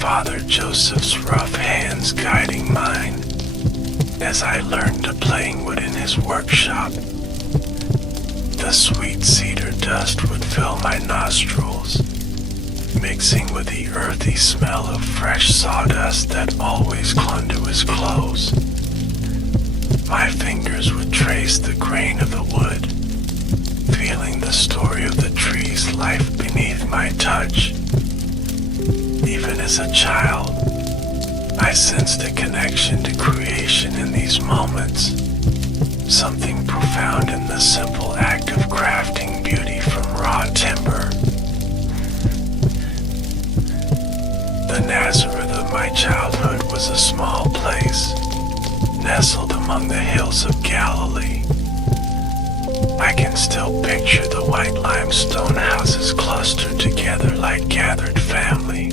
Father Joseph's rough hands guiding mine as I learned to play wood in his workshop. The sweet cedar dust would fill my nostrils, mixing with the earthy smell of fresh sawdust that always clung to his clothes. My fingers would trace the grain of the wood, feeling the story of the tree's life beneath my touch. Even as a child, I sensed a connection to creation in these moments, something profound in the simple act of crafting beauty from raw timber. The Nazareth of my childhood was a small place, nestled among the hills of Galilee. I can still picture the white limestone houses clustered together like gathered family,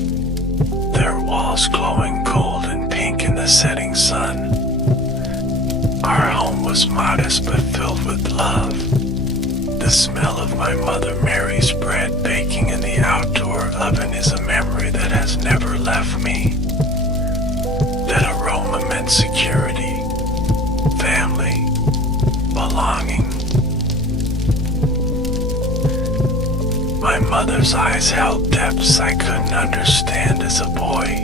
their walls glowing gold and pink in the setting sun. Our home was modest but filled with love. The smell of my Mother Mary's bread baking in the outdoor oven is a memory that has never left me. That aroma meant security, family, belonging. My mother's eyes held depths I couldn't understand as a boy.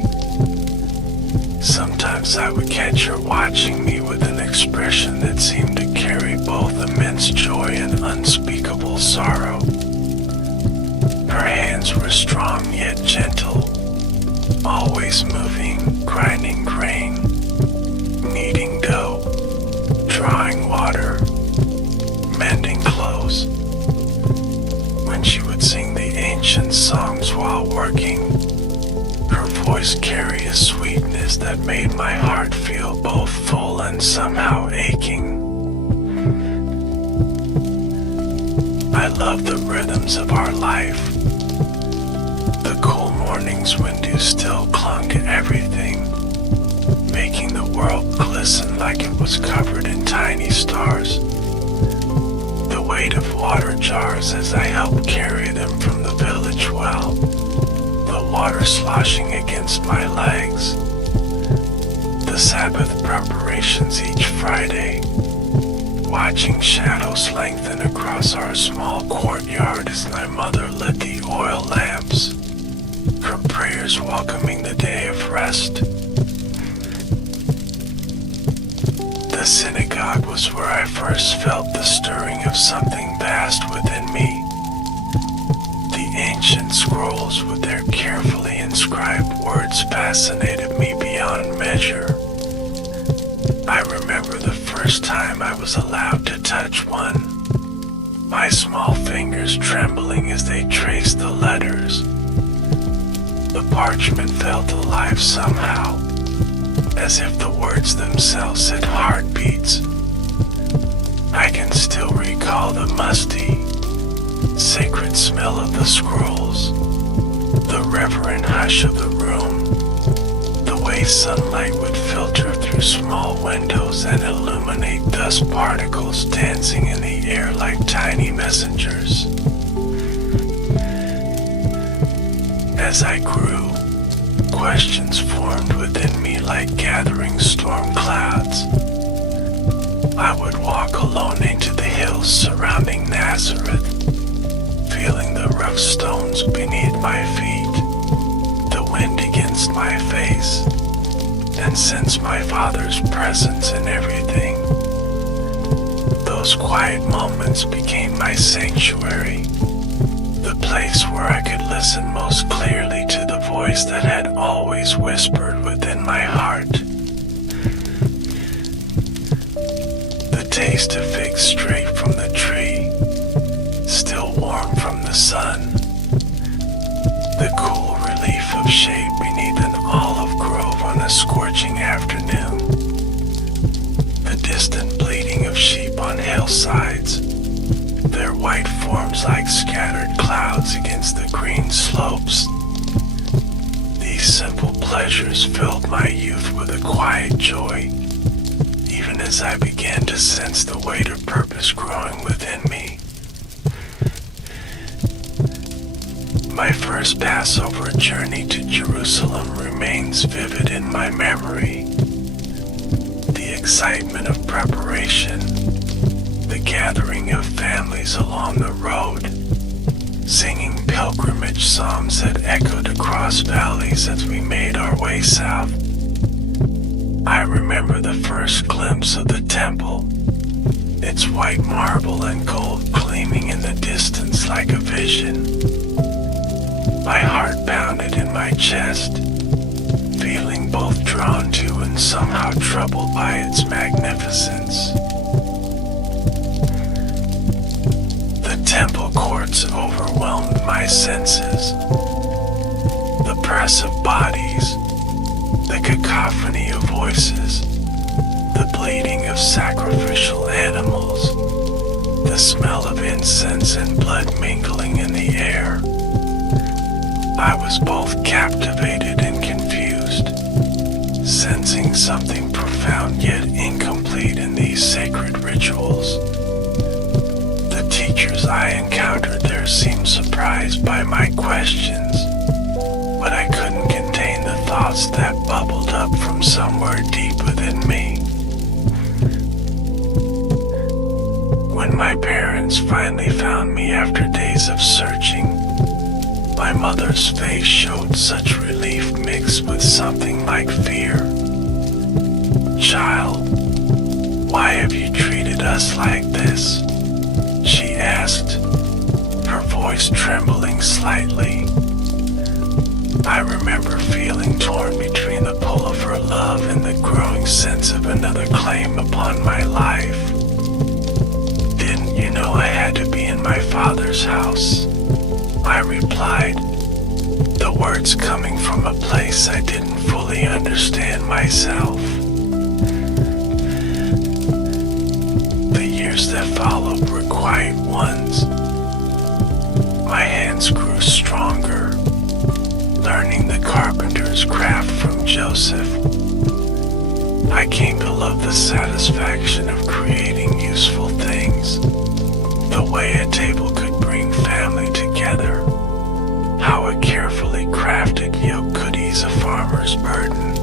Sometimes I would catch her watching me with an expression that seemed to carry both immense joy and unspeakable sorrow. Her hands were strong yet gentle, always moving, grinding grain, kneading dough, drawing water, mending clothes. When she would sing the ancient songs while working, her voice carried a sweetness that made my heart feel both full and somehow aching. I loved the rhythms of our life. The cool mornings when dew still clung to everything, making the world glisten like it was covered in tiny stars. The weight of water jars as I helped carry them from the village well, the water sloshing against my legs. The Sabbath preparations each Friday, watching shadows lengthen across our small courtyard as my mother lit the oil lamps, her prayers welcoming the day of rest. The synagogue was where I first felt the stirring of something vast within me. The ancient scrolls with their carefully inscribed words fascinated me beyond measure. I remember the first time I was allowed to touch one, my small fingers trembling as they traced the letters. The parchment felt alive somehow, as if the words themselves had heartbeats. I can still recall the musty, sacred smell of the scrolls, the reverent hush of the room, the way sunlight would filter through small windows and illuminate dust particles dancing in the air like tiny messengers. As I grew, questions formed within me like gathering storm clouds. I would walk alone into the hills surrounding Nazareth, feeling the rough stones beneath my feet, the wind against my face, and sense my Father's presence in everything. Those quiet moments became my sanctuary, the place where I could listen most clearly to the voice that had always whispered within my heart. The taste of figs straight from the tree, still warm from the sun. The cool relief of shade beneath an olive grove on a scorching afternoon. The distant bleating of sheep on hillsides, their white forms like scattered clouds against the green slopes. These simple pleasures filled my youth with a quiet joy, even as I began to sense the weight of purpose growing within me. My first Passover journey to Jerusalem remains vivid in my memory. The excitement of preparation, the gathering of families along the road, singing pilgrimage psalms that echoed across valleys as we made our way south. I remember the first glimpse of the temple, its white marble and gold gleaming in the distance like a vision. My heart pounded in my chest, feeling both drawn to and somehow troubled by its magnificence. The temple courts overwhelmed my senses. The press of bodies, the cacophony of voices, the bleating of sacrificial animals, the smell of incense and blood mingling in the air. I was both captivated and confused, sensing something profound yet incomplete in these sacred rituals. The teachers I encountered there seemed surprised by my questions, but I couldn't contain the thoughts that bubbled up from somewhere deep within me. When my parents finally found me after days of searching, my mother's face showed such relief mixed with something like fear. "Child, why have you treated us like this?" she asked, her voice trembling slightly. I remember feeling torn between the pull of her love and the growing sense of another claim upon my life. "Didn't you know I had to be in my father's house?" I replied, the words coming from a place I didn't fully understand myself. The years that followed were quiet ones. My hands grew stronger, learning the carpenter's craft from Joseph. I came to love the satisfaction of creating useful things, the way a table could bring family together, how a carefully crafted yoke could ease a farmer's burden.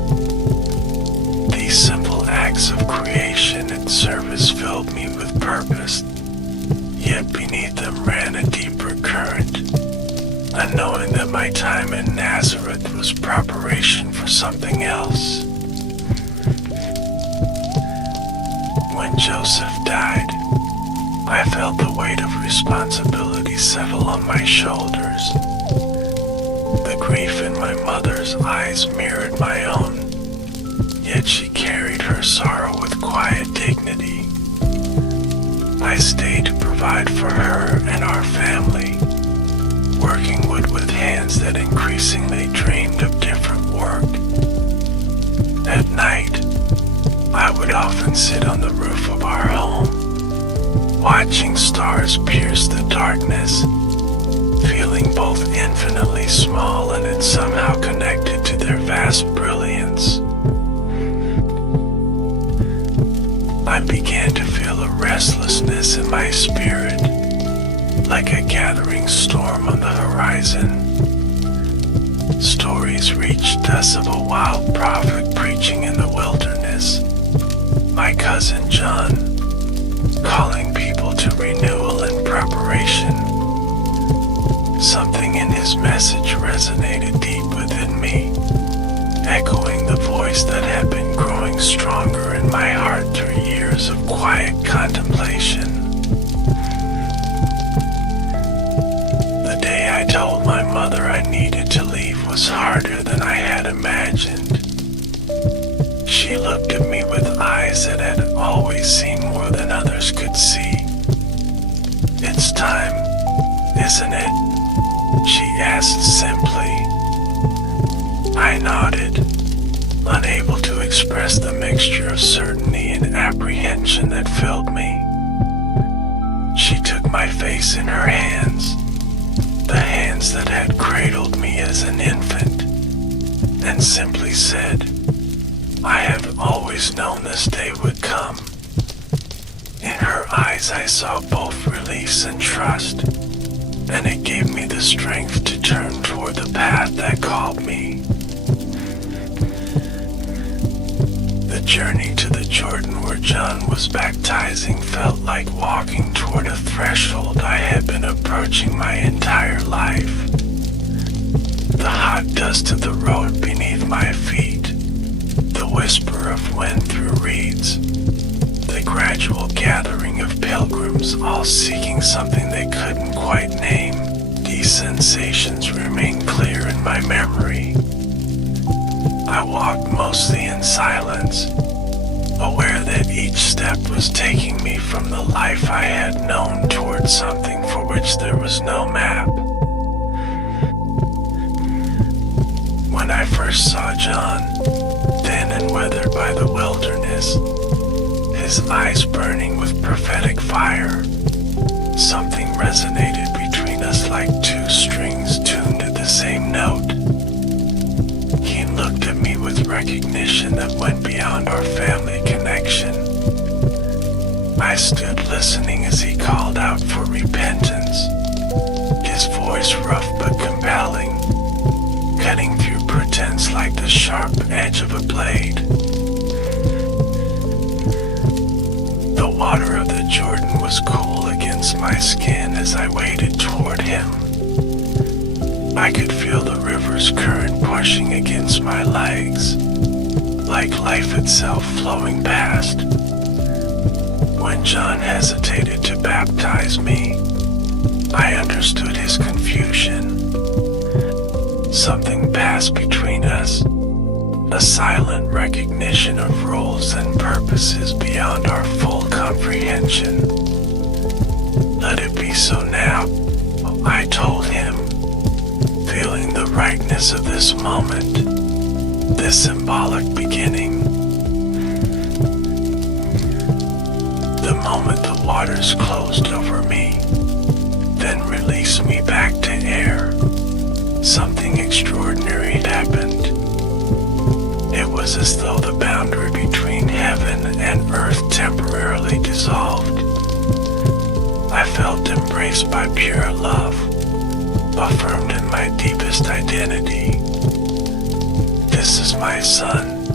These simple acts of creation and service filled me with purpose, yet beneath them ran a deeper current, a knowing that my time in Nazareth was preparation for something else. When Joseph died, I felt the weight of responsibility settle on my shoulders. The grief in my mother's eyes mirrored my own, yet she carried her sorrow with quiet dignity. I stayed to provide for her and our family, working wood with hands that increasingly dreamed of different work. At night, I would often sit on the roof of our home, watching stars pierce the darkness, feeling both infinitely small and yet somehow connected to their vast brilliance. I began to feel a restlessness in my spirit, like a gathering storm on the horizon. Stories reached us of a wild prophet preaching in the wilderness, my cousin John, calling people to renewal and preparation. Something in his message resonated deep within me, echoing the voice that had been growing stronger in my heart through years of quiet contemplation. The day I told my mother I needed to leave was harder than I had imagined. She looked at me with eyes that had always seen more than others could see. "It's time, isn't it?" she asked simply. I nodded, unable to express the mixture of certainty and apprehension that filled me. She took my face in her hands, the hands that had cradled me as an infant, and simply said, "I have always known this day would come." In her eyes I saw both release and trust, and it gave me the strength to turn toward the path that called me. The journey to the Jordan where John was baptizing felt like walking toward a threshold I had been approaching my entire life. The hot dust of the road beneath my feet, the whisper of wind through reeds, the gradual gathering of pilgrims all seeking something they couldn't quite name. These sensations remain clear in my memory. I walked mostly in silence, aware that each step was taking me from the life I had known towards something for which there was no map. When I first saw John, thin and weathered by the wilderness, his eyes burning with prophetic fire, something resonated between us like two strings tuned at the same note. He looked at me with recognition that went beyond our family connection. I stood listening as he called out for repentance, his voice rough but compelling, cutting through pretense like the sharp edge of a blade. The water of the Jordan was cool against my skin as I waded toward him. I could feel the river's current pushing against my legs, like life itself flowing past. When John hesitated to baptize me, I understood his confusion. Something passed between us, a silent recognition of roles and purposes beyond our full comprehension. Let it be so now, I told him, feeling the rightness of this moment, this symbolic beginning. The moment the waters closed over me, then released me back to air, something extraordinary had happened. It was as though the boundary between heaven and earth temporarily dissolved. I felt embraced by pure love, affirmed in my deepest identity. This is my son,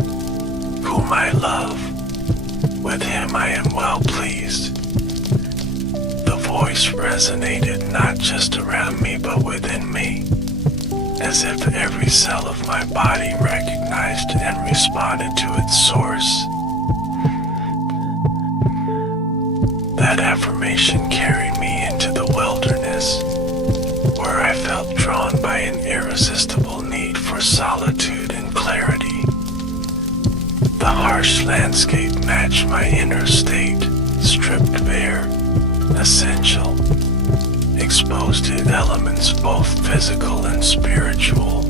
whom I love. With him I am well pleased. The voice resonated not just around me but within me, as if every cell of my body recognized and responded to its source. That affirmation carried me into the wilderness, where I felt drawn by an irresistible need for solitude and clarity. The harsh landscape matched my inner state, stripped bare, essential, exposed to elements both physical and spiritual.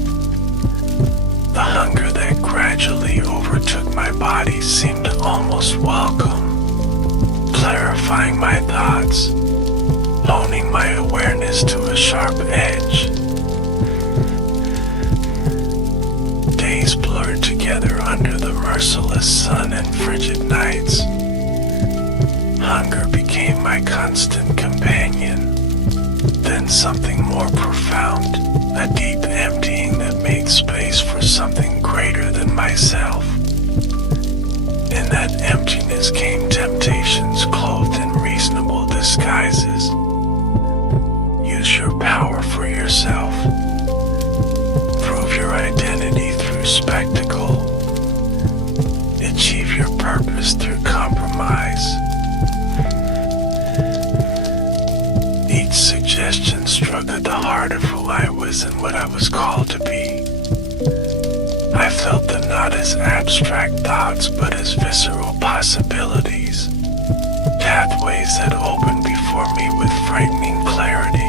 The hunger that gradually overtook my body seemed almost welcome, clarifying my thoughts, honing my awareness to a sharp edge. Days blurred together under the merciless sun and frigid nights. Hunger became my constant companion. Then something more profound, a deep emptying that made space for something greater than myself. In that emptiness came temptations clothed in reasonable disguises. Use your power for yourself. Prove your identity through spectacle. Achieve your purpose through compromise. Each suggestion struck at the heart of who I was and what I was called to be. I felt them not as abstract thoughts but as visceral possibilities, pathways that opened before me with frightening clarity.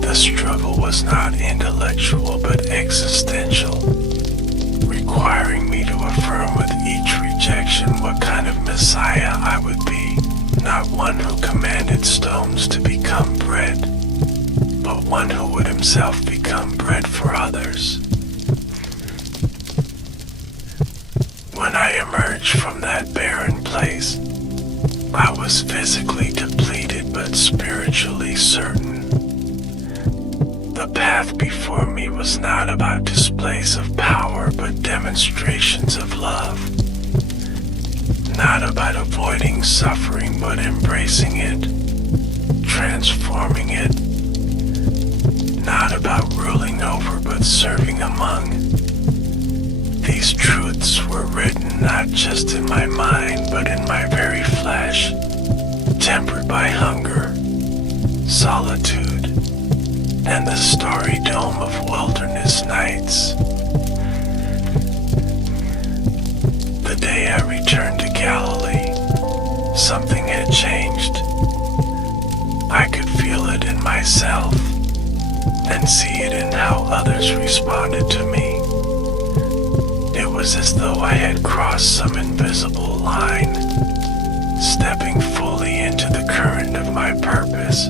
The struggle was not intellectual but existential, requiring me to affirm with each rejection what kind of Messiah I would be, not one who commanded stones to become bread, but one who would himself become bread for others. When I emerged from that barren place, I was physically depleted but spiritually certain. The path before me was not about displays of power, but demonstrations of love. Not about avoiding suffering, but embracing it, transforming it. Not about ruling over, but serving among. These truths were written not just in my mind, but in my very flesh, tempered by hunger, solitude, and the starry dome of wilderness nights. The day I returned to Galilee, something had changed. I could feel it in myself and see it in how others responded to me. It was as though I had crossed some invisible line, stepping fully into the current of my purpose.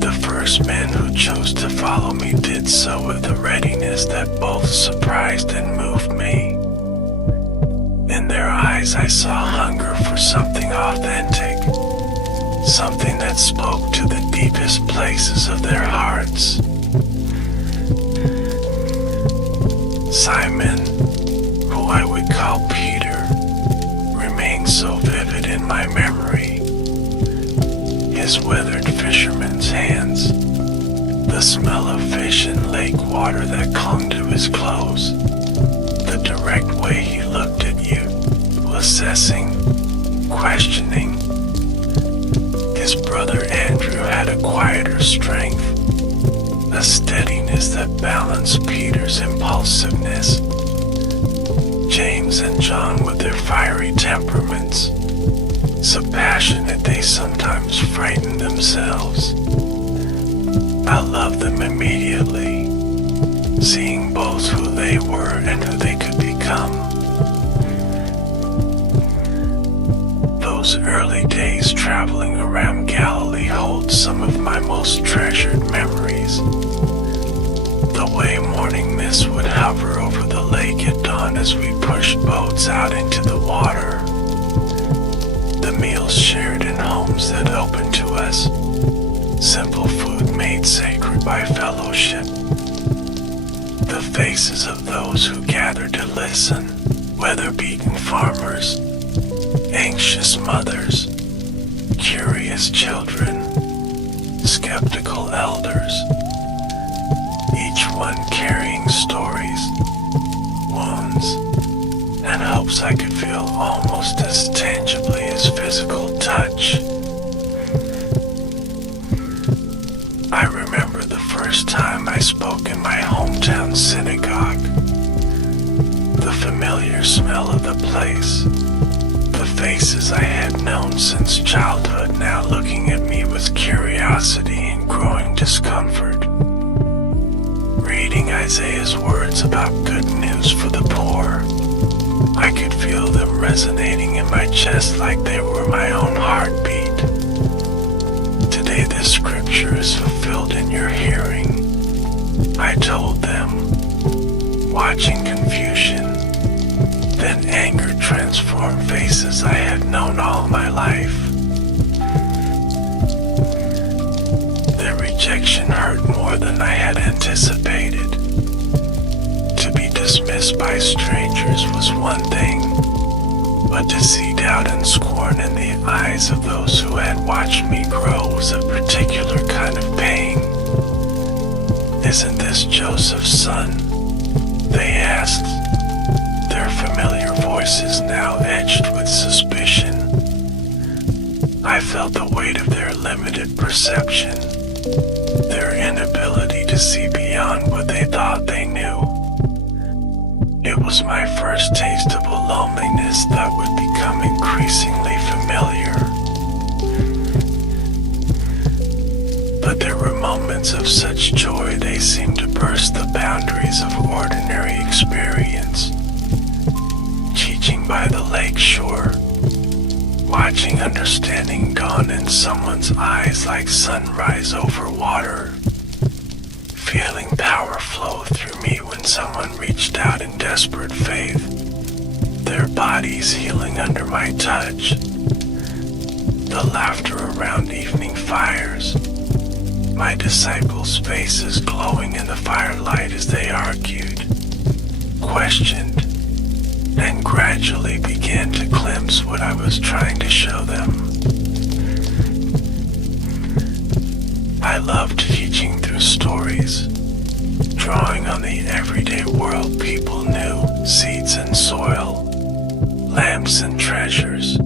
The first men who chose to follow me did so with a readiness that both surprised and moved me. In their eyes I saw hunger for something authentic, something that spoke to the deepest places of their hearts. Simon, who I would call Peter, remained so vivid in my memory. His weathered fisherman's hands, the smell of fish and lake water that clung to his clothes, the direct way he looked at you, assessing, questioning. His brother Andrew had a quieter strength, a steadiness that balanced Peter's impulsiveness. James and John with their fiery temperaments, so passionate they sometimes frightened themselves. I loved them immediately, seeing both who they were and who they could become. Those early days traveling around Galilee hold some of my most treasured memories. The way morning mist would hover over the lake at dawn as we pushed boats out into the water. The meals shared in homes that opened to us. Simple food made sacred by fellowship. The faces of those who gathered to listen, weather-beaten farmers, anxious mothers, curious children, skeptical elders, each one carrying stories, wounds, and hopes I could feel almost as tangibly as physical touch. I remember the first time I spoke in my hometown synagogue. The familiar smell of the place, the faces I had known since childhood now looking at me with curiosity and growing discomfort. Reading Isaiah's words about good news for the poor, I could feel them resonating in my chest like they were my own heartbeat. Today this scripture is fulfilled in your hearing, I told them, watching confusion, then anger transformed faces I had known all my life. Their rejection hurt more than I had anticipated. To be dismissed by strangers was one thing, but to see doubt and scorn in the eyes of those who had watched me grow was a particular kind of pain. "Isn't this Joseph's son?" they asked, their familiar voices now edged with suspicion. I felt the weight of their limited perception, their inability to see beyond what they thought they knew. It was my first taste of a loneliness that would become increasingly familiar. But there were moments of such joy they seemed to burst the boundaries of ordinary experience. Teaching by the lake shore, watching understanding dawn in someone's eyes like sunrise over water, feeling power flow through me when someone reached out in desperate faith, their bodies healing under my touch, the laughter around evening fires, my disciples' faces glowing in the firelight as they argued, questioned, and gradually began to glimpse what I was trying to show them. I loved teaching through stories, drawing on the everyday world people knew, seeds and soil, lamps and treasures,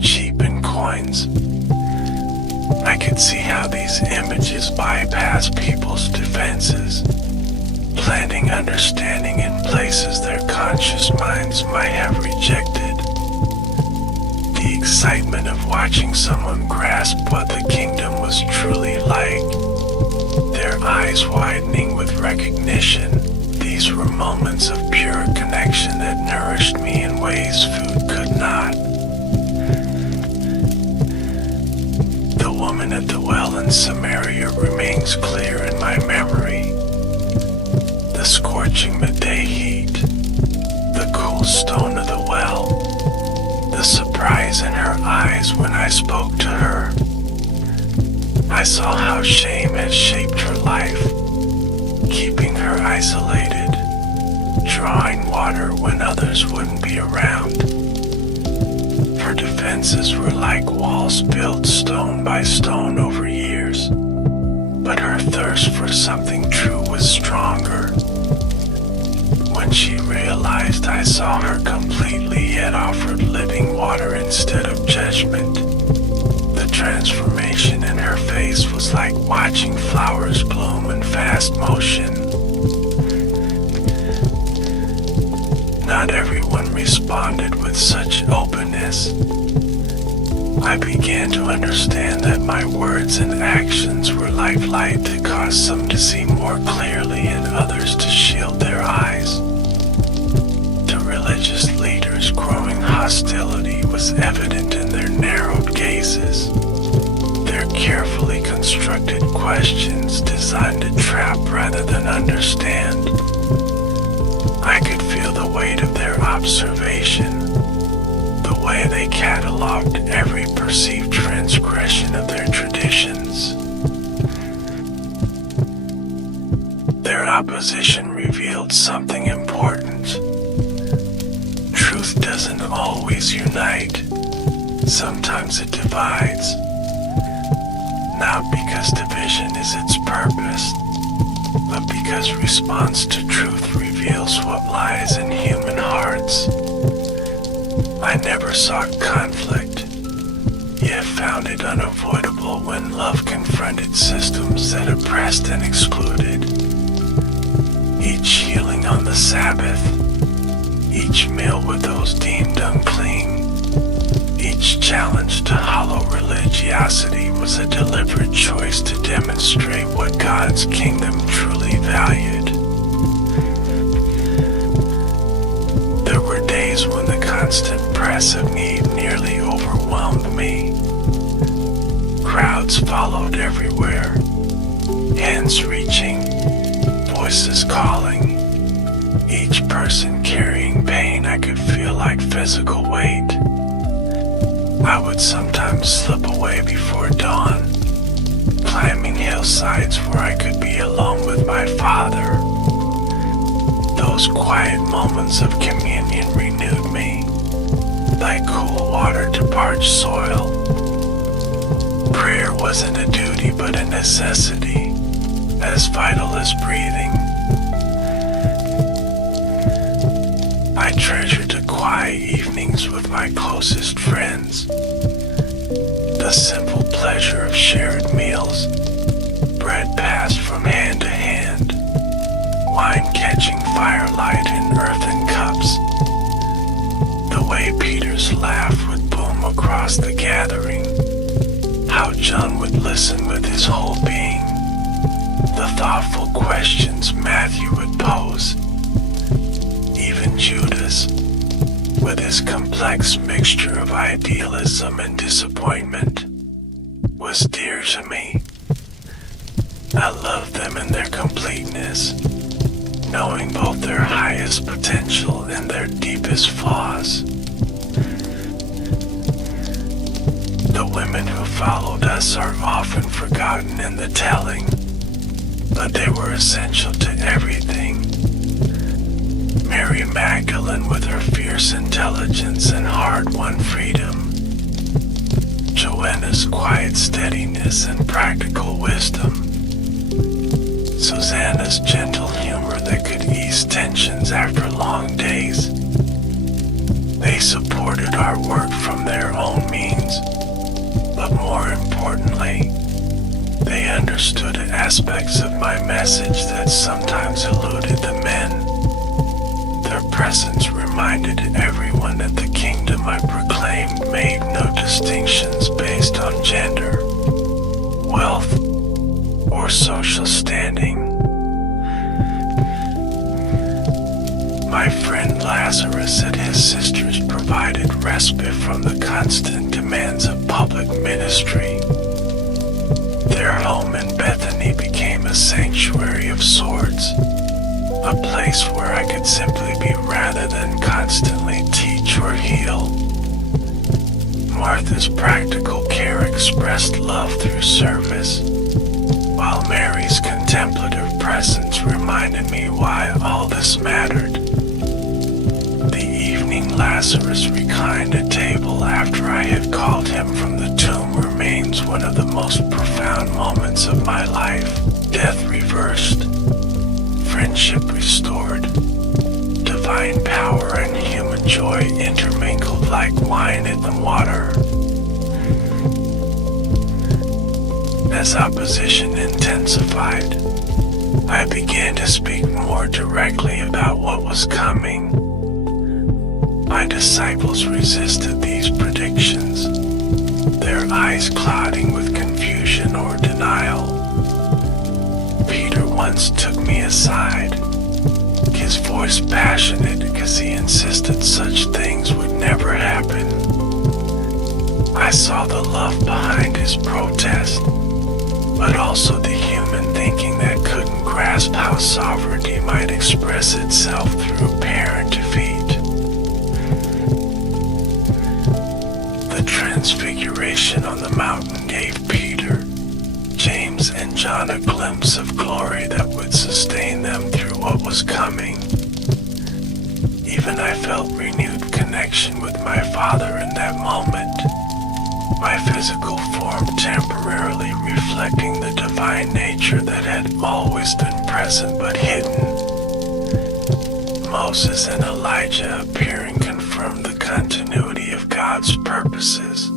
sheep and coins. I could see how these images bypass people's defenses, planting understanding in places their conscious minds might have rejected. The excitement of watching someone grasp what the kingdom was truly like, their eyes widening with recognition. These were moments of pure connection that nourished me in ways food could not. The woman at the well in Samaria remains clear in my memory. The scorching midday heat, the cool stone of the well, the surprise in her eyes when I spoke to her. I saw how shame had shaped her life, keeping her isolated, drawing water when others wouldn't be around. Her defenses were like walls built stone by stone over years, but her thirst for something true was stronger. When she realized I saw her completely, yet offered living water instead of judgment, the transformation in her face was like watching flowers bloom in fast motion. Not everyone responded with such openness. I began to understand that my words and actions were like light that caused some to see more clearly and others to shield their eyes. To religious leaders, growing hostility was evident in their narrowed gazes, their carefully constructed questions designed to trap rather than understand. I could feel the weight of their observation, the way they cataloged every perceived transgression of their traditions. Their opposition revealed something important. Truth doesn't always unite. Sometimes it divides. Not because division is its purpose, but because response to truth reveals what lies in human hearts. I never sought conflict, yet found it unavoidable when love confronted systems that oppressed and excluded. Each healing on the Sabbath, each meal with those deemed unclean, each challenge to hollow religiosity was a deliberate choice to demonstrate what God's kingdom truly valued. There were days when the constant press of need nearly overwhelmed me. Crowds followed everywhere, hands reaching, voices calling, each person carrying pain I could feel like physical weight. I would sometimes slip away before dawn, climbing hillsides where I could be alone with my Father. Those quiet moments of communion renewed me, like cool water to parched soil. Prayer wasn't a duty but a necessity, as vital as breathing. I treasured the quiet evenings with my closest friends, the simple pleasure of shared meals, bread passed from hand to hand, wine catching firelight in earthen cups. The way Peter's laugh would boom across the gathering, how John would listen with his whole being, the thoughtful questions Matthew would pose. Even Judas, with his complex mixture of idealism and disappointment, was dear to me. I loved them in their completeness, knowing both their highest potential and their deepest flaws. The women who followed us are often forgotten in the telling, but they were essential to everything. Mary Magdalene with her fierce intelligence and hard-won freedom, Joanna's quiet steadiness and practical wisdom, Susanna's gentle humor that could ease tensions after long days. They supported our work from their own means, but more importantly, they understood aspects of my message that sometimes eluded the men. Their presence reminded everyone that the kingdom I proclaimed made no distinctions based on gender, wealth, or social standing. My friend Lazarus and his sisters provided respite from the constant demands of public ministry. Their home in Bethany became a sanctuary of sorts, a place where I could simply be rather than constantly teach or heal. Martha's practical care expressed love through service, while Mary's contemplative presence reminded me why all this mattered. The evening Lazarus reclined at table after I had called him from the tomb remains one of the most profound moments of my life. Death reversed, friendship restored, divine power and human joy intermingled like wine in the water. As opposition intensified, I began to speak more directly about what was coming. My disciples resisted these predictions, their eyes clouding with confusion or denial. Peter once took me aside, his voice passionate because he insisted such things would never happen. I saw the love behind his protest, but also the human thinking that couldn't grasp how sovereignty might express itself through apparent defeat. The transfiguration on the mountain gave Peter, James, and John a glimpse of glory that would sustain them through what was coming. Even I felt renewed connection with my Father in that moment, my physical form temporarily reflecting the divine nature that had always been present but hidden. Moses and Elijah appearing confirmed the continuity of God's purposes.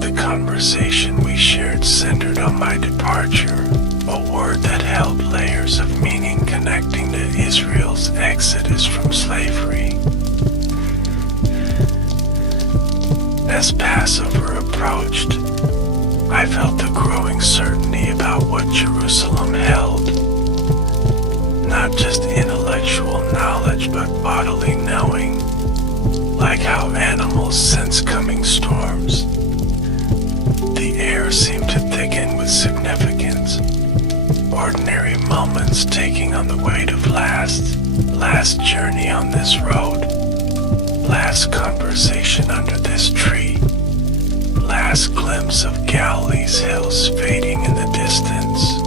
The conversation we shared centered on my departure, a word that held layers of meaning connecting to Israel's exodus from slavery. As Passover approached, I felt the growing certainty about what Jerusalem held. Not just intellectual knowledge, but bodily knowing, like how animals sense coming storms. The air seemed to thicken with significance, ordinary moments taking on the weight of last journey on this road, last conversation under this tree, last glimpse of Galilee's hills fading in the distance.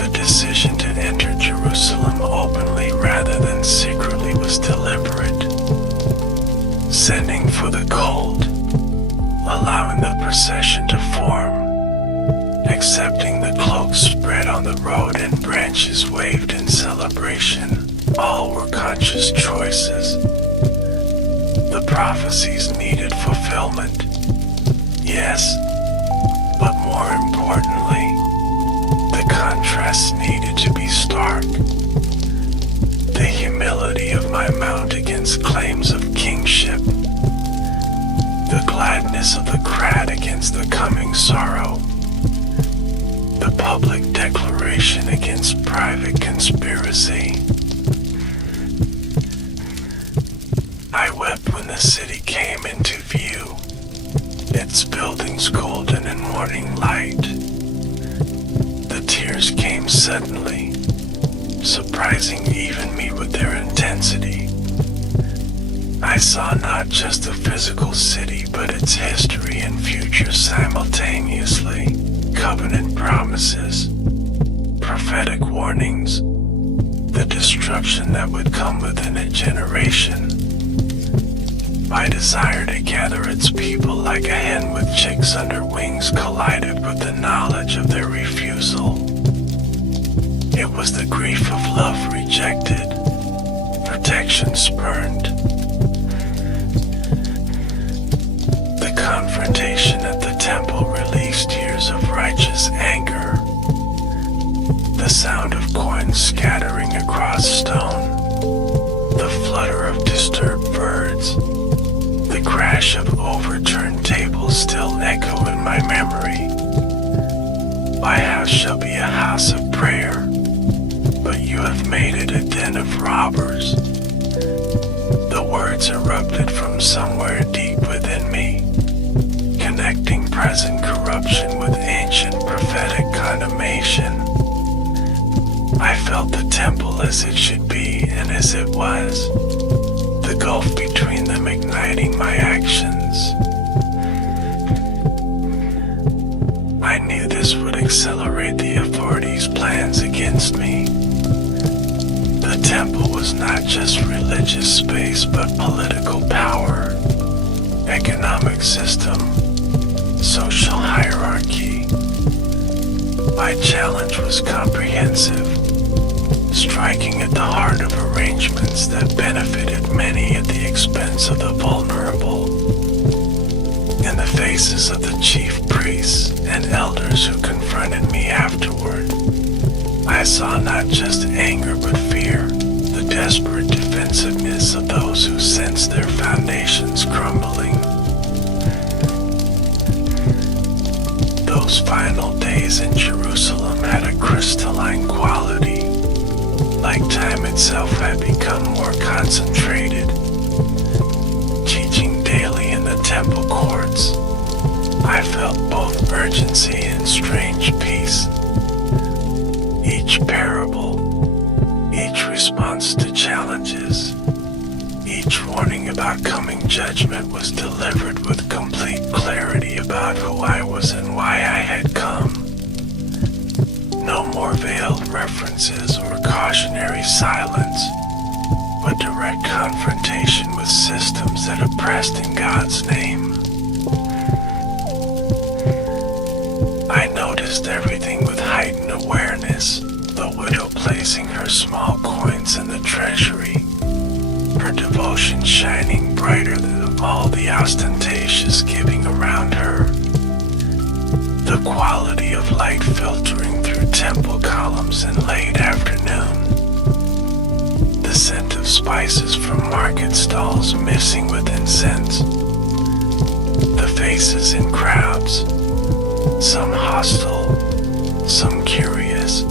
The decision to enter Jerusalem openly rather than secretly was deliberate, sending for the cold, allowing the procession to form, accepting the cloaks spread on the road and branches waved in celebration. All were conscious choices. The prophecies needed fulfillment, yes, but more importantly, the contrasts needed to be stark. The humility of my mount against claims of kingship, the gladness of the crowd against the coming sorrow, the public declaration against private conspiracy. I wept when the city came into view, its buildings golden in morning light. The tears came suddenly, surprising even me with their intensity. I saw not just the physical city, but its history and future simultaneously. Covenant promises, prophetic warnings, the destruction that would come within a generation. My desire to gather its people like a hen with chicks under wings collided with the knowledge of their refusal. It was the grief of love rejected, protection spurned. The confrontation at the temple released years of righteous anger. The sound of coins scattering across stone, the flutter of disturbed birds, the crash of overturned tables still echo in my memory. My house shall be a house of prayer, but you have made it a den of robbers. The words erupted from somewhere deep within me, connecting present corruption with ancient prophetic condemnation. I felt the temple as it should be and as it was, the gulf between them igniting my actions. I knew this would accelerate the authorities' plans against me. The temple was not just religious space, but political power, economic system, social hierarchy. My challenge was comprehensive, striking at the heart of arrangements that benefited many at the expense of the vulnerable. In the faces of the chief priests and elders who confronted me afterward, I saw not just anger but fear, the desperate defensiveness of those who sensed their foundations crumbling. Those final days in Jerusalem had a crystalline quality, like time itself had become more concentrated. Teaching daily in the temple courts, I felt both urgency and strange peace. Each parable, each response to challenges, each warning about coming judgment was delivered with complete clarity about who I was and why I had come. No more veiled references or cautionary silence, but direct confrontation with systems that oppressed in God's name. I noticed everything with heightened awareness, the widow placing her small coins in the treasury, her devotion shining brighter than all the ostentatious giving around her, the quality of light filtering through temple columns in late afternoon, the scent of spices from market stalls mixing with incense, the faces in crowds, some hostile, some curious,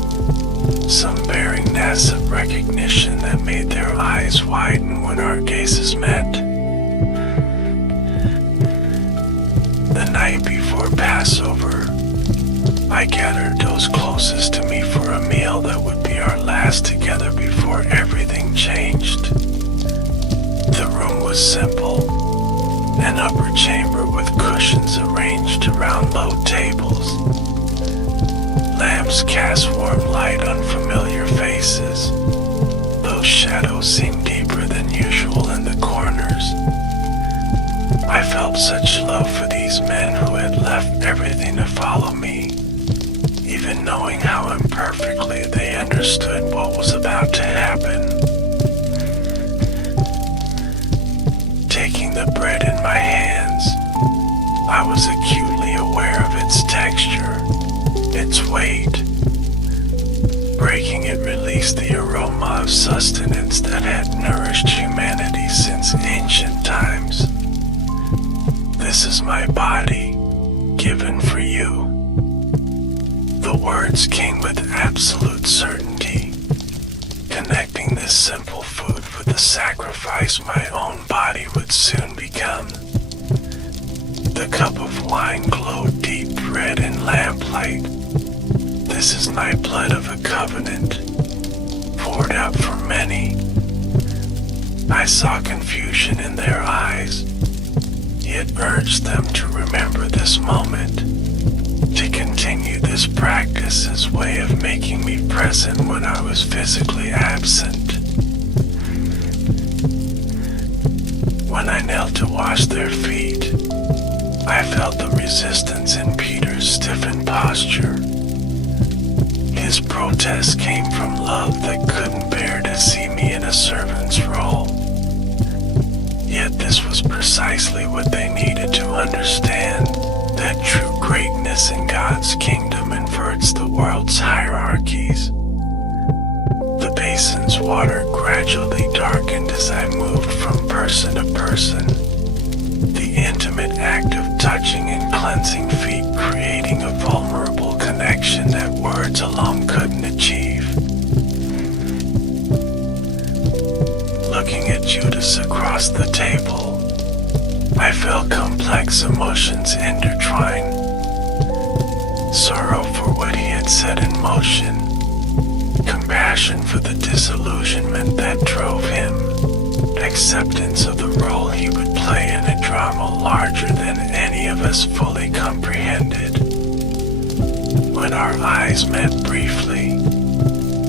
some bearing massive recognition that made their eyes widen when our gazes met. The night before Passover, I gathered those closest to me for a meal that would be our last together before everything changed. The room was simple, an upper chamber with cushions arranged around low tables. Lamps cast warm light on familiar faces. Those shadows seemed deeper than usual in the corners. I felt such love for these men who had left everything to follow me, even knowing how imperfectly they understood what was about to happen. Taking the bread in my hands, I was acutely aware of its texture, its weight. Breaking it released the aroma of sustenance that had nourished humanity since ancient times. This is my body, given for you. The words came with absolute certainty, connecting this simple food with the sacrifice my own body would soon become. The cup of wine glowed deep red in lamplight. This is my blood of a covenant, poured out for many. I saw confusion in their eyes, yet urged them to remember this moment, to continue this practice as way of making me present when I was physically absent. When I knelt to wash their feet, I felt the resistance in Peter's stiffened posture. His protest came from love that couldn't bear to see me in a servant's role. Yet this was precisely what they needed to understand, that true greatness in God's kingdom inverts the world's hierarchies. The basin's water gradually darkened as I moved from person to person, the intimate act of touching and cleansing feet creating a vulnerable connection that words alone couldn't achieve. Looking at Judas across the table, I felt complex emotions intertwine. Sorrow for what he had set in motion, compassion for the disillusionment that drove him, acceptance of the role he would play in a drama larger than any of us fully comprehended. When our eyes met briefly,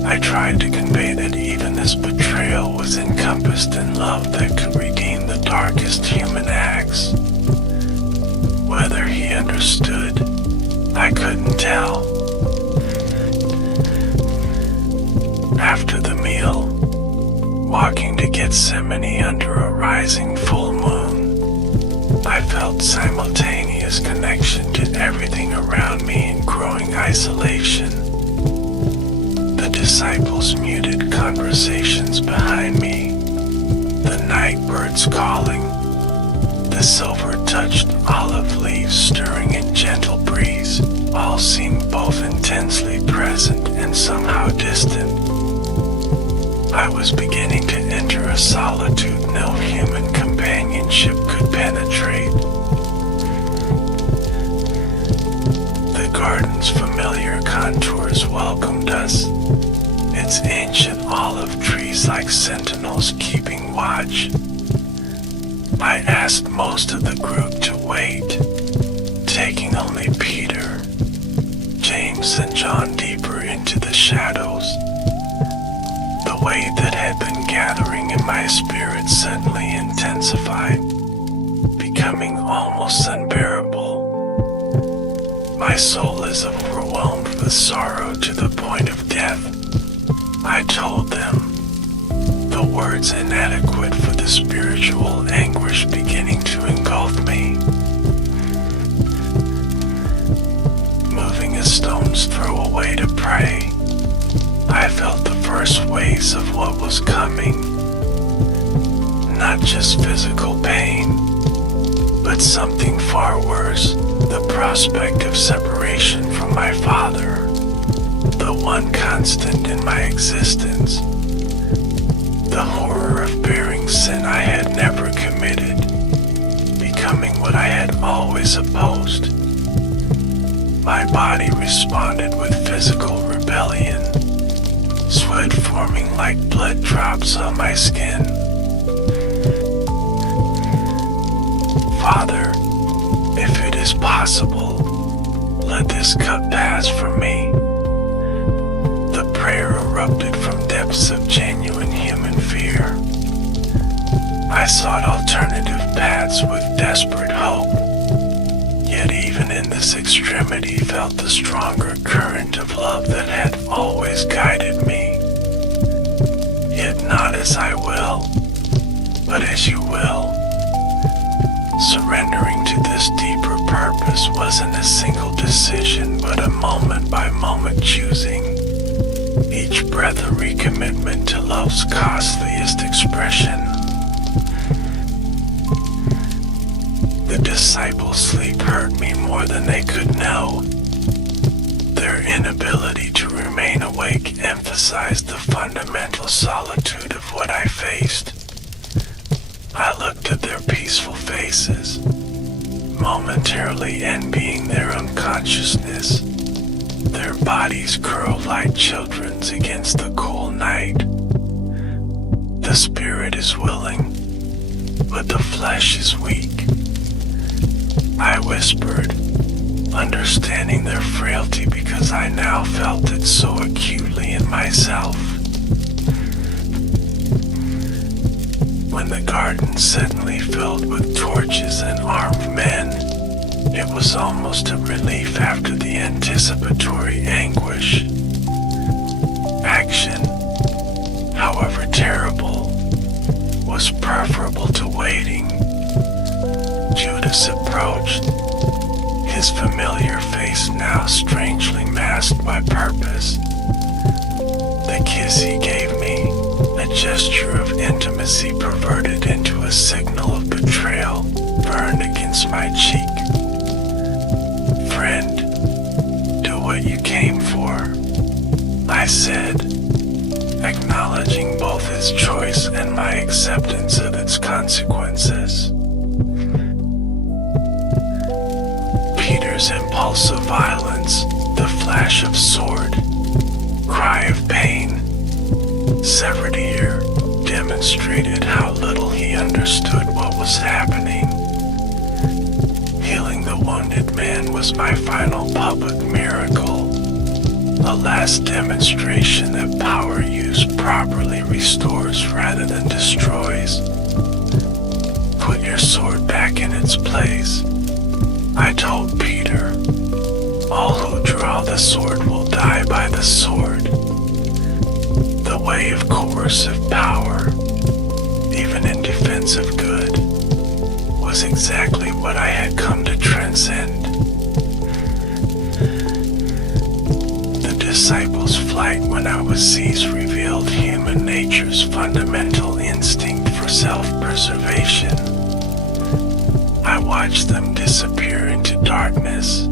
I tried to convey that even this betrayal was encompassed in love that could redeem the darkest human acts. Whether he understood, I couldn't tell. After the meal, walking to Gethsemane under a rising full moon, I felt simultaneous connection to everything around me and growing isolation. The disciples' muted conversations behind me, the night birds calling, the silver-touched olive leaves stirring in gentle breeze, all seemed both intensely present and somehow distant. I was beginning to enter a solitude no human companionship could penetrate. The garden's familiar contours welcomed us, its ancient olive trees like sentinels keeping watch. I asked most of the group to wait, taking only Peter, James, and John deeper into the shadows. The weight that had been gathering in my spirit suddenly intensified, becoming almost unbearable. My soul is overwhelmed with sorrow to the point of death. I told them, the words inadequate for the spiritual anguish beginning to engulf me. Moving a stone's throw away to pray, I felt the first waves of what was coming. Not just physical pain, but something far worse, the prospect of separation from my Father, the one constant in my existence. The horror of bearing sin I had never committed, becoming what I had always opposed. My body responded with physical rebellion, sweat forming like blood drops on my skin. Father, if it is possible, let this cup pass from me. The prayer erupted from depths of genuine human fear. I sought alternative paths with desperate hope, yet even in this extremity felt the stronger current of love that had always guided me. Yet not as I will, but as you will. Surrendering to this deeper purpose wasn't a single decision, but a moment-by-moment choosing. Each breath a recommitment to love's costliest expression. The disciples' sleep hurt me more than they could know. Their inability to remain awake emphasized the fundamental solitude of what I faced. I looked at their peaceful faces, momentarily envying their unconsciousness. Their bodies curled like children's against the cool night. The spirit is willing, but the flesh is weak. I whispered, understanding their frailty because I now felt it so acutely in myself. When the garden suddenly filled with torches and armed men, it was almost a relief after the anticipatory anguish. Action, however terrible, was preferable to waiting. Judas approached, his familiar face now strangely masked by purpose. The kiss he gave me, a gesture of intimacy perverted into a signal of betrayal, burned against my cheek. Friend, do what you came for, I said, acknowledging both his choice and my acceptance of its consequences. Peter's impulsive violence, the flash of sword, cry of pain, severed ear, demonstrated how little he understood what was happening. Healing the wounded man was my final public miracle, a last demonstration that power used properly restores rather than destroys. Put your sword back in its place, I told Peter. All who draw the sword will die by the sword. The way of coercive power, even in defense of good, was exactly what I had come to transcend. The disciples' flight when I was seized revealed human nature's fundamental instinct for self-preservation. I watched them disappear into darkness,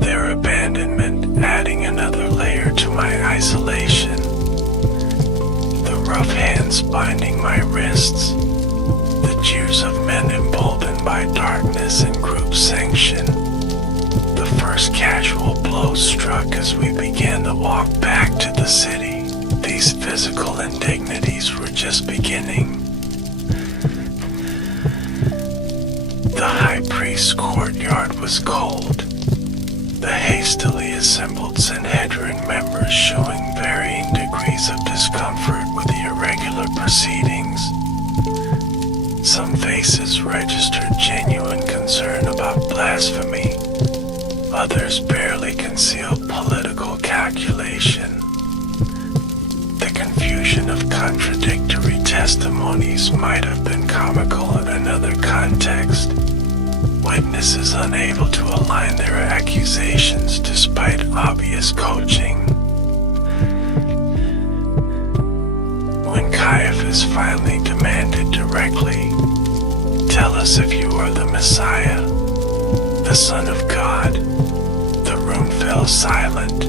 their abandonment adding another layer to my isolation. The rough hands binding my wrists, the jeers of men emboldened by darkness and group sanction. The first casual blows struck as we began to walk back to the city. These physical indignities were just beginning. The high priest's courtyard was cold, the hastily assembled Sanhedrin members showing varying degrees of discomfort with the irregular proceedings. Some faces registered genuine concern about blasphemy, others barely concealed political calculation. The confusion of contradictory testimonies might have been comical in another context. Witnesses unable to align their accusations despite obvious coaching. When Caiaphas finally demanded directly, "Tell us if you are the Messiah, the Son of God," the room fell silent.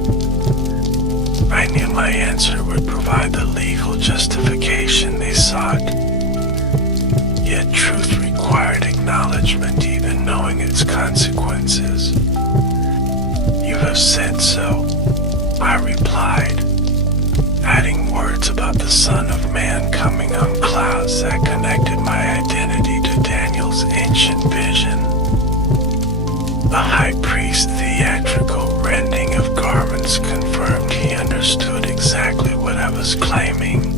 I knew my answer would provide the legal justification they sought. Yet truth required acknowledgement, even knowing its consequences. "You have said so," I replied, adding words about the Son of Man coming on clouds that connected my identity to Daniel's ancient vision. The high priest's theatrical rending of garments confirmed he understood exactly what I was claiming.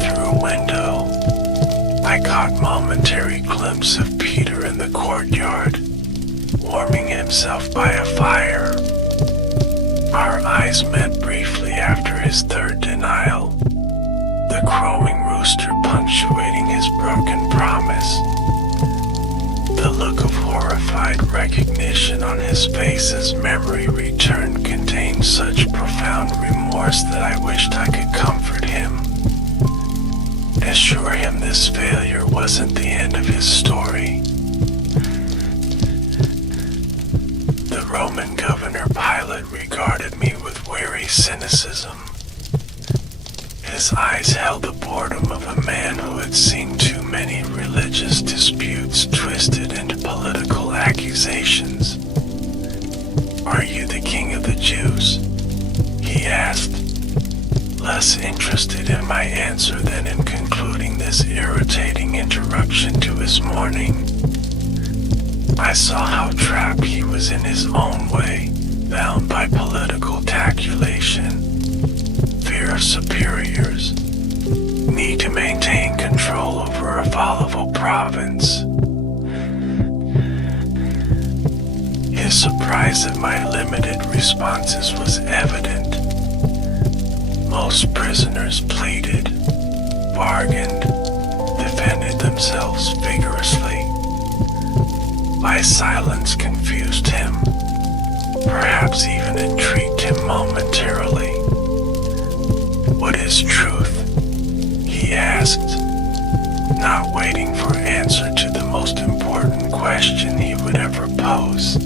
Through a window, I caught momentary glimpse of Peter in the courtyard, warming himself by a fire. Our eyes met briefly after his third denial, the crowing rooster punctuating his broken promise. The look of horrified recognition on his face as memory returned contained such profound remorse that I wished I could comfort him. Assure him this failure wasn't the end of his story. The Roman governor Pilate regarded me with weary cynicism. His eyes held the boredom of a man who had seen too many religious disputes twisted into political accusations. "Are you the king of the Jews?" he asked. "Let less interested in my answer than in concluding this irritating interruption to his morning. I saw how trapped he was in his own way, bound by political calculation, fear of superiors, need to maintain control over a volatile province. His surprise at my limited responses was evident. Most prisoners pleaded, bargained, defended themselves vigorously. My silence confused him, perhaps even intrigued him momentarily. "What is truth?" he asked, not waiting for answer to the most important question he would ever pose.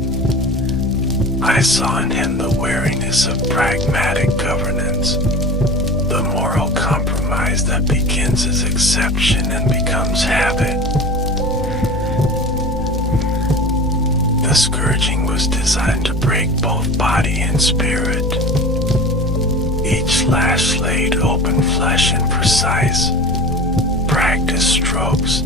I saw in him the wariness of pragmatic governance, the moral compromise that begins as exception and becomes habit. The scourging was designed to break both body and spirit. Each lash laid open flesh in precise, practiced strokes.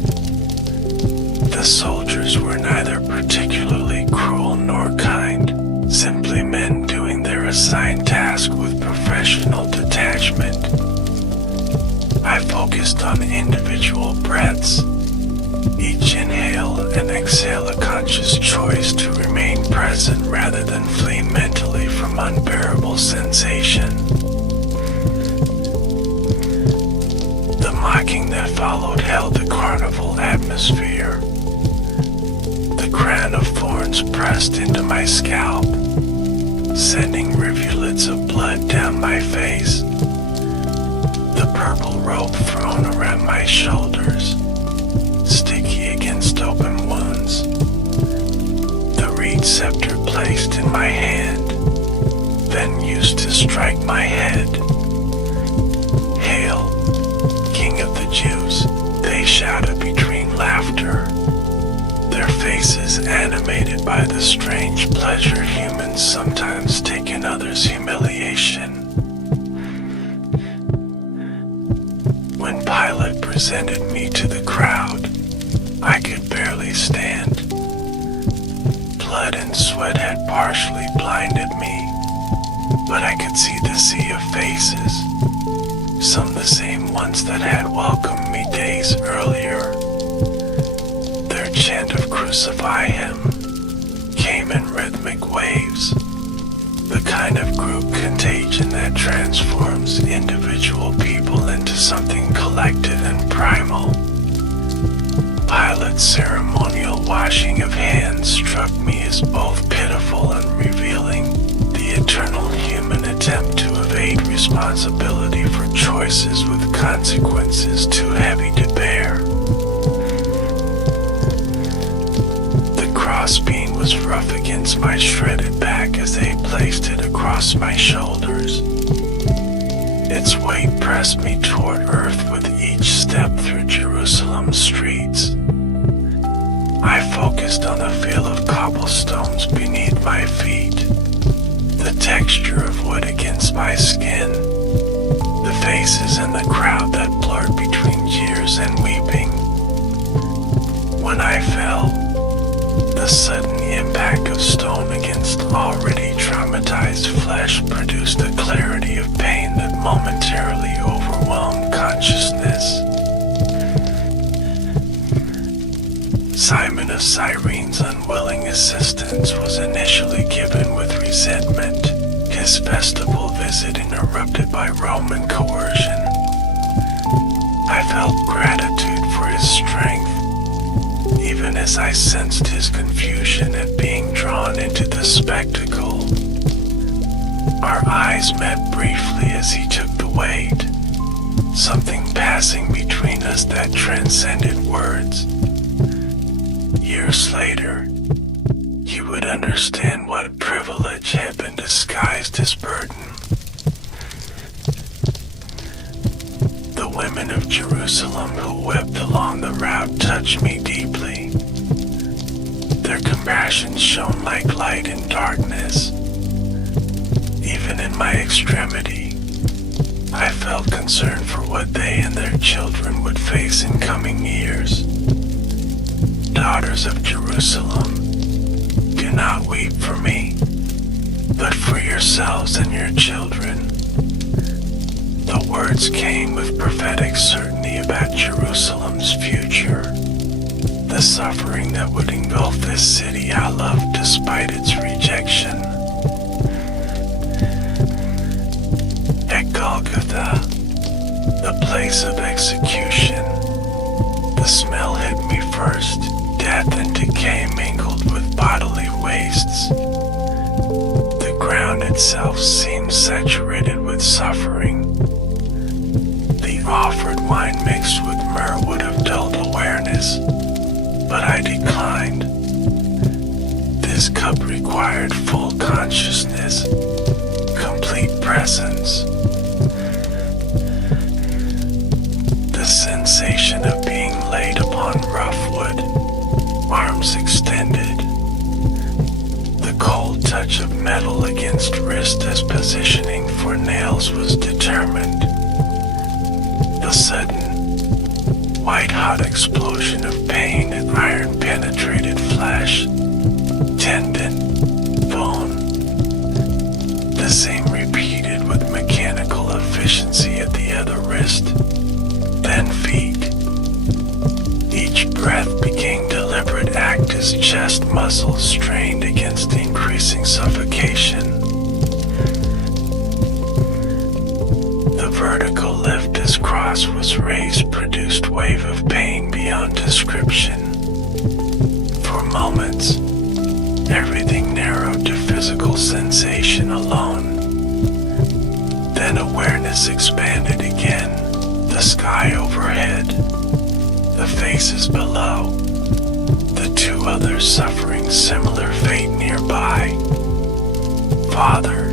The soldiers were neither particularly cruel nor kind, simply men doing their assigned task with professional detachment. I focused on individual breaths. Each inhale and exhale a conscious choice to remain present rather than flee mentally from unbearable sensation. The mocking that followed held the carnival atmosphere. The crown of thorns pressed into my scalp, sending rivulets of blood down my face. The purple robe thrown around my shoulders, sticky against open wounds. The reed scepter placed in my hand, then used to strike my head. "Hail, King of the Jews," they shouted between laughter, their faces animated by the strange pleasure humans sometimes take in others' humiliation. When Pilate presented me to the crowd, I could barely stand. Blood and sweat had partially blinded me, but I could see the sea of faces, some the same ones that had welcomed me days earlier. Their chant of "Crucify Him" came in rhythmic waves, the kind of group contagion that transforms individual people into something collective and primal. Pilate's ceremonial washing of hands struck me as both pitiful and revealing, the eternal human attempt to evade responsibility for choices with consequences too heavy to bear. The crossbeam was rough against my shredded back as they placed it across my shoulders. Its weight pressed me toward earth with each step through Jerusalem's streets. I focused on the feel of cobblestones beneath my feet, the texture of wood against my skin, the faces in the crowd that blurred between jeers and weeping. When I fell, the sudden impact of stone against already traumatized flesh produced a clarity of pain that momentarily overwhelmed consciousness. Simon of Cyrene's unwilling assistance was initially given with resentment, his festival visit interrupted by Roman coercion. I felt gratitude for his strength, even as I sensed his confusion at being drawn into the spectacle. Our eyes met briefly as he took the weight, something passing between us that transcended words. Years later, he would understand what privilege had been disguised as burden. The women of Jerusalem who wept along the route touched me deeply. Their compassion shone like light in darkness. Even in my extremity, I felt concern for what they and their children would face in coming years. Daughters of Jerusalem, do not weep for me, but for yourselves and your children. The words came with prophetic certainty about Jerusalem's future, the suffering that would engulf this city I loved despite its rejection. At Golgotha, the place of execution, the smell hit me first. Death and decay mingled with bodily wastes. The ground itself seemed saturated with suffering. The offered wine mixed with myrrh would have dulled awareness, but I declined. This cup required full consciousness, complete presence. The sensation of being laid upon rough wood, arms extended, the cold touch of metal against wrist as positioning for nails was determined. The sudden, white-hot explosion of pain and iron-penetrated flesh, tendon, bone. The same repeated with mechanical efficiency at the other wrist, then feet. Each breath became deliberate act as chest muscles strained against increasing suffocation. The vertical lift as cross was raised produced wave of pain beyond description. For moments, everything narrowed to physical sensation alone. Then awareness expanded again, the sky overhead, the faces below, the two others suffering similar fate nearby. Father,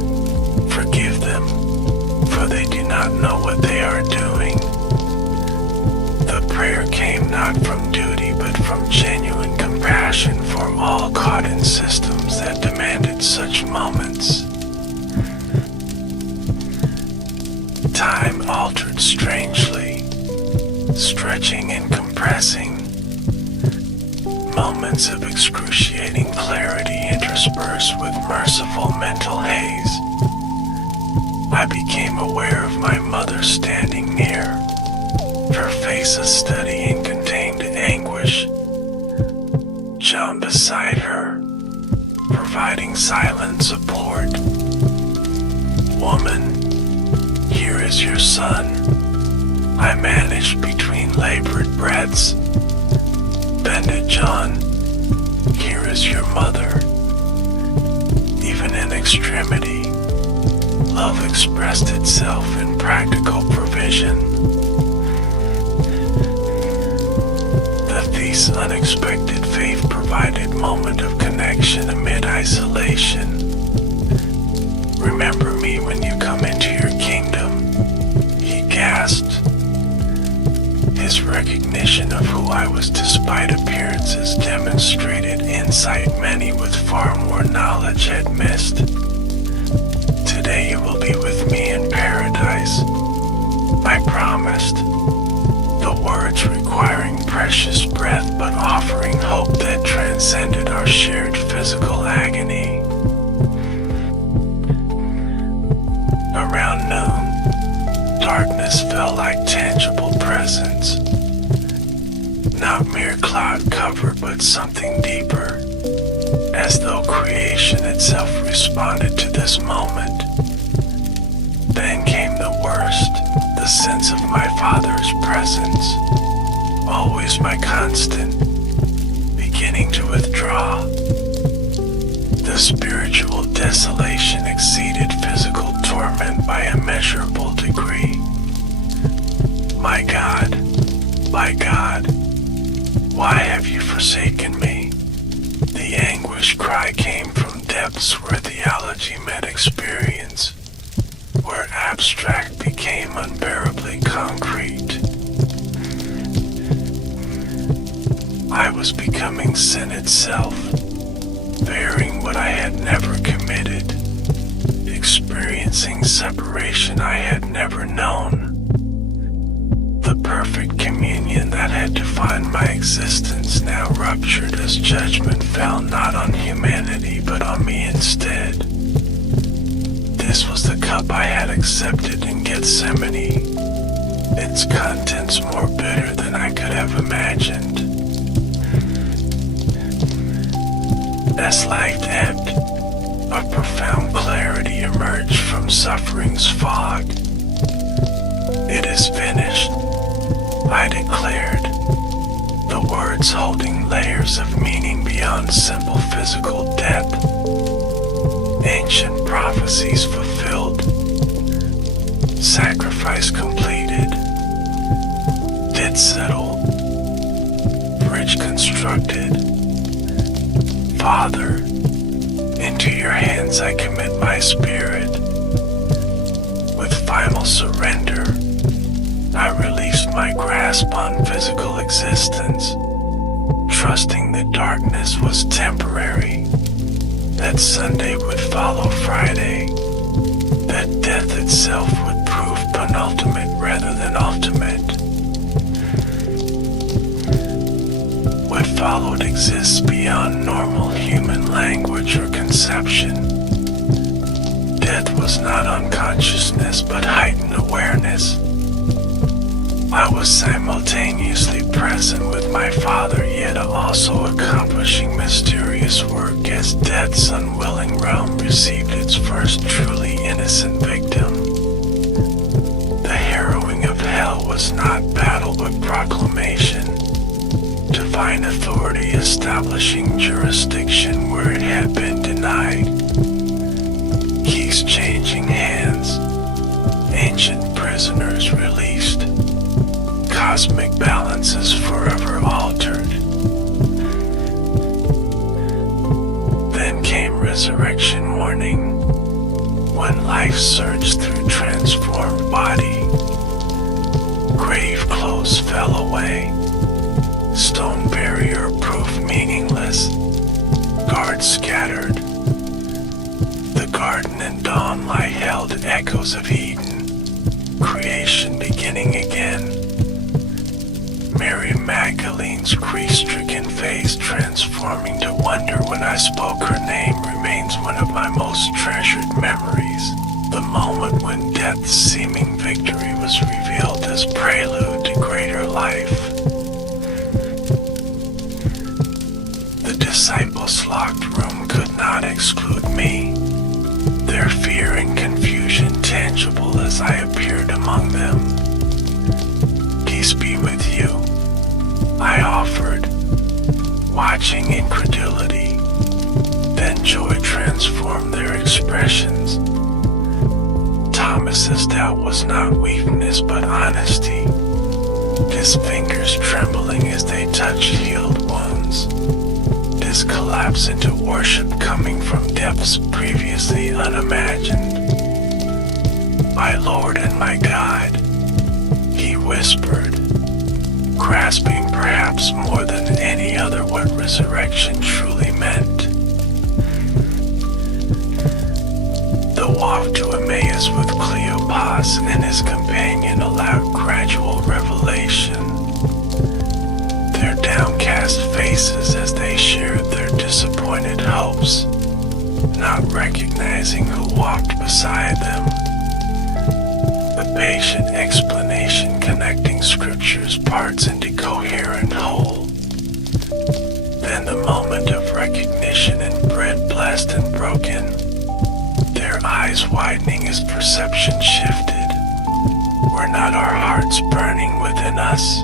forgive them, for they do not know what they are doing. The prayer came not from duty but from genuine compassion for all caught in systems that demanded such moments. Time altered strangely, stretching and compressing. Moments of excruciating clarity interspersed with merciful mental haze. I became aware of my mother standing near, her face a study in contained anguish. John beside her, providing silent support. Woman, here is your son. I managed between labored breaths. Bended John, here is your mother. Even in extremity, love expressed itself in practical provision. This unexpected faith provided moment of connection amid isolation. Remember me when you come into your kingdom, he gasped. His recognition of who I was despite appearances demonstrated insight many with far more knowledge had missed. Today you will be with me in paradise, I promised. The words requiring precious breath but offering hope that transcended our shared physical agony. Around noon, darkness felt like tangible presence. Not mere cloud cover but something deeper, as though creation itself responded to this moment. Then came the worst, the sense of my father's presence, always my constant, beginning to withdraw. The spiritual desolation exceeded physical torment by a measurable degree. My God, why have you forsaken me? The anguish cry came from depths where theology met experience, where abstract became unbearably concrete. I was becoming sin itself, bearing what I had never committed, experiencing experiencing separation I had never known. The perfect communion that had defined my existence now ruptured as judgment fell not on humanity but on me instead. This was the cup I had accepted in Gethsemane, its contents more bitter than I could have imagined. As life ebbed, a profound clarity emerged from suffering's fog. It is finished, I declared, the words holding layers of meaning beyond simple physical death. Ancient prophecies fulfilled, sacrifice completed, debt settled, bridge constructed. Father, into your hands I commit my spirit. With final surrender, I released my grasp on physical existence, trusting that darkness was temporary, that Sunday would follow Friday, that death itself would prove penultimate rather than ultimate. What followed exists beyond normal human language or conception. Death was not unconsciousness but heightened awareness. I was simultaneously present with my Father, yet also accomplishing mysterious work as death's unwilling realm received its first truly innocent victim. The harrowing of hell was not battle but proclamation. Divine authority establishing jurisdiction where it had been denied. Keys changing hands, ancient prisoners released, cosmic balances forever altered. Then came resurrection morning, when life surged through transformed body. Grave clothes fell away, stone barrier proof meaningless, guards scattered. The garden and dawn light held echoes of Eden, creation beginning again. Mary Magdalene's grief-stricken face transforming to wonder when I spoke her name remains one of my most treasured memories. The moment when death's seeming victory was revealed as prelude to greater life. The disciples' locked room could not exclude me, their fear and confusion tangible as I appeared among them. Peace be with you, I offered, watching incredulity. Then joy transformed their expressions. Thomas's doubt was not weakness but honesty, his fingers trembling as they touched healed wounds. This collapse into worship coming from depths previously unimagined. My Lord and my God, he whispered, grasping perhaps more than any other what resurrection truly meant. The walk to Emmaus with Cleopas and his companion allowed gradual revelation. Their downcast faces as they shared their disappointed hopes, not recognizing who walked beside them. The patient explanation connecting scripture's parts into coherent whole. Then the moment of recognition in bread blessed and broken, their eyes widening as perception shifted. Were not our hearts burning within us?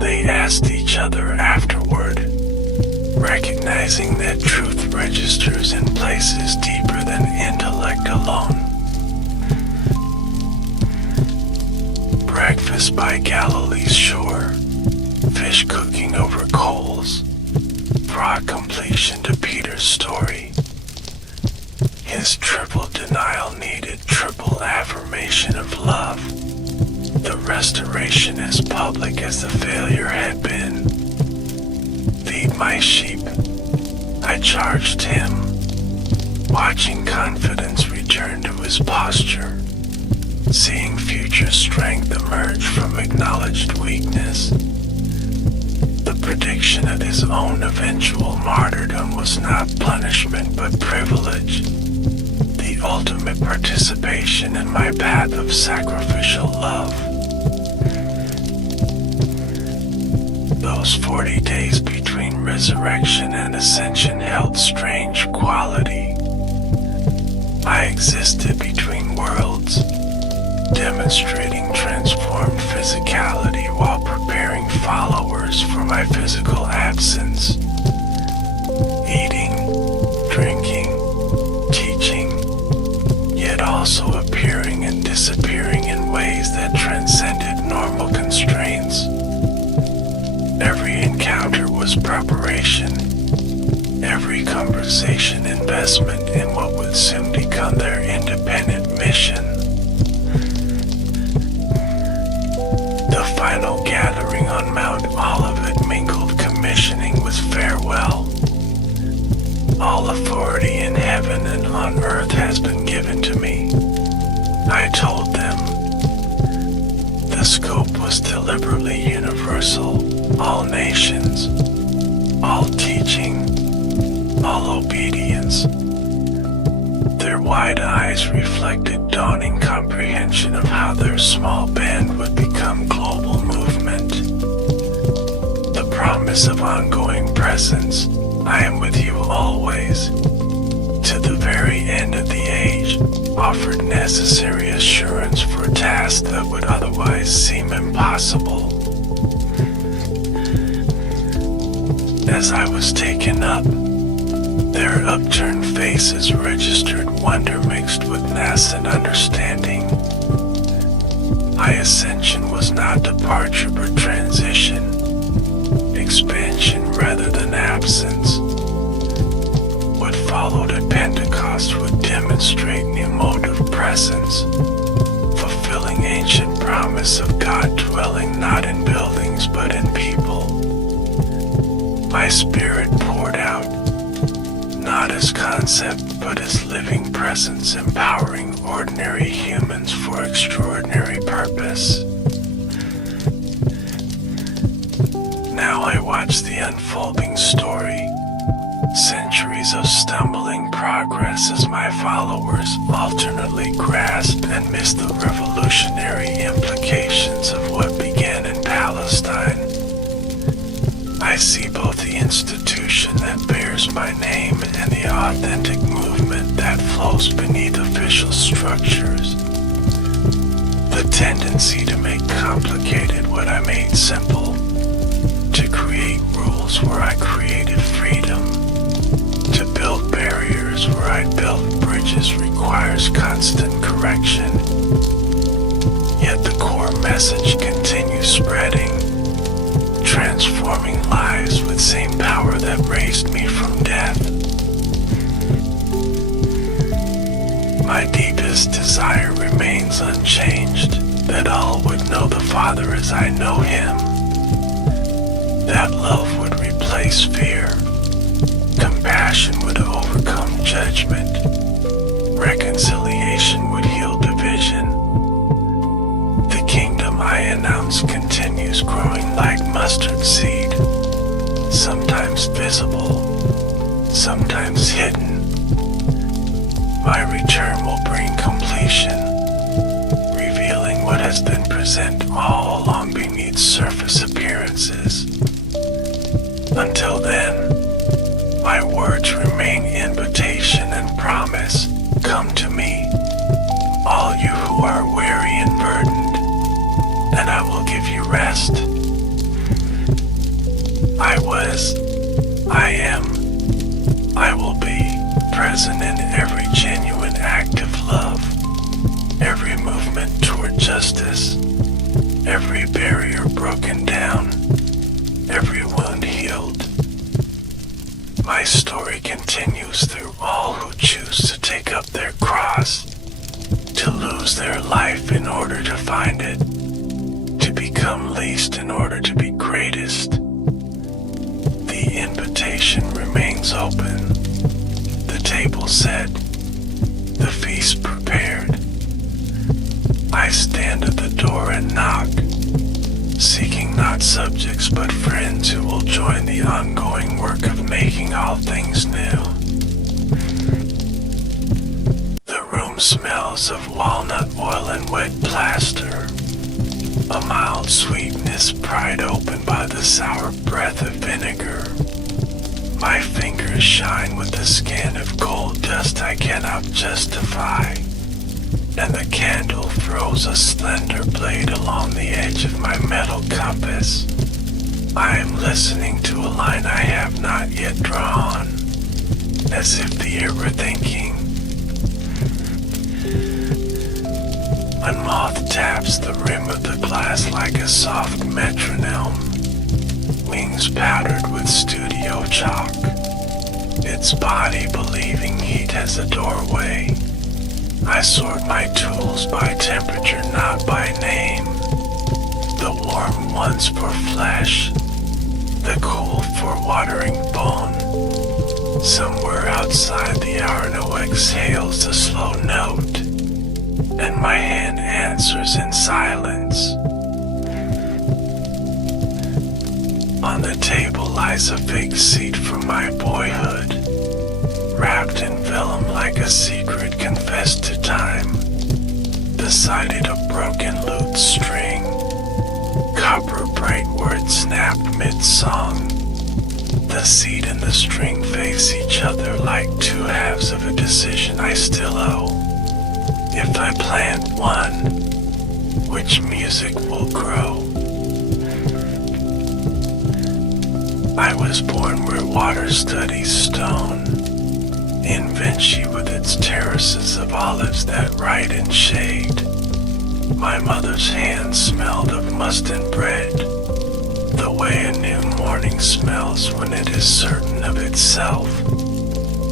They asked each other afterward, recognizing that truth registers in places deeper than intellect alone. Breakfast by Galilee's shore, fish cooking over coals, brought completion to Peter's story. His triple denial needed triple affirmation of love. The restoration as public as the failure had been. Feed my sheep, I charged him, watching confidence return to his seeing future strength emerge from acknowledged weakness. The prediction of his own eventual martyrdom was not punishment but privilege, the ultimate participation in my path of sacrificial love. Those 40 days between resurrection and ascension held strange quality. I existed between worlds, demonstrating transformed physicality while preparing followers for my physical absence. Eating, drinking, teaching, yet also appearing and disappearing in ways that transcended normal constraints. Every encounter was preparation, every conversation investment in what would soon become their independent mission. The final gathering on Mount Olivet mingled commissioning with farewell. All authority in heaven and on earth has been given to me, I told them. The scope was deliberately universal, all nations, all teaching, all obedience. Their wide eyes reflected dawning comprehension of how their small band would become global movement. The promise of ongoing presence, I am with you always, to the very end of the age, offered necessary assurance for tasks that would otherwise seem impossible. As I was taken up, their upturned faces registered wonder mixed with nascent understanding. My ascension was not departure but transition, expansion rather than absence. What followed at Pentecost would demonstrate new mode of presence, fulfilling ancient promise of God dwelling not in buildings but in people. My spirit poured out, not as concept but as living presence empowering ordinary humans for extraordinary purpose. Now I watch the unfolding story, centuries of stumbling progress as my followers alternately grasp and miss the revolutionary implications of what began in Palestine. I see both the institution that bears my name and the authentic movement that flows beneath official structures. The tendency to make complicated what I made simple, to create rules where I created freedom, to build barriers where I built bridges requires constant correction. Yet the core message continues spreading, transforming lives with same power that raised me from death. My deepest desire remains unchanged, that all would know the Father as I know Him. That love would replace fear, compassion would overcome judgment, reconciliation would heal division. The kingdom I announce continues growing like mustard seed, sometimes visible, sometimes hidden. My return will bring completion, revealing what has been present all along beneath surface appearances. Until then, my words remain invitation and promise. Come to me, all you who are weary and burdened, and I will give you rest. I was, I am, I will be present in every genuine act of love, every movement toward justice, every barrier broken down, every wound healed. My story continues through all who choose to take up their cross, to lose their life in order to find it, to become least in order to be greatest. The invitation remains open, the table set, the feast prepared. I I stand at the door and knock, seeking not subjects but friends who will join the ongoing work of making all things new. The room smells of walnut oil and wet plaster, a mild sweetness pried open by the sour breath of vinegar. My fingers shine with the skin of gold dust I cannot justify, and the candle throws a slender blade along the edge of my metal compass. I am listening to a line I have not yet drawn, as if the ear were thinking. A moth taps the rim of the glass like a soft metronome, wings powdered with studio chalk, its body believing heat has a doorway. I sort my tools by temperature, not by name. The warm ones for flesh, the cool for watering bone. Somewhere outside the Arno exhales a slow note, and my hand answers in silence. On the table lies a fake seat from my boyhood, wrapped in vellum like a secret confessed to time. Beside it a broken lute string, copper bright words snapped mid-song. The seat and the string face each other like two halves of a decision I still owe. If I plant one, which music will grow? I was born where water studies stone, in Vinci with its terraces of olives that ride in shade. My mother's hand smelled of must and bread, the way a new morning smells when it is certain of itself.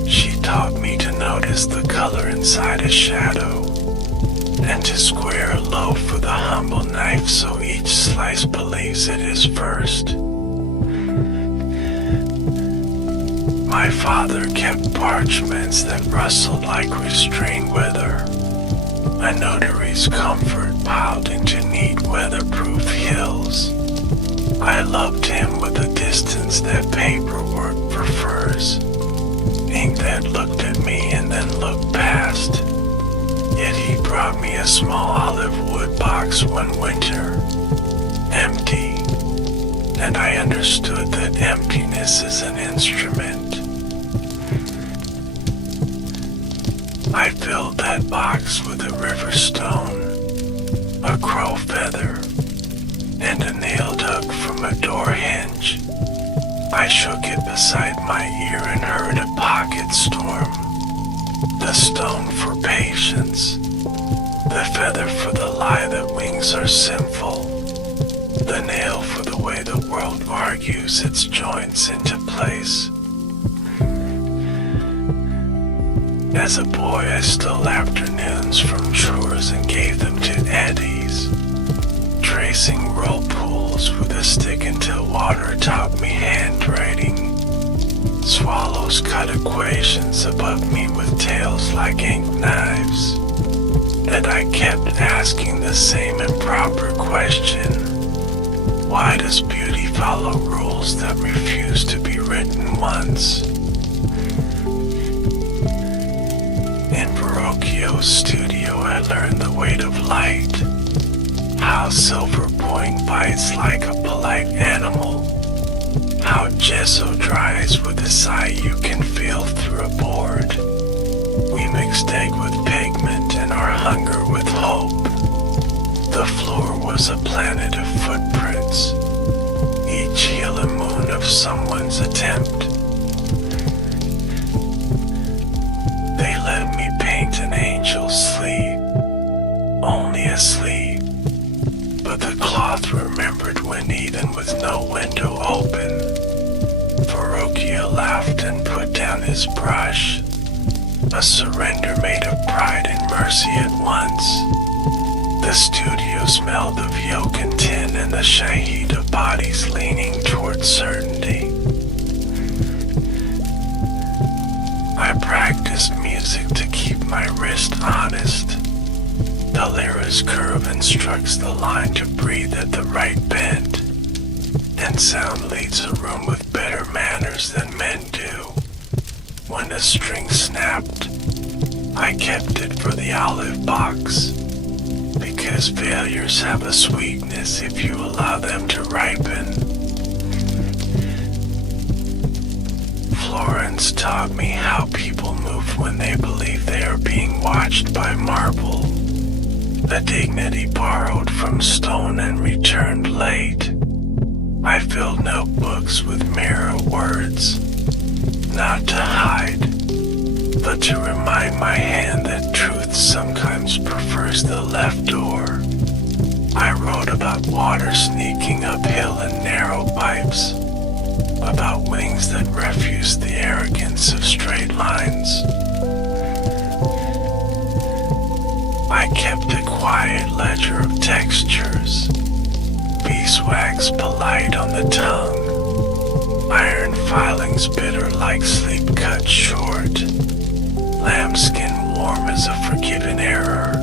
She taught me to notice the color inside a shadow, and to square a loaf with a humble knife so each slice believes it is first. My father kept parchments that rustled like restrained weather, a notary's comfort piled into neat weatherproof hills. I loved him with a distance that paperwork prefers, ink that looked at me and then looked past. Yet he brought me a small olive wood box one winter, empty, and I understood that emptiness is an instrument. I filled that box with a river stone, a crow feather, and a nail dug from a door hinge. I shook it beside my ear and heard a pocket storm. The stone for patience, the feather for the lie that wings are sinful, the nail for the way the world argues its joints into place. As a boy, I stole afternoons from chores and gave them to eddies, tracing whirlpools with a stick until water taught me handwriting. Swallows cut equations above me with tails like ink knives, and I kept asking the same improper question: why does beauty follow rules that refuse to be written once? In Verrocchio's studio, I learned the weight of light, how silver point bites like a polite animal, how gesso dries with a sigh you can feel through a board. We mixed egg with pigment and our hunger with hope. The floor was a planet of footprints, each heel a moon of someone's attempt. They let me paint an angel's sleep, only a sleep, but the cloth remembered when Eden with no window open. Verrocchio laughed and put down his brush, a surrender made of pride and mercy at once. The studio smelled of yolk and tin and the shahid of bodies leaning toward certainty. I practiced music to keep my wrist honest. The colorless curve instructs the line to breathe at the right bend, and sound leads a room with better manners than men do. When a string snapped, I kept it for the olive box, because failures have a sweetness if you allow them to ripen. Florence taught me how people move when they believe they are being watched by marble, a dignity borrowed from stone and returned late. I filled notebooks with mirror words, not to hide, but to remind my hand that truth sometimes prefers the left door. I wrote about water sneaking uphill in narrow pipes, about wings that refuse the arrogance of straight lines. I kept a quiet ledger of textures, beeswax polite on the tongue, iron filings bitter like sleep cut short, lambskin warm as a forgiven error,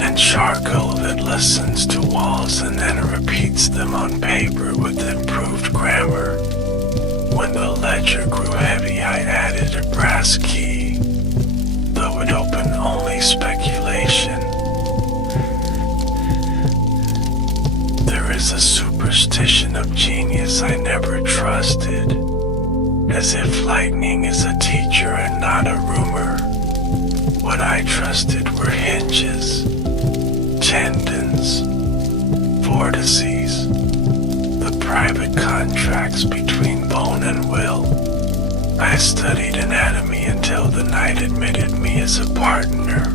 and charcoal that listens to walls and then repeats them on paper with improved grammar. When the ledger grew heavy, I added a brass key, though it opened only speculation. There is a superstition of genius I never trusted, as if lightning is a teacher and not a rumor. What I trusted were hinges, tendons, vortices, the private contracts between bone and will. I studied anatomy until the night admitted me as a partner,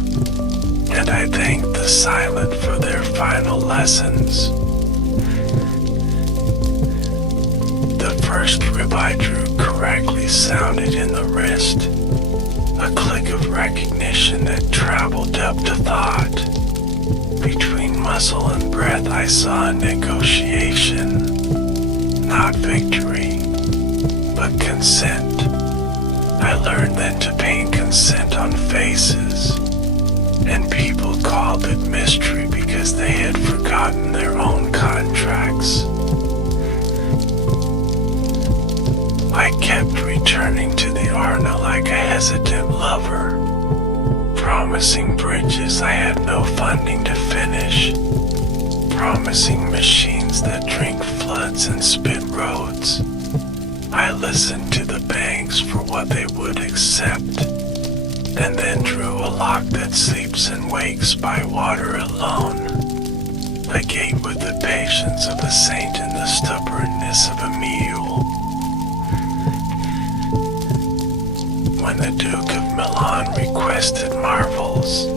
and I thanked the silent for their final lessons. The first rib I drew correctly sounded in the wrist, a click of recognition that traveled up to thought. Between muscle and breath I saw a negotiation, not victory, but consent. I learned then to paint consent on faces, and people called it mystery because they had forgotten their own contracts. I kept returning to the Arna like a hesitant lover, promising bridges I had no funding to finish, promising machines that drink floods and spit roads. I listened to the banks for what they would accept, and then drew a lock that sleeps and wakes by water alone, a gate with the patience of a saint and the stubbornness of a mule. When the Duke of Milan requested marvels,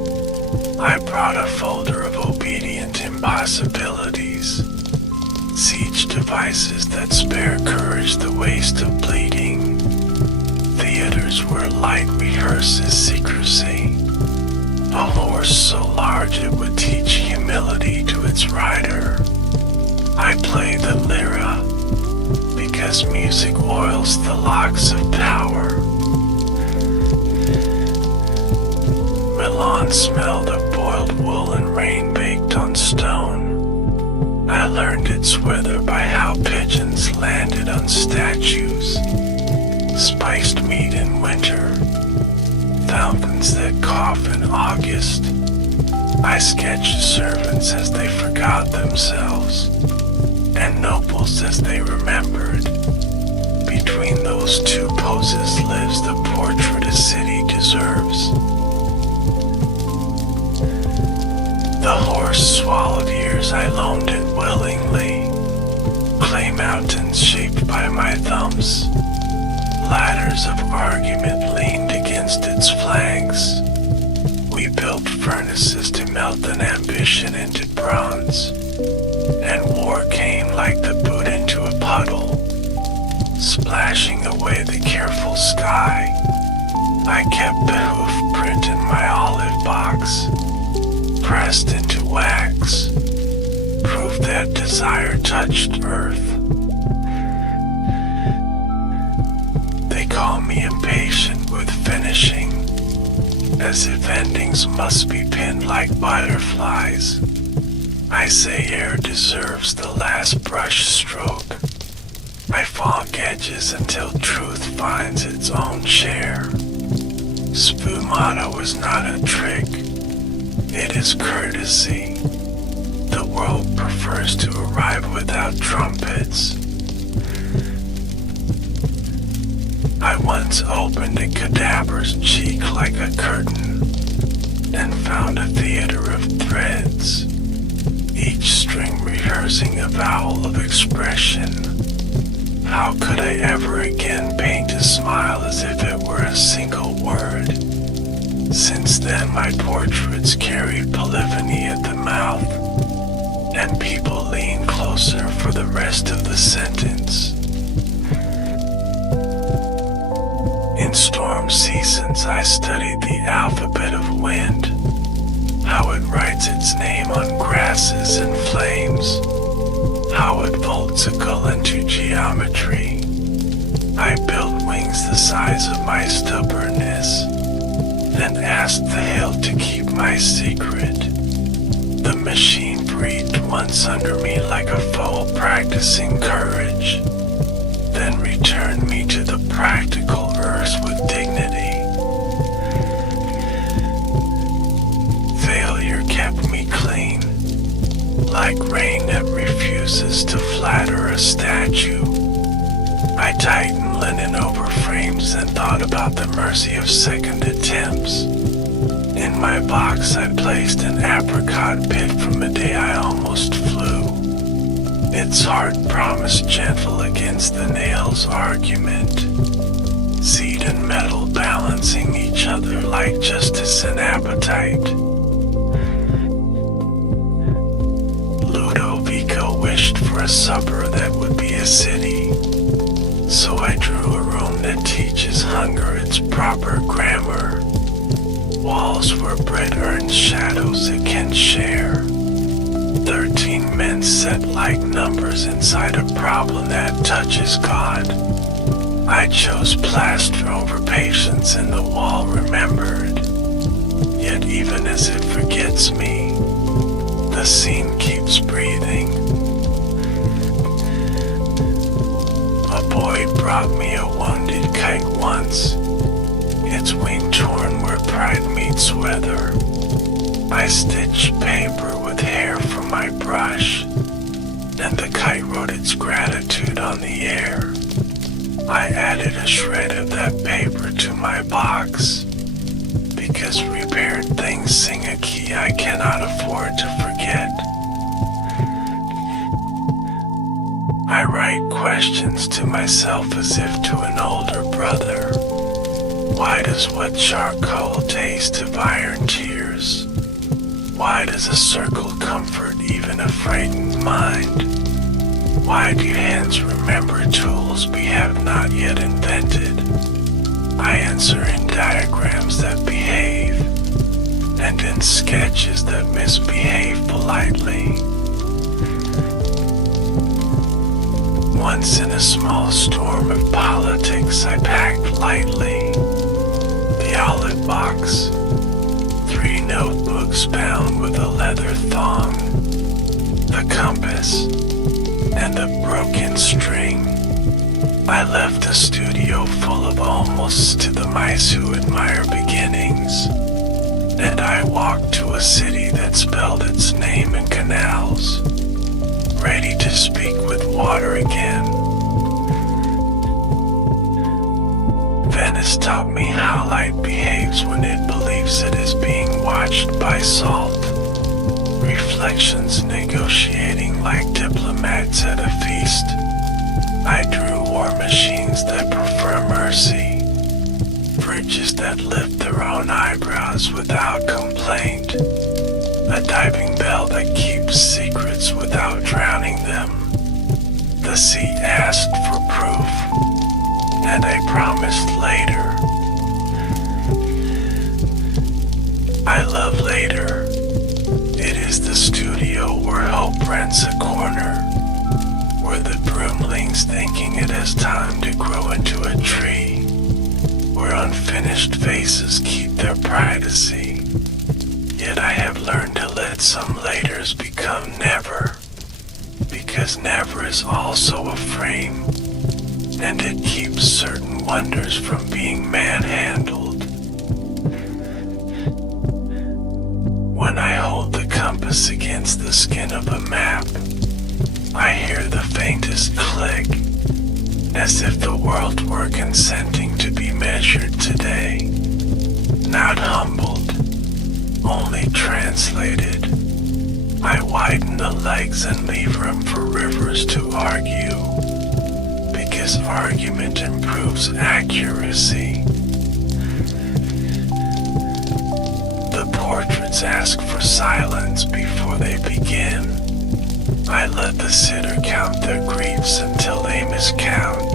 I brought a folder of obedient impossibilities, siege devices that spare courage the waste of bleeding, theaters where light rehearses secrecy, a horse so large it would teach humility to its rider. I play the lyra because music oils the locks of power. Milan smelled of boiled wool and rain baked on stone. I learned its weather by how pigeons landed on statues, spiced meat in winter, fountains that cough in August. I sketched servants as they forgot themselves, and nobles as they remembered. Between those two poses lives the portrait a city deserves. The horse swallowed years, I loaned it willingly. Clay mountains shaped by my thumbs. Ladders of argument leaned against its flanks. We built furnaces to melt an ambition into bronze. And war came like the boot into a puddle, splashing away the careful sky. I kept the hoof print in my olive box, pressed into wax, proof that desire touched earth. They call me impatient with finishing, as if endings must be pinned like butterflies. I say air deserves the last brush stroke. I fog edges until truth finds its own share. Sfumato is not a trick, it is courtesy. The world prefers to arrive without trumpets. I once opened a cadaver's cheek like a curtain and found a theater of threads, each string rehearsing a vowel of expression. How could I ever again paint a smile as if it were a single word? Since then my portraits carry polyphony at the mouth, and people lean closer for the rest of the sentence. In storm seasons I studied the alphabet of wind, how it writes its name on grasses and flames, how it folds a gull into geometry. I built wings the size of my stubbornness, then asked the hill to keep my secret. The machine breathed once under me like a foe practicing courage, then returned me to the practical earth with dignity. Failure kept me clean, like rain that refuses to flatter a statue. I tightened linen over frames and thought about the mercy of second attempts. In my box I placed an apricot pit from a day I almost flew. Its heart promised gentle against the nail's argument. Seed and metal balancing each other like justice and appetite. Ludovico wished for a supper that would be a city, so I drew a room that teaches hunger its proper grammar. Walls where bread earns shadows it can share. 13 men set like numbers inside a problem that touches God. I chose plaster over patience and the wall remembered. Yet even as it forgets me, the scene keeps breathing. A boy brought me a wounded kite once, its wing torn where pride meets weather. I stitched paper with hair from my brush, and the kite wrote its gratitude on the air. I added a shred of that paper to my box, because repaired things sing a key I cannot afford to forget. I write questions to myself as if to an older brother. Why does what charcoal taste of iron tears? Why does a circle comfort even a frightened mind? Why do hands remember tools we have not yet invented? I answer in diagrams that behave, and in sketches that misbehave politely. Once in a small storm of politics I packed lightly the olive box, 3 notebooks bound with a leather thong, the compass, and a broken string. I left a studio full of almosts to the mice who admire beginnings, and I walked to a city that spelled its name in canals, ready to speak with water again. Venice taught me how light behaves when it believes it is being watched by salt. Reflections negotiating like diplomats at a feast. I drew war machines that prefer mercy, bridges that lift their own eyebrows without complaint, a diving bell that keeps secrets without drowning them. The sea asked for proof, and I promised later. I love later. It is the studio where hope rents a corner, where the broomling's thinking it has time to grow into a tree, where unfinished faces keep their their privacy. Yet I have learned to let some laters become never, because never is also a frame, and it keeps certain wonders from being manhandled. When I hold the compass against the skin of a map, I hear the faintest click, as if the world were consenting to be measured today, not humbled, only translated. I widen the legs and leave room for rivers to argue, because argument improves accuracy. The portraits ask for silence before they begin. I let the sitter count their griefs until they miscount.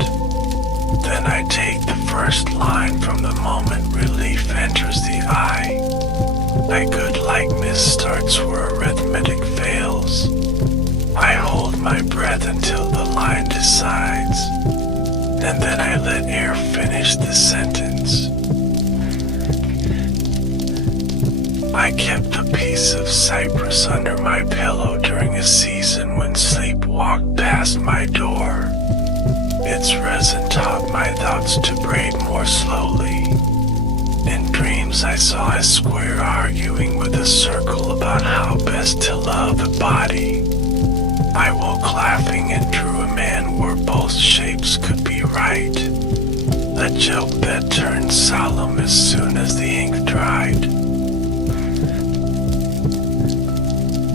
Then I take the first line from the moment relief enters the eye. My good likeness starts where arithmetic fails. I hold my breath until the line decides, and then I let air finish the sentence. I kept a piece of cypress under my pillow during a season when sleep walked past my door. Its resin taught my thoughts to braid more slowly. In dreams I saw a square arguing with a circle about how best to love the body. I woke laughing and drew a man where both shapes could be right. A joke that turned solemn as soon as the ink dried.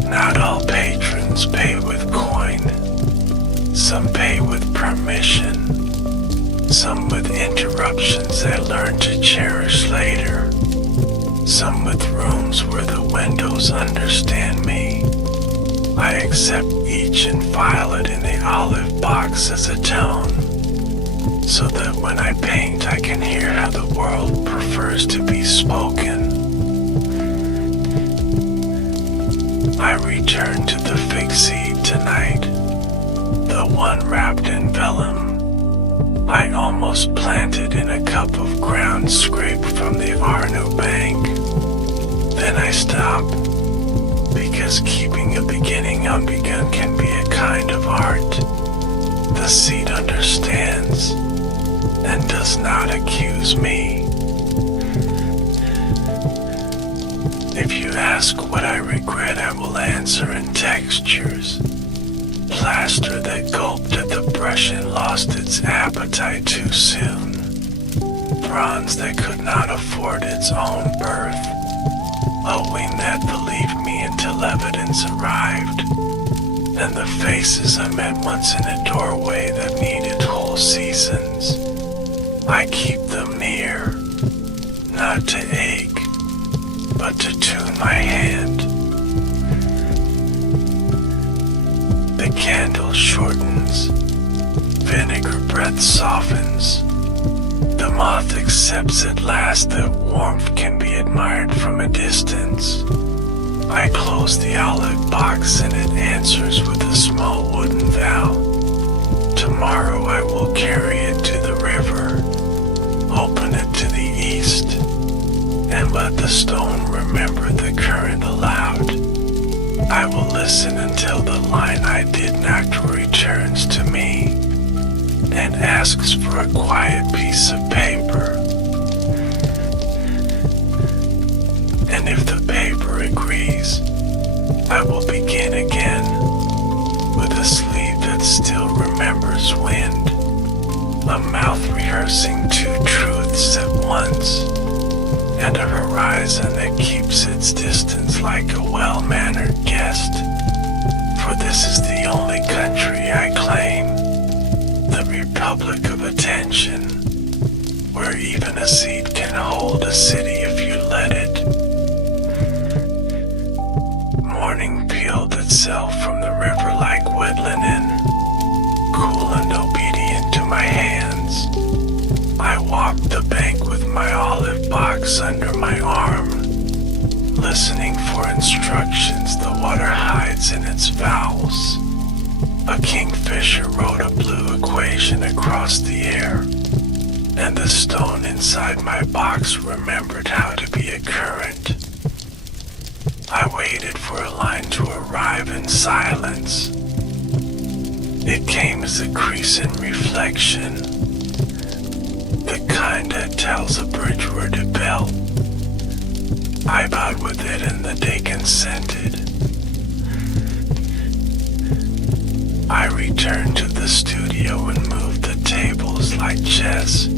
Not all patrons pay with coin. Some pay with permission. Some with interruptions I learn to cherish later. Some with rooms where the windows understand me. I accept each and file it in the olive box as a tone, so that when I paint I can hear how the world prefers to be spoken. I return to the fig seed tonight, the one wrapped in vellum. I almost planted in a cup of ground scraped from the Arnu bank. Then I stop, because keeping a beginning unbegun can be a kind of art. The seed understands, and does not accuse me. If you ask what I regret, I will answer in textures. Plaster that gulped at the brush and lost its appetite too soon. Bronze that could not afford its own birth. A wing that believed me until evidence arrived. And the faces I met once in a doorway that needed whole seasons. I keep them near, not to ache, but to tune my hand. The candle shortens, vinegar breath softens. The moth accepts at last that warmth can be admired from a distance. I close the olive box and it answers with a small wooden vow. Tomorrow I will carry it to the river, open it to the east, and let the stone remember the current aloud. I will listen until the line I did not returns to me and asks for a quiet piece of paper. And if the paper agrees, I will begin again with a sleeve that still remembers wind, a mouth rehearsing two truths at once, and a horizon that keeps its distance like a well-mannered guest. For this is the only country I claim, the Republic of Attention, where even a seed can hold a city if you let it. Morning peeled itself from the river like wet linen, cool and obedient to my hands. I walked the bank with my olive box under my arm, listening for instructions the water hides in its vowels. A kingfisher wrote a blue equation across the air. and the stone inside my box remembered how to be a current. I waited for a line to arrive in silence. It came as a crescent reflection, the kind that tells a bridge where to belt. I bowed with it and the day consented. I returned to the studio and moved the tables like chess,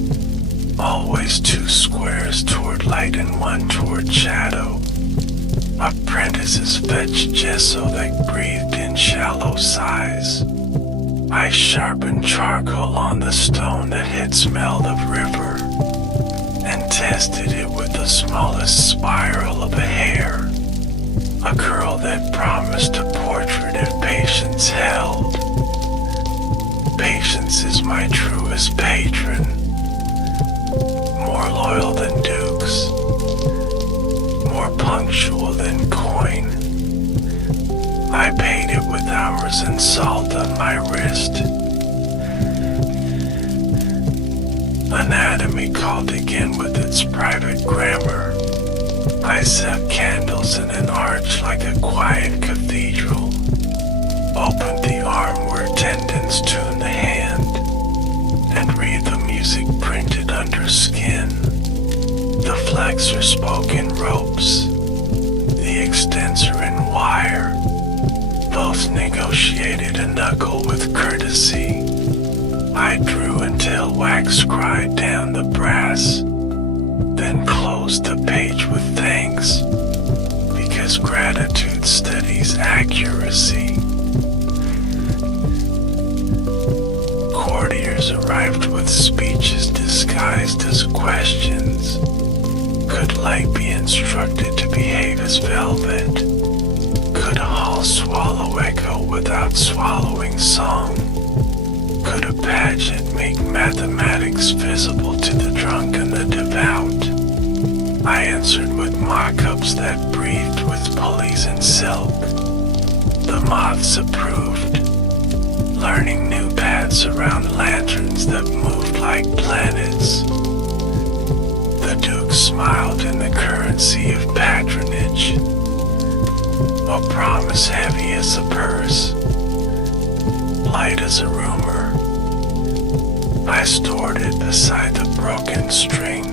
always 2 squares toward light and 1 toward shadow. Apprentices fetched gesso that breathed in shallow sighs. I sharpened charcoal on the stone that had smelled of river, and tested it with the smallest spiral of a hair, a curl that promised a portrait if patience held. Patience is my truest patron, more loyal than dukes, more punctual than coin. I paid it with hours and salt on my wrist. Anatomy called again with its private grammar. I set candles in an arch like a quiet cathedral, opened the arm where tendons tune the hand, and read the music printed under skin. The flexor spoke in ropes, the extensor in wire. Both negotiated a knuckle with courtesy. I drew until wax cried down the brass, then closed the page with thanks, because gratitude studies accuracy. Courtiers arrived with speeches disguised as questions. Could light be instructed to behave as velvet? Could a hall swallow echo without swallowing song? Could a pageant make mathematics visible to the drunk and the devout? I answered with mock-ups that breathed with pulleys and silk. The moths approved, learning new paths around lanterns that moved like planets. The Duke smiled in the currency of patronage, a promise heavy as a purse, light as a rumor. I stored it beside the broken string,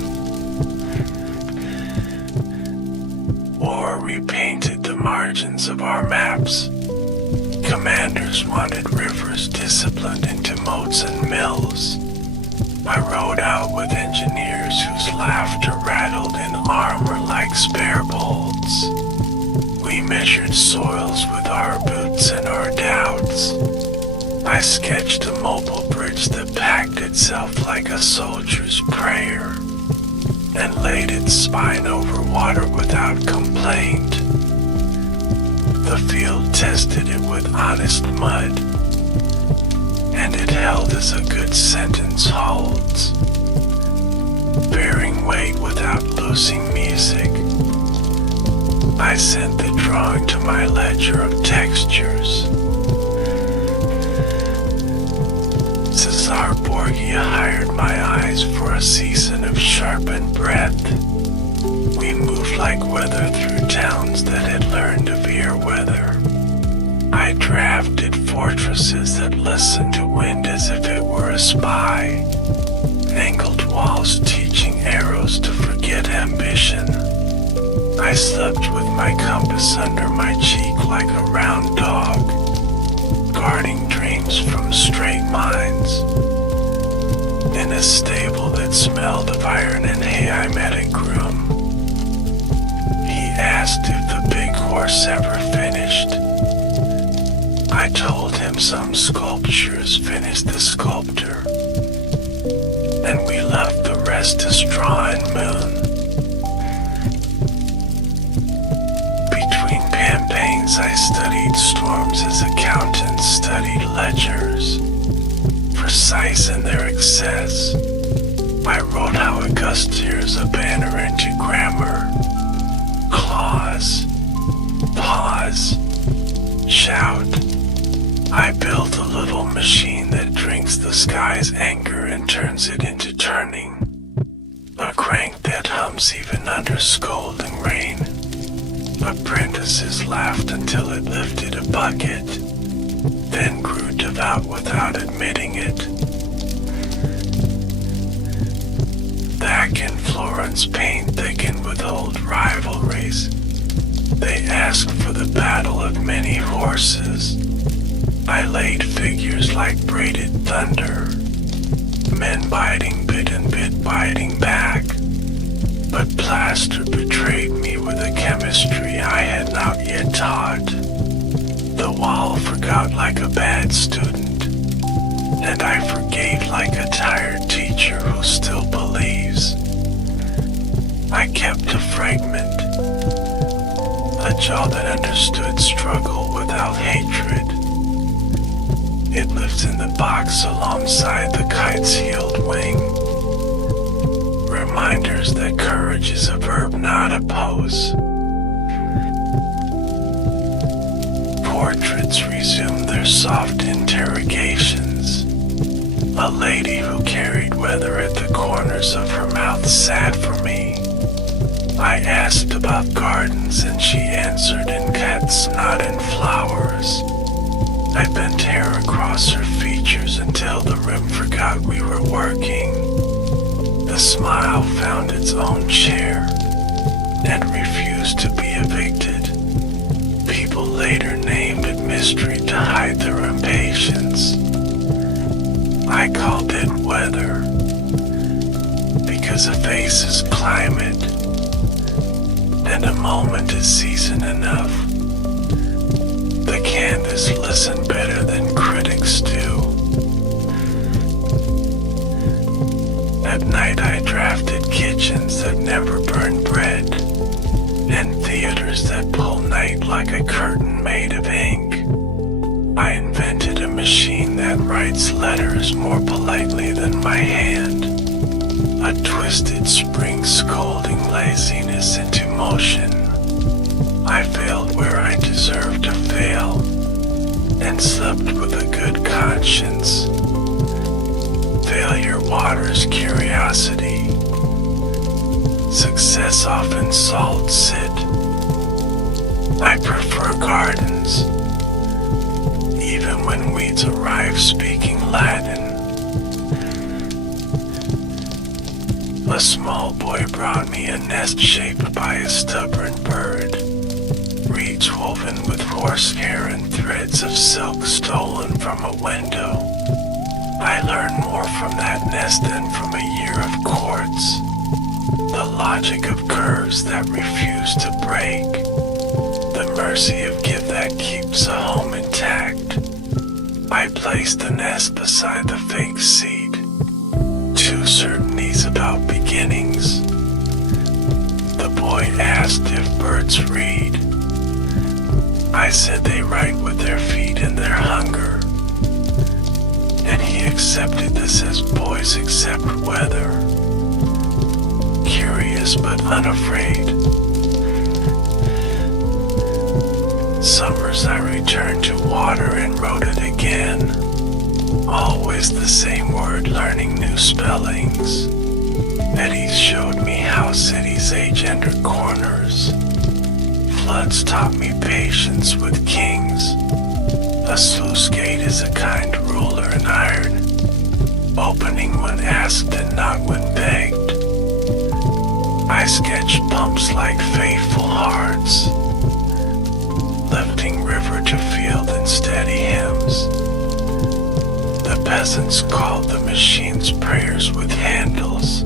or repainted the margins of our maps. Commanders wanted rivers disciplined into moats and mills. I rode out with engineers whose laughter rattled in armor like spare bolts. We measured soils with our boots and our doubts. I sketched a mobile bridge that packed itself like a soldier's prayer, and laid its spine over water without complaint. The field tested it with honest mud, and it held as a good sentence holds, bearing weight without losing music. I sent the drawing to my ledger of textures. Cesar Borgia hired my eyes for a season of sharpened breath. We moved like weather through towns that had learned to veer weather. I drafted fortresses that listened to wind as if it were a spy. Angled walls teaching arrows to forget ambition. I slept with my compass under my cheek like a round dog, guarding dreams from straight minds. In a stable that smelled of iron and hay, I met a groom. He asked if the big horse ever finished. I told him some sculptures finished the sculptor, and we left the rest to straw and moon. Between campaigns I studied storms as accountants studied ledgers, precise in their excess. I wrote how August tears a banner into grammar. Clause, pause, shout. I built a little machine that drinks takes the sky's anger and turns it into turning. A crank that hums even under scolding rain. Apprentices laughed until it lifted a bucket, then grew devout without admitting it. Back in Florence, pain thickened with old rivalries. They asked for the battle of many horses. I laid figures like braided thunder, men biting bit and bit biting back. But plaster betrayed me with a chemistry I had not yet taught. The wall forgot like a bad student, and I forgave like a tired teacher who still believes. I kept a fragment, a jaw that understood struggle without hatred. It lives in the box alongside the kite's healed wing. Reminders that courage is a verb, not a pose. Portraits resume their soft interrogations. A lady who carried weather at the corners of her mouth sat for me. I asked about gardens and she answered in cats, not in flowers. I bent hair across her features until the rim forgot we were working. The smile found its own chair and refused to be evicted. People later named it mystery to hide their impatience. I called it weather because a face is climate and a moment is season enough. The canvas listened better than critics do. At night I drafted kitchens that never burn bread, and theaters that pull night like a curtain made of ink. I invented a machine that writes letters more politely than my hand. A twisted spring scolding laziness into motion. I failed where I deserved to fail, and slept with a good conscience. Failure waters curiosity. Success often salts it. I prefer gardens, even when weeds arrive speaking Latin. A small boy brought me a nest shaped by a stubborn bird. Reeds woven with horsehair and threads of silk stolen from a window. I learned more from that nest than from a year of courts. The logic of curves that refuse to break. The mercy of give that keeps a home intact. I placed the nest beside the fake seed. Two certainties about beginnings. The boy asked if birds read. I said they write with their feet and their hunger. And he accepted this as boys accept weather. Curious but unafraid. Summers I returned to water and wrote it again. Always the same word, learning new spellings. Eddies showed me how cities age under corners. Floods taught me patience with kings. A sluice gate is a kind ruler in iron, opening when asked and not when begged. I sketched pumps like faithful hearts, lifting river to field in steady hymns. The peasants called the machines prayers with handles.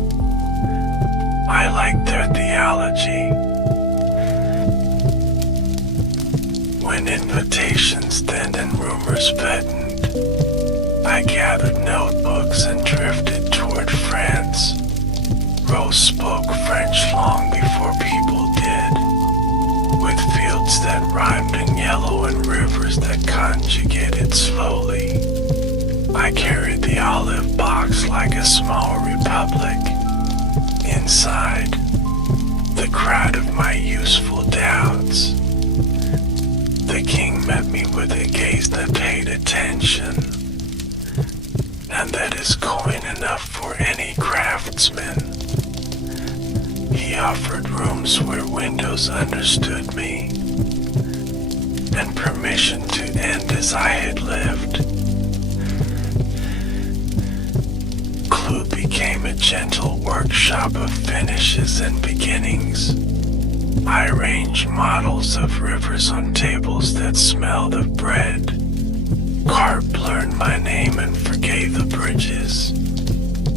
I liked their theology. When invitations thinned and rumors beddened, I gathered notebooks and drifted toward France. Rose spoke French long before people did, with fields that rhymed in yellow and rivers that conjugated slowly. I carried the olive box like a small republic. Inside, the crowd of my useful doubts. The king met me with a gaze that paid attention, and that is coin enough for any craftsman. He offered rooms where windows understood me, and permission to end as I had lived. Clue became a gentle workshop of finishes and beginnings. I arranged models of rivers on tables that smelled of bread. Carp learned my name and forgave the bridges.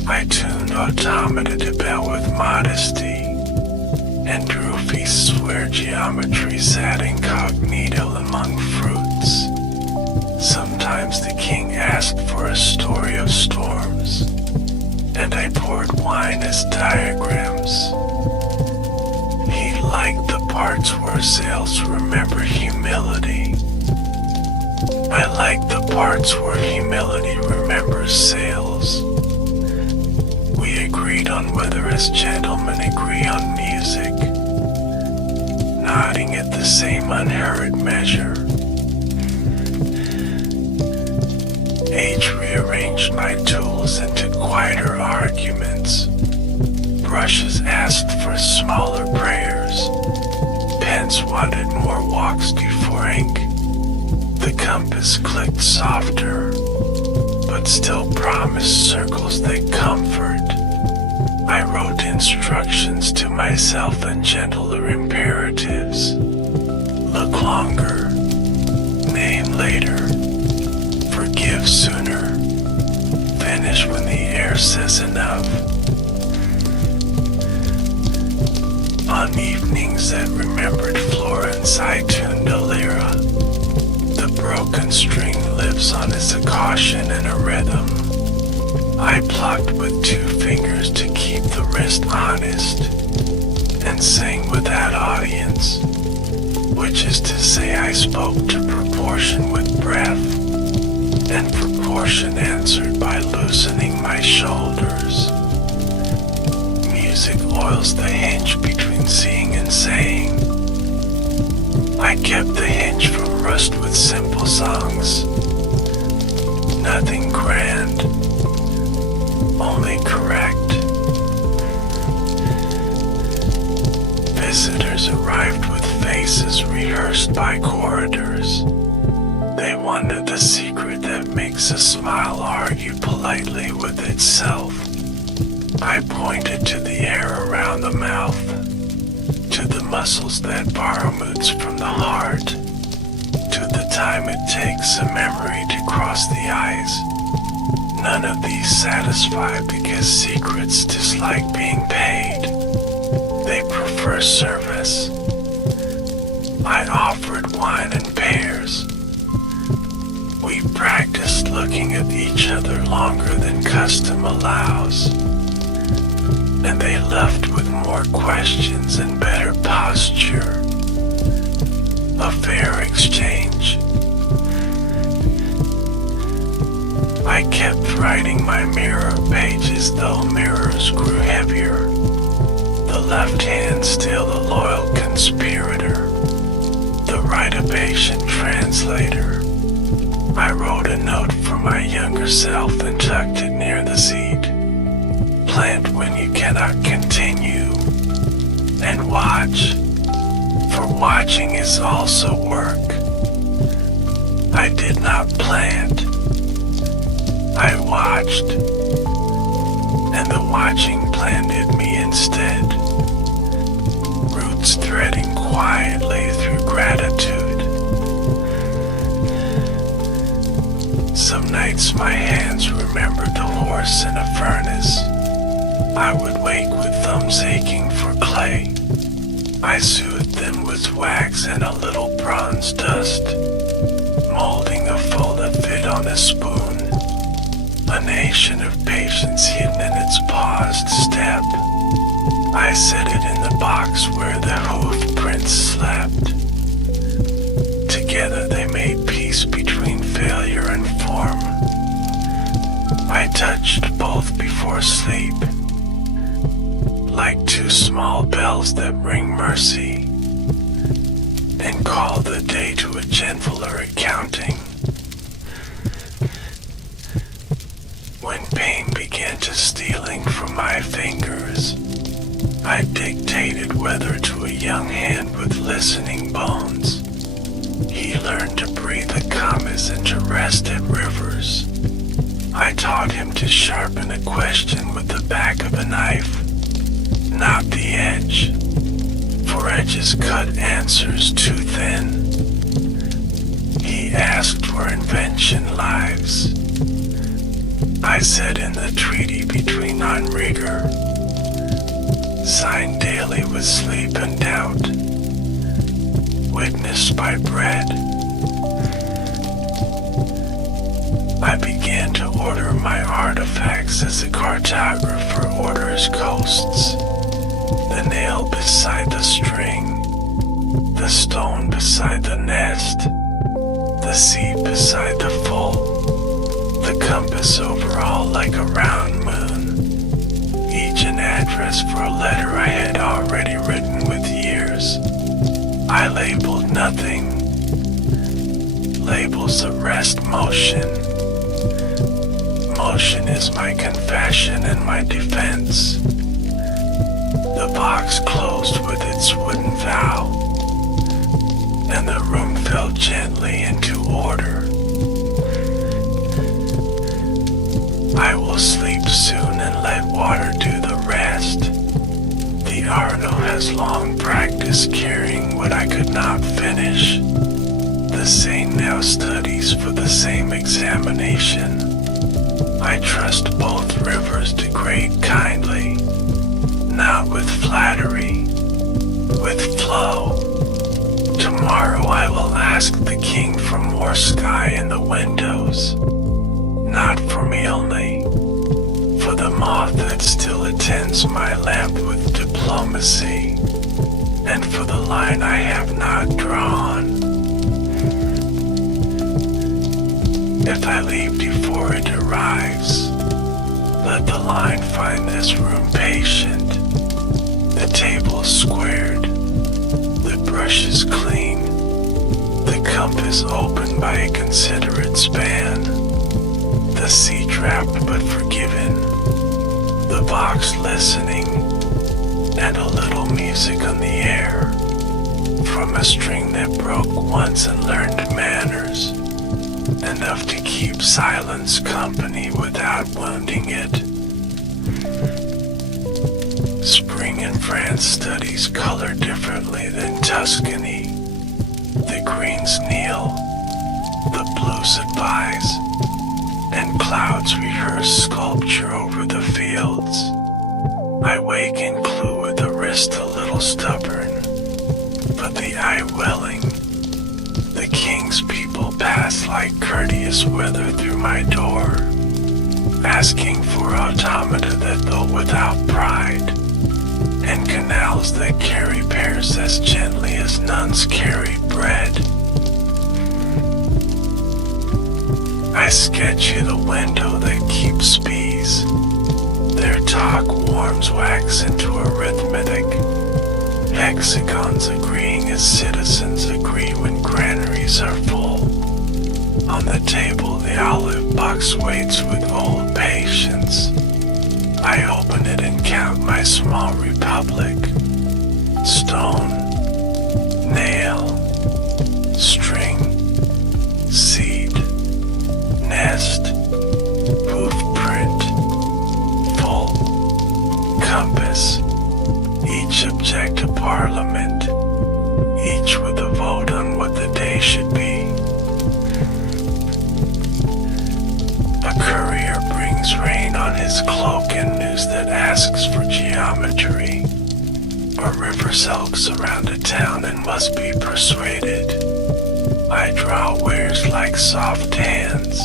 I tuned automata to bell with modesty, and drew feasts where geometry sat incognito among fruits. Sometimes the king asked for a story of storms, and I poured wine as diagrams. He liked the parts where sails remember humility. I like the parts where humility remembers sails. We agreed on whether as gentlemen agree on music, nodding at the same unhurried measure. Age rearranged my tools into quieter arguments. Brushes asked for smaller prayers. Pens wanted more walks before ink. The compass clicked softer, but still promised circles that comfort. I wrote instructions to myself and gentler imperatives. Look longer, name later, forgive sooner, finish when the air says enough. On evenings that remembered Florence, I tuned a lyra. The broken string lives on as a caution and a rhythm. I plucked with 2 fingers to keep the wrist honest, and sang without audience, which is to say I spoke to proportion with breath, and proportion answered by loosening my shoulders. Music oils the hinge between seeing and saying. I kept the hinge from rust with simple songs. Nothing grand, only correct. Visitors arrived with faces rehearsed by corridors. They wanted the secret that makes a smile argue politely with itself. I pointed to the air around the mouth, to the muscles that borrow moods from the heart, to the time it takes a memory to cross the eyes. None of these satisfy because secrets dislike being paid. They prefer service. I offered wine and pears. We practiced looking at each other longer than custom allows, and they left with more questions and better posture. A fair exchange. I kept writing my mirror pages though mirrors grew heavier. The left hand still a loyal conspirator, the right a patient translator. I wrote a note for my younger self and tucked it near the seat. Plant when you cannot continue, and watch, for watching is also work. I did not plant, I watched, and the watching planted me instead. Roots threading quietly through gratitude. Some nights my hands remembered the horse in a furnace. I would wake with thumbs aching for clay. I soothed them with wax and a little bronze dust, molding a folded fit on a spoon, a nation of patience hidden in its paused step. I set it in the box where the hoof prints slept. Together they made peace between failure and form. I touched both before sleep, like 2 small bells that ring mercy, and call the day to a gentler accounting. When my fingers. I dictated weather to a young hand with listening bones. He learned to breathe the commas and to rest at rivers. I taught him to sharpen a question with the back of a knife, not the edge, for edges cut answers too thin. He asked where invention lies. I said in the treaty between non-rigor, signed daily with sleep and doubt, witnessed by bread. I began to order my artifacts as a cartographer orders coasts. The nail beside the string, the stone beside the nest, the seed beside the full, the compass over all like a round moon, each an address for a letter I had already written with years. I labeled nothing. Labels arrest motion. Motion is my confession and my defense. The box closed with its wooden vow, and the room fell gently into order. I will sleep soon and let water do the rest. The Arno has long practiced carrying what I could not finish. The saint now studies for the same examination. I trust both rivers degrade kindly, not with flattery, with flow. Tomorrow I will ask the king for more sky in the windows, not for me only, for the moth that still attends my lamp with diplomacy, and for the line I have not drawn. If I leave before it arrives, let the line find this room patient, the table squared, the brushes clean, the compass open by a considerate span, the seat wrapped but forgiven, the box listening, and a little music on the air, from a string that broke once and learned manners, enough to keep silence company without wounding it. Spring in France studies color differently than Tuscany. The greens kneel, the blues advise, and clouds rehearse sculpture over the fields. I wake and clue with the wrist a little stubborn, but the eye willing. The king's people pass like courteous weather through my door, asking for automata that though without pride, and canals that carry pears as gently as nuns carry bread. I sketch you the window that keeps bees. Their talk warms wax into arithmetic. Hexagons agreeing as citizens agree when granaries are full. On the table the olive box waits with old patience. I open it and count my small republic. Stone, nail, string, seed, nest, hoof print, full, compass, each object to parliament, each with a vote on what the day should be. A courier brings rain on his cloak and news that asks for geometry. A river sulks around a town and must be persuaded. I draw wares like soft hands,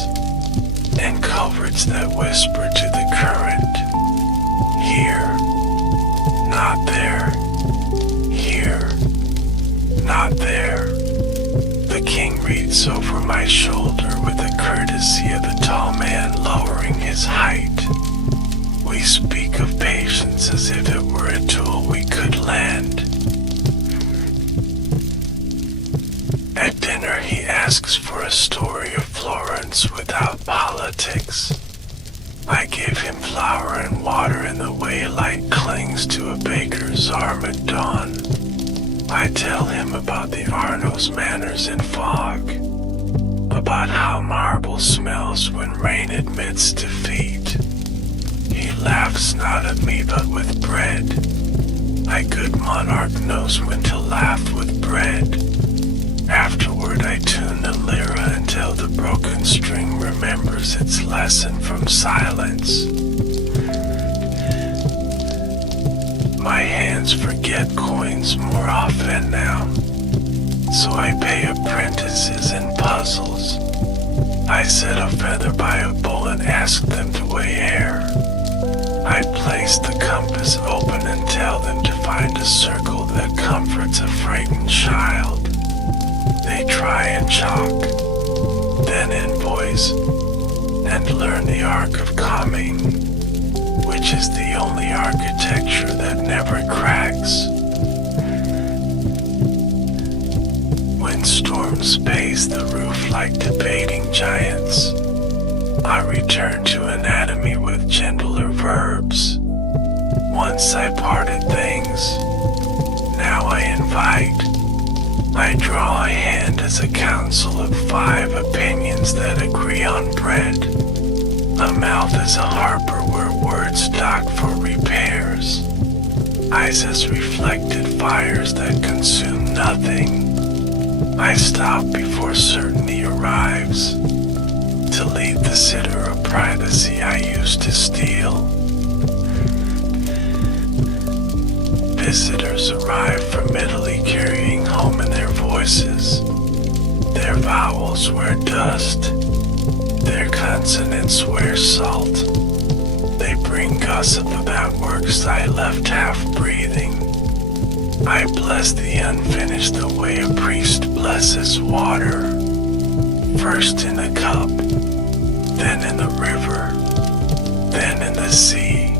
and culverts that whisper to the current. Here, not there. Here, not there. The king reads over my shoulder with the courtesy of the tall man lowering his height. We speak of patience as if it were a tool we could lend. At dinner he asks for a story of Florence without politics. I give him flour and water in the way light clings to a baker's arm at dawn. I tell him about the Arno's manners in fog, about how marble smells when rain admits defeat. He laughs not at me but with bread. My good monarch knows when to laugh with bread. Afterward I tune the lyra until the broken string remembers its lesson from silence. My hands forget coins more often now, so I pay apprentices in puzzles. I set a feather by a bowl and ask them to weigh air. I place the compass open and tell them to find a circle that comforts a frightened child. They try in chalk, then in voice, and learn the arc of calming, which is the only architecture that never cracks. When storms pace the roof like debating giants, I return to anatomy with gentler verbs. Once I parted things, now I invite. I draw a hand as a council of 5 opinions that agree on bread. A mouth as a harper where words dock for repairs. Eyes as reflected fires that consume nothing. I stop before certainty arrives, to lead the sitter of privacy I used to steal. Visitors arrive from Italy carrying home in their voices. Their vowels wear dust, their consonants wear salt. They bring gossip about works I left half breathing. I bless the unfinished the way a priest blesses water. First in a cup, then in the river, then in the sea.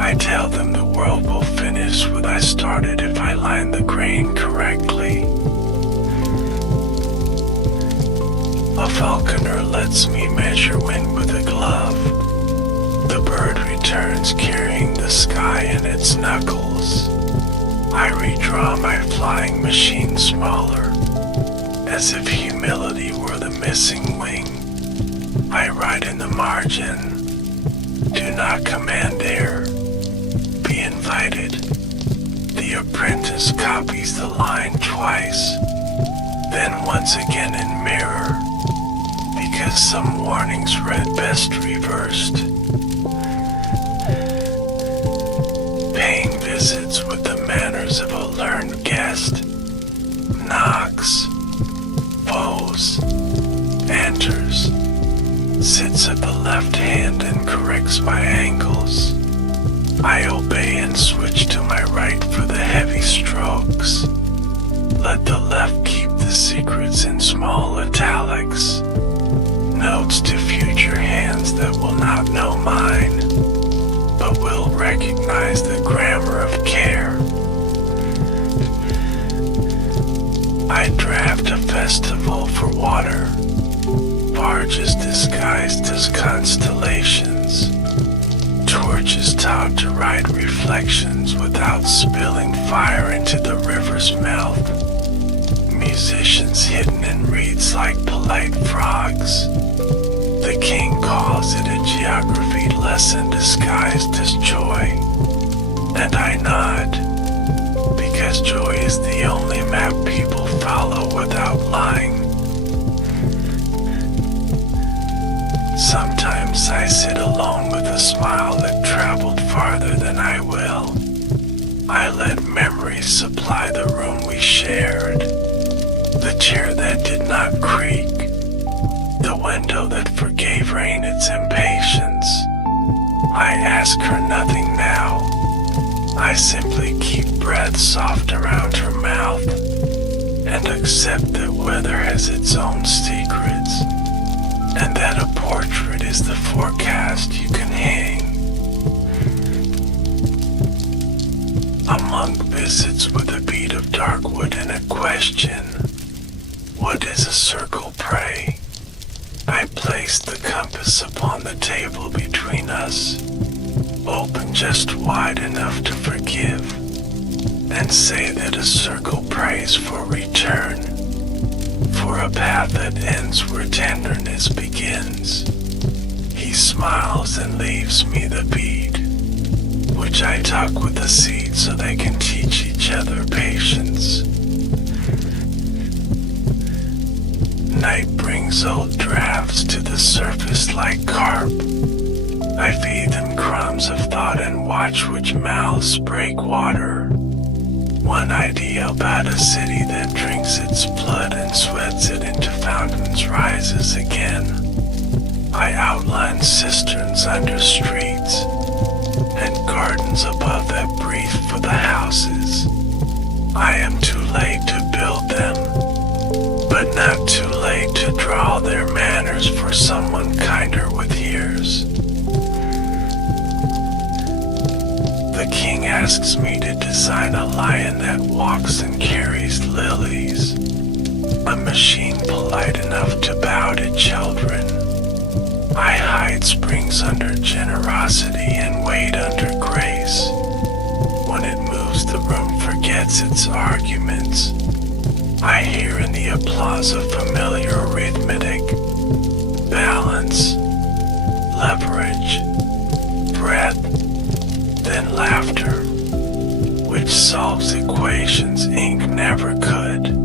I tell them the world will finish what I started if I line the grain correctly. A falconer lets me measure wind with a glove. The bird returns carrying the sky in its knuckles. I redraw my flying machine smaller, as if humility were the missing wing. I write in the margin, do not command air, be invited. The apprentice copies the line twice, then once again in mirror, because some warnings read best reversed. Paying visits with the manners of a learned guest, knocks, bows, enters, sits at the left hand and corrects my angles. I obey and switch to my right for the heavy strokes. Let the left keep the secrets in small italics. Notes to future hands that will not know mine, but will recognize the grammar of care. I draft a festival for water, barges disguised as constellations, torches taught to write reflections without spilling fire into the river's mouth, musicians hidden in reeds like polite frogs. The king calls it a geography lesson disguised as joy, and I nod, because joy is the only map people follow without lying. Sometimes I sit alone with a smile that traveled farther than I will. I let memories supply the room we shared, the chair that did not creak, the window that forgave rain its impatience. I ask her nothing now. I simply keep breath soft around her mouth and accept that weather has its own secrets, and that a portrait is the forecast you can hang. A monk visits with a bead of dark wood and a question. What is a circle, pray? I place the compass upon the table between us, open just wide enough to forgive, and say that a circle prays for return, for a path that ends where tenderness begins. He smiles and leaves me the bead, which I tuck with the seed so they can teach each other patience. Night brings old drafts to the surface like carp. I feed them crumbs of thought and watch which mouths break water. One idea about a city that drinks its blood and sweats it into fountains rises again. I outline cisterns under streets and gardens above that breathe for the houses. I am too late to build them, but not too late to draw their manners for someone kinder with years. The king asks me to design a lion that walks and carries lilies, a machine polite enough to bow to children. I hide springs under generosity and wait under grace. When it moves, the room forgets its arguments. I hear in the applause a familiar arithmetic, balance, leverage, breath, then laughter, which solves equations ink never could.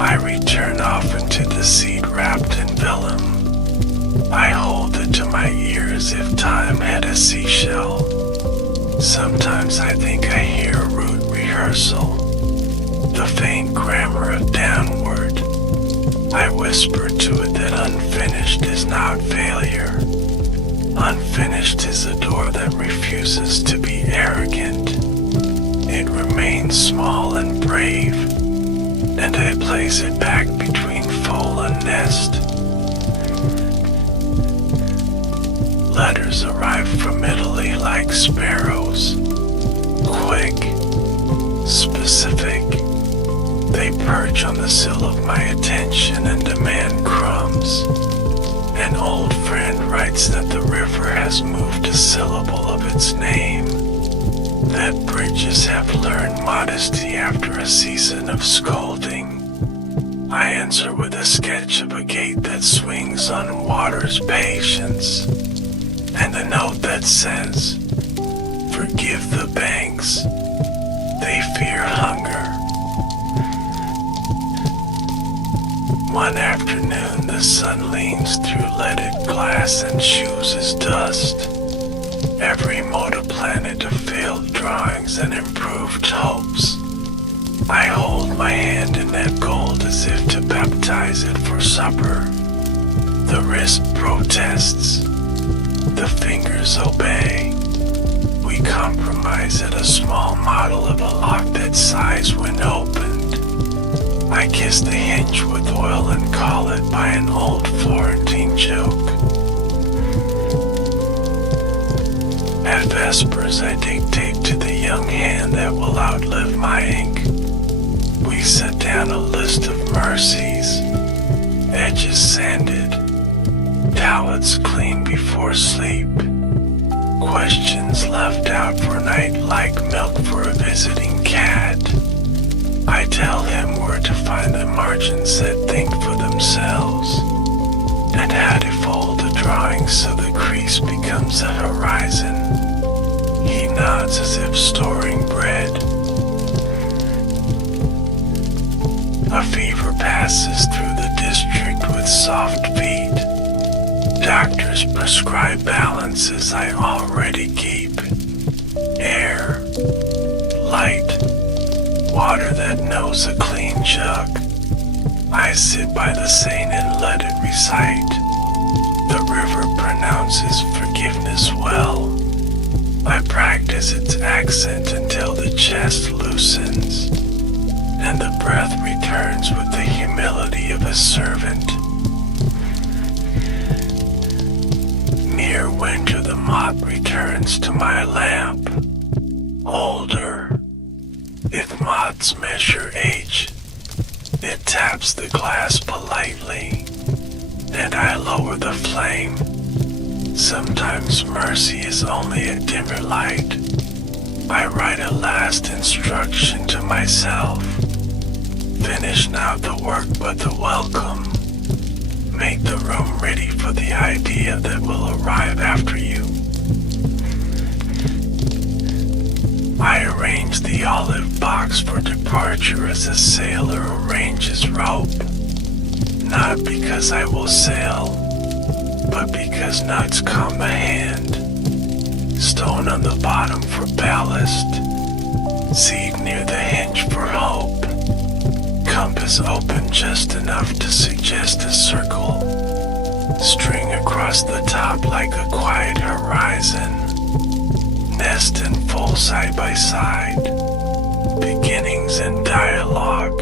I return often to the seed wrapped in vellum. I hold it to my ear as if time had a seashell. Sometimes I think I hear a root rehearsal, the faint grammar of downward. I whisper to it that unfinished is not failure. Unfinished is a door that refuses to be arrogant. It remains small and brave, and I place it back between foal and nest. Letters arrive from Italy like sparrows, quick, specific. They perch on the sill of my attention and demand crumbs. An old friend writes that the river has moved a syllable of its name, that bridges have learned modesty after a season of scolding. I answer with a sketch of a gate that swings on water's patience, and a note that says, "Forgive the banks, they fear hunger." One afternoon the sun leans through leaded glass and chews his dust. Every motoplanet of failed drawings and improved hopes. I hold my hand in that gold as if to baptize it for supper. The wrist protests. The fingers obey. We compromise at a small model of a lock that sighs when opened. I kiss the hinge with oil and call it by an old Florentine joke. At vespers I dictate to the young hand that will outlive my ink. We set down a list of mercies, edges sanded, palettes clean before sleep, questions left out for night like milk for a visiting cat. I tell him where to find the margins that think for themselves, and how to fold the drawing so the crease becomes a horizon. He nods as if storing bread. A fever passes through the district with soft feet. Doctors prescribe balances I already keep. Air, light, water that knows a clean jug. I sit by the saint and let it recite. The river pronounces forgiveness well. I practice its accent until the chest loosens, and the breath returns with the humility of a servant. Near winter the moth returns to my lamp, older. If moths measure age, it taps taps the glass politely, and I lower the flame. Sometimes mercy is only a dimmer light. I write a last instruction to myself. Finish not the work but the welcome. Make the room ready for the idea that will arrive after you. I arrange the olive box for departure as a sailor arranges rope. Not because I will sail, but because nuts come hand. Stone on the bottom for ballast. Seed near the hinge for hope. Compass open just enough to suggest a circle. String across the top like a quiet horizon. Nest and full side by side. Beginnings and dialogue.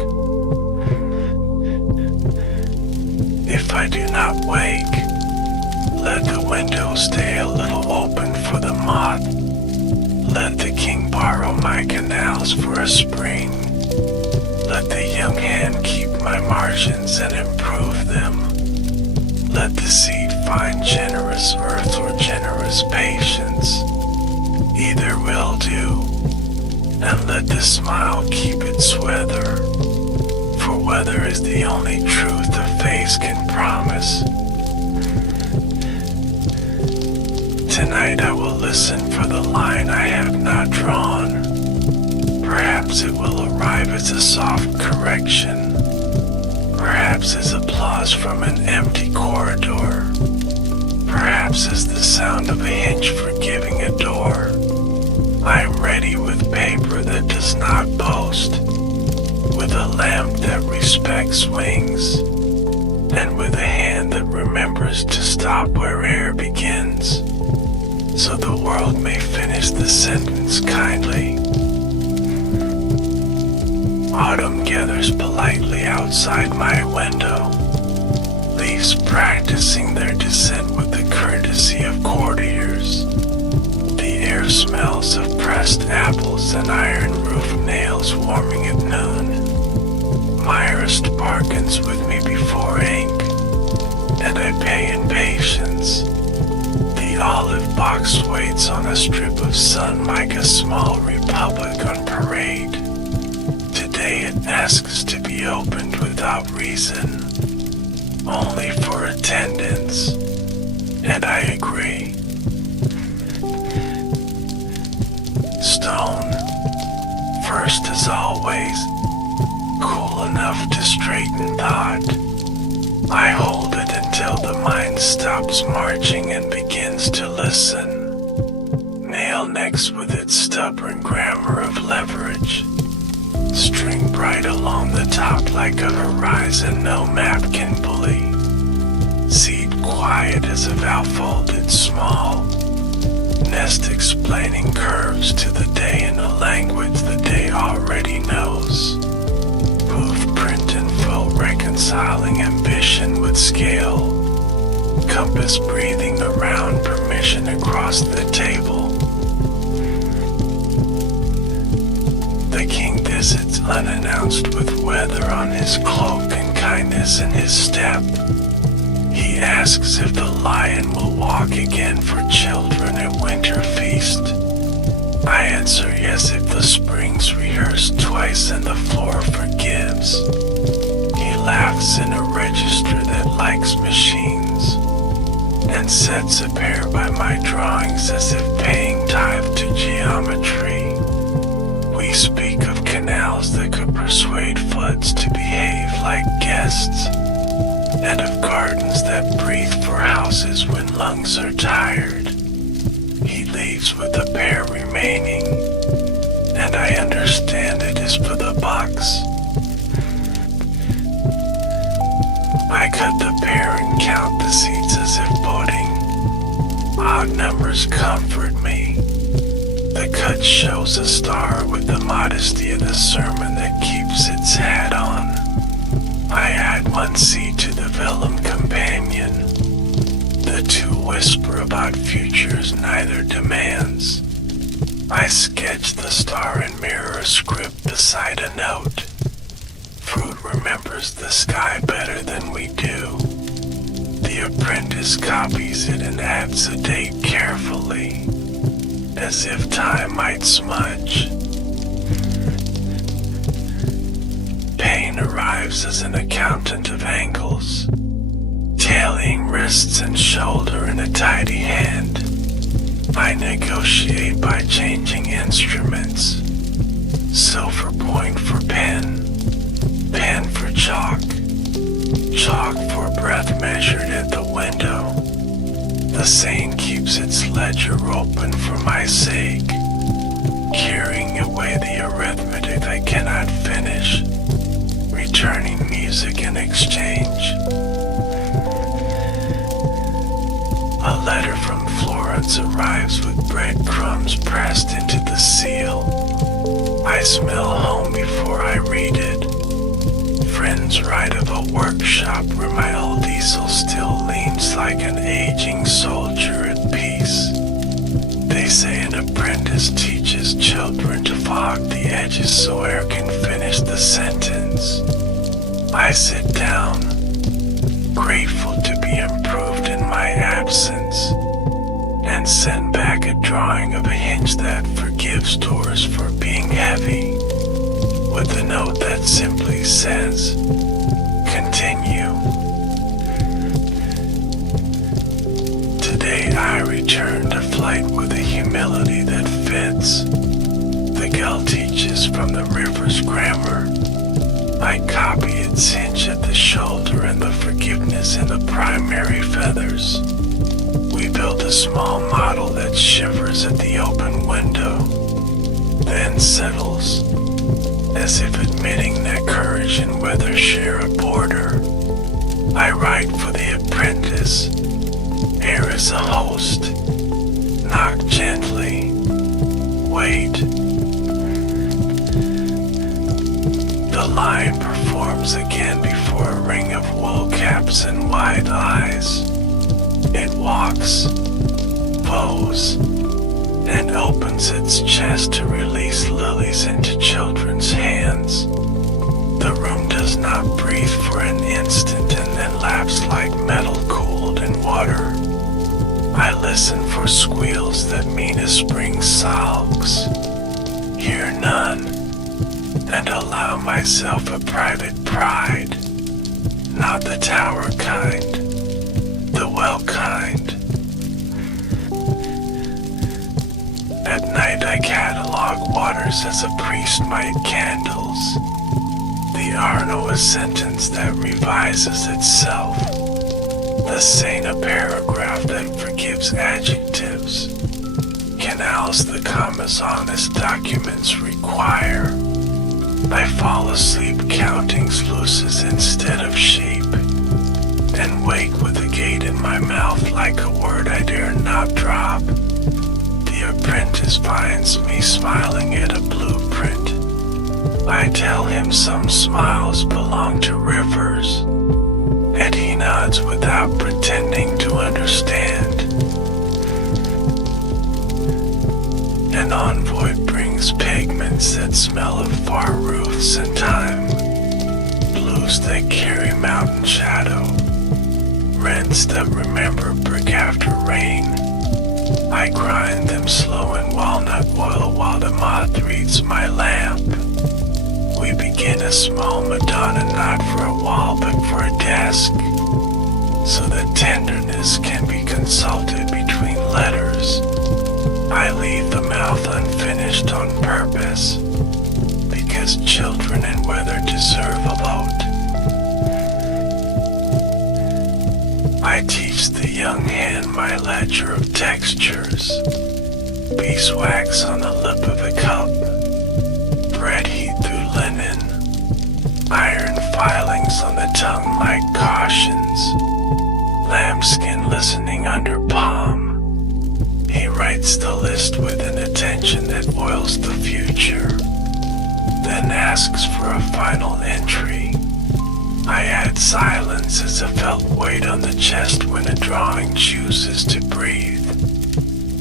If I do not wake, let the window stay a little open for the moth. Let the king borrow my canals for a spring. Let the young hand keep my margins and improve them. Let the seed find generous earth or generous patience. Either will do, and let the smile keep its weather. For weather is the only truth a face can promise. Tonight I will listen for the line I have not drawn. Perhaps it will arrive as a soft correction. Perhaps as applause from an empty corridor. Perhaps as the sound of a hinge forgiving a door. I am ready with paper that does not boast, with a lamp that respects wings, and with a hand that remembers to stop where air begins, so the world may finish the sentence kindly. Autumn gathers politely outside my window, leaves practicing their descent with the courtesy of courtiers. The air smells of pressed apples and iron roof nails warming at noon. Myrist bargains with me before ink, and I pay in patience. The olive box waits on a strip of sun like a small republic on parade. Today it asks to be opened without reason, only for attendance, and I agree. Stone, first as always, cool enough to straighten thought. I hold it until the mind stops marching and begins to listen. Nail next with its stubborn grammar of leverage. String bright along the top like a horizon no map can bully. Seed quiet as a valve folded small. Nest explaining curves to the day in a language the day already knows. Hoof print and full reconciling ambition with scale. Compass breathing around permission across the table. The king visits unannounced with weather on his cloak and kindness in his step. He asks if the lion will walk again for children at winter feast. I answer yes if the springs rehearse twice and the floor forgives. He laughs in a register that likes machines, and sets a pair by my drawings as if paying tithe to geometry. We speak of canals that could persuade floods to behave like guests, and of gardens that breathe for houses when lungs are tired. He leaves with a pair remaining, and I understand it is for the box. I cut the pear and count the seeds as if voting. Odd numbers comfort me. The cut shows a star with the modesty of the sermon that keeps its hat on. I add one seed to the vellum companion. The two whisper about futures neither demands. I sketch the star and mirror a script beside a note. Fruit remembers remembers the sky better than we do. The apprentice copies it and adds a date carefully, as if time might smudge. Pain arrives as an accountant of angles, tallying wrists and shoulder in a tidy hand. I negotiate by changing instruments. Silver point for pen, pen for chalk, chalk for breath measured at the window. The seine keeps its ledger open for my sake, carrying away the arithmetic I cannot finish, returning music in exchange. A letter from Florence arrives with breadcrumbs pressed into the seal. I smell home before I read it. Friends write of a workshop where my old easel still leans like an aging soldier at peace. They say an apprentice teaches children to fog the edges so air can finish the sentence. I sit down, grateful to be improved in my absence, and send back a drawing of a hinge that forgives doors for being heavy, with a note that simply says, continue. Today I return to flight with a humility that fits. The gull teaches from the river's grammar. I copy its hinge at the shoulder and the forgiveness in the primary feathers. We build a small model that shivers at the open window, then settles, as if admitting that courage and weather share a border. I write for the apprentice. Air is a host. Knock gently. Wait. The lion performs again before a ring of wool caps and wide eyes. It walks, bows, and opens its chest to release lilies into children's hands. The room does not breathe for an instant and then laps like metal cooled in water. I listen for squeals that mean a spring sulks, hear none, and allow myself a private pride, not the tower kind, the well kind. At night I catalog waters as a priest might candles. The Arno a sentence that revises itself. The Seine a paragraph that forgives adjectives. Canals the commas honest documents require. I fall asleep counting sluices instead of sheep, and wake with a gate in my mouth like a word I dare not drop. The apprentice finds me smiling at a blueprint. I tell him some smiles belong to rivers, and he nods without pretending to understand. An envoy brings pigments that smell of far roofs and time, blues that carry mountain shadow, reds that remember brick after rain. I grind them slow in walnut oil while the moth reads my lamp. We begin a small Madonna not for a wall but for a desk, so that tenderness can be consulted between letters. I leave the mouth unfinished on purpose, because children and weather deserve a vote. I teach the young hand my ledger of textures, beeswax on the lip of a cup, bread heat through linen, iron filings on the tongue like cautions, lambskin listening under palm. He writes the list with an attention that oils the future, then asks for a final entry. I add silence as a felt weight on the chest when a drawing chooses to breathe.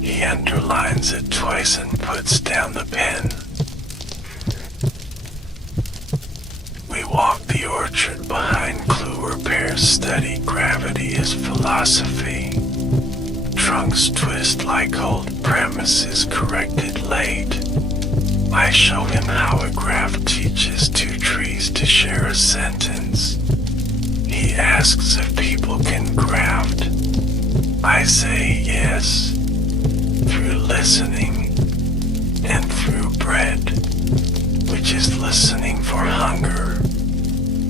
He underlines it twice and puts down the pen. We walk the orchard engineers study gravity as philosophy. Trunks twist like old premises corrected late. I show him how a graph teaches two trees to share a sentence. He asks if people can graft. I say yes, through listening and through bread, which is listening for hunger.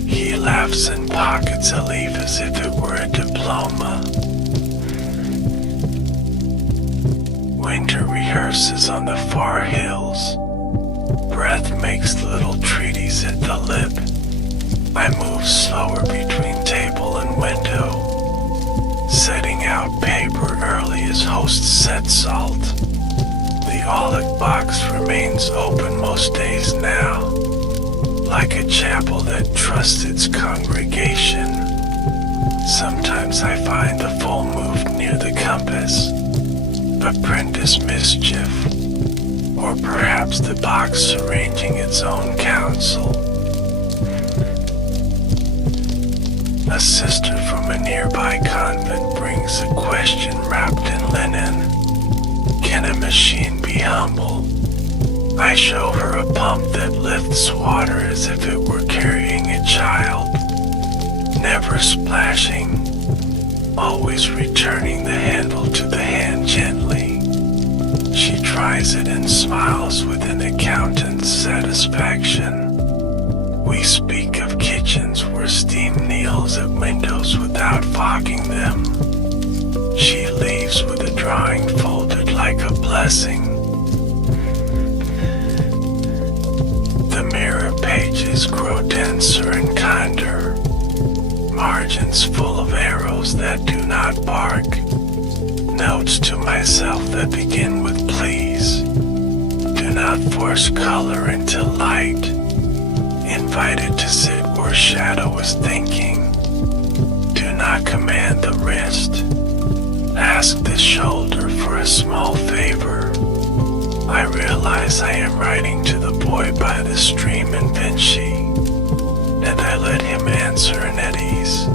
He laughs and pockets a leaf as if it were a diploma. Winter rehearses on the far hills. Breath makes little treaties at the lip. I move slower between table and window, setting out paper early as host set salt. The olive box remains open most days now, like a chapel that trusts its congregation. Sometimes I find the full move near the compass, apprentice mischief, or perhaps the box arranging its own counsel. A sister from a nearby convent brings a question wrapped in linen. Can a machine be humble? I show her a pump that lifts water as if it were carrying a child, never splashing, always returning the handle to the hand gently. She tries it and smiles with an accountant's satisfaction. We speak of kitchens where steam kneels at windows without fogging them. She leaves with a drawing folded like a blessing. The mirror pages grow denser and kinder, margins full of arrows that do not bark, notes to myself that begin with please. Do not force color into light, invited to sit where shadow is thinking. Do not command the wrist, ask the shoulder for a small favor. I realize I am writing to the boy by the stream in Vinci, and I let him answer in eddies.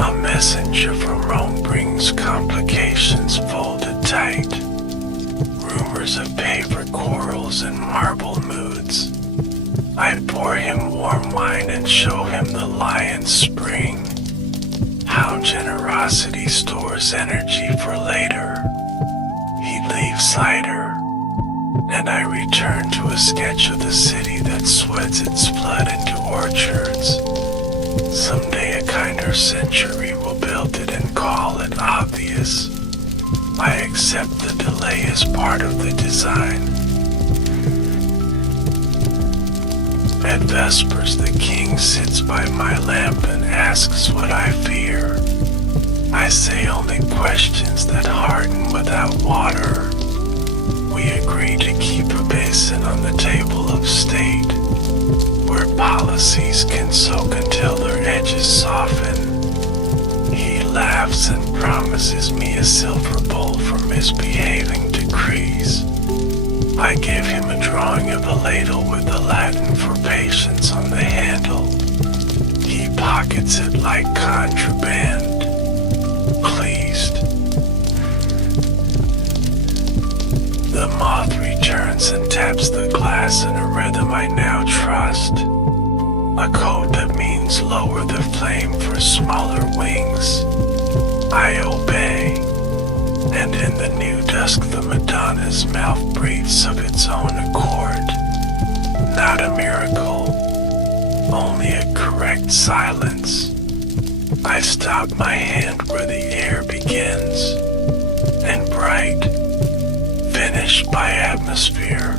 A messenger from Rome brings complications folded tight, rumors of paper quarrels and marble moods. I pour him warm wine and show him the lion's spring, how generosity stores energy for later. He leaves cider, and I return to a sketch of the city that sweats its blood into orchards. Someday a kinder century will build it and call it obvious. I accept the delay as part of the design. At Vespers, the king sits by my lamp and asks what I fear. I say only questions that harden without water. We agree to keep a basin on the table of state, where policies can soak until their edges soften. He laughs and promises me a silver bowl for misbehaving decrees. I give him a drawing of a ladle with the Latin for patience on the handle. He pockets it like contraband, pleased. The moth returns and taps the glass in a rhythm I now trust. A code that means lower the flame for smaller wings. I obey, and in the new dusk the Madonna's mouth breathes of its own accord. Not a miracle, only a correct silence. I stop my hand where the air begins, and bright, finished by atmosphere.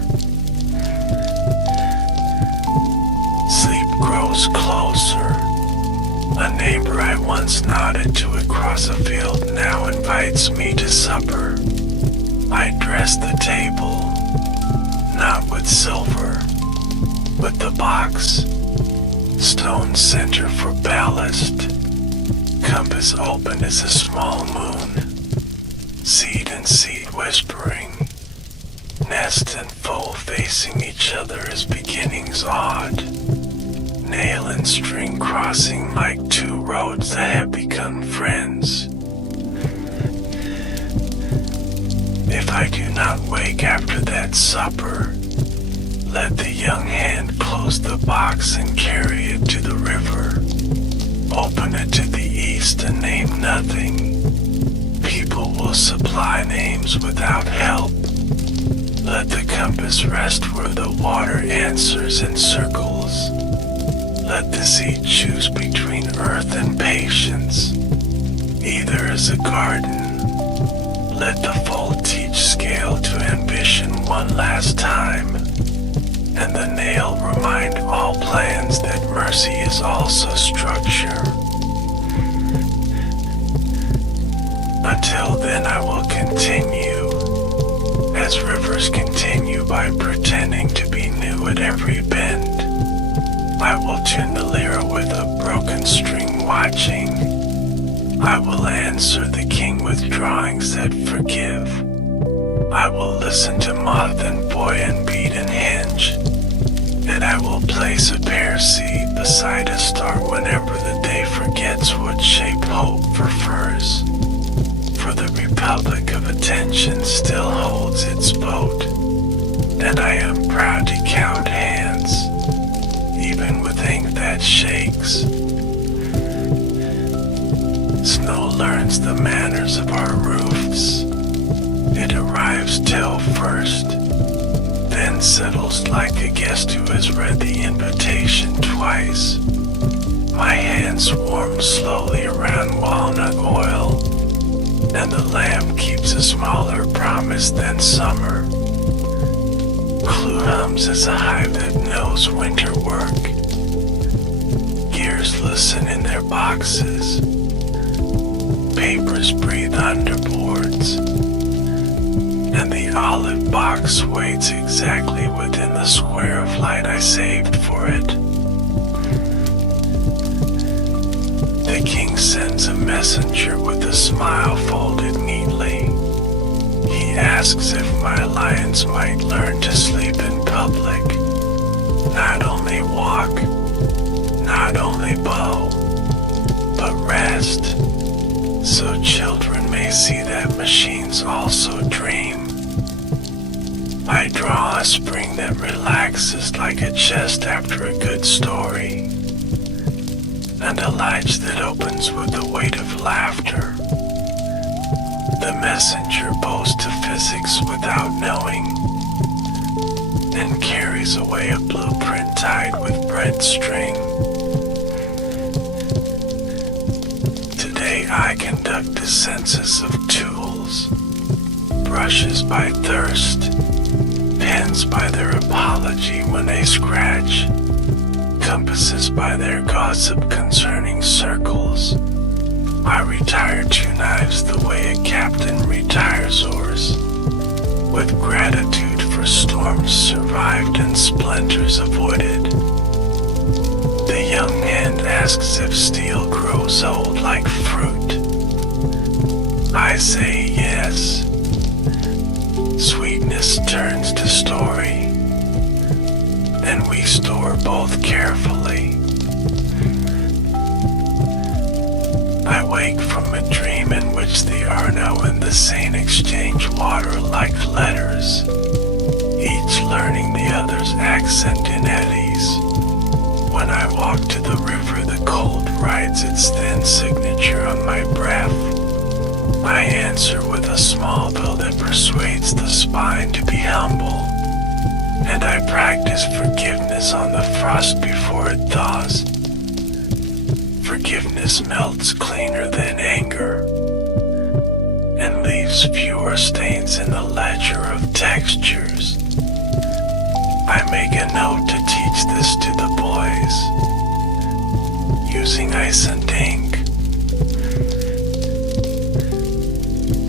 Sleep grows closer. A neighbor I once nodded to across a field now invites me to supper. I dress the table, not with silver, with the box, stone center for ballast, compass open as a small moon, seed and seed whispering, nest and foe facing each other as beginnings odd, nail and string crossing like two roads that have become friends. If I do not wake after that supper, let the young hand close the box and carry it to the river. Open it to the east and name nothing. People will supply names without help. Let the compass rest where the water answers in circles. Let the sea choose between earth and patience. Either is a garden. Let the fold teach scale to ambition one last time. And the nail remind all plans that mercy is also structure. Until then I will continue, as rivers continue by pretending to be new at every bend. I will tune the lyre with a broken string watching. I will answer the king with drawings that forgive. I will listen to moth and boy and beat and hinge. And I will place a pear seed beside a star whenever the day forgets what shape hope prefers. For the republic of attention still holds its boat, and I am proud to count hands, even with ink that shakes. Snow learns the manners of our roofs. It arrives tail first, then settles like a guest who has read the invitation twice. My hands warm slowly around walnut oil, and the lamp keeps a smaller promise than summer. Clue hums as a hive that knows winter work. Gears listen in their boxes. Papers breathe underboards. And the olive box waits exactly within the square of light I saved for it. The king sends a messenger with a smile folded neatly. He asks if my lions might learn to sleep in public. Not only walk, not only bow, but rest, so children may see that machines also dream. I draw a spring that relaxes like a chest after a good story, and a latch that opens with the weight of laughter. The messenger bows to physics without knowing, and carries away a blueprint tied with bread string. Today I conduct a census of tools, brushes by thirst, pens by their apology when they scratch, compasses by their gossip concerning circles. I retire 2 knives the way a captain retires oars, with gratitude for storms survived and splinters avoided. The young hand asks if steel grows old like fruit. I say yes. Sweetness turns to story, and we store both carefully. I wake from a dream in which the Arno and the Seine exchange water like letters, each learning the other's accent in eddies. When I walk to the river, the cold writes its thin signature on my breath. I answer with a small bill that persuades the spine to be humble, and I practice forgiveness on the frost before it thaws. Forgiveness melts cleaner than anger, and leaves fewer stains in the ledger of textures. I make a note to teach this to the boys, using ice and ink.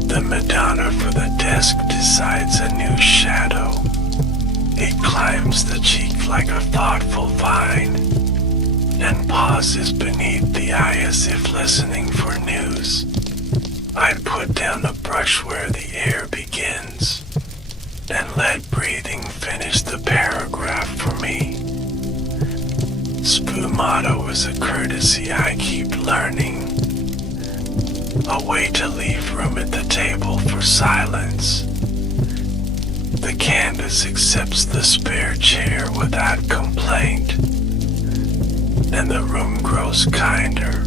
The Madonna for the desk decides a new shadow. It climbs the cheek like a thoughtful vine, and pauses beneath the eye as if listening for news. I put down the brush where the air begins, and let breathing finish the paragraph for me. Spumato is a courtesy I keep learning. A way to leave room at the table for silence. The canvas accepts the spare chair without complaint, and the room grows kinder.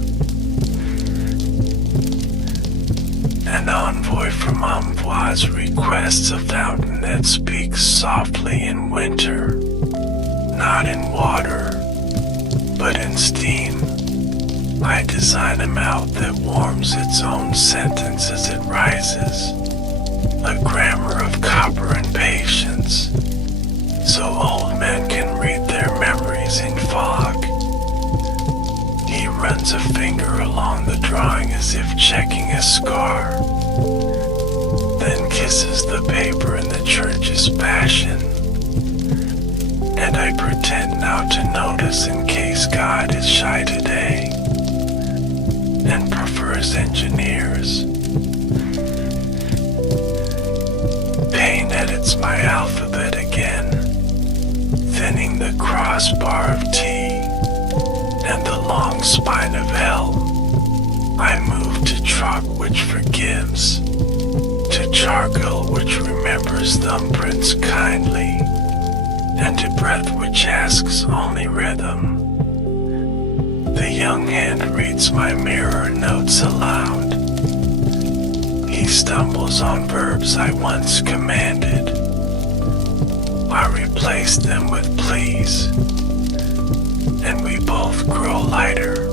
An envoy from Amvoise requests a fountain that speaks softly in winter, not in water, but in steam. I design a mouth that warms its own sentence as it rises, a grammar of copper and patience, so old men can read their memories in fog. He runs a finger along the drawing as if checking a scar, then kisses the paper in the church's fashion, and I pretend not to notice in case God is shy today and prefers engineers. Pain edits my alphabet again, thinning the crossbar of T and the long spine of L. I move to chalk which forgives, to charcoal which remembers thumbprints kindly, and to breath which asks only rhythm. The young hand reads my mirror notes aloud. He stumbles on verbs I once commanded. I replace them with please, and we both grow lighter.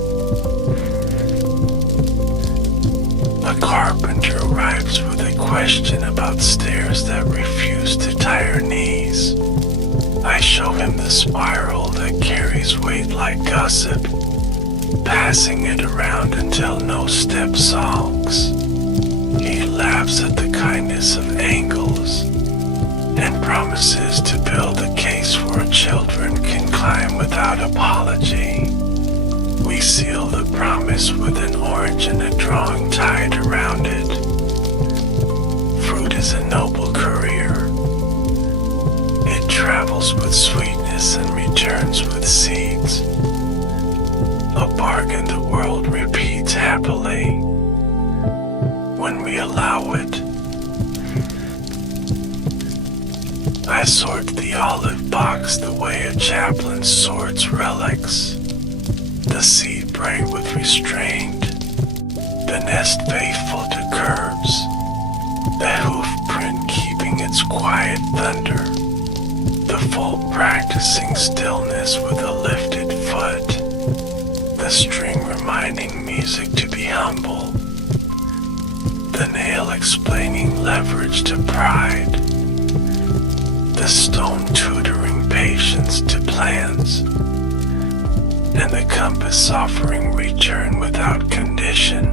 A carpenter arrives with a question about stairs that refuse to tie her knees. I show him the spiral that carries weight like gossip, passing it around until no step sulks. He laughs at the kindness of angles and promises to build a case where children can climb without apology. We seal the promise with an orange and a drawing tied around it. Fruit is a noble courier. It travels with sweetness and returns with seeds. A bargain the world repeats happily when we allow it. I sort the olive box the way a chaplain sorts relics. The seed bright with restraint, the nest faithful to curbs, the hoof print keeping its quiet thunder, the foal practicing stillness with a lifted foot, the string reminding music to be humble, the nail explaining leverage to pride, the stone tutoring patience to plans, and the compass offering return without condition.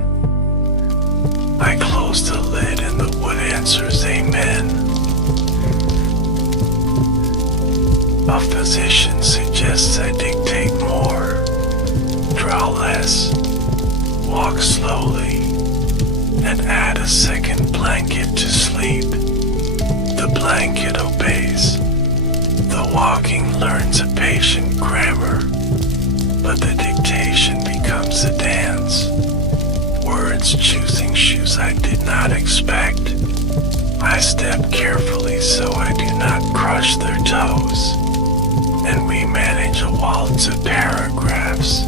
I close the lid and the wood answers amen. A physician suggests I dictate more, draw less, walk slowly, and add a second blanket to sleep. The blanket obeys. The walking learns a patient grammar, but the dictation becomes a dance. Words choosing shoes I did not expect. I step carefully so I do not crush their toes, and we manage a waltz of paragraphs.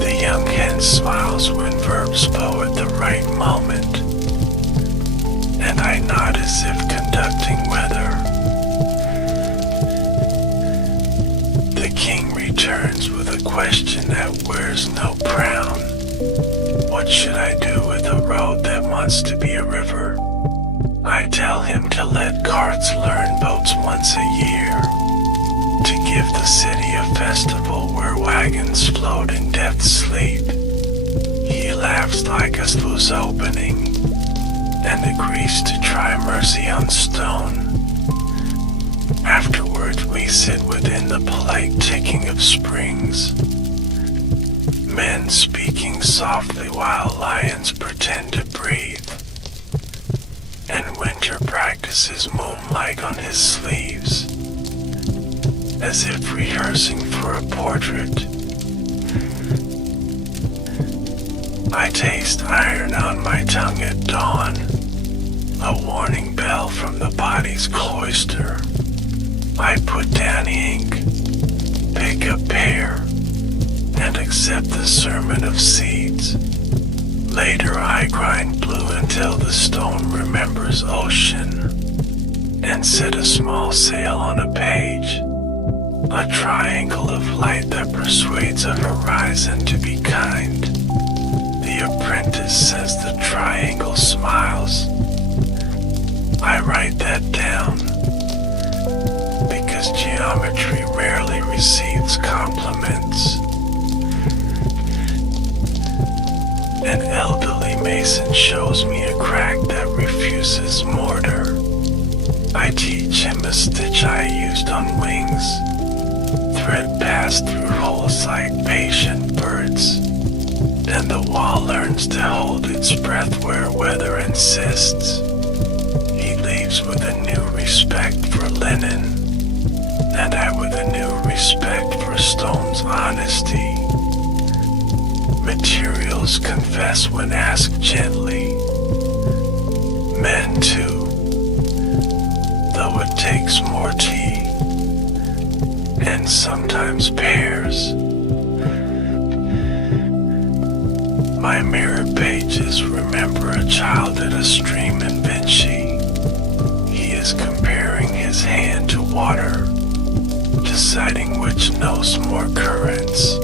The young hen smiles when verbs bow at the right moment, and I nod as if conducting weather. The king returns with a question that wears no crown. What should I do with a road that wants to be a river? I tell him to let carts learn boats once a year, to give the city a festival where wagons float in death's sleep. He laughs like a sluice opening, and agrees to try mercy on stone. Afterwards we sit within the polite ticking of springs, men speaking softly while lions pretend to breathe, and winter practices moonlight on his sleeves. as if rehearsing for a portrait. I taste iron on my tongue at dawn, a warning bell from the body's cloister. I put down ink, pick up pear, and accept the sermon of seeds. Later I grind blue until the stone remembers ocean, and set a small sail on a page, a triangle of light that persuades a horizon to be kind. The apprentice says the triangle smiles. I write that down, because geometry rarely receives compliments. An elderly mason shows me a crack that refuses mortar. I teach him a stitch I used on wings. Thread passed through holes like patient birds, and the wall learns to hold its breath where weather insists. He leaves with a new respect for linen, and I with a new respect for stone's honesty. Materials confess when asked gently. Men too, though it takes more tea, and sometimes pears. My mirror pages remember a child at a stream in Vinci. He is comparing his hand to water, deciding which knows more currents.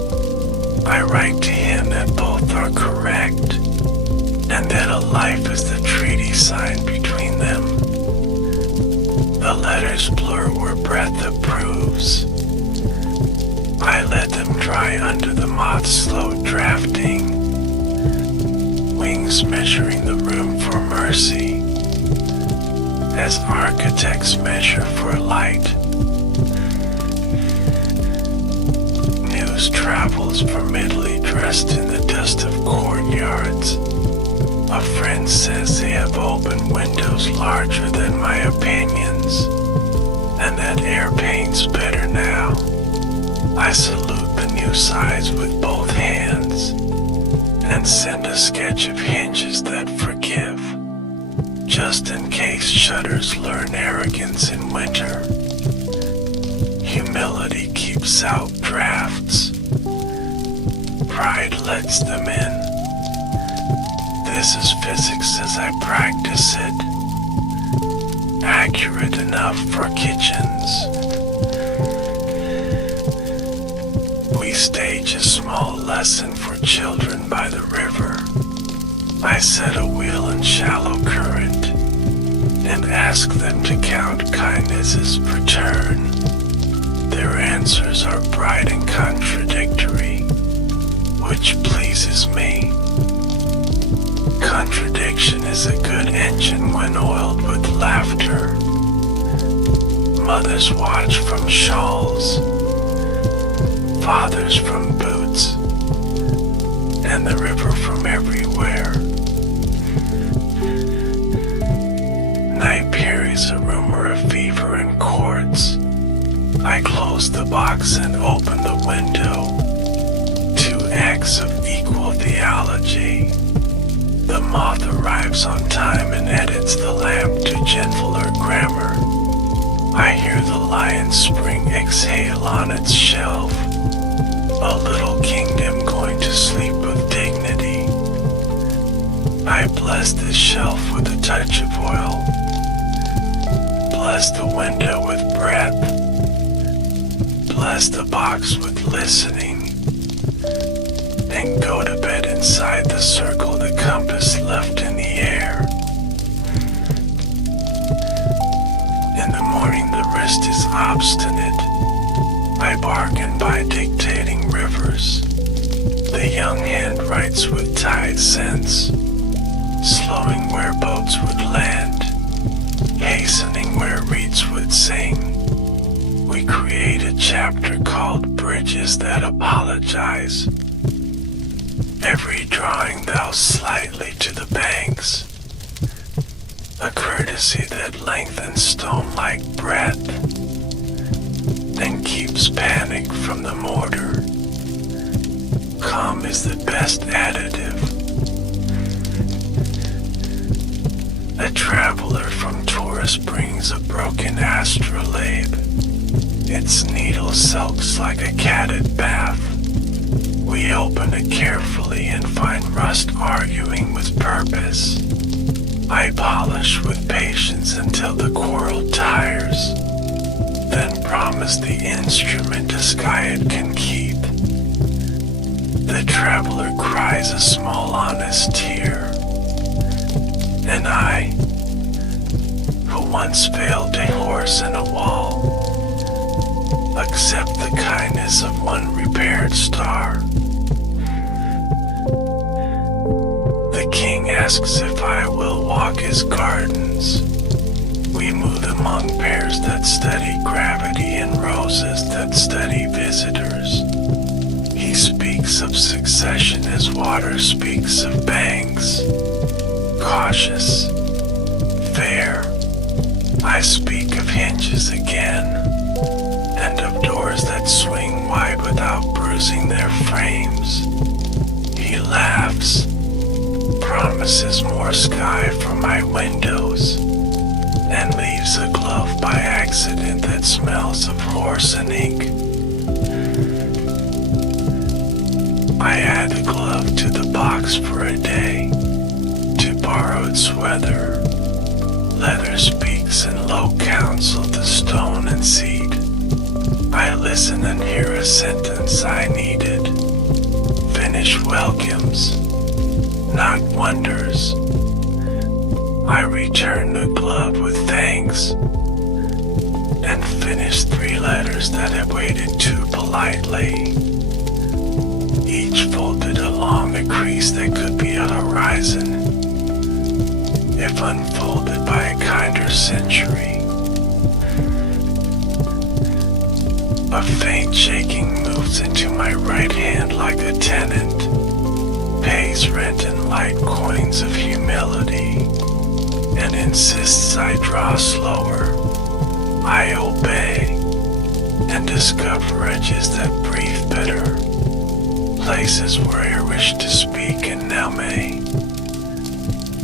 I write to him that both are correct, and that a life is the treaty signed between them. The letters blur where breath approves. I let them dry under the moth's slow drafting, wings measuring the room for mercy, as architects measure for light. News travels from Italy dressed in the dust of courtyards. A friend says they have open windows larger than my opinions, and that air paints better now. I salute the new size with both hands, and send a sketch of hinges that forgive, just in case shutters learn arrogance in winter. Humility keeps out drafts. Pride lets them in. This is physics as I practice it, accurate enough for kitchens. We stage a small lesson for children by the river. I set a wheel in shallow current, and ask them to count kindnesses per turn. Their answers are bright and contradictory, which pleases me. Contradiction is a good engine when oiled with laughter. Mothers watch from shawls, fathers from boots, and the river from everywhere. Night carries a rumor of fever and courts. I close the box and open the window. Two acts of equal theology. The moth arrives on time and edits the lamp to gentler grammar. I hear the lion's spring exhale on its shelf. A little kingdom going to sleep with dignity. I bless this shelf with a touch of oil. Bless the window with breath. Bless the box with listening. And go to bed inside the circle the compass left in the air. In the morning the wrist is obstinate. I bargain by dictating rivers. The young hand writes with tide sense, slowing where boats would land, hastening where reeds would sing. We create a chapter called Bridges That Apologize. Every drawing bows slightly to the banks, a courtesy that lengthens stone like breath. and keeps panic from the mortar. Calm is the best additive. A traveler from Taurus brings a broken astrolabe. Its needle soaks like a catted bath. We open it carefully and find rust arguing with purpose. I polish with patience until the quarrel tires, then promise the instrument a sky it can keep. The traveler cries a small honest tear, and I, who once failed a horse in a wall, accept the kindness of one repaired star. The king asks if I will walk his gardens. We move among pears that study gravity and roses that study visitors. He speaks of succession as water speaks of banks. Cautious, fair, I speak of hinges again, and of doors that swing wide without bruising their frames. He laughs, promises more sky from my windows, and leaves a glove by accident that smells of horse and ink. I add a glove to the box for a day, to borrow its weather. Leather speaks in low counsel to stone and seed. I listen and hear a sentence I needed. Finish welcomes, not wonders. I return the glove with thanks, and finish 3 letters that have waited too politely, each folded along a crease that could be a horizon, if unfolded by a kinder century. A faint shaking moves into my right hand like a tenant, pays rent in light coins of humility, and insists I draw slower. I obey, and discover edges that breathe better, places where I wish to speak and now may.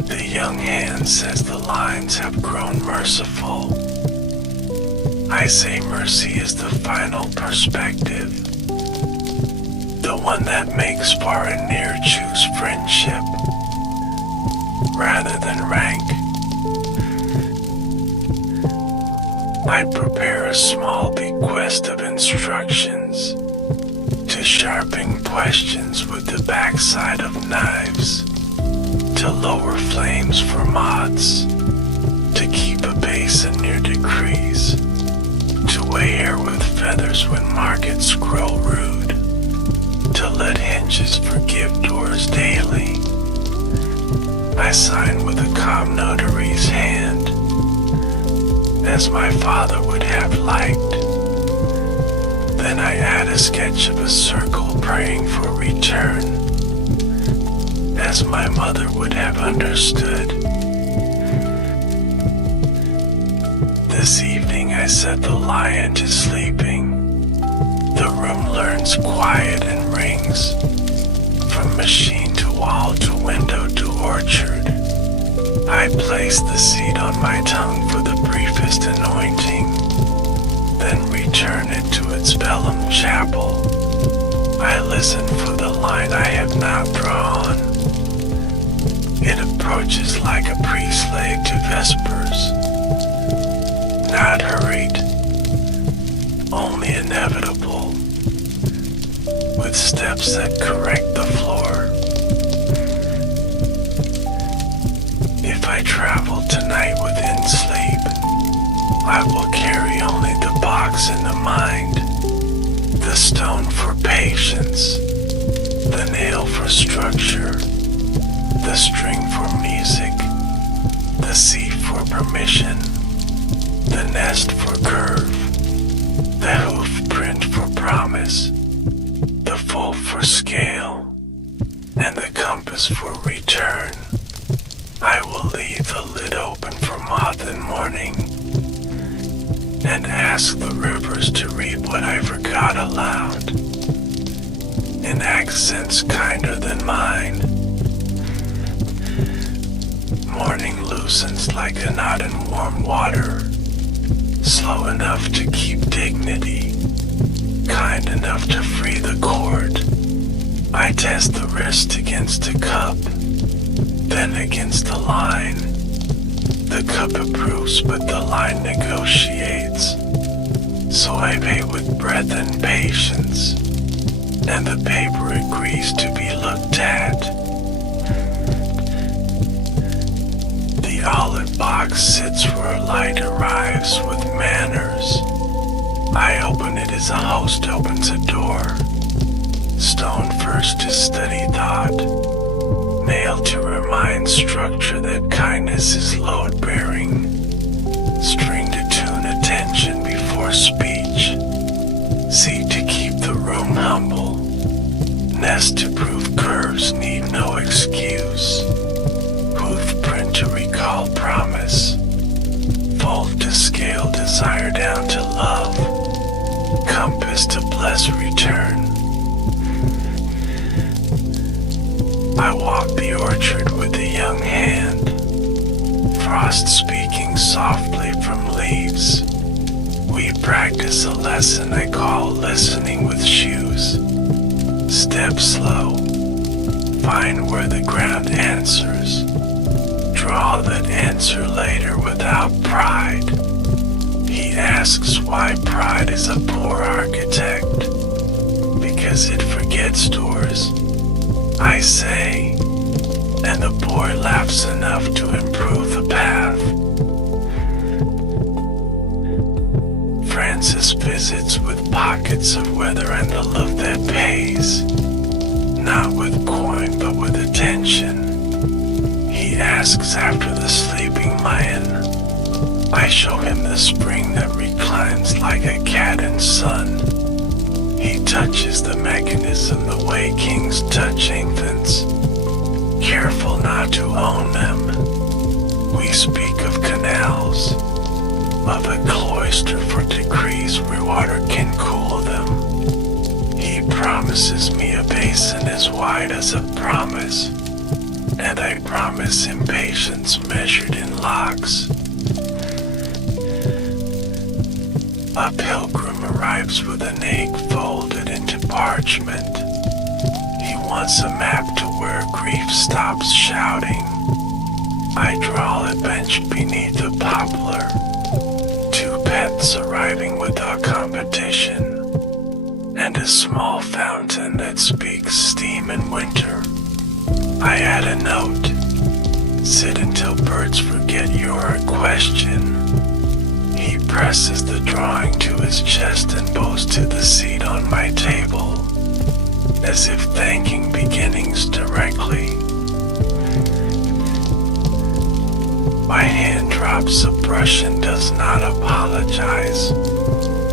The young hand says the lines have grown merciful. I say mercy is the final perspective, the one that makes far and near choose friendship rather than rank. I prepare a small bequest of instructions to sharpen questions with the backside of knives, to lower flames for moths, to keep a basin near decrees, to weigh air with feathers when markets grow rude, to let hinges forgive doors daily. I sign with a calm notary's hand, as my father would have liked. Then I add a sketch of a circle praying for return, as my mother would have understood. This evening I set the lion to sleeping. The room learns quiet and rings, from machine to wall to window to orchard. I place the seed on my tongue for the briefest anointing, then return it to its vellum chapel. I listen for the line I have not drawn. It approaches like a pre-slave to vespers, not hurried, only inevitable, with steps that correct the floor. If I travel tonight within sleep, I will carry only the box in the mind, the stone for patience, the nail for structure, the string for music, the seed for permission, the nest for curve, the hoof print for promise, the fold for scale, and the compass for return. I will leave the lid open for moth and morning, and ask the rivers to read what I forgot aloud, in accents kinder than mine. Morning loosens like a knot in warm water, slow enough to keep dignity, kind enough to free the cord. I test the wrist against a cup, then against a line. The cup approves, but the line negotiates. So I pay with breath and patience, and the paper agrees to be looked at. The olive box sits where light arrives with manners. I open it as a host opens a door. Stone first to steady thought, nail to remind structure that kindness is load-bearing, string to tune attention before speech, seek to keep the room humble, nest to prove curves need no excuse, hoof print to recall promise, fold to scale desire down to love, compass to bless return. I walk the orchard with a young hand, frost speaking softly from leaves. We practice a lesson I call listening with shoes. Step slow, find where the ground answers. Draw that answer later without pride. He asks why pride is a poor architect, because it forgets doors. I say, and the boy laughs enough to improve the path. Francis visits with pockets of weather and the love that pays, not with coin but with attention. He asks after the sleeping lion. I show him the spring that reclines like a cat in sun. He touches the mechanism the way kings touch infants, careful not to own them. We speak of canals, of a cloister for decrees where water can cool them. He promises me a basin as wide as a promise, and I promise him patience measured in locks. A pilgrim arrives with an egg folded into parchment. He wants a map to where grief stops shouting. I draw a bench beneath a poplar. Two pets arriving without competition, and a small fountain that speaks steam in winter. I add a note. Sit until birds forget you're a question. He presses the drawing to his chest and bows to the seat on my table, as if thanking beginnings directly. My hand drops a brush and does not apologize.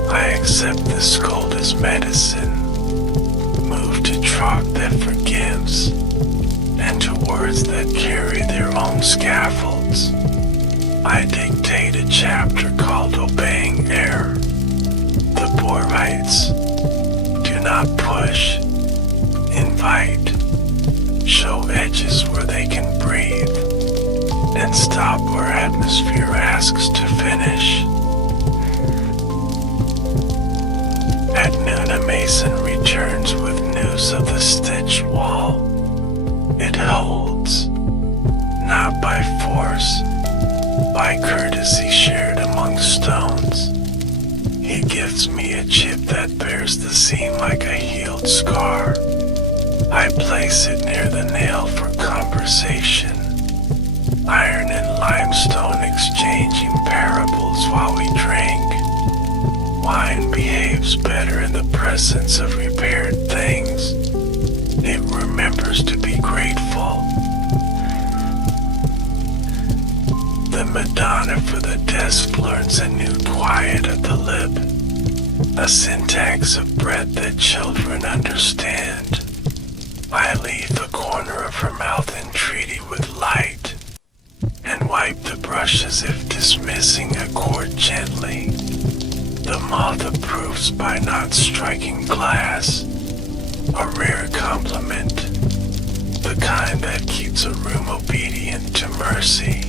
I accept the scold as medicine, move to chalk that forgives, and to words that carry their own scaffolds. I dictate a chapter called Obeying Air. The boy writes, do not push, invite, show edges where they can breathe, and stop where atmosphere asks to finish. At noon a mason returns with news of the stitched wall. It holds, not by force, by courtesy shared among stones. He gives me a chip that bears the seam like a healed scar. I place it near the nail for conversation. Iron and limestone exchanging parables while we drink. Wine behaves better in the presence of repaired things. It remembers to be grateful. The Madonna for the desk learns a new quiet at the lip, a syntax of breath that children understand. I leave the corner of her mouth in treaty with light, and wipe the brush as if dismissing a chord gently. The moth approves by not striking glass, a rare compliment, the kind that keeps a room obedient to mercy.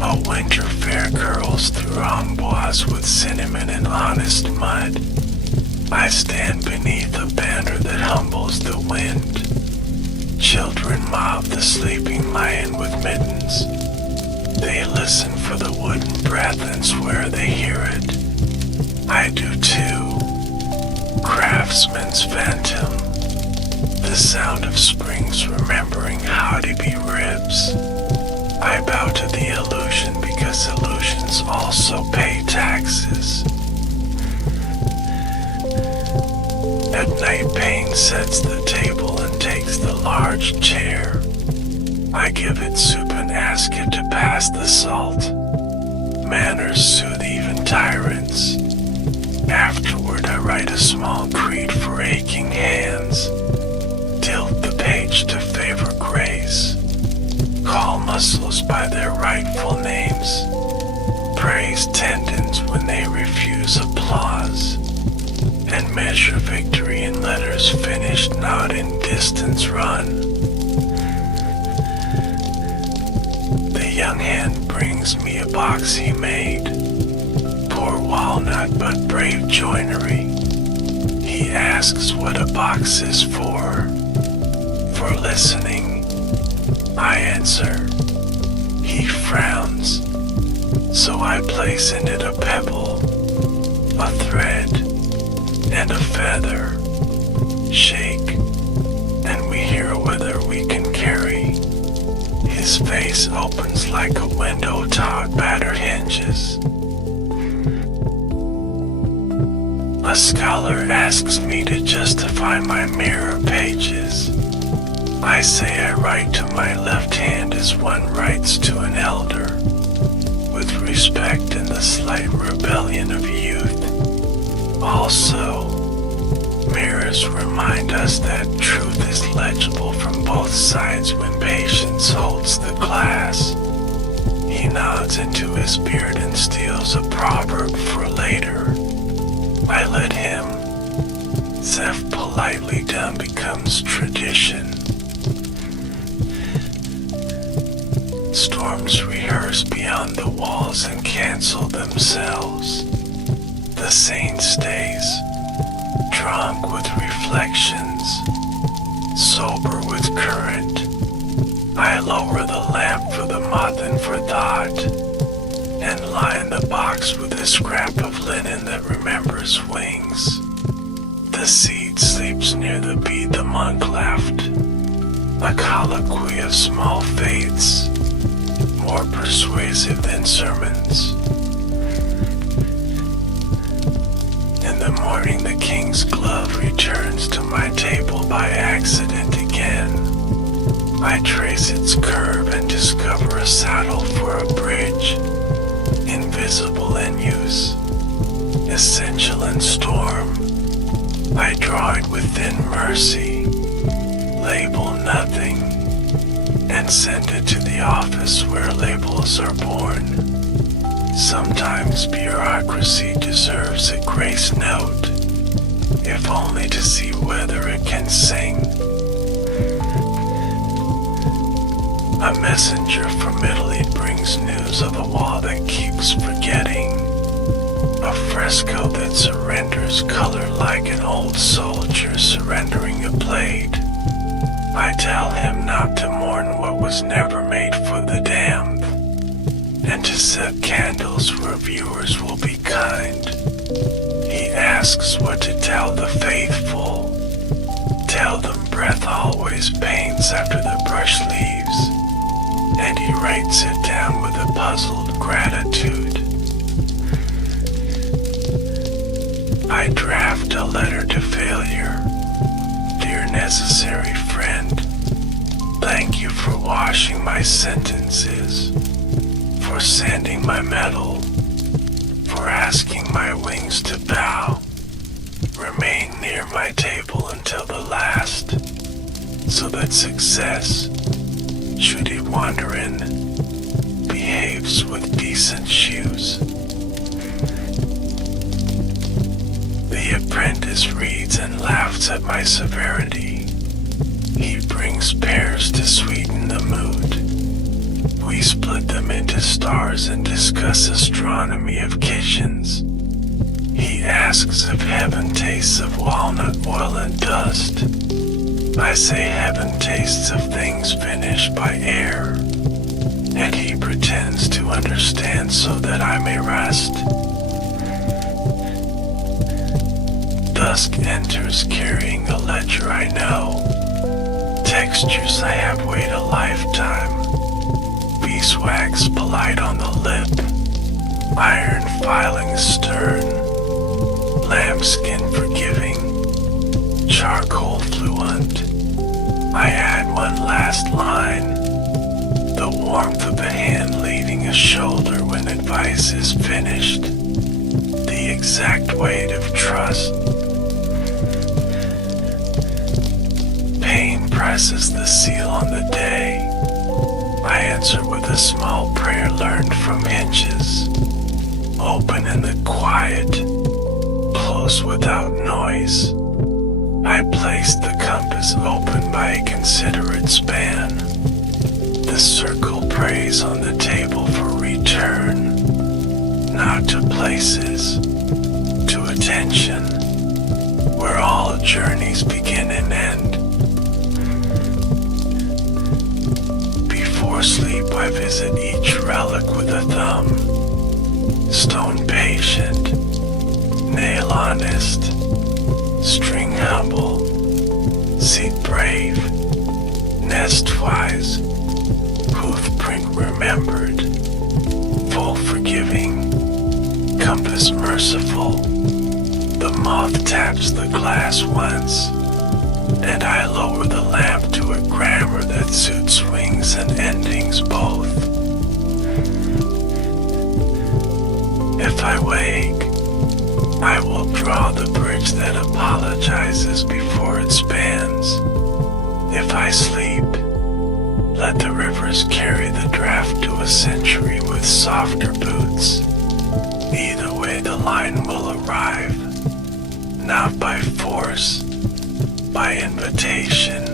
A winter fair curls through amboise with cinnamon and honest mud. I stand beneath a banner that humbles the wind. Children mob the sleeping lion with mittens. They listen for the wooden breath and swear they hear it. I do too. Craftsman's phantom. The sound of springs remembering how to be ribs. I bow to the illusion because illusions also pay taxes. At night pain sets the table and takes the large chair. I give it soup and ask it to pass the salt. Manners soothe even tyrants. Afterward I write a small creed for aching hands. Tilt the page to favor grace. Call muscles by their rightful names. Praise tendons when they refuse applause. And measure victory in letters finished, not in distance run. The young hand brings me a box he made. Poor walnut, but brave joinery. He asks what a box is for. For listening, I answer. He frowns, so I place in it a pebble, a thread, and a feather. Shake, and we hear whether we can carry. His face opens like a window taught battered hinges. A scholar asks me to justify my mirror pages. I say I write to my left hand as one writes to an elder, with respect and the slight rebellion of youth. Also, mirrors remind us that truth is legible from both sides when patience holds the glass. He nods into his beard and steals a proverb for later. I let him. Theft politely done becomes tradition. Storms rehearse beyond the walls and cancel themselves. The saint stays, drunk with reflections, sober with current. I lower the lamp for the moth and for thought, and line the box with a scrap of linen that remembers wings. The seed sleeps near the bead the monk left, a colloquy of small faiths, more persuasive than sermons. In the morning the king's glove returns to my table by accident again. I trace its curve and discover a saddle for a bridge, invisible in use, essential in storm. I draw it within mercy, label nothing, and send it to the office where labels are born. Sometimes bureaucracy deserves a grace note, if only to see whether it can sing. A messenger from Italy brings news of a wall that keeps forgetting, a fresco that surrenders color like an old soldier surrendering a blade. I tell him not to mourn what was never made for the damned, and to set candles where viewers will be kind. He asks what to tell the faithful. Tell them breath always pains after the brush leaves, and he writes it down with a puzzled gratitude. I draft a letter to failure. Dear necessary friend, thank you for washing my sentences, for sanding my metal, for asking my wings to bow. Remain near my table until the last, so that success, should it wander in, behave lifts with decent shoes. The apprentice reads and laughs at my severity. He brings pears to sweeten the mood. We split them into stars and discuss astronomy of kitchens. He asks if heaven tastes of walnut oil and dust. I say heaven tastes of things finished by air, and he pretends to understand so that I may rest. Dusk enters carrying a ledger I know, textures I have weighed a lifetime, beeswax polite on the lip, iron filing stern, lambskin forgiving, charcoal fluent. I add one last line, the warmth of the hand leaving a shoulder when advice is finished, the exact weight of trust. Pain presses the seal on the day. I answer with a small prayer learned from hinges, open in the quiet, close without noise. I place the compass open by a considerate span. The circle prays on the table for return, not to places, to attention, where all journeys begin and end. Before sleep I visit each relic with a thumb, stone patient, nail honest, string humble, seat brave, nest wise, hoof print remembered, full forgiving, compass merciful. The moth taps the glass once, and I lower the lamp to a grammar that suits swings and endings both. If I wake, I will draw the bridge that apologizes before it spans. If I sleep, let the rivers carry the draft to a century with softer boots. Either way the line will arrive, not by force, by invitation,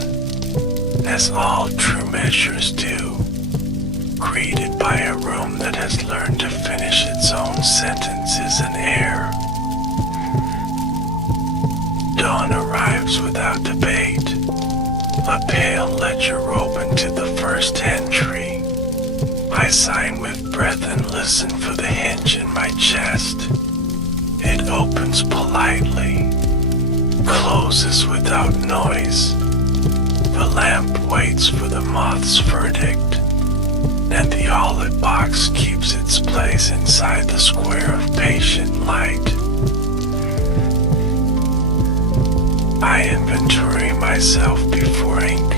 as all true measures do, greeted by a room that has learned to finish its own sentences in air. Dawn arrives without debate, a pale ledger open to the first entry. I sign with breath and listen for the hinge in my chest. It opens politely, closes without noise. The lamp waits for the moth's verdict, and the olive box keeps its place inside the square of patient light. I inventory myself before ink,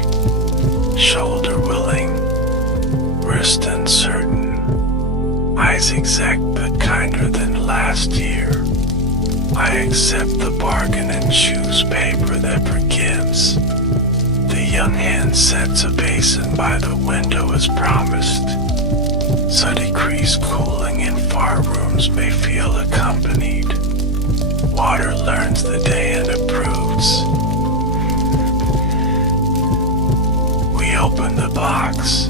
shoulder willing, wrist uncertain, eyes exact but kinder than last year. I accept the bargain and choose paper that forgives. The young hand sets a basin by the window as promised, so decreased cooling in far rooms may feel accompanied. Water learns the day and approves. We open the box,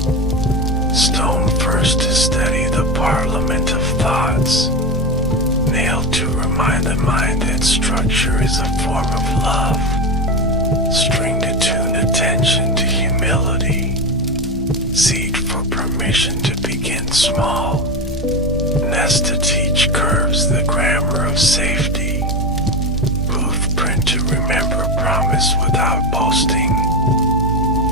stone first to steady the parliament of thoughts, nailed to remind the mind that structure is a form of love, string to tune attention to humility, seed for permission to begin small, nest to teach curves the grammar of safety, hoof print to remember promise without boasting,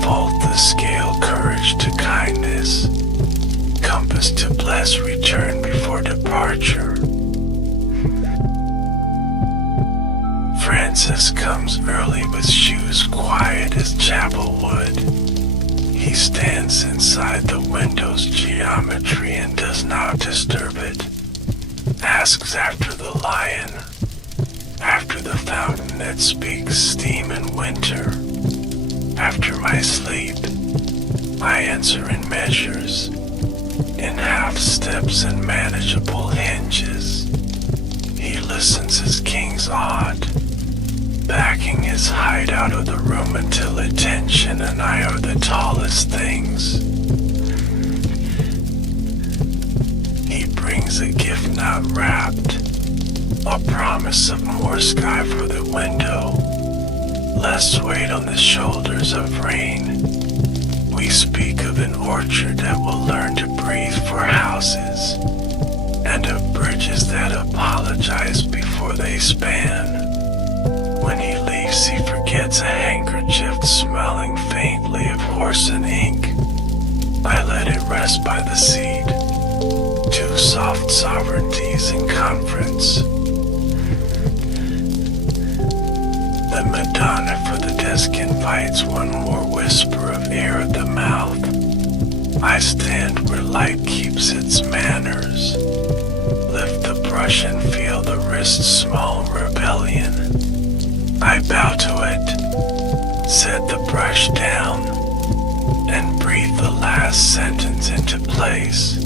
fold the scale courage to kindness, compass to bless return before departure. Francis comes early with shoes quiet as chapel wood. He stands inside the window's geometry and does not disturb it. Asks after the lion, after the fountain that speaks steam in winter. After my sleep, I answer in measures, in half steps and manageable hinges. He listens as kings ought, backing his height out of the room until attention and I are the tallest things. He brings a gift not wrapped, a promise of more sky for the window, less weight on the shoulders of rain. We speak of an orchard that will learn to breathe for houses, and of bridges that apologize before they span. When he leaves, he forgets a handkerchief smelling faintly of horse and ink. I let it rest by the seat, two soft sovereignties in conference. The Madonna for the desk invites one more whisper of air at the mouth. I stand where light keeps its manners. Lift the brush and feel the wrist's small rebellion. I bow to it, set the brush down, and breathe the last sentence into place.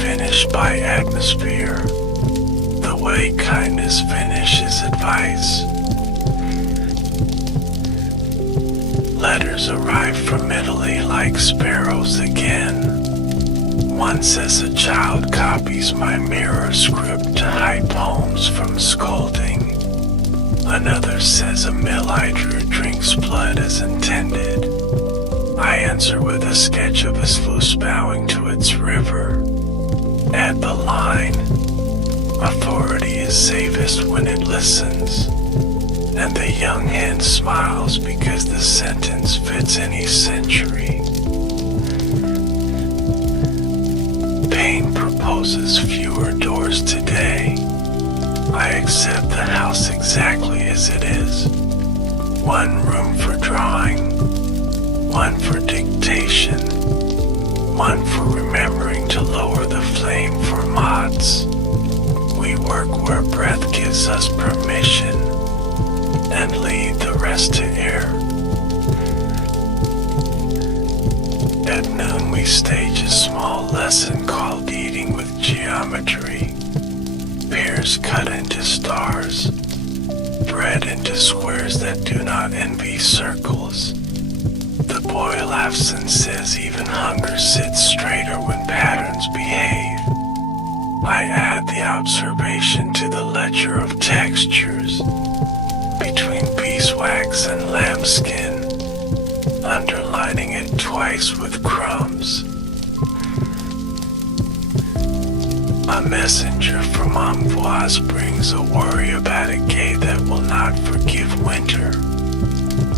Finished by atmosphere, the way kindness finishes advice. Letters arrive from Italy like sparrows again. One says a child copies my mirror script to hide poems from scolding. Another says a mill I drew drinks blood as intended. I answer with a sketch of a sluice bowing to its river. Add the line, authority is safest when it listens. And the young hen smiles because the sentence fits any century. Pain proposes fewer doors today. I accept the house exactly as it is. One room for drawing, one for dictation, one for remembering to lower the flame for moths. We work where breath gives us permission, and leave the rest to air. At noon we stage a small lesson called Eating with Geometry. Pears cut into stars, bread into squares that do not envy circles. The boy laughs and says even hunger sits straighter when patterns behave. I add the observation to the ledger of textures, between beeswax and lambskin, underlining it twice with crumbs. A messenger from Amboise brings a worry about a gate that will not forgive winter.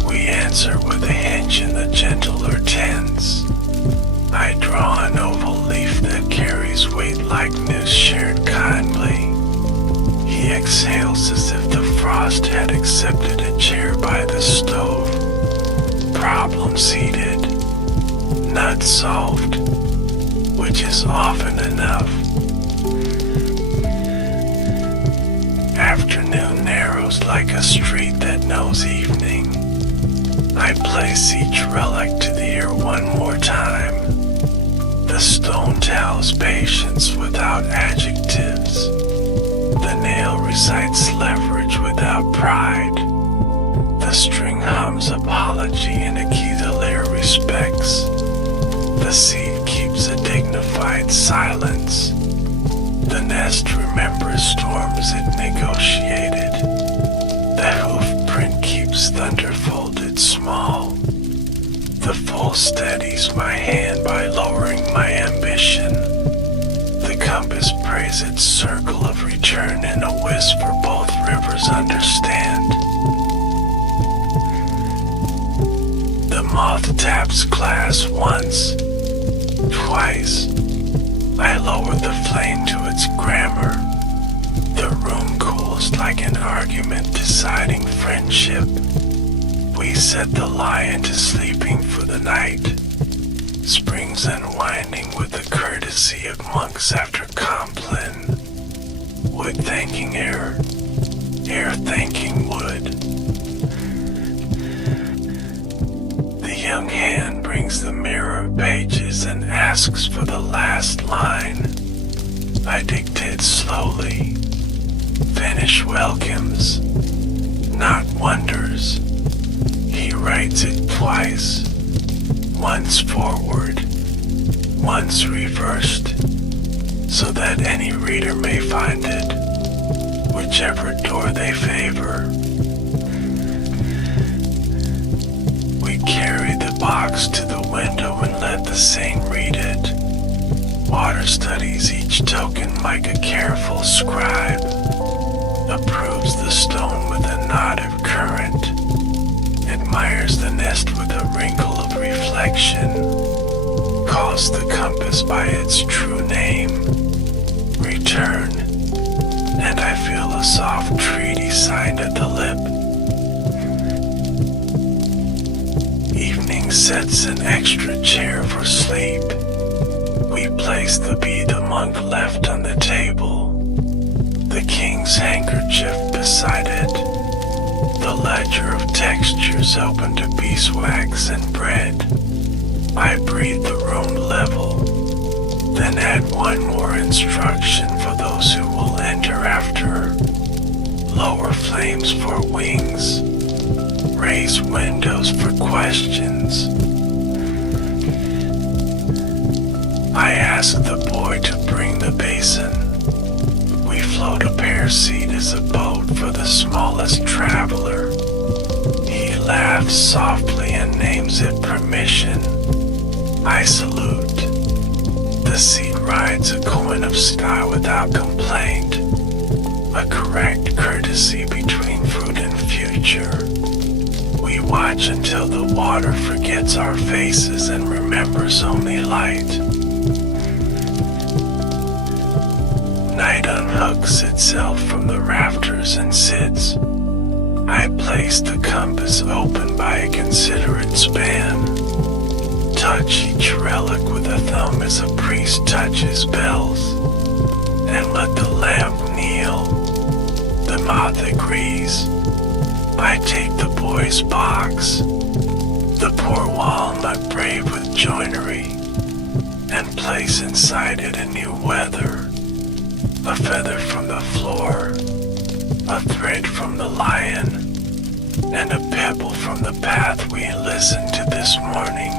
We answer with a hinge in the gentler tense. I draw an oval leaf that carries weight like news shared kindly. He exhales as if the frost had accepted a chair by the stove. Problem seated, not solved, which is often enough. Afternoon narrows like a street that knows evening. I place each relic to the ear one more time. The stone tells patience without adjectives. The nail recites leverage without pride. The string hums apology in a key the lyre respects. The seed keeps a dignified silence. The nest remembers storms it negotiated. The hoof print keeps thunder folded small. The full steadies my hand by lowering my ambition. The compass prays its circle of return in a whisper both rivers understand. The moth taps glass once, twice. I lower the flame to its grammar. The room cools like an argument deciding friendship. We set the lion to sleeping for the night. Springs unwinding with the courtesy of monks after Compline. Wood thanking air, air thanking wood. The young hand brings the mirror of pages pauses and asks for the last line. I dictate slowly. Finish welcomes, not wonders. He writes it twice, once forward, once reversed, so that any reader may find it, whichever door they favor. We carry the box to the window and let the saint read it. Water studies each token like a careful scribe, approves the stone with a nod of current, admires the nest with a wrinkle of reflection, calls the compass by its true name, return, and I feel a soft treaty signed at the lip. Evening sets an extra chair for sleep. We place the bead the monk left on the table, the king's handkerchief beside it, the ledger of textures open to beeswax and bread. I breathe the room level, then add one more instruction for those who will enter after. Lower flames for wings, raise windows for questions. I ask the boy to bring the basin. We float a pear seat as a boat for the smallest traveler. He laughs softly and names it permission. I salute. The seat rides a coin of sky without complaint, a correct courtesy between fruit and future. We watch until the water forgets our faces and remembers only light. Night unhooks itself from the rafters and sits. I place the compass open by a considerate span. Touch each relic with a thumb as a priest touches bells, and let the lamp kneel. The moth agrees. I take the boy's box, the poor walnut brave with joinery, and place inside it a new weather, a feather from the floor, a thread from the lion, and a pebble from the path we listened to this morning.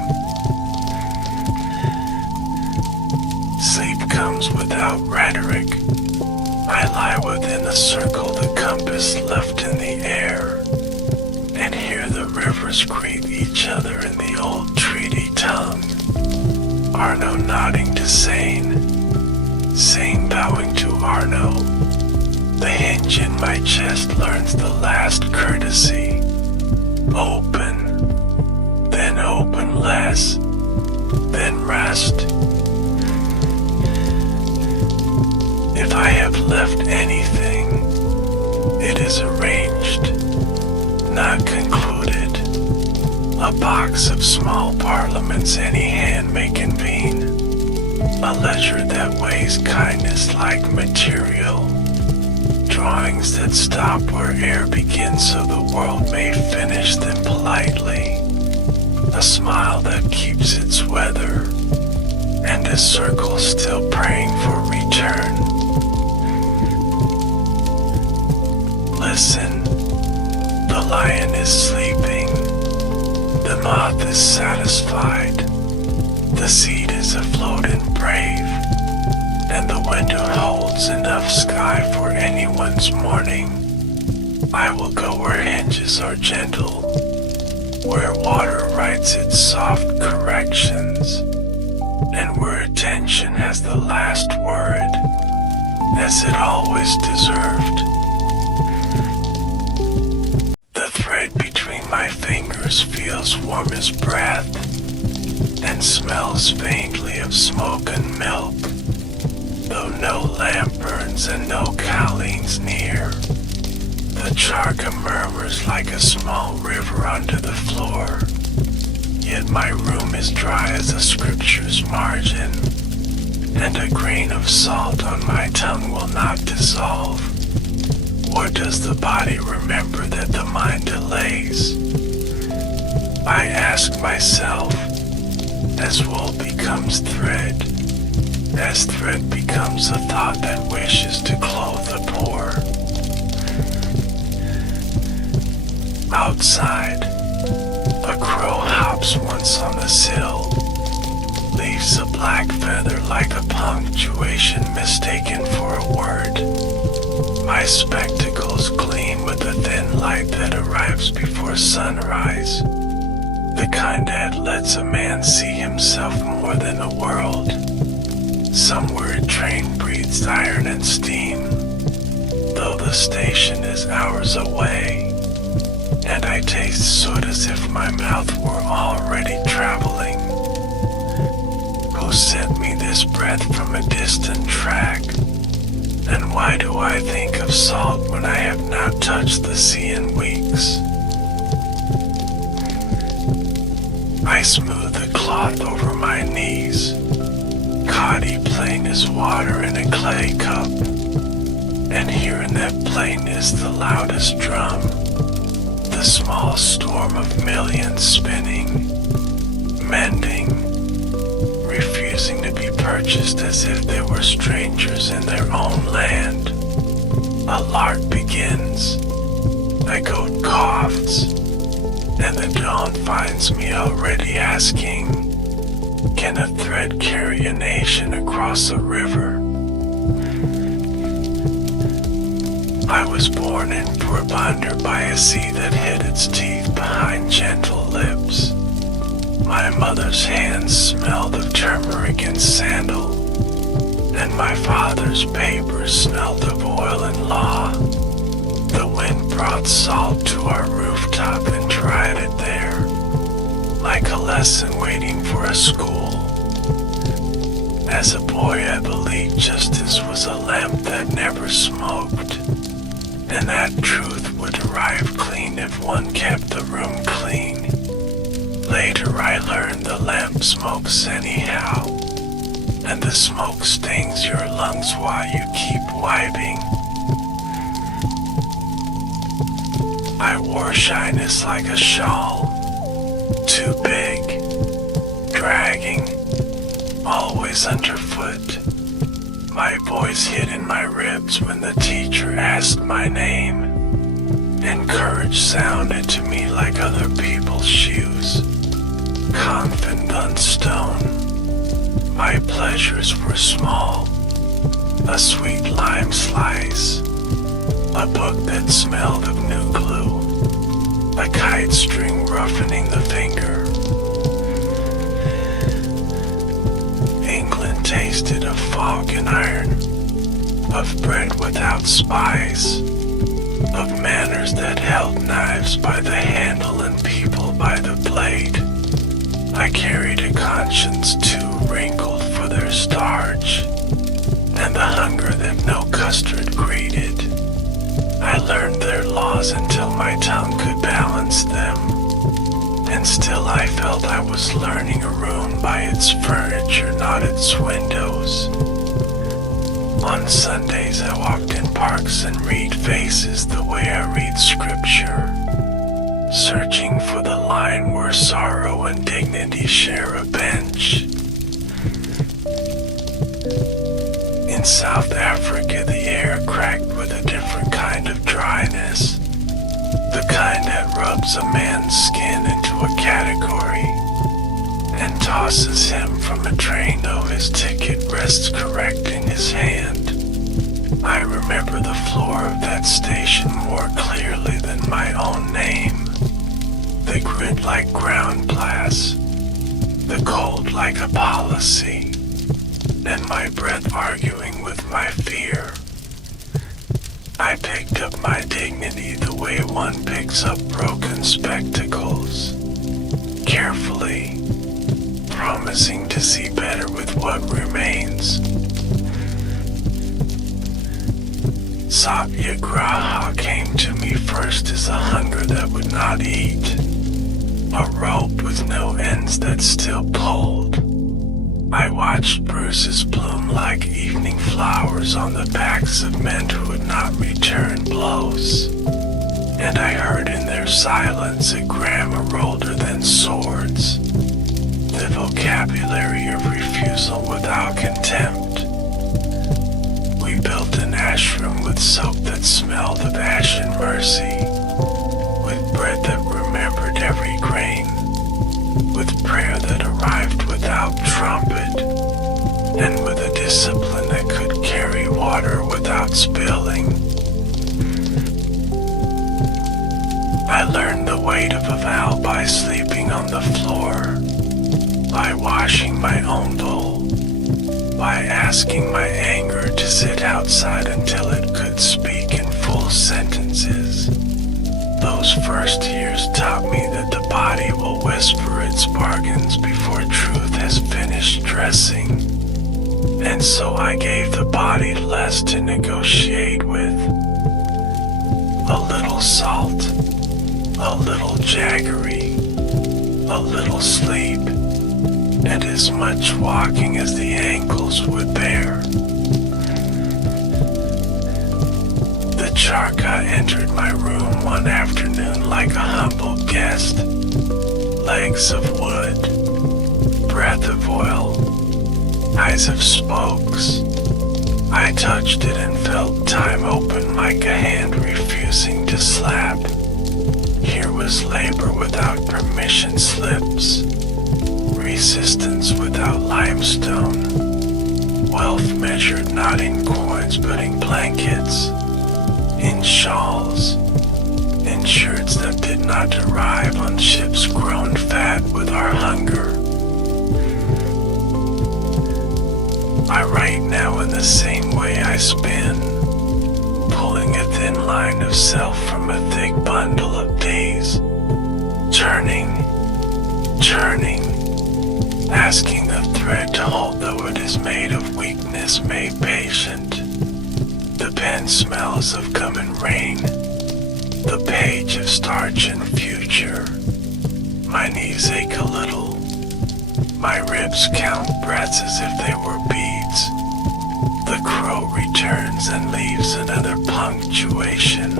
Sleep comes without rhetoric. I lie within the circle the compass left in the air, and hear the rivers greet each other in the old treaty tongue. Arno nodding to Sane, Sane bowing to Arno. The hinge in my chest learns the last courtesy. Open, then open less, then rest. If I have left anything, it is arranged, not concluded. A box of small parliaments any hand may convene. A ledger that weighs kindness like material. Drawings that stop where air begins so the world may finish them politely. A smile that keeps its weather, and a circle still praying for return. Listen, the lion is sleeping, the moth is satisfied, the seed is afloat and brave, and the window holds enough sky for anyone's morning. I will go where hinges are gentle, where water writes its soft corrections, and where attention has the last word, as it always deserved. The thread between my fingers feels warm as breath, and smells faintly of smoke and milk, though no lamp burns and no Colleen's near. The charca murmurs like a small river under the floor, yet my room is dry as a scripture's margin, and a grain of salt on my tongue will not dissolve. Or does the body remember that the mind delays? I ask myself, as wool becomes thread, as thread becomes a thought that wishes to clothe the poor. Outside, a crow hops once on the sill, leaves a black feather like a punctuation mistaken for a word. My spectacles gleam with the thin light that arrives before sunrise, the kind that lets a man see himself more than the world. Somewhere a train breathes iron and steam, though the station is hours away, and I taste soot as if my mouth were already traveling. Who sent me this breath from a distant track? And why do I think of salt when I have not touched the sea in weeks? I smooth the cloth over my knees, Coddy plain as water in a clay cup, and here in that plain is the loudest drum, the small storm of millions spinning, mending, refusing to be purchased as if they were strangers in their own land. A lark begins, a goat coughs, and the dawn finds me already asking, can a thread carry a nation across a river? I was born in Porbandar by a sea that hid its teeth behind gentle lips. My mother's hands smelled of turmeric and sandal, and my father's papers smelled of oil and law. The wind brought salt to our rooftop and dried it there, like a lesson waiting for a school. As a boy, I believed justice was a lamp that never smoked, and that truth would arrive clean if one kept the room clean. Later I learned the lamp smokes anyhow, and the smoke stings your lungs while you keep wiping. I wore shyness like a shawl, too big, dragging, always underfoot. My voice hid in my ribs when the teacher asked my name, and courage sounded to me like other people's shoes, confident on stone. My pleasures were small, a sweet lime slice, a book that smelled of new glue, a kite string roughening the finger. England tasted of fog and iron, of bread without spice, of manners that held knives by the handle and people by the blade. I carried a conscience too wrinkled for their starch, and the hunger that no custard greeted. I learned their laws until my tongue could balance them, and still I felt I was learning a room by its furniture, not its windows. On Sundays I walked in parks and read faces the way I read scripture, searching for the line where sorrow and dignity share a bench. In South Africa the air cracked with a different kind of dryness, the kind that rubs a man's skin into a category and tosses him from a train though his ticket rests correct in his hand. I remember the floor of that station more clearly than my own name, the grit like ground glass, the cold like a policy, and my breath arguing with my fear. I picked up my dignity the way one picks up broken spectacles, carefully, promising to see better with what remains. Satyagraha came to me first as a hunger that would not eat, a rope with no ends that still pulled. I watched bruises bloom like evening flowers on the backs of men who would not return blows, and I heard in their silence a grammar older than swords. the vocabulary of refusal without contempt. We built an ashram with soap that smelled of ash and mercy, with bread that remembered every grain, with prayer that arrived without trumpet, and with a discipline that could carry water without spilling. I learned the weight of a vow by sleeping on the floor, by washing my own bowl, by asking my anger to sit outside until it could speak in full sentences. Those first years taught me that the body will whisper its bargains before truth has finished dressing, and so I gave the body less to negotiate with. A little salt, a little jaggery, a little sleep, and as much walking as the ankles would bear. The charka entered my room one afternoon like a humble guest. Legs of wood, breath of oil, eyes of spokes. I touched it and felt time open like a hand refusing to slap. Here was labor without permission slips, resistance without limestone, wealth measured not in coins but in blankets, in shawls, in shirts that did not arrive on ships grown fat with our hunger. I write now in the same way I spin, pulling a thin line of self from a thick bundle of days, turning, asking the thread to hold though it is made of weakness made patient. The pen smells of coming rain, the page of starch and future. My knees ache a little, my ribs count breaths as if they were beads. The crow returns and leaves another punctuation.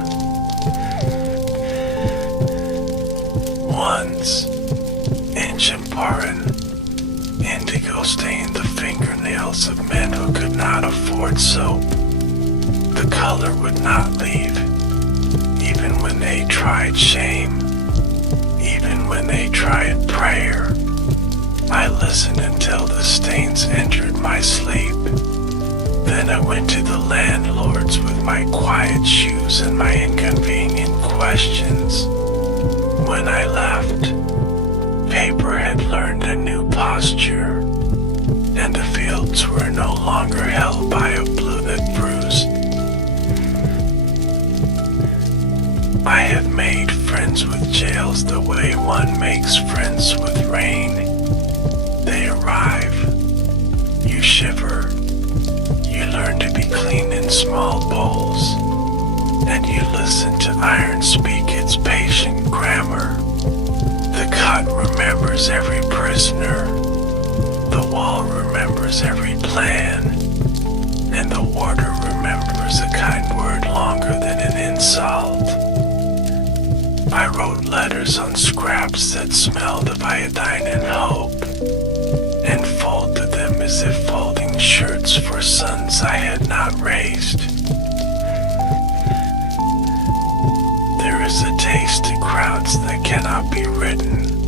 Once, in Champaran, indigo stained the fingernails of men who could not afford soap. The color would not leave, even when they tried shame, even when they tried prayer. I listened until the stains entered my sleep. Then I went to the landlords with my quiet shoes and my inconvenient questions. When I left, paper had learned a new posture, and the fields were no longer held by a blue that bruised. I have made friends with jails the way one makes friends with rain. They arrive, you shiver, you learn to be clean in small bowls, and you listen to iron speak its patient grammar. The cot remembers every prisoner, the wall remembers every plan, and the warder remembers a kind word longer than an insult. I wrote letters on scraps that smelled of iodine and hope, and folded them as if folding shirts for sons I had not raised. There is a taste to crowds that cannot be written.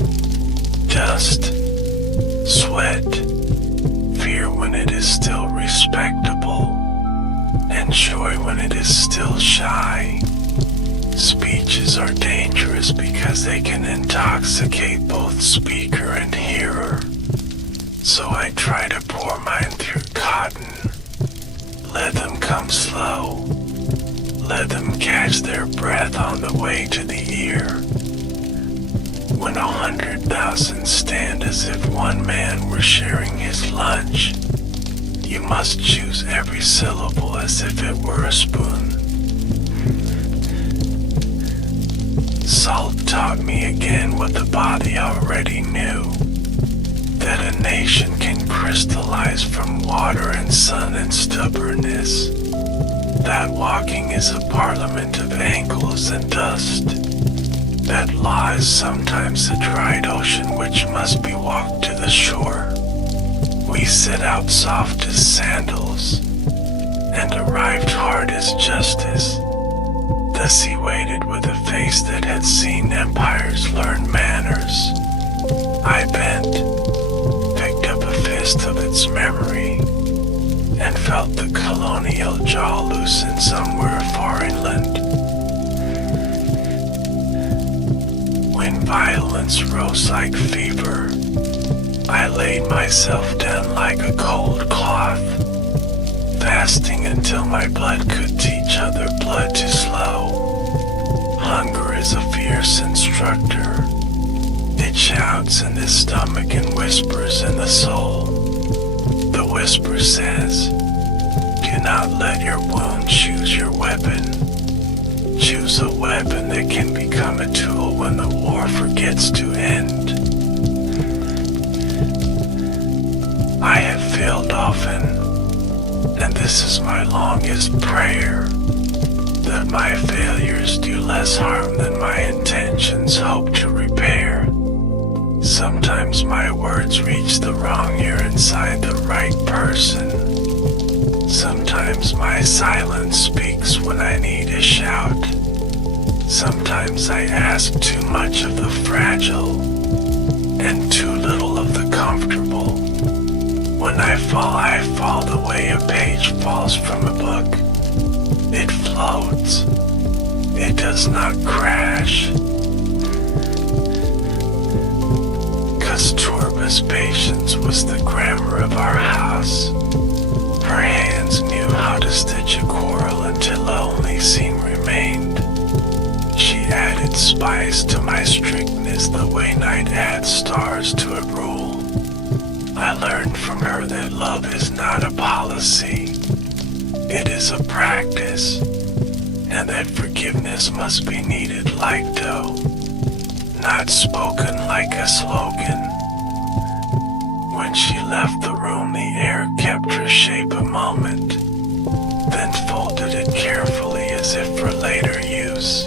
Dust, sweat, fear when it is still respectable, and joy when it is still shy. Speeches are dangerous because they can intoxicate both speaker and hearer. So I try to pour mine through cotton. Let them come slow. Let them catch their breath on the way to the ear. When 100,000 stand as if one man were sharing his lunch, you must choose every syllable as if it were a spoon. Salt taught me again what the body already knew, that a nation can crystallize from water and sun and stubbornness, that walking is a parliament of ankles and dust, That law is sometimes the dried ocean which must be walked to the shore. We set out soft as sandals, and arrived hard as justice. Thus he waited with a face that had seen empires learn manners. I bent, picked up a fist of its memory, and felt the colonial jaw loosen somewhere far inland. When violence rose like fever, I laid myself down like a cold cloth, fasting until my blood could teach other blood to slow. Hunger is a fierce instructor. It shouts in the stomach and whispers in the soul. The whisper says, do not let your wound choose your weapon. Choose a weapon that can become a tool when the war forgets to end. I have failed often, and this is my longest prayer, that my failures do less harm than my intentions hope to repair. Sometimes my words reach the wrong ear inside the right person. Sometimes my silence speaks when I need a shout. Sometimes I ask too much of the fragile and too little of the comfortable. When I fall the way a page falls from a book. It floats. It does not crash. 'Cause Turba's patience was the grammar of our house. Her hands knew how to stitch a quarrel until only seam remained. She added spice to my strictness the way night adds stars to a rule. I learned from her that love is not a policy. It is a practice, and that forgiveness must be kneaded like dough, not spoken like a slogan. When she left the room, the air kept her shape a moment, then folded it carefully as if for later use.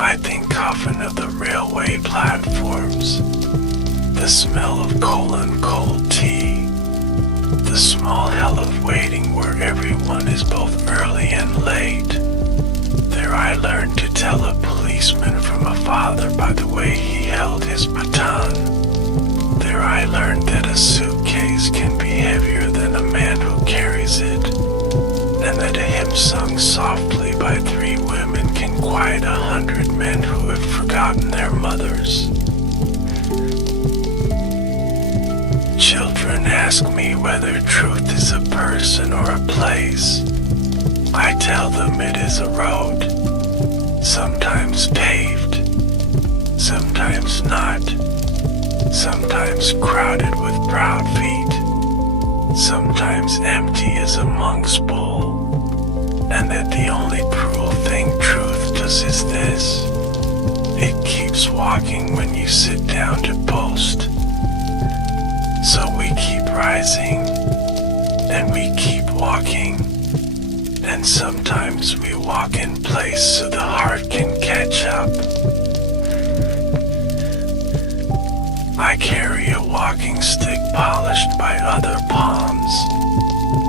I think often of the railway platforms, the smell of coal and cold tea, the small hell of waiting where everyone is both early and late. There I learned to tell a policeman from a father by the way he held his baton. There I learned that a suitcase can be heavier than a man who carries it, and that a hymn sung softly by 3 women can quiet 100 men who have forgotten their mothers. Children ask me whether truth is a person or a place. I tell them it is a road, sometimes paved, sometimes not, sometimes crowded with proud feet, sometimes empty as a monk's bowl, and that the only cruel thing truth does is this: it keeps walking when you sit down to post. So we keep rising, and we keep walking, and sometimes we walk in place so the heart can catch up. I carry a walking stick polished by other palms.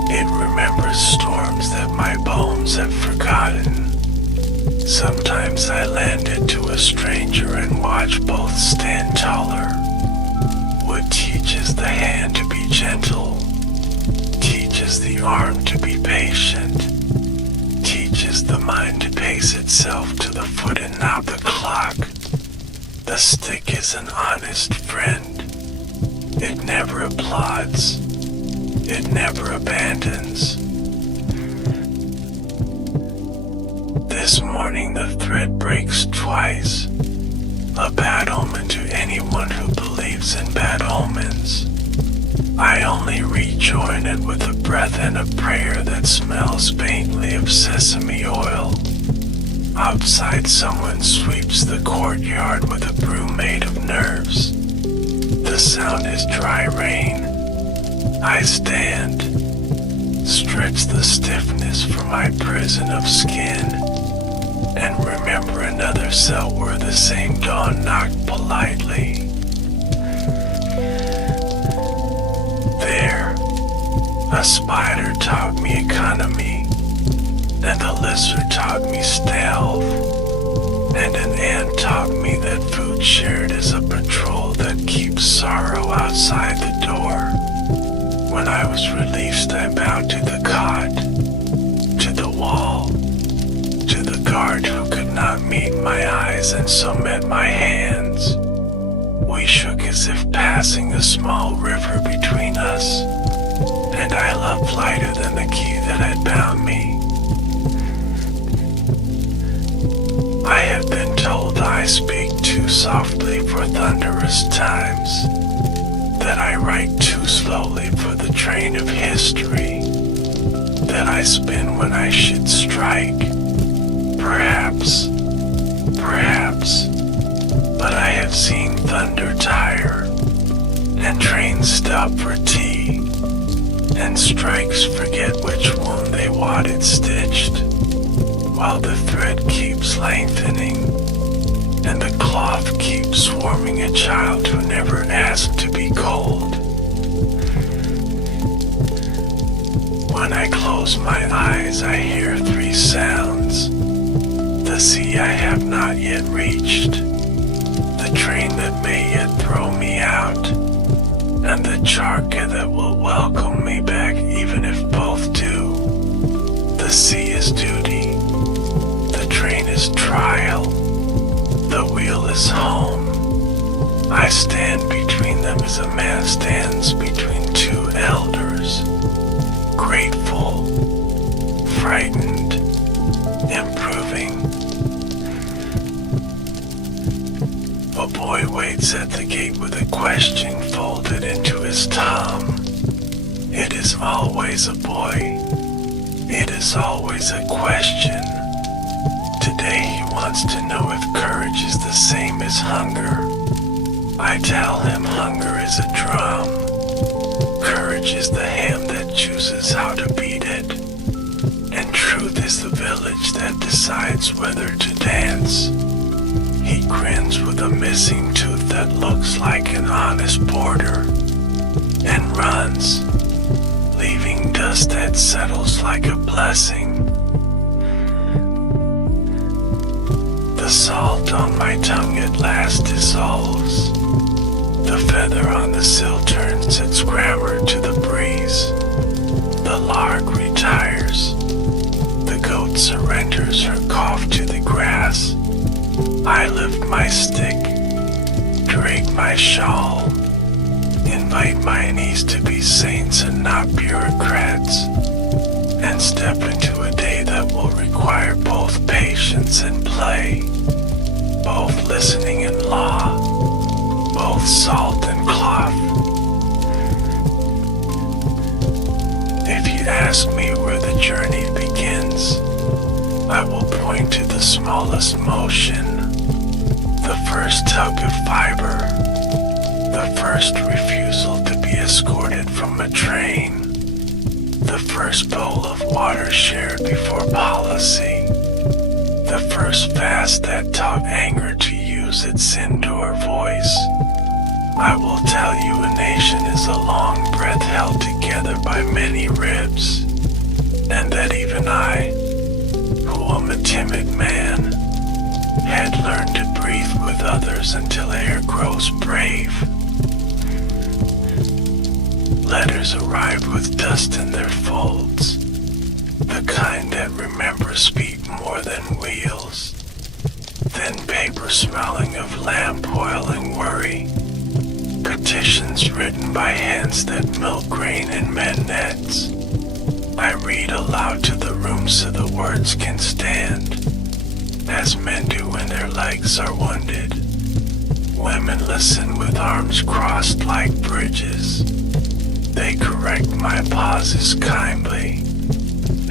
It remembers storms that my bones have forgotten. Sometimes I land it to a stranger and watch both stand taller. Wood teaches the hand to be gentle, teaches the arm to be patient, teaches the mind to pace itself to the foot and not the clock. The stick is an honest friend. It never applauds. It never abandons. This morning the thread breaks twice. A bad omen to anyone who believes in bad omens. I only rejoin it with a breath and a prayer that smells faintly of sesame oil. Outside someone sweeps the courtyard with a broom made of nerves. The sound is dry rain. I stand, stretch the stiffness from my prison of skin, and remember another cell where the same dawn knocked politely. There, a spider taught me economy, and a lizard taught me stealth, and an ant taught me that food shared is a patrol that keeps sorrow outside the door. When I was released, I bowed to the cot, to the wall, to the guard who could not meet my eyes and so met my hands. We shook as if passing a small river between us, and I loved lighter than the key that had bound me. I have been told I speak too softly for thunderous times, that I write too slowly for the train of history, that I spin when I should strike. Perhaps, but I have seen thunder tire, and trains stop for tea, and strikes forget which wound they wadded stitched, while the thread keeps lengthening, and the cloth keeps swarming a child who never asked to be cold. When I close my eyes, I hear three sounds: the sea I have not yet reached, the train that may yet throw me out, and the charca that will welcome me back even if both do. The sea is duty, the train is trial, the wheel is home. I stand between them as a man stands between two elders, grateful, frightened, improving. A boy waits at the gate with a question folded into his tom. It is always a boy. It is always a question. Today he wants to know if courage is the same as hunger. I tell him hunger is a drum. Courage is the hand that chooses how to beat it. And truth is the village that decides whether to dance. He grins with a missing tooth that looks like an honest border, and runs, leaving dust that settles like a blessing. The salt on my tongue at last dissolves. The feather on the sill turns its grammar to the breeze. The lark retires. The goat surrenders her cough to the grass. I lift my stick, drape my shawl, invite my niece to be saints and not bureaucrats, and step into a day that will require both patience and play, both listening and law, both salt and cloth. If you ask me where the journey begins, I will point to the smallest motion, the first tug of fiber, the first refusal to be escorted from a train, the first bowl of water shared before policy, the first fast that taught anger to use its indoor voice. I will tell you a nation is a long breath held together by many ribs, and that even I, who am a timid man, had learned to breathe with others until air grows brave. Letters arrived with dust in their folds, the kind that remember speed more than wheels, thin paper smelling of lamp oil and worry, petitions written by hands that milk grain in men nets. I read aloud to the room so the words can stand, as men do when their legs are wounded. Women listen with arms crossed like bridges. They correct my pauses kindly,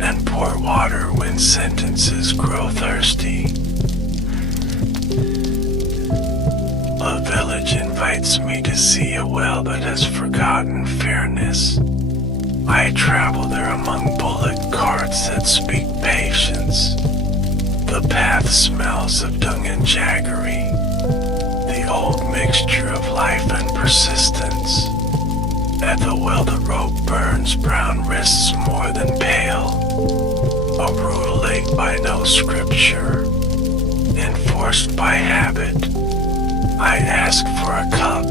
and pour water when sentences grow thirsty. A village invites me to see a well that has forgotten fairness. I travel there among bullock carts that speak patience. The The path smells of dung and jaggery, the old mixture of life and persistence. At the well the rope burns brown wrists more than pale, a rule laid by no scripture, enforced by habit. I ask for a cup,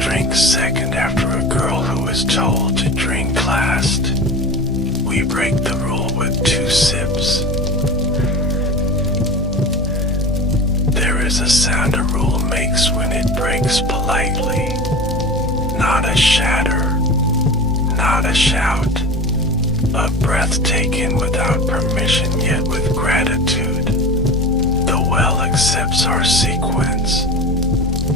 drink second after a girl who is told to drink last. We break the rule with 2 sips. There is a sound a rule makes when it breaks politely. Not a shatter, not a shout, a breath taken without permission yet with gratitude. The well accepts our sequence.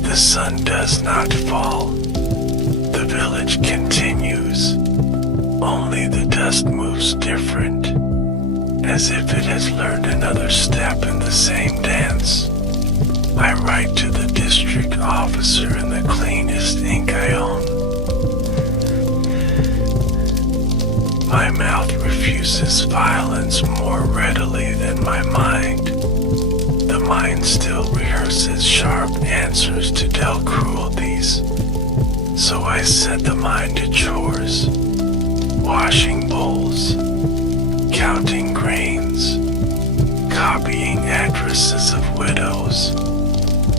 The sun does not fall. The village continues. Only the dust moves different, as if it has learned another step in the same dance. I write to the district officer in the cleanest ink I own. My mouth refuses violence more readily than my mind. The mind still rehearses sharp answers to dull cruelties. So I set the mind to chores, washing bowls, counting grains, copying addresses of widows,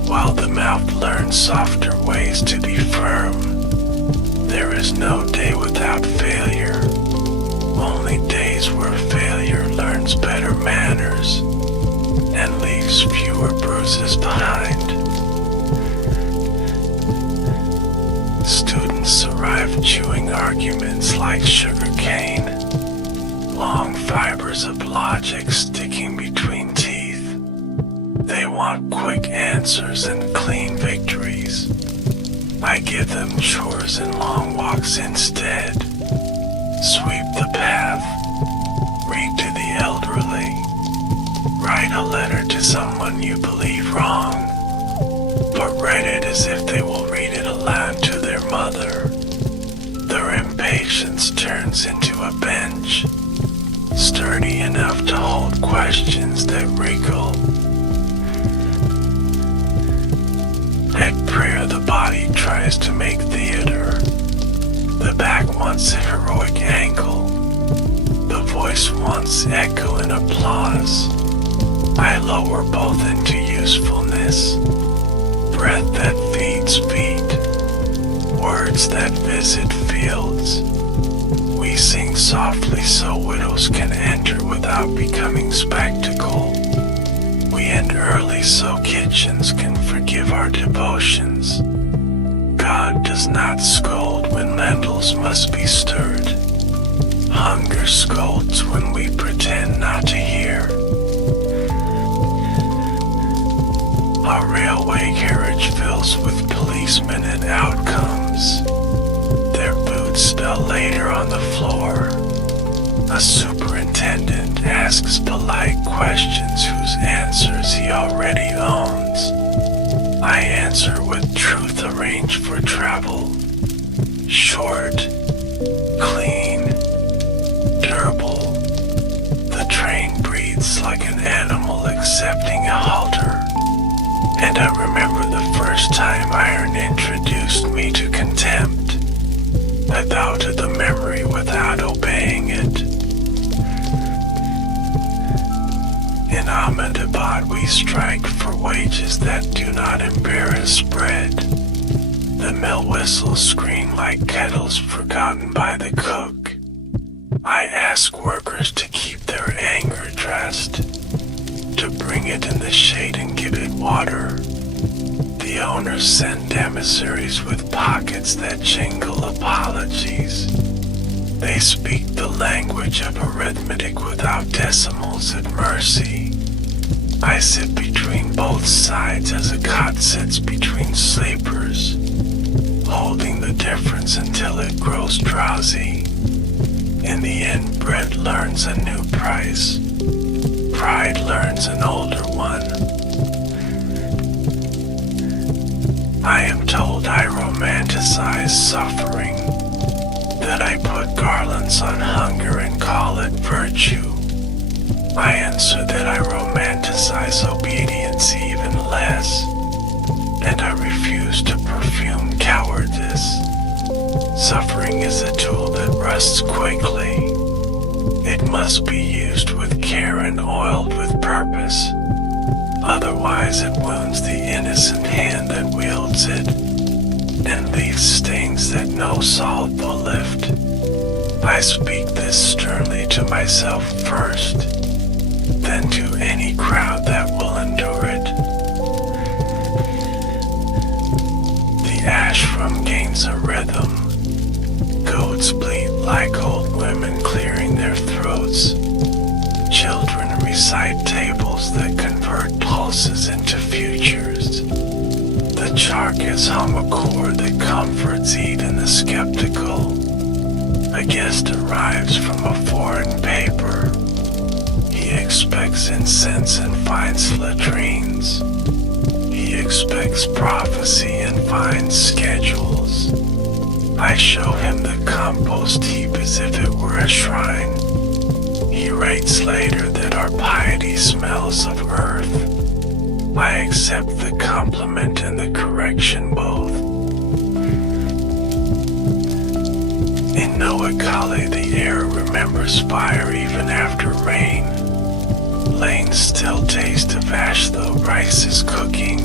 while the mouth learns softer ways to be firm. There is no day without failure, only days where failure learns better manners and leaves fewer bruises behind. Students arrive chewing arguments like sugar cane, long fibers of logic sticking between teeth. They want quick answers and clean victories. I give them chores and long walks instead. Sweep the path, read to the elderly, write a letter to someone you believe wrong, but write it as if they will read it aloud to their mother. Their impatience turns into a bench, sturdy enough to hold questions that wrinkle. At prayer the body tries to make theater. The back wants a heroic angle. The voice wants echo and applause. I lower both into usefulness. Breath that feeds feet. Words that visit fields. We sing softly so widows can enter without becoming spectacle. We end early so kitchens can forgive our devotions. God does not scold when lentils must be stirred. Hunger scolds when we pretend not to hear. Our railway carriage fills with policemen and outcomes. Their boots spell later on the floor. A superintendent asks polite questions whose answers he already owns. I answer with truth arranged for travel. Short, clean, durable. The train breathes like an animal accepting a halter. And I remember the first time iron introduced me to contempt. I bow to the memory without obeying it. In Ahmedabad we strike for wages that do not embarrass bread. The mill whistles scream like kettles forgotten by the cook. I ask workers to keep their anger dressed, to bring it in the shade and give it water. The owners send emissaries with pockets that jingle apologies. They speak the language of arithmetic without decimals at mercy. I sit between both sides as a cot sits between sleepers, holding the difference until it grows drowsy. In the end, bread learns a new price. Pride learns an older one. I am told I romanticize suffering, that I put garlands on hunger and call it virtue. I answer that I romanticize emphasize obedience even less, and I refuse to perfume cowardice. Suffering is a tool that rusts quickly. It must be used with care and oiled with purpose. Otherwise it wounds the innocent hand that wields it, and leaves stains that no salt will lift. I speak this sternly to myself first, then to any crowd that will endure it. The ashram gains a rhythm. Goats bleat like old women clearing their throats. Children recite tables that convert pulses into futures. The charkas hum a chord that comforts even the skeptical. A guest arrives from a foreign paper. He expects incense and finds latrines. He expects prophecy and finds schedules. I show him the compost heap as if it were a shrine. He writes later that our piety smells of earth. I accept the compliment and the correction both. In Noakhali the air remembers fire even after rain. Lanes still taste of ash though rice is cooking.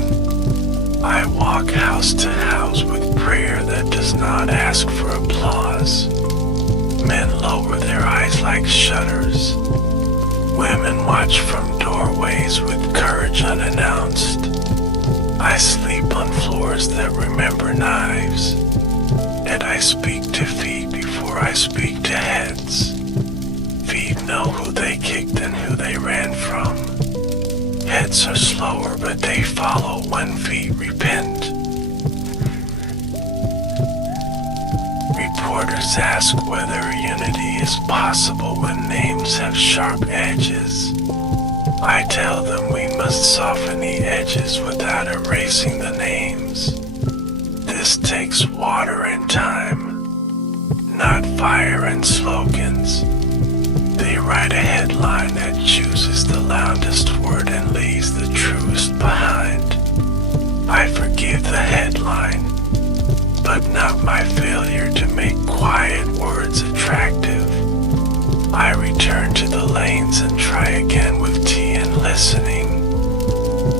I walk house to house with prayer that does not ask for applause. Men lower their eyes like shutters. Women watch from doorways with courage unannounced. I sleep on floors that remember knives. And I speak to feet before I speak to heads. Feet know who they kicked and who they ran from. Heads are slower, but they follow when feet repent. Reporters ask whether unity is possible when names have sharp edges. I tell them we must soften the edges without erasing the names. This takes water and time, not fire and slogans. They write a headline that chooses the loudest word and leaves the truest behind. I forgive the headline, but not my failure to make quiet words attractive. I return to the lanes and try again with tea and listening.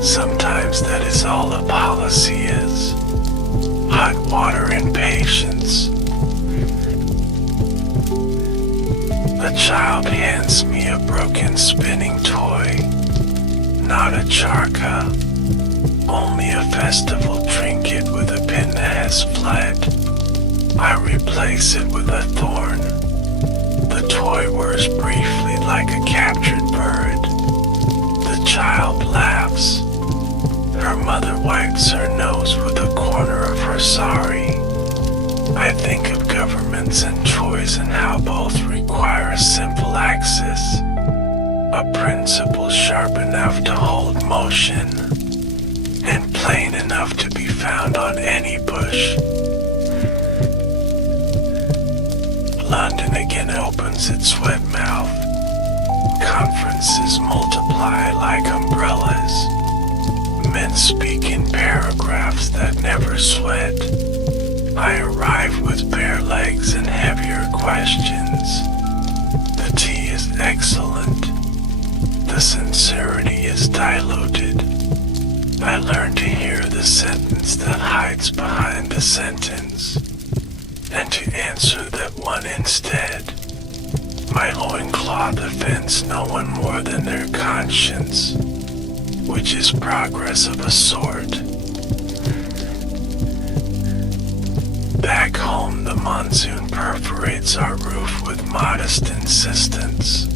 Sometimes that is all a policy is. Hot water and patience. A child hands me a broken spinning toy, not a charka, only a festival trinket with a pin that has fled. I replace it with a thorn. The toy whirs briefly like a captured bird. The child laughs. Her mother wipes her nose with a corner of her sari. I think of governments and toys and how both require a simple axis, a principle sharp enough to hold motion, and plain enough to be found on any bush. London again opens its wet mouth. Conferences multiply like umbrellas. Men speak in paragraphs that never sweat. I arrive with bare legs and heavier questions. The tea is excellent. The sincerity is diluted. I learn to hear the sentence that hides behind the sentence, and to answer that one instead. My loincloth offends no one more than their conscience, which is progress of a sort. Back home, the monsoon perforates our roof with modest insistence.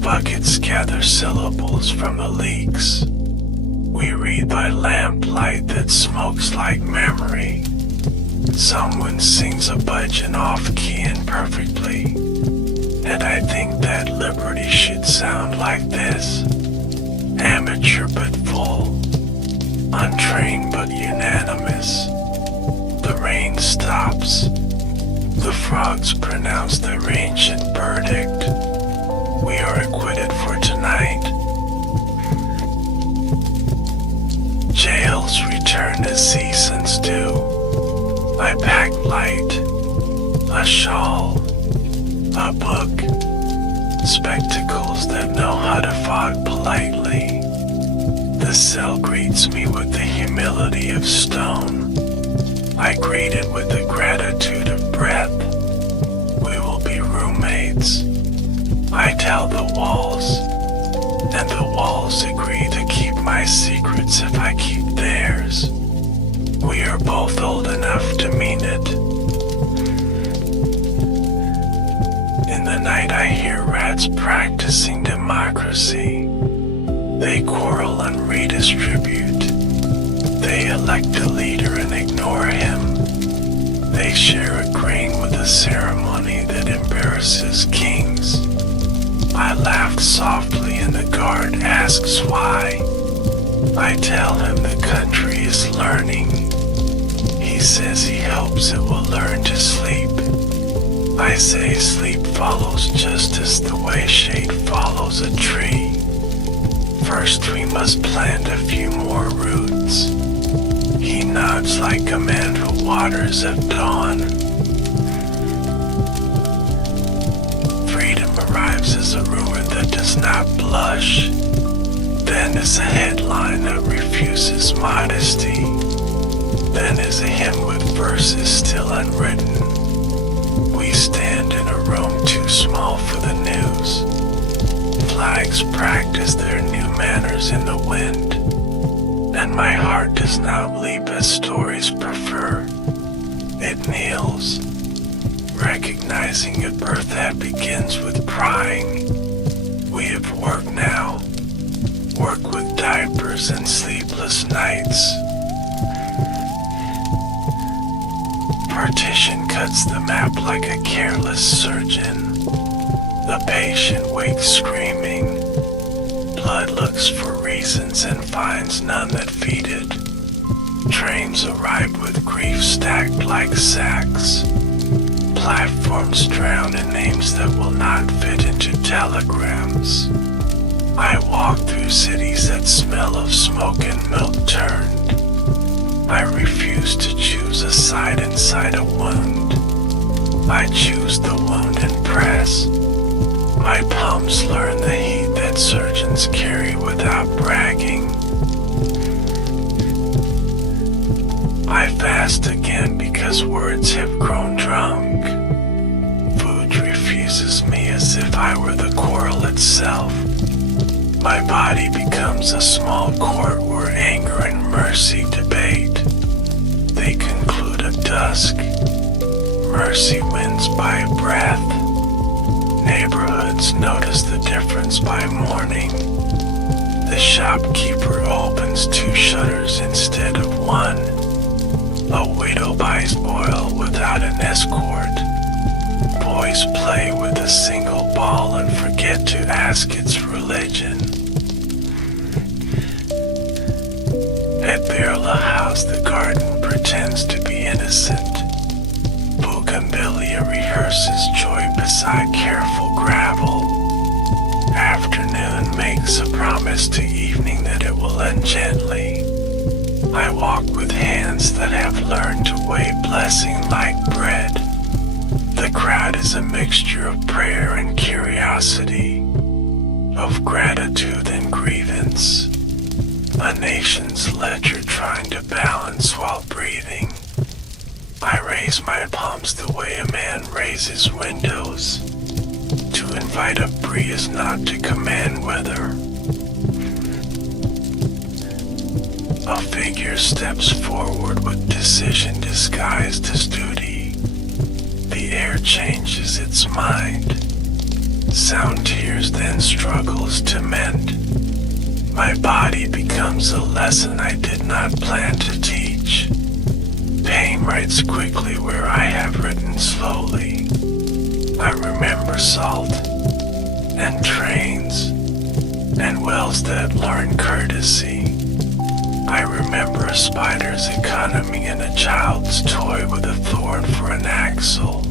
Buckets gather syllables from the leaks. We read by lamplight that smokes like memory. Someone sings a budgeon off-key and perfectly, and I think that liberty should sound like this. Amateur but full, untrained but unanimous. The rain stops. The frogs pronounce their ancient verdict. We are acquitted for tonight. walls return as seasons do. I pack light, a shawl, a book, spectacles that know how to fog politely. The cell greets me with the humility of stone. I greet it with the gratitude of breath. We will be roommates. I tell the walls, and the walls agree to keep my secrets if I keep theirs. We are both old enough to mean it. In the night I hear rats practicing democracy. They quarrel and redistribute. They elect a leader and ignore him. They share a grain with a ceremony that embarrasses kings. I laughed softly and the guard asks why. I tell him the country is learning. He says he hopes it will learn to sleep. I say sleep follows justice the way shade follows a tree. First we must plant a few more roots. He nods like a man who waters at dawn. Freedom arrives as a rumor that does not blush. Then is a headline that refuses modesty. Then is a hymn with verses still unwritten. We stand in a room too small for the news. Flags practice their new manners in the wind, and my heart does not leap as stories prefer. It kneels, recognizing a birth that begins with prying. We have work now, work with diapers and sleepless nights. Partition cuts the map like a careless surgeon. The patient wakes screaming. Blood looks for reasons and finds none that feed it. Trains arrive with grief stacked like sacks. Platforms drown in names that will not fit into telegrams. I walk through cities that smell of smoke and milk turned. I refuse to choose a side inside a wound. I choose the wound and press. My palms learn the heat that surgeons carry without bragging. I fast again because words have grown drunk. Food refuses me as if I were the quarrel itself. My body becomes a small court where anger and mercy debate. They conclude at dusk. Mercy wins by a breath. Neighborhoods notice the difference by morning. The shopkeeper opens 2 shutters instead of 1. A widow buys oil without an escort. Boys play with a single ball and forget to ask its religion. At Birla House, the garden pretends to be innocent. Bougainvillea rehearses joy beside careful gravel. Afternoon makes a promise to evening that it will end gently. I walk with hands that have learned to weigh blessing like bread. The crowd is a mixture of prayer and curiosity, of gratitude and grievance. A nation's ledger trying to balance while breathing. I raise my palms the way a man raises windows. To invite a breeze, not to command weather. A figure steps forward with decision disguised as duty. The air changes its mind. Sound tears, then struggles to mend. My body becomes a lesson I did not plan to teach. Pain writes quickly where I have written slowly. I remember salt, and trains, and wells that learn courtesy. I remember a spider's economy and a child's toy with a thorn for an axle.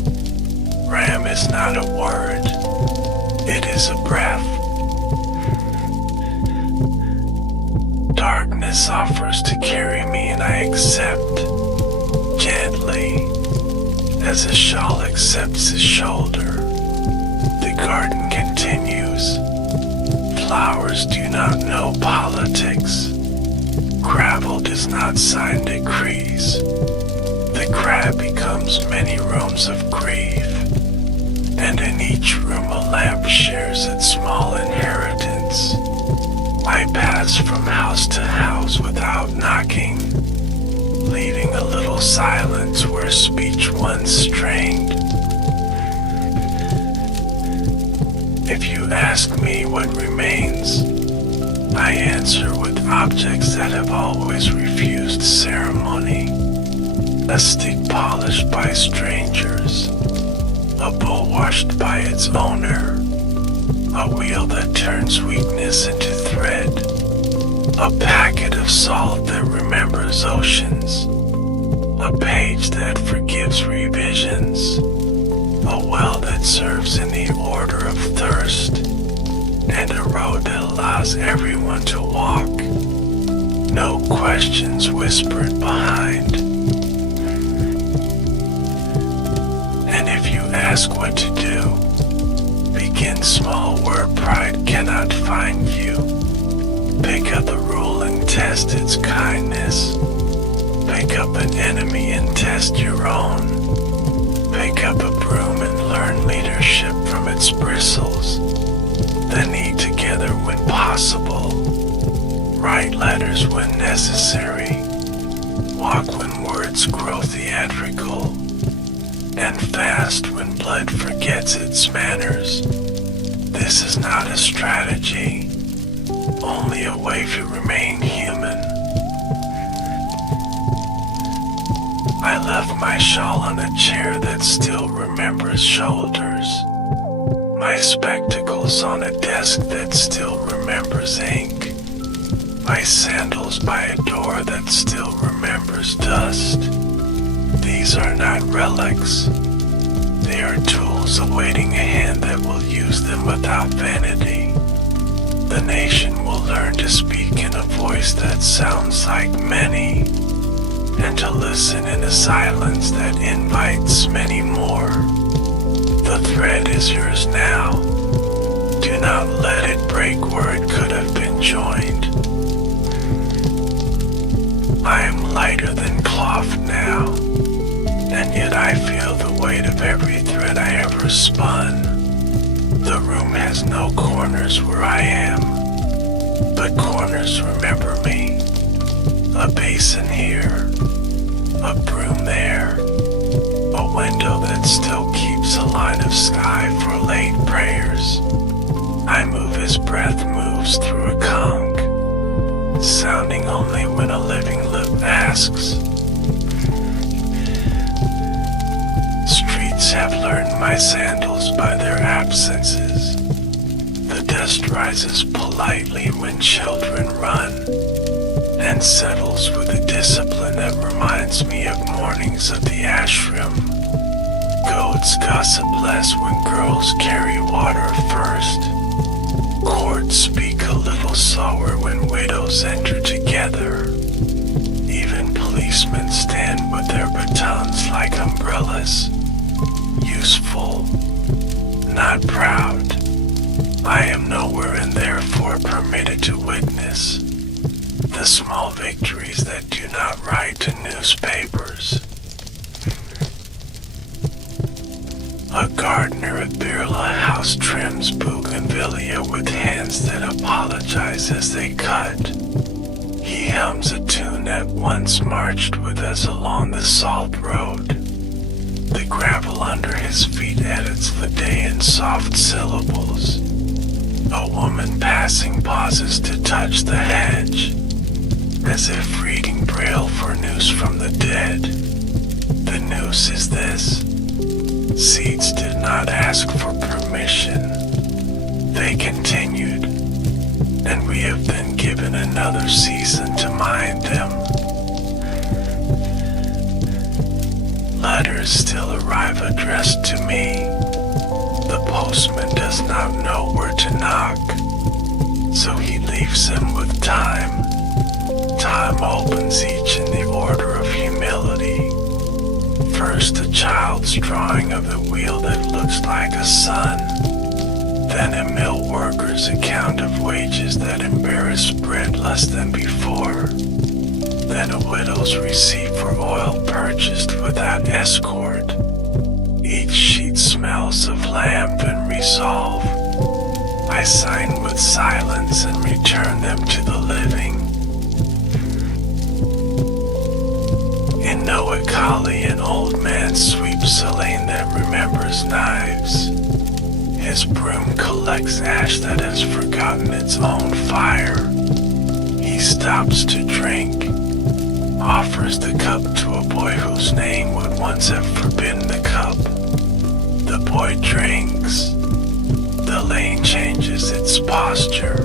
Ram is not a word, it is a breath. Darkness offers to carry me and I accept, gently, as a shawl accepts his shoulder. The garden continues. Flowers do not know politics. Gravel does not sign decrees. The crab becomes many rooms of grief, and in each room a lamp shares its small inheritance. I pass from house to house without knocking, leaving a little silence where speech once strained. If you ask me what remains, I answer with objects that have always refused ceremony. A stick polished by strangers, a bowl washed by its owner, a wheel that turns weakness into thread, a packet of salt that remembers oceans, a page that forgives revisions, a well that serves in the order of thirst, and a road that allows everyone to walk, no questions whispered behind. And if you ask what to do, begin small where pride cannot find you. Pick up a rule and test its kindness. Pick up an enemy and test your own. Pick up a broom and learn leadership from its bristles. Then eat together when possible. Write letters when necessary. Walk when words grow theatrical. And fast when blood forgets its manners. This is not a strategy, only a way to remain human. I left my shawl on a chair that still remembers shoulders. My spectacles on a desk that still remembers ink. My sandals by a door that still remembers dust. These are not relics. They are tools awaiting a hand that will use them without vanity. The nation will learn to speak in a voice that sounds like many, and to listen in a silence that invites many more. The thread is yours now. Do not let it break where it could have been joined. I am lighter than cloth now, and yet I feel the weight of every thread I ever spun. The room has no corners where I am, but corners remember me. A basin here, a broom there, a window that still keeps a line of sky for late prayers. I move as breath moves through a conch, sounding only when a living lip asks. Streets have learned my sandals by their absences. The dust rises politely when children run, and settles with a discipline that reminds me of mornings of the ashram. Goats gossip less when girls carry water first. Courts speak a little slower when widows enter together. Even policemen stand with their batons like umbrellas. Useful, not proud. I am nowhere and therefore permitted to witness the small victories that do not write to newspapers. A gardener at Birla House trims bougainvillea with hands that apologize as they cut. He hums a tune that once marched with us along the salt road. The gravel under his feet edits the day in soft syllables. A woman passing pauses to touch the hedge, as if reading braille for news from the dead. The news is this: seeds did not ask for permission. They continued, and we have been given another season to mind them. Letters still arrive addressed to me. The postman does not know where to knock, so he leaves them with time. time opens each in the order of humility. First, a child's drawing of the wheel that looks like a sun. Then a mill worker's account of wages that embarrass bread less than before. Then a widow's receipt for oil purchased without escort. Each sheet smells of lamp and resolve. I sign with silence and return them to the living. In Noakhali, an old man sweeps a lane that remembers knives. His broom collects ash that has forgotten its own fire. He stops to drink, offers the cup to a boy whose name would once have forbidden the cup. The boy drinks. The lane changes its posture.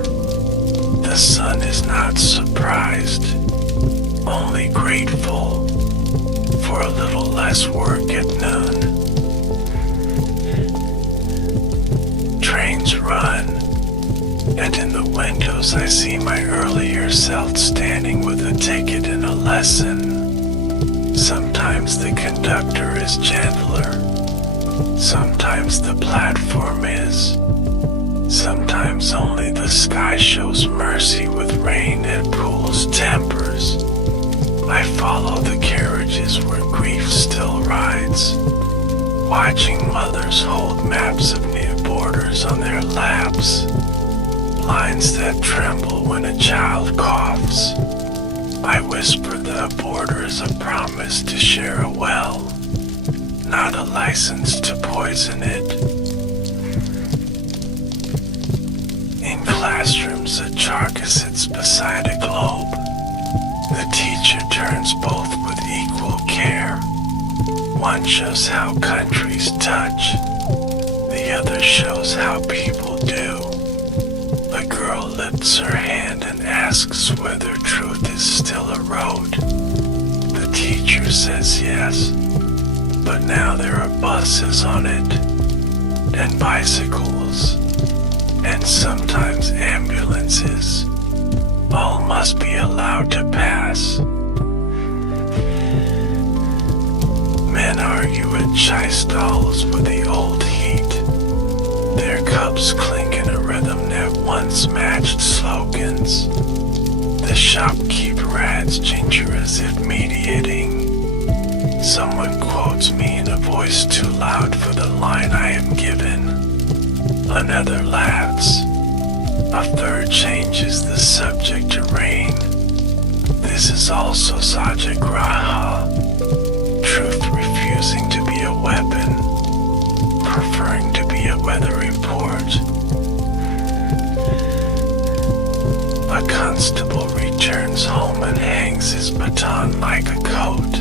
The sun is not surprised, only grateful for a little less work at noon. Trains run, and in the windows I see my earlier self standing with a ticket and a lesson. Sometimes the conductor is gentler. Sometimes the platform is. Sometimes only the sky shows mercy with rain and cools tempers. I follow the carriages where grief still rides, watching mothers hold maps of new borders on their laps, lines that tremble when a child coughs. I whisper that a border is a promise to share a well, not a license to poison it. In classrooms, a chalk sits beside a globe. The teacher turns both with equal care. One shows how countries touch, the other shows how people do. A girl lifts her hand and asks whether truth is still a road. The teacher says yes, but now there are buses on it, and bicycles, and sometimes ambulances. All must be allowed to pass. Men argue at chai stalls with the old heat. Their cups clink in a rhythm that once matched slogans. The shopkeeper adds ginger as if mediating. Someone quotes me in a voice too loud for the line I am given. Another laughs. A third changes the subject to rain. This is also Satyagraha, truth refusing to be a weapon, preferring to be a weather report. A constable returns home and hangs his baton like a coat.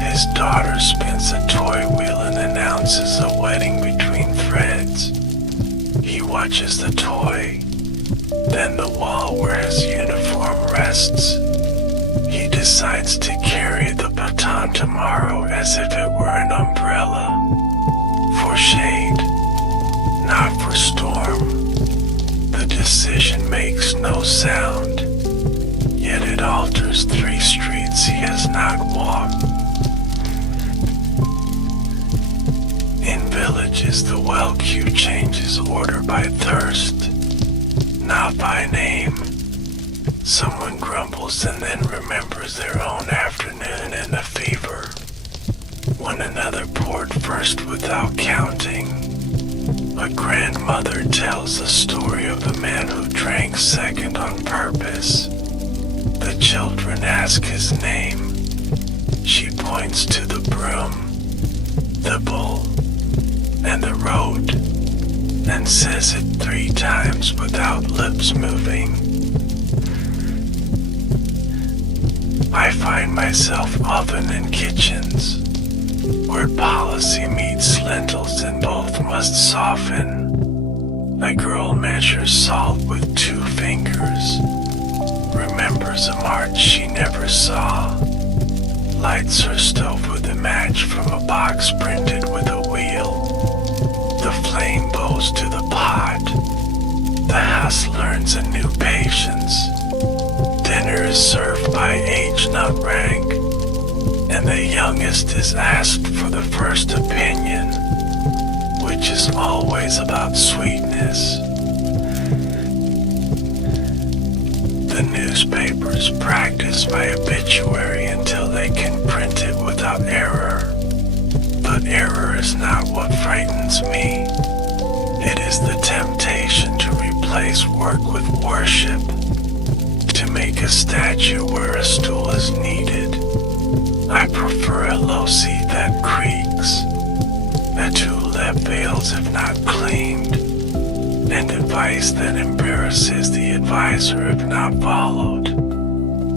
His daughter spins a toy wheel and announces a wedding between threads. He watches the toy, then the wall where his uniform rests. He decides to carry the baton tomorrow as if it were an umbrella, for shade, not for storm. The decision makes no sound, yet it alters 3 streets he has not walked. In villages, the well queue changes order by thirst, not by name. Someone grumbles and then remembers their own afternoon in a fever, when another poured first without counting. A grandmother tells the story of the man who drank second on purpose. The children ask his name. She points to the broom, the bull, and the road, and says it 3 times without lips moving. I find myself often in kitchens, where policy meets lentils and both must soften. A girl measures salt with 2 fingers, remembers a march she never saw, lights her stove with a match from a box printed with a wheel. The flame bows to the pot. The house learns a new patience. Dinner is served does not rank, and the youngest is asked for the first opinion, which is always about sweetness. The newspapers practice my obituary until they can print it without error. But error is not what frightens me. It is the temptation to replace work with worship, to make a statue where a stool is needed. I prefer a low seat that creaks, a tulip fails if not cleaned, and advice that embarrasses the advisor if not followed.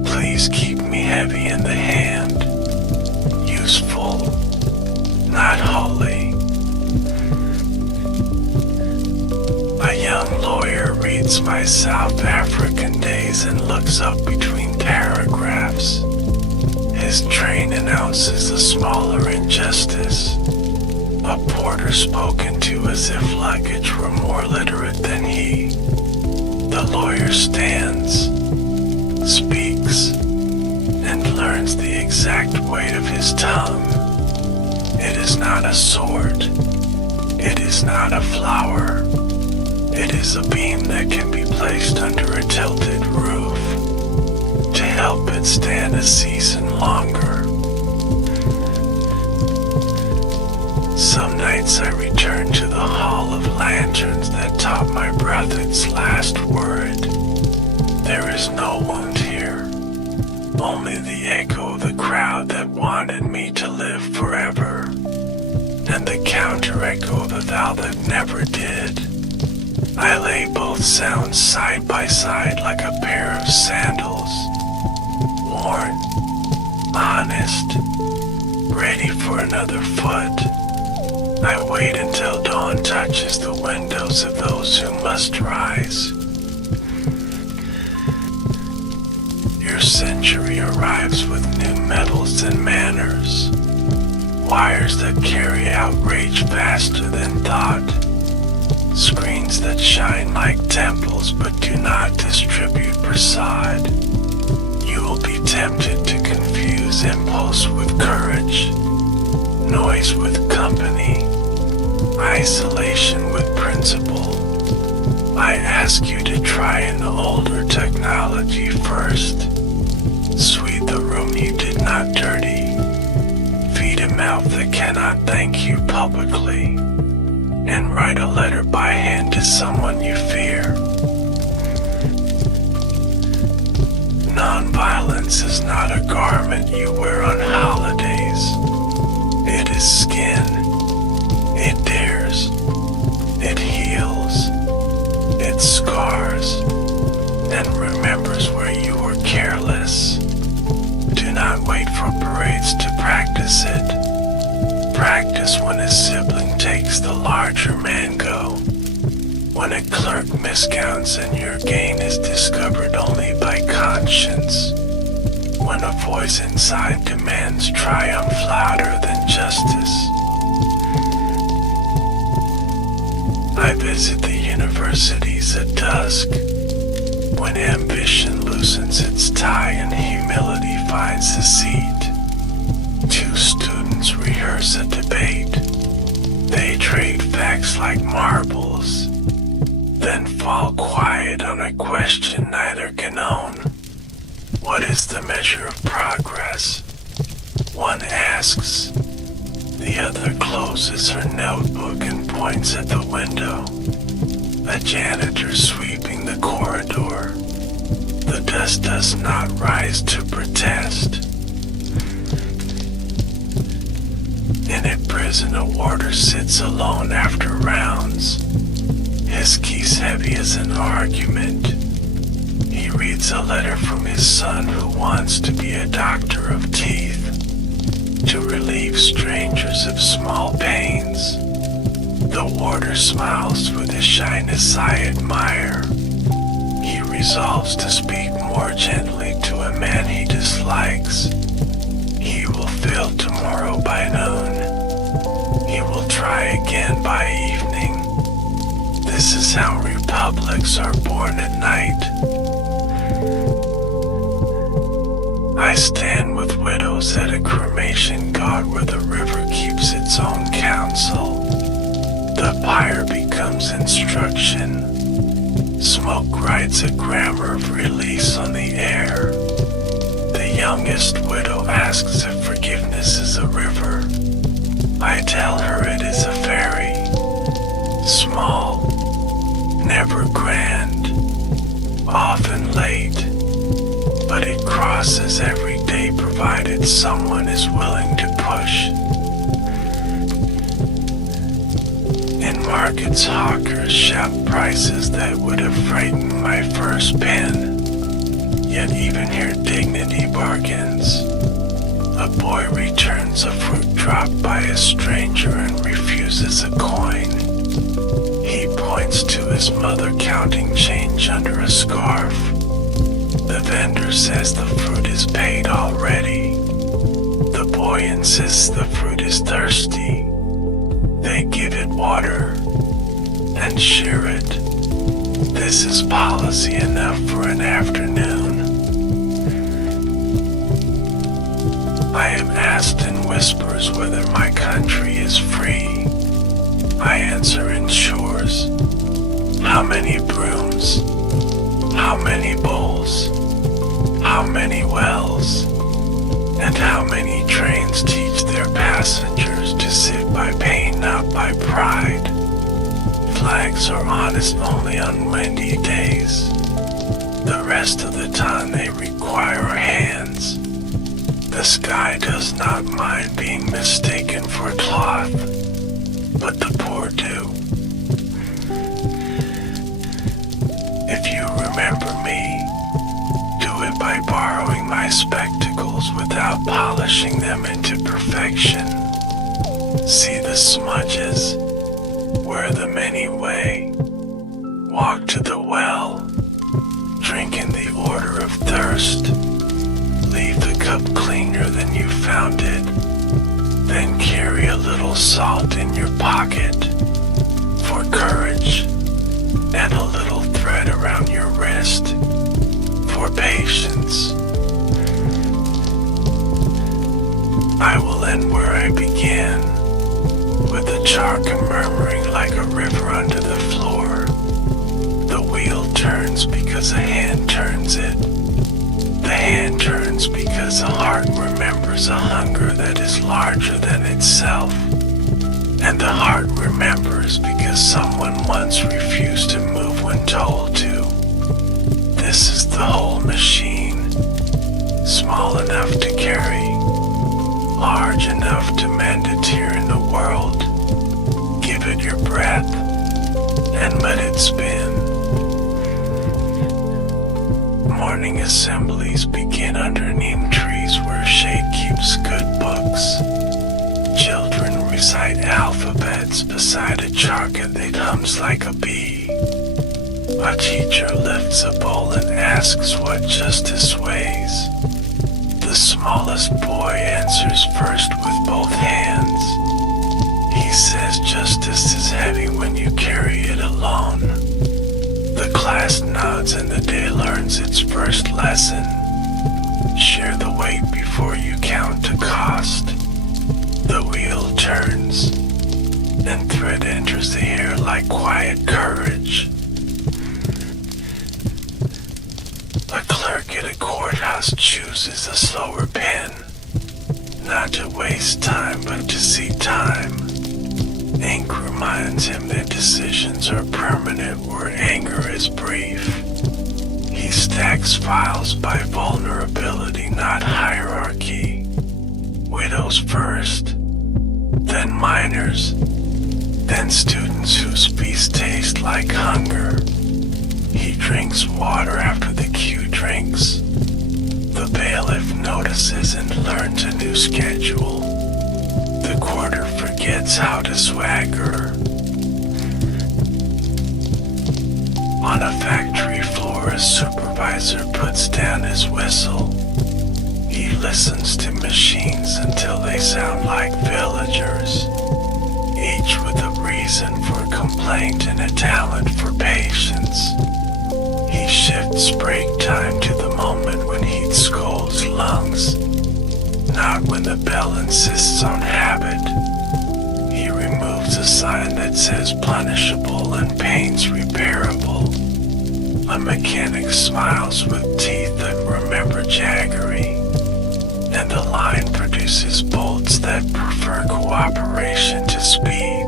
Please keep me heavy in the hand, useful, not holy. A young lawyer reads my South African days and looks up between paragraphs. His train announces a smaller injustice. A porter spoken to as if luggage were more literate than he. The lawyer stands, speaks, and learns the exact weight of his tongue. It is not a sword. It is not a flower. It is a beam that can be placed under a tilted roof to help it stand a season longer. Some nights I return to the hall of lanterns that taught my brother's last word. There is no wound here, only the echo of the crowd that wanted me to live forever, and the counter-echo of the vow that never did. I lay both sounds side by side like a pair of sandals, worn, honest, ready for another foot. I wait until dawn touches the windows of those who must rise. Your century arrives with new metals and manners, wires that carry outrage faster than thought, screens that shine like temples but do not distribute prasad. You will be tempted to confuse impulse with courage, noise with company, isolation with principle. I ask you to try an older technology first. Sweep the room you did not dirty. Feed a mouth that cannot thank you publicly. And write a letter by hand to someone you fear. Nonviolence is not a garment you wear on holidays. It is skin. It dares. It heals. It scars. And remembers where you were careless. Do not wait for parades to practice it. Practice when a sibling takes the larger mango. When a clerk miscounts and your gain is discovered only by conscience. When a voice inside demands triumph louder than justice. I visit the universities at dusk, when ambition loosens its tie and humility finds a seat. Two students rehearse a debate. They trade facts like marbles, then fall quiet on a question neither can own. What is the measure of progress? One asks. The other closes her notebook and points at the window. A janitor sweeping the corridor. The dust does not rise to protest. In a prison, a warder sits alone after rounds. His keys heavy as an argument. He reads a letter from his son who wants to be a doctor of teeth, to relieve strangers of small pains. The warder smiles with a shyness I admire. He resolves to speak more gently to a man he dislikes. He will fail tomorrow by noon. He will try again by evening. This is how republics are born at night. I I stand with widows at a cremation god where the river keeps its own counsel. The pyre becomes instruction. Smoke writes a grammar of release on the air. The youngest widow asks if forgiveness is a river. I tell her it is a ferry. Small, never grand, often late, but it crosses every day provided someone is willing to push. In markets, hawkers shout prices that would have frightened my first pen, yet even here dignity bargains. A boy returns a fruit dropped by a stranger and refuses a coin. He points to his mother counting change under a scarf. The vendor says the fruit is paid already. The boy insists the fruit is thirsty. They give it water and share it. This is policy enough for an afternoon. I am asked in whispers whether my country is free. I answer in shores. How many brooms? How many bowls? How many wells? And how many trains teach their passengers to sit by pain, not by pride? Flags are honest only on windy days. The rest of the time they require hands. The sky does not mind being mistaken for cloth, but the poor do. If you remember me, do it by borrowing my spectacles without polishing them into perfection. See the smudges, where the many way. Walk to the well, drink in the order of thirst. Leave the cup cleaner than you found it. Then carry a little salt in your pocket for courage, and a little thread around your wrist for patience. I will end where I began, with the charca murmuring like a river under the floor. The wheel turns because a hand turns it. The hand turns because a heart remembers a hunger that is larger than itself. And the heart remembers because someone once refused to move when told to. This is the whole machine, small enough to carry, large enough to mend a tear in the world. Give it your breath and let it spin. Morning assemblies begin under neem trees where shade keeps good books. Children recite alphabets beside a charca that hums like a bee. A teacher lifts a bowl and asks what justice weighs. The smallest boy answers first with both hands. He says justice is heavy when you carry it alone. The class nods and the day learns its first lesson. Share the weight before you count to cost. The wheel turns, and thread enters the air like quiet courage. A clerk at a courthouse chooses a slower pen, not to waste time but to see time. Ink reminds him that decisions are permanent where anger is brief. He stacks files by vulnerability, not hierarchy. Widows first, then minors, then students whose feasts taste like hunger. He drinks water after the queue drinks. The bailiff notices and learns a new schedule. The quarter forgets how to swagger. On a factory floor, a supervisor puts down his whistle. He listens to machines until they sound like villagers, each with a reason for complaint and a talent for patience. He shifts break time to the moment when heat scalds lungs. When the bell insists on habit, he removes a sign that says punishable and pains repairable. A mechanic smiles with teeth that remember jaggery, and the line produces bolts that prefer cooperation to speed.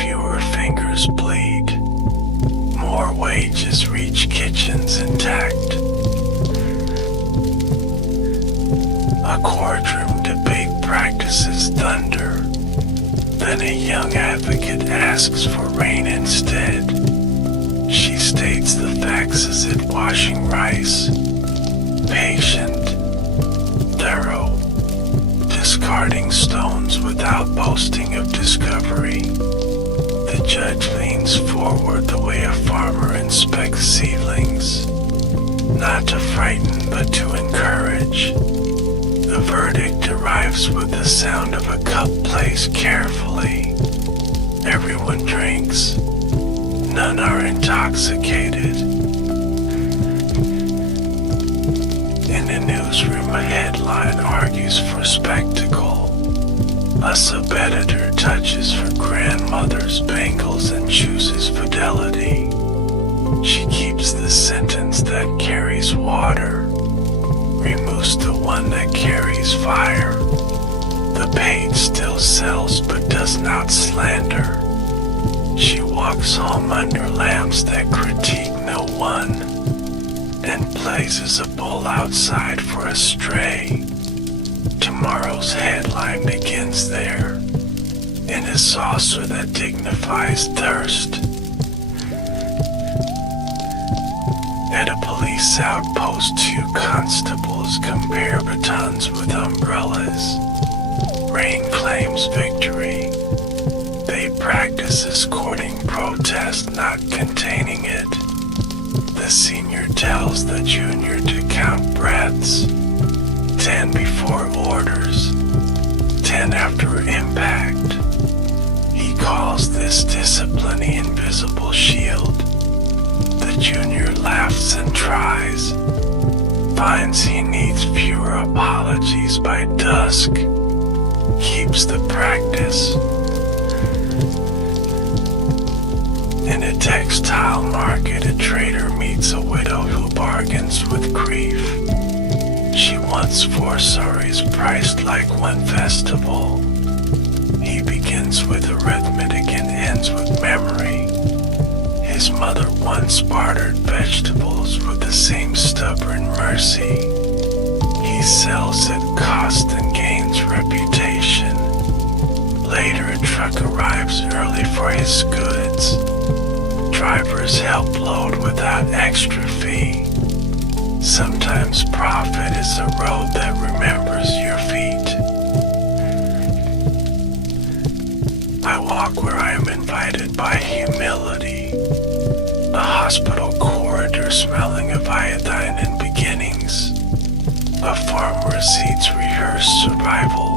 Fewer fingers bleed. More wages reach kitchens intact. A courtroom debate practices thunder. Then a young advocate asks for rain instead. She states the facts as if washing rice. Patient, thorough, discarding stones without boasting of discovery. The judge leans forward the way a farmer inspects seedlings, not to frighten but to encourage. The verdict arrives with the sound of a cup placed carefully. Everyone drinks. None are intoxicated. In a newsroom, a headline argues for spectacle. A sub-editor touches her grandmother's bangles and chooses fidelity. She keeps the sentence that carries water, removes the one that carries fire. The page still sells but does not slander. She walks home under lamps that critique no one, and places a bull outside for a stray. Tomorrow's headline begins there, in a saucer that dignifies thirst. At a police outpost, 2 constables compare batons with umbrellas. Rain claims victory. They practice escorting protest, not containing it. The senior tells the junior to count breaths. 10 before orders, 10 after impact. He calls this discipline the invisible shield. The junior laughs and tries, finds he needs fewer apologies by dusk, keeps the practice. In a textile market, a trader meets a widow who bargains with grief. She wants 4 saris priced like one festival. He begins with arithmetic and ends with memory. His mother once bartered vegetables with the same stubborn mercy. He sells at cost and gains reputation. Later, a truck arrives early for his goods. Drivers help load without extra fee. Sometimes profit is a road that remembers your feet. I walk where I am invited by humility. A hospital corridor smelling of iodine and beginnings. A farm where seeds rehearse survival.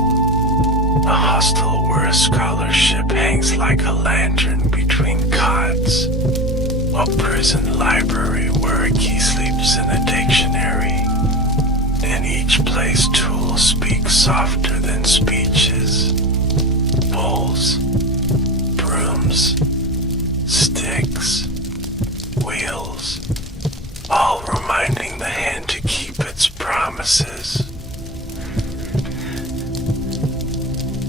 A hostel where a scholarship hangs like a lantern between cots. A prison library where a key sleeps in a dictionary. In each place, tools speak softer than speeches. Bowls, brooms, sticks, wheels, all reminding the hand to keep its promises.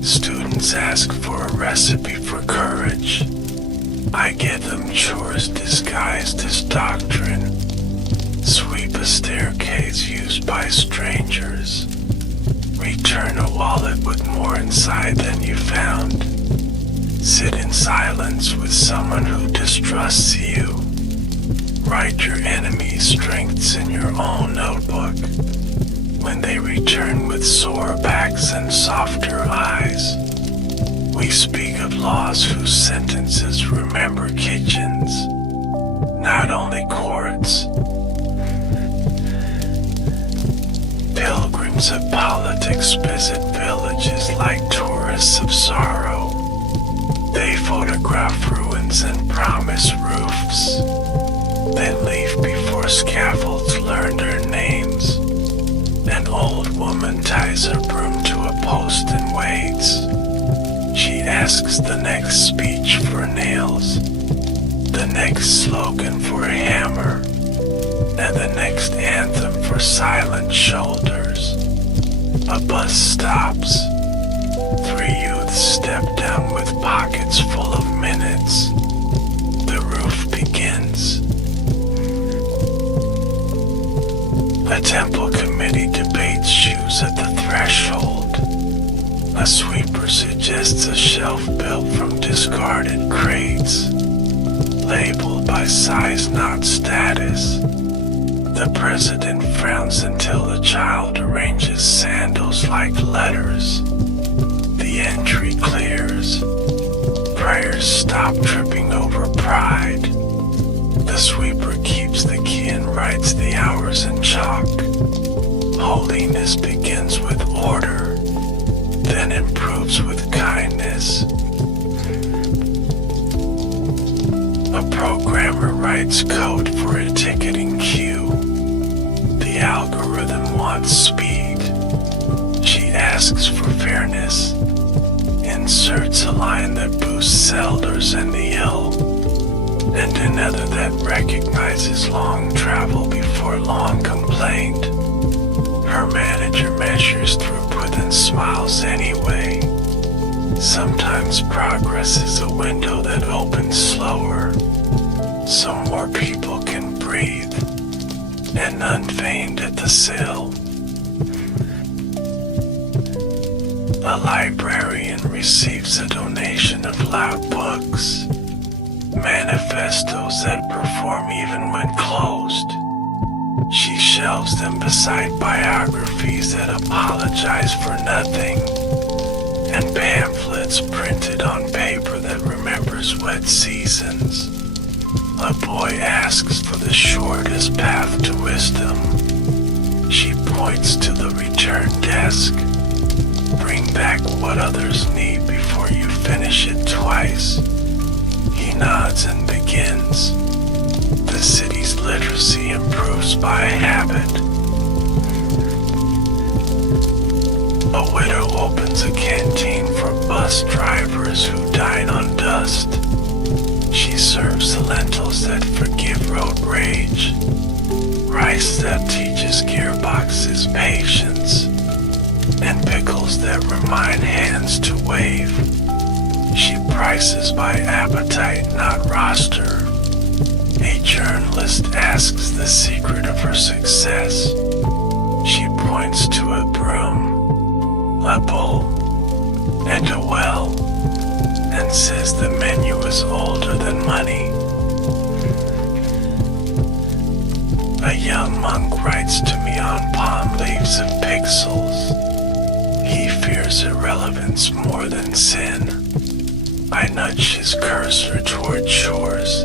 Students ask for a recipe for courage. I give them chores disguised as doctrine. Sweep a staircase used by strangers. Return a wallet with more inside than you found. Sit in silence with someone who distrusts you. Write your enemy's strengths in your own notebook. When they return with sore backs and softer eyes, we speak of laws whose sentences remember kitchens, not only courts. Pilgrims of politics visit villages like tourists of sorrow. They photograph ruins and promise roofs, then leave before scaffolds learn their names. An old woman woman ties her broom to a post and waits. She asks the next speech for nails, the next slogan for a hammer, and the next anthem for silent shoulders. A bus stops. 3 youths step down with pockets full of minutes. The roof begins. A temple committee debates shoes at the threshold. A sweeper suggests a shelf built from discarded crates, labeled by size not status. The president frowns until the child arranges sandals like letters. The entry clears. Prayers stop tripping over pride. The sweeper keeps the key and writes the hours in chalk. Holiness begins with order, then improves with kindness. A programmer writes code for a ticketing queue. The algorithm wants speed. She asks for fairness, inserts a line that boosts elders and the ill, and another that recognizes long travel before long complaint. Her manager measures throughput and smiles anyway. Sometimes progress is a window that opens slower, so more people can breathe, and unveined at the sill. A librarian receives a donation of loud books, manifestos that perform even when closed. She shelves them beside biographies that apologize for nothing, and pamphlets printed on paper that remembers wet seasons. A boy asks for the shortest path to wisdom. She points to the return desk. Bring back what others need before you finish it twice. He nods and begins. The city's literacy improves by habit. A widow opens a canteen for bus drivers who dine on dust. She serves the lentils that forgive road rage, rice that teaches gearboxes patience, and pickles that remind hands to wave. She prices by appetite, not roster. A journalist asks the secret of her success. She points to a broom, a bowl, and a well, and says the menu is older than money. A young monk writes to me on palm leaves of pixels. He fears irrelevance more than sin. I nudge his cursor toward shores,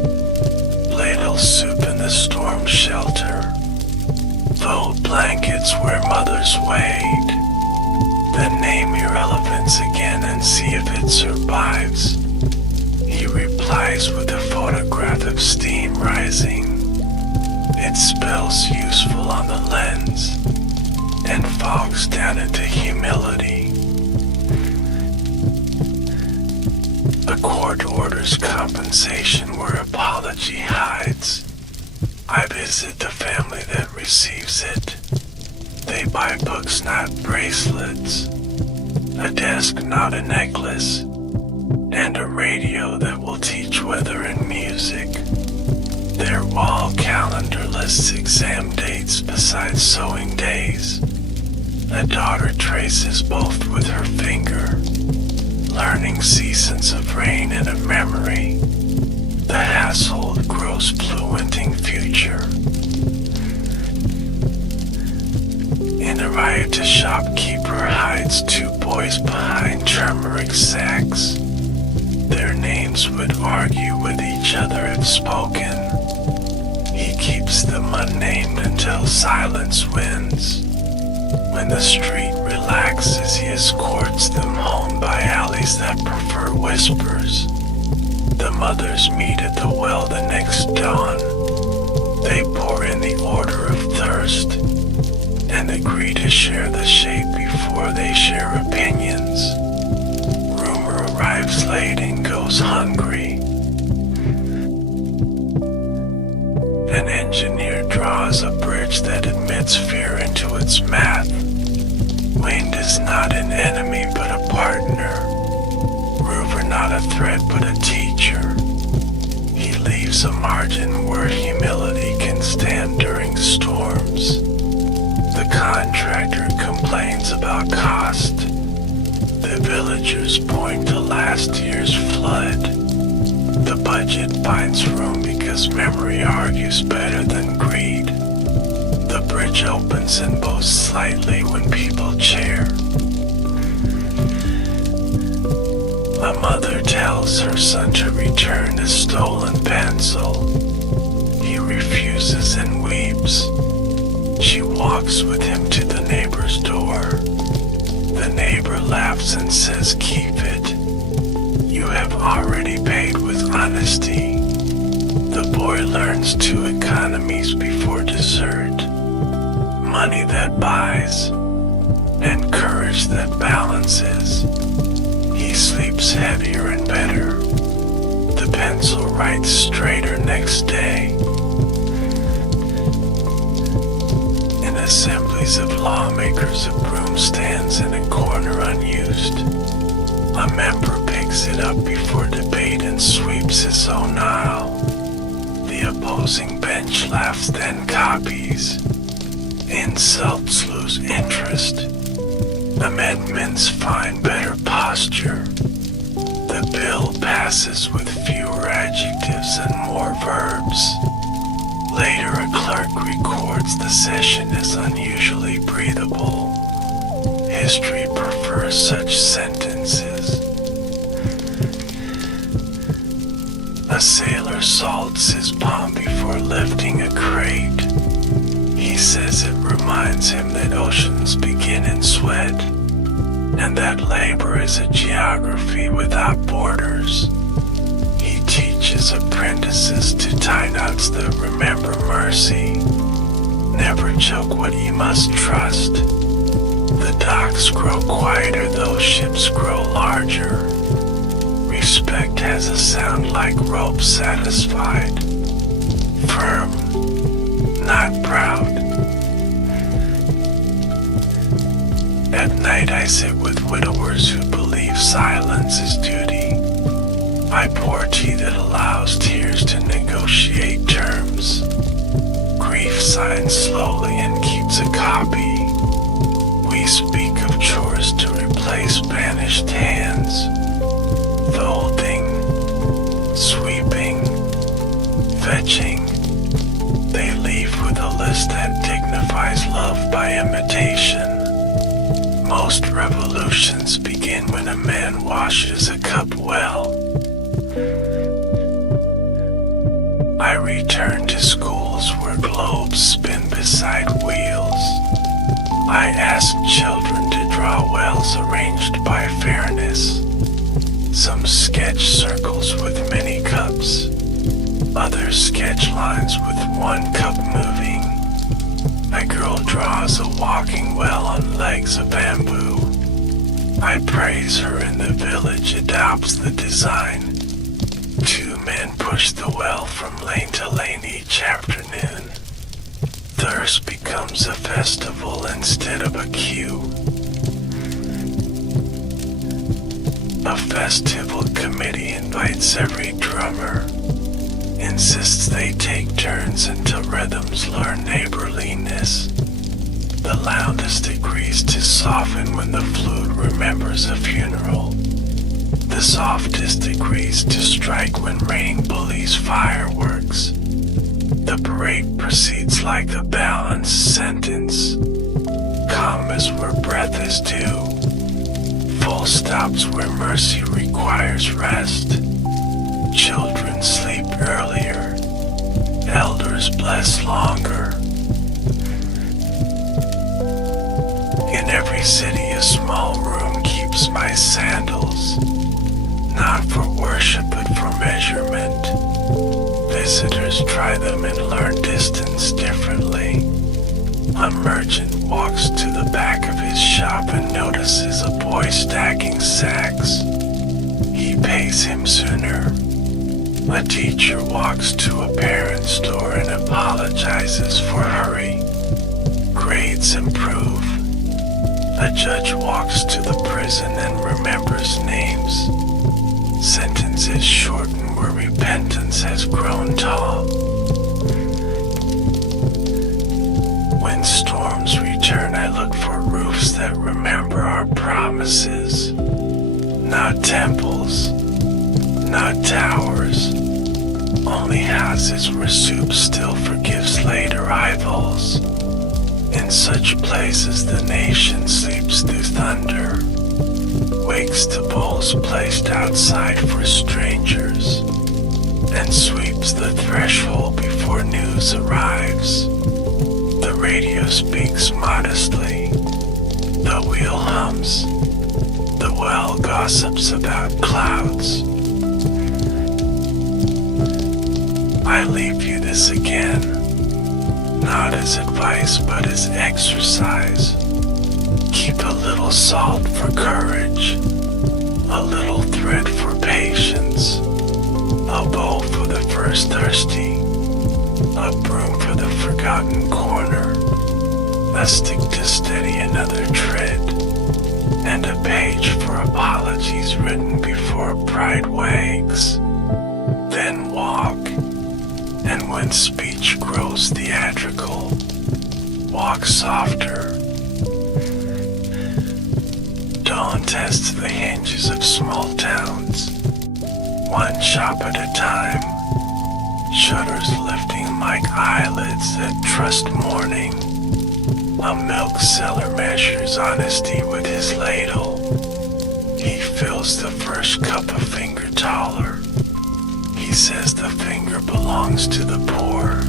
ladle soup in the storm shelter, fold blankets where mothers wade, then name irrelevance again and see if it survives. He replies with a photograph of steam rising. It spells useful on the lens and fogs down into humility. The court orders compensation where apology hides. I visit the family that receives it. They buy books, not bracelets, a desk, not a necklace, and a radio that will teach weather and music. Their wall calendar lists exam dates besides sewing days. A daughter traces both with her finger, learning seasons of rain and of memory. The household grows fluent in future. In a riotous shopkeeper hides 2 boys behind turmeric sacks. Their names would argue with each other if spoken. He keeps them unnamed until silence wins. When the street relaxes, he escorts them home by alleys that prefer whispers. The mothers meet at the well the next dawn. They pour in the order of thirst, and agree to to share the shape before they share opinions. Rumor arrives late and goes hungry. An engineer draws a bridge that admits fear into its math. Wind is not an enemy but a partner. Rover not a threat but a teacher. He leaves a margin where humility can stand during storms. The contractor complains about cost. The villagers point to last year's flood. The budget finds room because memory argues better than greed. The bridge opens and bows slightly when people cheer. A mother tells her son to return a stolen pencil. He refuses and weeps. She walks with him to the neighbor's door. The neighbor laughs and says, "Keep it. You have already paid with honesty." The boy learns 2 economies before dessert. Money that buys and courage that balances. He sleeps heavier and better. The pencil writes straighter next day. In assemblies of lawmakers, a broom stands in a corner unused. A member picks it up before debate and sweeps his own aisle. The opposing bench laughs, then copies. Insults lose interest. Amendments find better posture. The bill passes with fewer adjectives and more verbs. Later, a clerk records the session as unusually breathable. History prefers such sentences. A sailor salts his palm before lifting a crate. He says it reminds him that oceans begin in sweat, and that labor is a geography without borders. He teaches apprentices to tie knots that remember mercy. Never joke what you must trust. The docks grow quieter though ships grow larger. Respect has a sound like rope satisfied. Firm, not proud. At night I sit with widowers who believe silence is duty. I pour tea that allows tears to negotiate terms. Grief signs slowly and keeps a copy. We speak of chores to replace vanished hands. Folding, sweeping, fetching. They leave with a list that dignifies love by imitation. Most revolutions begin when a man washes a cup well. I return to schools where globes spin beside wheels. I ask children to draw wells arranged by fairness. Some sketch circles with many cups. Others sketch lines with one cup moving. A girl draws a walking well on legs of bamboo. I praise her and the village adopts the design. 2 men push the well from lane to lane each afternoon. Thirst becomes a festival instead of a queue. A festival committee invites every drummer. Insists they take turns until rhythms learn neighborliness. The loudest agrees to soften when the flute remembers a funeral. The softest agrees to strike when rain bullies fireworks. The parade proceeds like a balanced sentence. Commas where breath is due. Full stops where mercy requires rest. Children sleep earlier. Elders bless longer. In every city a small room keeps my sandals. Not for worship but for measurement. Visitors try them and learn distance differently. A merchant walks to the back of his shop and notices a boy stacking sacks. He pays him sooner. A teacher walks to a parent's door and apologizes for hurry. Grades improve. A judge walks to the prison and remembers names. Sentences shorten where repentance has grown tall. When storms return, I look for roofs that remember our promises. Not temples, not towers, only houses where soup still forgives late arrivals. In such places the nation sleeps through thunder, wakes to bowls placed outside for strangers, and sweeps the threshold before news arrives. The radio speaks modestly, the wheel hums, the well gossips about clouds. I leave you this again, not as advice but as exercise. Keep a little salt for courage, a little thread for patience, a bowl for the first thirsty, a broom for the forgotten corner, a stick to steady another tread, and a page for apologies written before pride wags. Then walk, and when speech grows theatrical, walk softer. Dawn tests the hinges of small towns, one shop at a time, shutters lifting like eyelids that trust morning. A milk seller measures honesty with his ladle. He fills the first cup a finger taller. He says the finger belongs to the poor.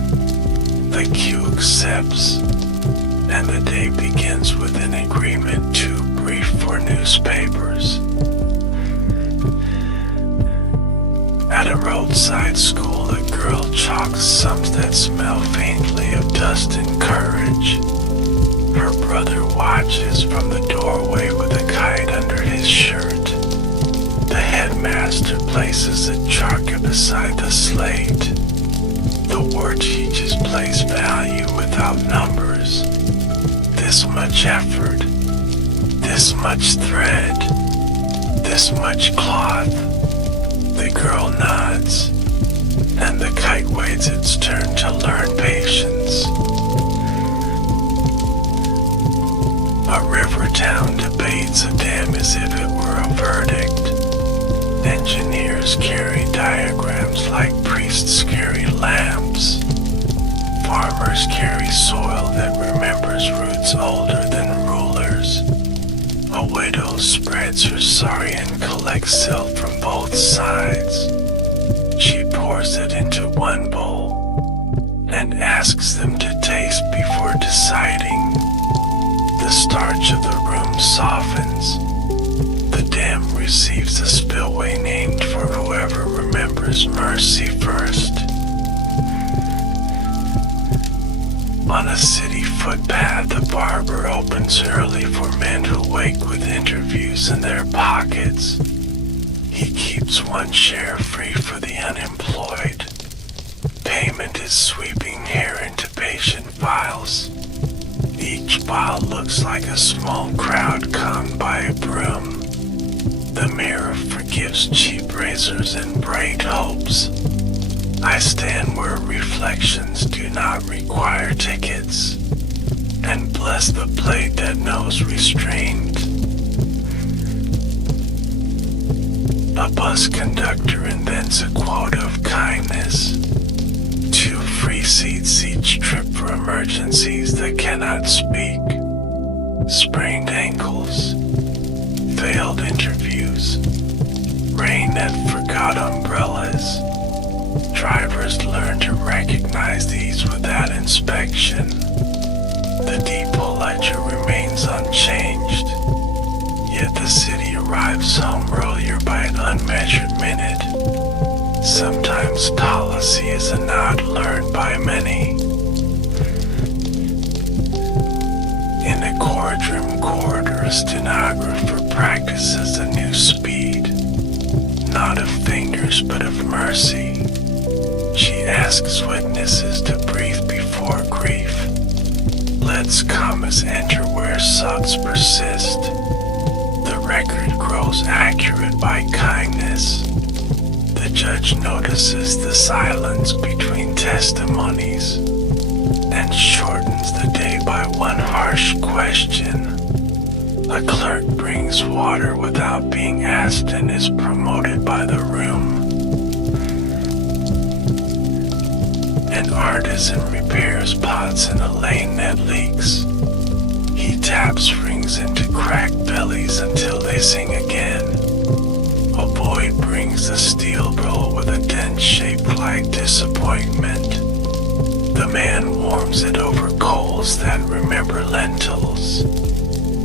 The queue accepts, and the day begins with an agreement too brief for newspapers. At a roadside school, a girl chalks sums that smell faintly of dust and courage. Her brother watches from the doorway with a kite under his shirt. The headmaster places a charca beside the slate. The war teaches place value without numbers. This much effort, this much thread, this much cloth. The girl nods, and the kite waits its turn to learn patience. A river town debates a dam as if it were a verdict. Engineers carry diagrams like priests carry lamps. Farmers carry soil that remembers roots older than rulers. A widow spreads her sari and collects silt from both sides. She pours it into one bowl and asks them to taste before deciding. The starch of the room softens. The dam receives a spillway named for whoever remembers mercy first. On a city footpath, a barber opens early for men who wake with interviews in their pockets. He keeps one chair free for the unemployed. Payment is sweeping hair into patient files. Each file looks like a small crowd combed by a broom. The mirror forgives cheap razors and bright hopes. I stand where reflections do not require tickets, and bless the plate that knows restraint. A bus conductor invents a quota of kindness. 2 free seats each trip for emergencies that cannot speak. Sprained ankles, failed interviews, rain that forgot umbrellas. Drivers learn to recognize these without inspection. The depot ledger remains unchanged, yet the city arrives home earlier by an unmeasured minute. Sometimes policy is a nod learned by many. corridor, a stenographer practices a new speed, not of fingers but of mercy. She asks witnesses to breathe before grief, lets commas enter where sots persist. The record grows accurate by kindness. The judge notices the silence between testimonies and shortens the day by one harsh question. A clerk brings water without being asked and is promoted by the room. An artisan repairs pots in a lane that leaks. He taps rings into cracked bellies until they sing again. A boy brings a steel bowl with a dent shaped like disappointment. The man warms it over coals that remember lentils.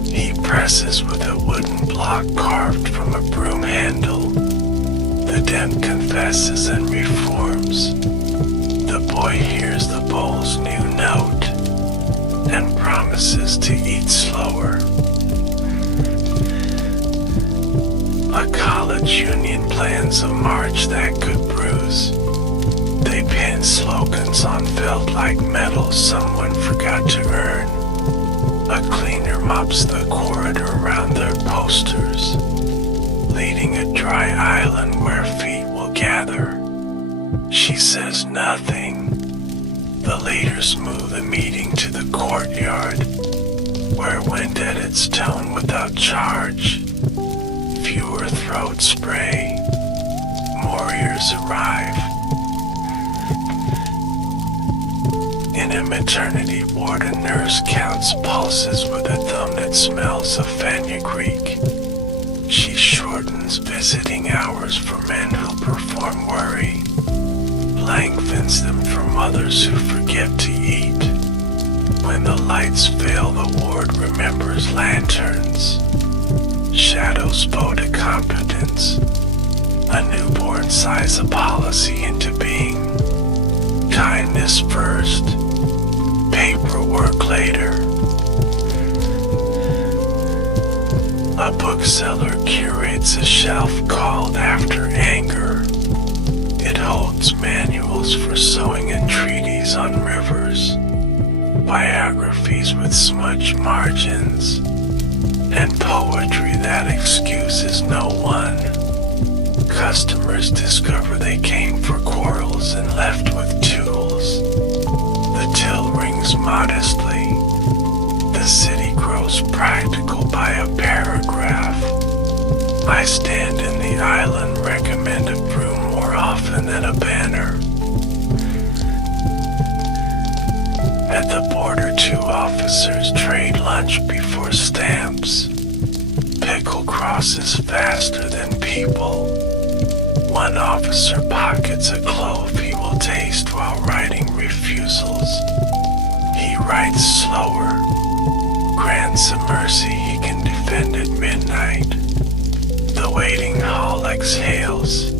He presses with a wooden block carved from a broom handle. The dent confesses and reforms. The boy hears the bowl's new note and promises to eat slower. A college union plans a march that could bruise. They pin slogans on felt like metal someone forgot to earn. A cleaner mops the corridor around their posters, leading a dry island where feet will gather. She says nothing. The leaders move the meeting to the courtyard, where wind edits tone without charge. Fewer throats spray. More ears arrive. In a maternity ward, a nurse counts pulses with a thumb that smells of fenugreek. She shortens visiting hours for men who perform worry, lengthens them for mothers who forget to eat. When the lights fail, the ward remembers lanterns. Shadows vote a competence. A newborn sighs a policy into being. Kindness first, paperwork later. A bookseller curates a shelf called After Anger. It holds manuals for sewing and treaties on rivers, biographies with smudged margins, and poetry that excuses no one. Customers discover they came for quarrels and left with tools. The till rings modestly. The city grows practical by a paragraph. I stand in the island, recommend a broom more often than a banner. At the border, 2 officers trade lunch before stamps. Pickle crosses faster than people. One officer pockets a clove he will taste while writing refusals. He writes slower, grants a mercy he can defend at midnight. The waiting hall exhales.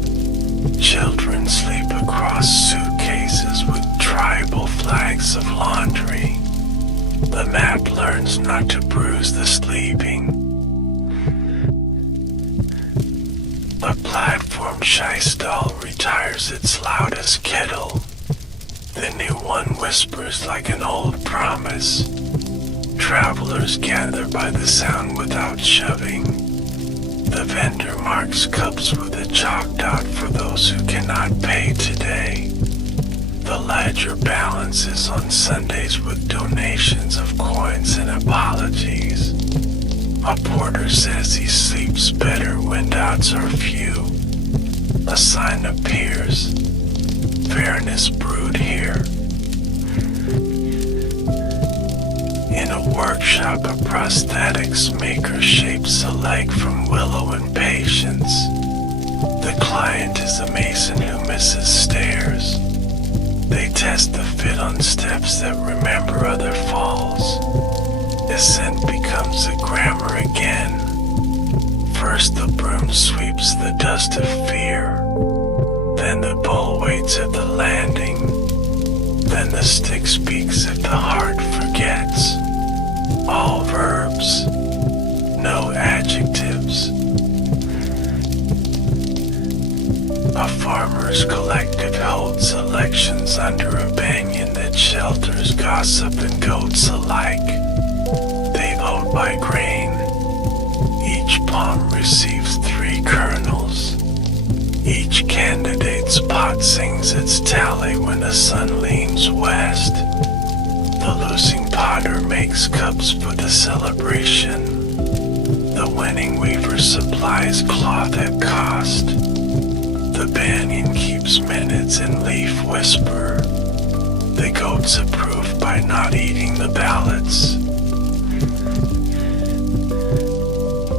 Children sleep across suitcases with tribal flags of laundry. The map learns not to bruise the sleeping. A platform Scheistal retires its loudest kettle. The new one whispers like an old promise. Travelers gather by the sound without shoving. The vendor marks cups with a chalk dot for those who cannot pay today. The ledger balances on Sundays with donations of coins and apologies. A porter says he sleeps better when doubts are few. A sign appears. Fairness brewed here. In a workshop, a prosthetics maker shapes a leg from willow and patience. The client is a mason who misses stairs. They test the fit on steps that remember other falls. Ascent becomes a grammar again. First the broom sweeps the dust of fear. Then the bull waits at the landing. Then the stick speaks if the heart forgets. All verbs, Farmers Collective holds elections under a banyan that shelters gossip and goats alike. They vote by grain. Each palm receives 3 kernels. Each candidate's pot sings its tally when the sun leans west. The losing potter makes cups for the celebration. The winning weaver supplies cloth at cost. The banyan keeps minutes and leaf whisper. The goats approve by not eating the ballots.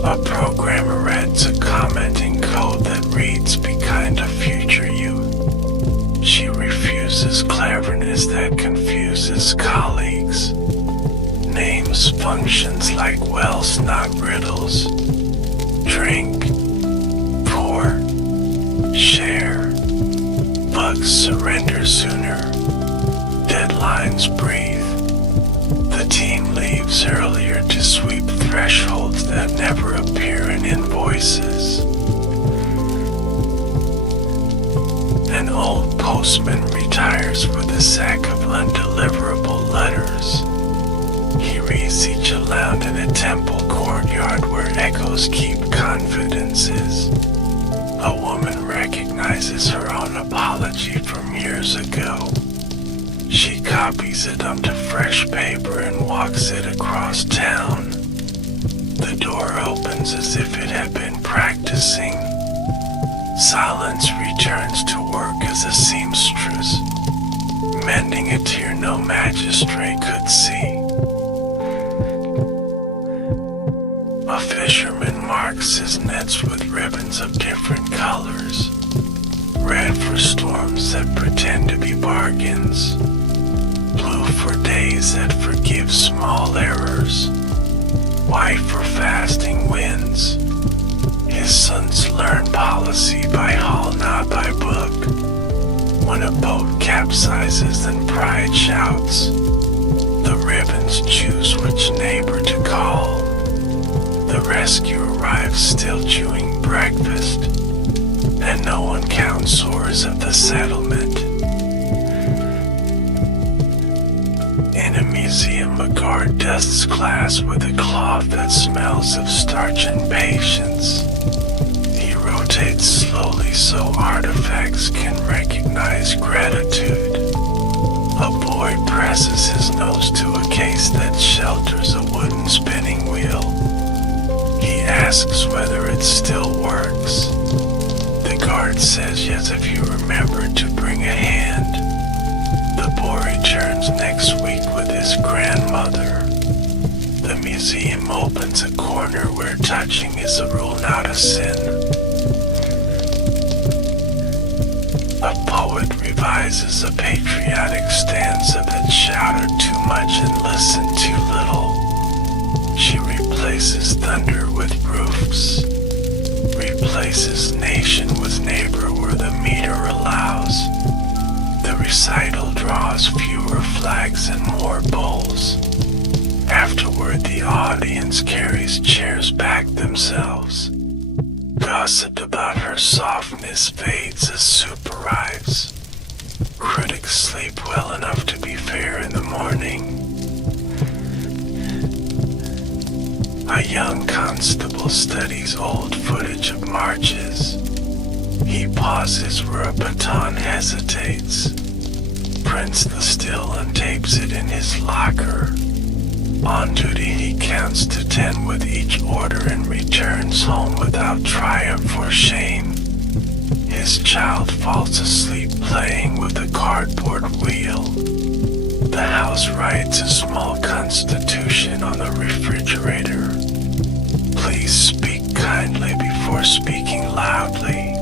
A programmer adds a comment in code that reads, "Be kind to future you." She refuses cleverness that confuses colleagues. Names functions like wells, not riddles. Drink, pour, share. Bugs surrender sooner. Deadlines breathe. The team leaves earlier to sweep thresholds that never appear in invoices. An old postman retires with a sack of undeliverable letters. He reads each aloud in a temple courtyard where echoes keep confidences. A woman recognizes her own apology from years ago. She copies it onto fresh paper and walks it across town. The door opens as if it had been practicing. Silence returns to work as a seamstress, mending a tear no magistrate could see. A fisherman marks his nets with ribbons of different colors. Red for storms that pretend to be bargains. Blue for days that forgive small errors. White for fasting winds. His sons learn policy by hall, not by book. When a boat capsizes, then pride shouts. The ribbons choose which neighbor to call. The rescue arrives still chewing breakfast, and no one counts oars of the settlement. In a museum, a guard dusts glass with a cloth that smells of starch and patience. He rotates slowly so artifacts can recognize gratitude. A boy presses his nose to a case that shelters a wooden spinning wheel. He asks whether it still works. The guard says yes if you remember to bring a hand. The boy returns next week with his grandmother. The museum opens a corner where touching is a rule, not a sin. A poet revises a patriotic stanza that shouted too much and listened too little. She replaces thunder with roofs, replaces nation with neighbor where the meter allows. The recital draws fewer flags and more bowls. Afterward, the audience carries chairs back themselves. Gossip about her softness fades as soup arrives. Critics sleep well enough to be fair in the morning. A young constable studies old footage of marches. He pauses where a baton hesitates, prints the still and tapes it in his locker. On duty, he counts to 10 with each order and returns home without triumph or shame. His child falls asleep playing with a cardboard wheel. The house writes a small constitution on the refrigerator. Please speak kindly before speaking loudly.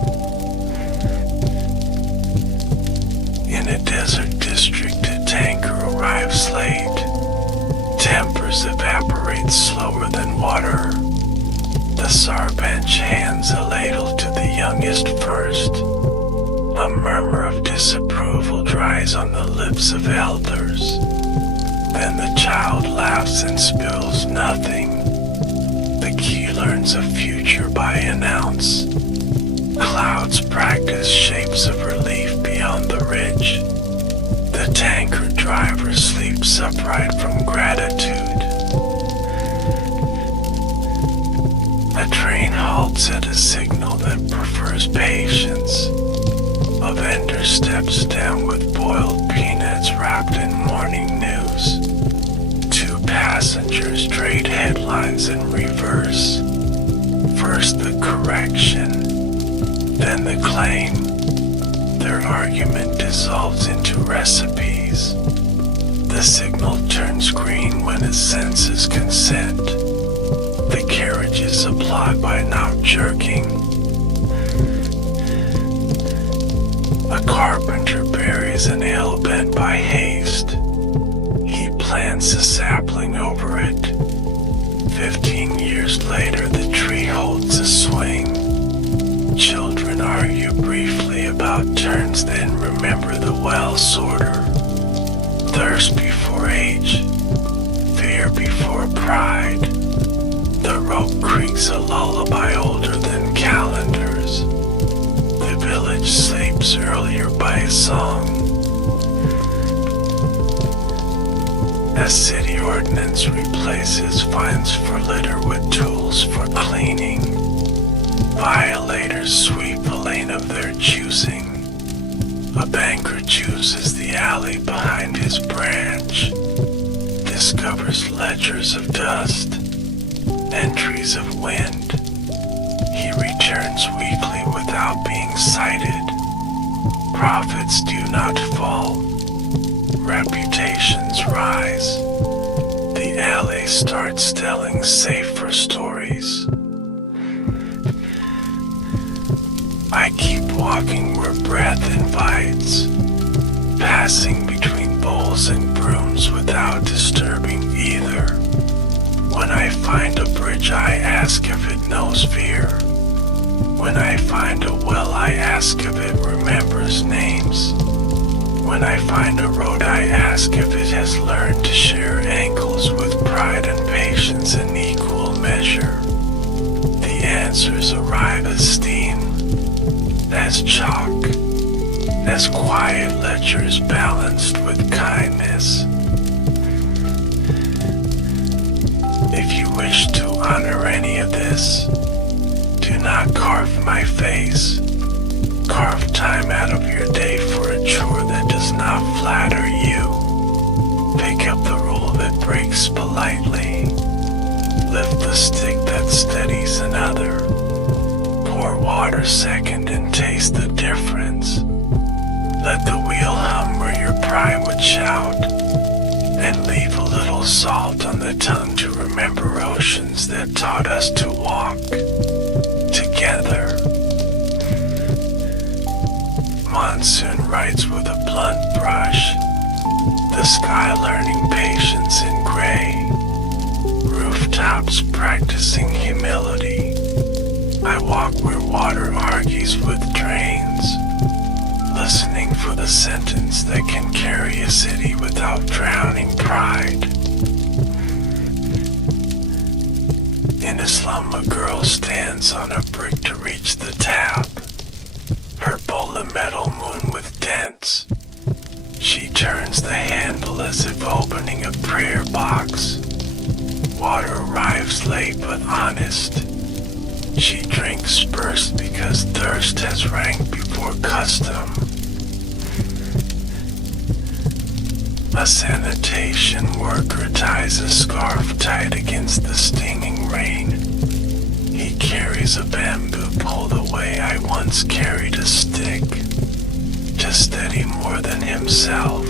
In a desert district, a tanker arrives late. Tempers evaporate slower than water. The sarbench hands a ladle to the youngest first. A murmur of disapproval dries on the lips of elders. Then the child laughs and spills nothing. The key learns a future by an ounce. clouds practice shapes of relief beyond the ridge. The tanker driver sleeps upright from gratitude. A train halts at a signal that prefers patience. A vendor steps down with boiled peanuts wrapped in morning news. Two passengers trade headlines in reverse. First the correction, then the claim. Their argument dissolves into recipes. The signal turns green when it senses consent. The carriages applaud by not jerking. A carpenter buries a nail bent by haste. He plants a sapling over it. 15 years later, the tree holds a swing. Children argue briefly about turns, then remember the well sorter. Thirst before age, fear before pride. The rope creaks a lullaby older than calendars. The village sleeps earlier by a song. A city ordinance replaces fines for litter with tools for cleaning. Violators sweep a lane of their choosing. A banker chooses the alley behind his branch. Discovers ledgers of dust, entries of wind. He returns weekly without being cited. Profits do not fall. Reputations rise. The alley starts telling safer stories. I keep walking where breath invites, passing between bowls and brooms without disturbing either. When I find a bridge, I ask if it knows fear. When I find a well, I ask if it remembers names. When I find a road, I ask if it has learned to share ankles with pride and patience in equal measure. The answers arrive as steam, as chalk, as quiet ledgers balanced with kindness. If you wish to honor any of this, do not carve my face. Carve time out of your day for a chore that does not flatter you. Pick up the rule that breaks politely. Lift the stick that steadies another. Pour water second and taste the difference. Let the wheel hum where your pride would shout. And leave a little salt on the tongue to remember oceans that taught us to walk together. Monsoon writes with a blunt brush, the sky learning patience in gray, rooftops practicing humility. I walk where water argues with drains, listening for the sentence that can carry a city without drowning pride. In a slum, a girl stands on a brick to reach the tap. Her bowl a metal moon with dents. She turns the handle as if opening a prayer box. Water arrives late but honest. She drinks first because thirst has ranked before custom. A sanitation worker ties a scarf tight against the stinging rain. He carries a bamboo pole the way I once carried a stick, to steady more than himself.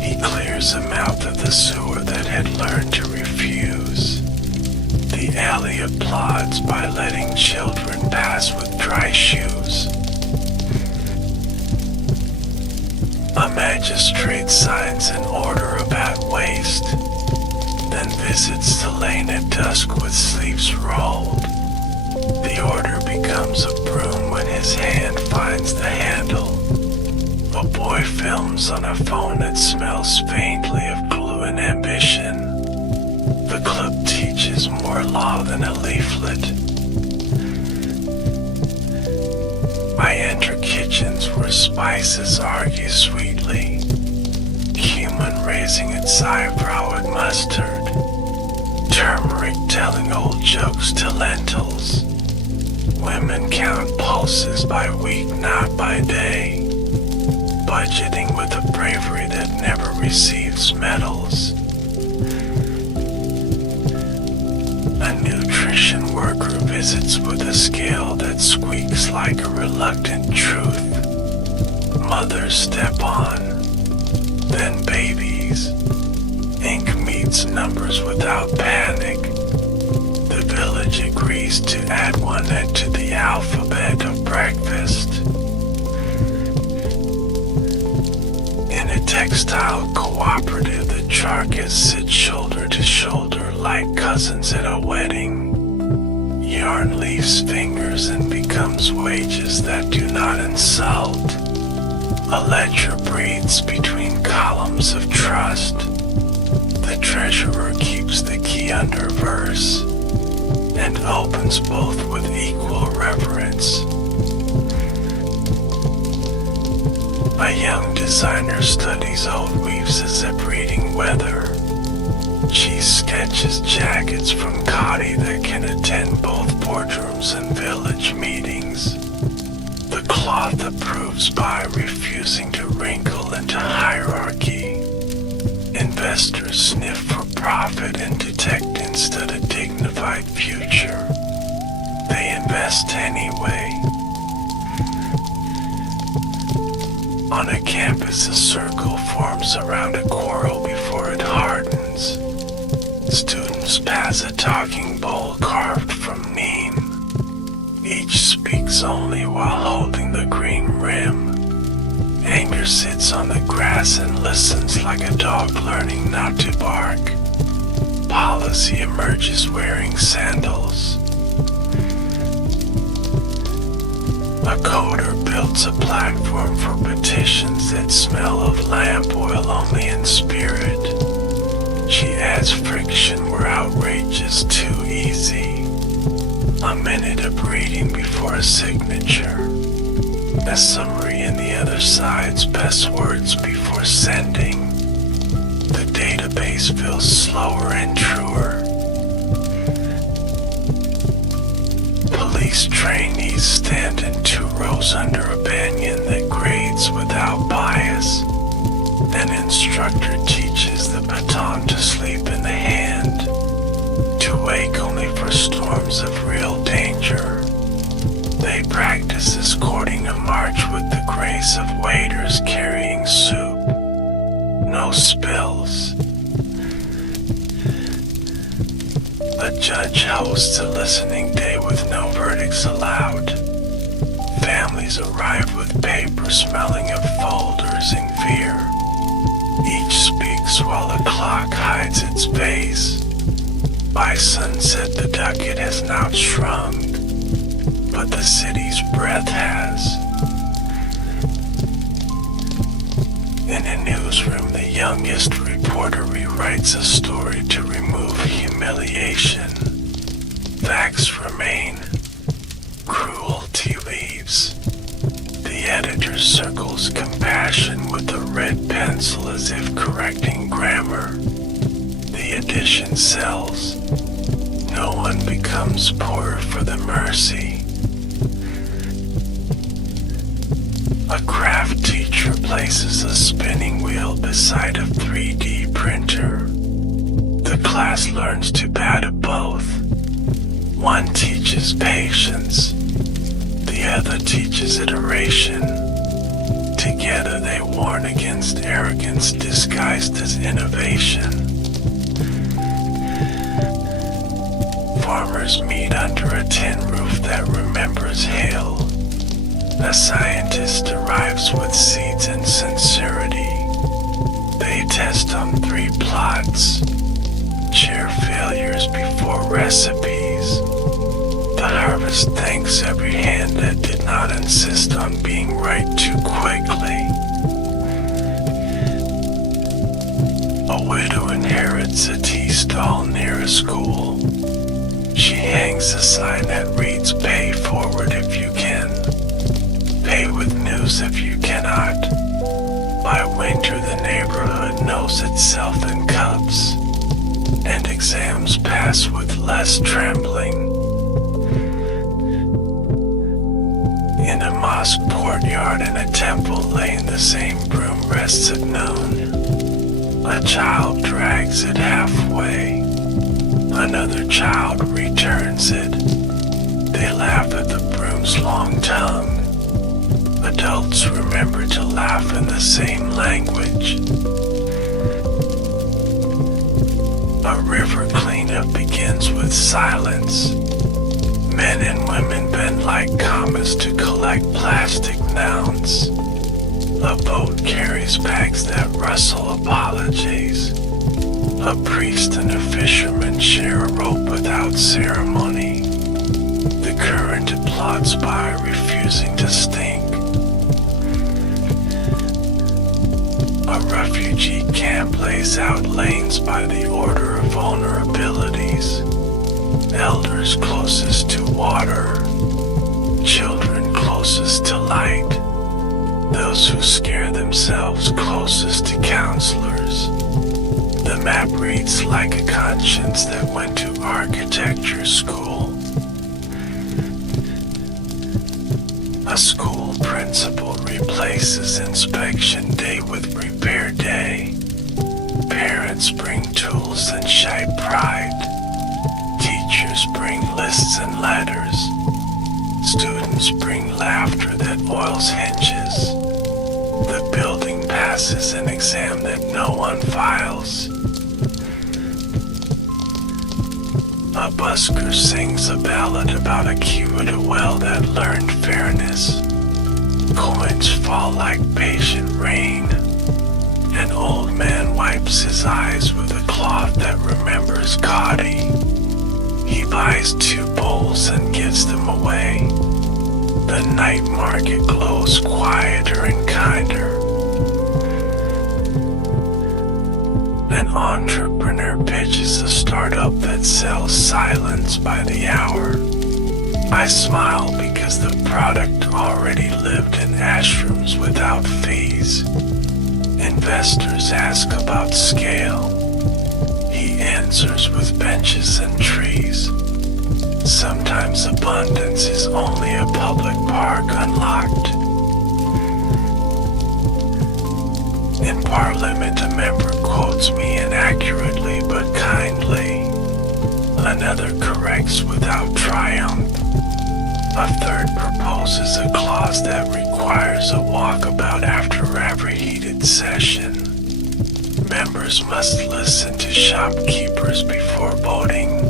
He clears a mouth of the sewer that had learned to refuse. The alley applauds by letting children pass with dry shoes. A magistrate signs an order about waste, then visits the lane at dusk with sleeves rolled. The order becomes a broom when his hand finds the handle. A boy films on a phone that smells faintly of glue and ambition. The club teaches more law than a leaflet. where spices argue sweetly, cumin raising its eyebrow at mustard, turmeric telling old jokes to lentils. Women count pulses by week, not by day, budgeting with a bravery that never receives medals. A nutrition worker visits with a scale that squeaks like a reluctant truth. Mothers step on, then babies. Ink meets numbers without panic. The village agrees to add one end to the alphabet of breakfast. In a textile cooperative, the charkers sit shoulder to shoulder like cousins at a wedding. Yarn leaves fingers and becomes wages that do not insult. A ledger breathes between columns of trust. The treasurer keeps the key under verse and opens both with equal reverence. A young designer studies old weaves as if reading weather. She sketches jackets from Kadi that can attend both boardrooms and village meetings. The cloth approves by refusing to wrinkle into hierarchy. Investors sniff for profit and detect instead a dignified future. They invest anyway. On a campus, a circle forms around a quarrel before it hardens. Students pass a talking bowl carved from neem. Each speaks only while holding the green rim. Anger sits on the grass and listens like a dog learning not to bark. Policy emerges wearing sandals. A coder builds a platform for petitions that smell of lamp oil only in spirit. She adds friction where outrage is too easy. A minute of reading before a signature. A summary in the other side's best words before sending. The database feels slower and truer. Police trainees stand in 2 rows under a banyan that grades without bias. An instructor teaches the baton to sleep in the hand, to wake only for storms of real danger. They practice escorting a march with the grace of waiters carrying soup. No spills. A judge hosts a listening day with no verdicts allowed. Families arrive with paper smelling of folders in fear. Each speaks while a clock hides its face. By sunset the ducat has not shrunk, but the city's breath has. In a newsroom, the youngest reporter rewrites a story to remove humiliation. Facts remain. Cruelty leaves. The editor circles compassion with a red pencil as if correcting grammar. The edition sells. No one becomes poorer for the mercy. A craft teacher places a spinning wheel beside a 3D printer. The class learns to bat at both. One teaches patience, the other teaches iteration. Together they warn against arrogance disguised as innovation. Farmers meet under a tin roof that remembers hail. A scientist arrives with seeds and sincerity. They test on 3 plots, share failures before recipes. The harvest thanks every hand that did not insist on being right too quickly. A widow inherits a tea stall near a school. She hangs a sign that reads, "Pay forward if you can. Pay with news lose if you cannot. By winter the neighborhood knows itself in cups, and exams pass with less trembling. In a mosque courtyard and a temple lane, the same broom rests at noon. A child drags it halfway. Another child returns it. They laugh at the broom's long tongue. Adults remember to laugh in the same language. A river cleanup begins with silence. Men and women bend like commas to collect plastic nouns. A boat carries bags that rustle apologies. A priest and a fisherman share a rope without ceremony. The current plods by, refusing to stink. A refugee camp lays out lanes by the order of vulnerabilities. Elders closest to water, children closest to light, those who scare themselves closest to counselors. The map reads like a conscience that went to architecture school. A school principal replaces inspection day with repair day. Parents bring tools and shy pride. Teachers bring lists and letters. Students bring laughter that oils hinges. The building passes an exam that no one files. A busker sings a ballad about a queue at a well that learned fairness. Coins fall like patient rain. An old man wipes his eyes with a cloth that remembers Gaudi. He buys 2 bowls and gives them away. The night market glows quieter and kinder. An entrepreneur pitches a startup that sells silence by the hour. I smile because the product already lived in ashrams without fees. Investors ask about scale. He answers with benches and trees. Sometimes abundance is only a public park unlocked. In Parliament, a member quotes me inaccurately but kindly. Another corrects without triumph. A third proposes a clause that requires a walkabout after every heated session. Members must listen to shopkeepers before voting.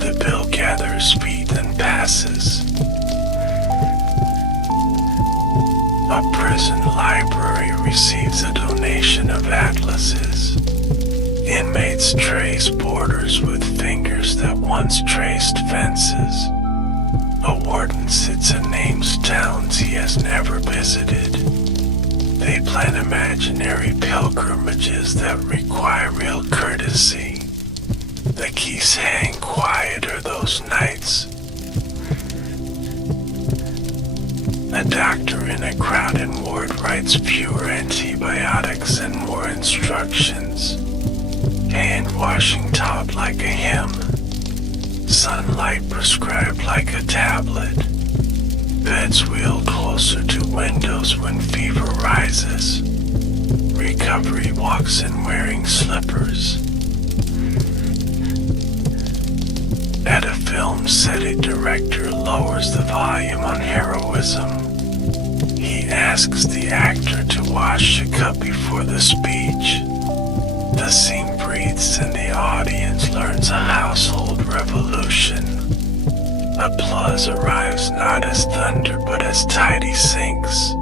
The bill gathers speed and passes. A prison library receives a donation of atlases. Inmates trace borders with fingers that once traced fences. A warden sits and names towns he has never visited. They plan imaginary pilgrimages that require real courtesy. The keys hang quieter those nights. A doctor in a crowded ward writes fewer antibiotics and more instructions. Hand washing taught like a hymn. Sunlight prescribed like a tablet. Beds wheeled closer to windows when fever rises. Recovery walks in wearing slippers. At a film set, a director lowers the volume on heroism. He asks the actor to wash a cup before the speech. The scene breathes and the audience learns a household revolution. Applause arrives not as thunder but as tidy sinks.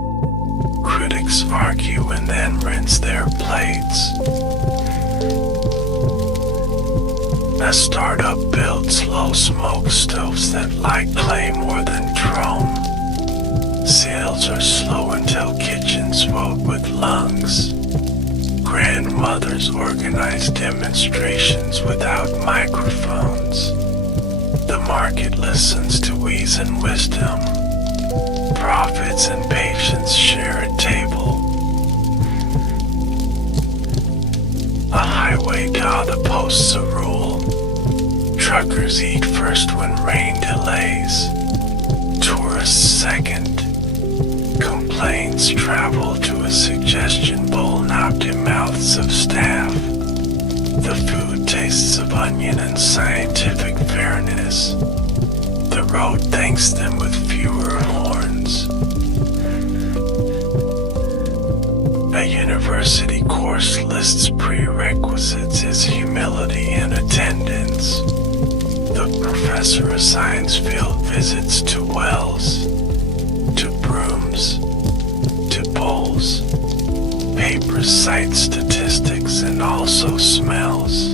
Critics argue and then rinse their plates. A startup builds low smoke stoves that like clay more than chrome. Sales are slow until kitchens vote with lungs. Grandmothers organize demonstrations without microphones. The market listens to wheeze and wisdom. Prophets and patients share a table. A highway god posts a rule. Truckers eat first when rain delays. Tourists second. Complaints travel to a suggestion bowl knocked in mouths of staff. The food tastes of onion and scientific fairness. The road thanks them with fewer horns. A university course lists prerequisites as humility and attendance. The professor assigns field visits to wells, to brooms, to bowls. Papers cite statistics and also smells.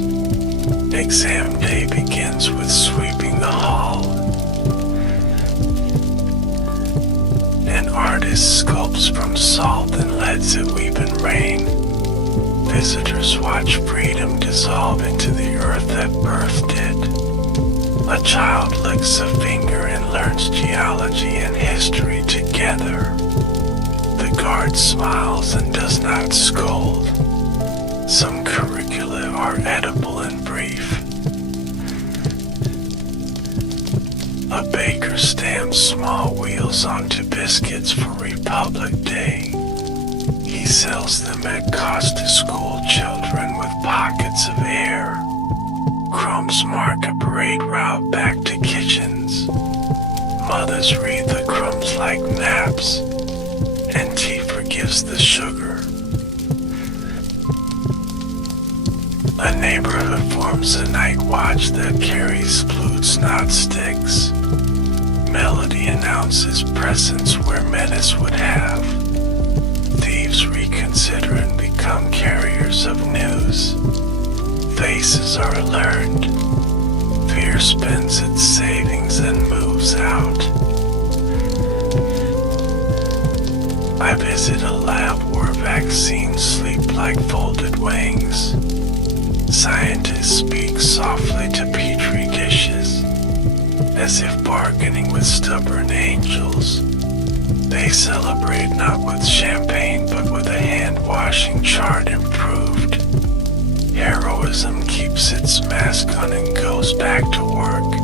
Exam day begins with sweeping the hall. An artist sculpts from salt and lets it weep in rain. Visitors watch freedom dissolve into the earth that birthed it. A child licks a finger and learns geology and history together. The guard smiles and does not scold. Some curricula are edible and brief. A baker stamps small wheels onto biscuits for Republic Day. He sells them at cost to school children with pockets of air. Crumbs mark a parade route back to kitchens. Mothers read the crumbs like maps, and tea forgives the sugar. A neighborhood forms a night watch that carries flutes, not sticks. Melody announces presence where menace would have. Thieves reconsider and become carriers of news. Faces are learned. Fear spends its savings and moves out. I visit a lab where vaccines sleep like folded wings. Scientists speak softly to petri dishes, as if bargaining with stubborn angels. They celebrate not with champagne but with a hand-washing chart improved. Heroism keeps its mask on and goes back to work.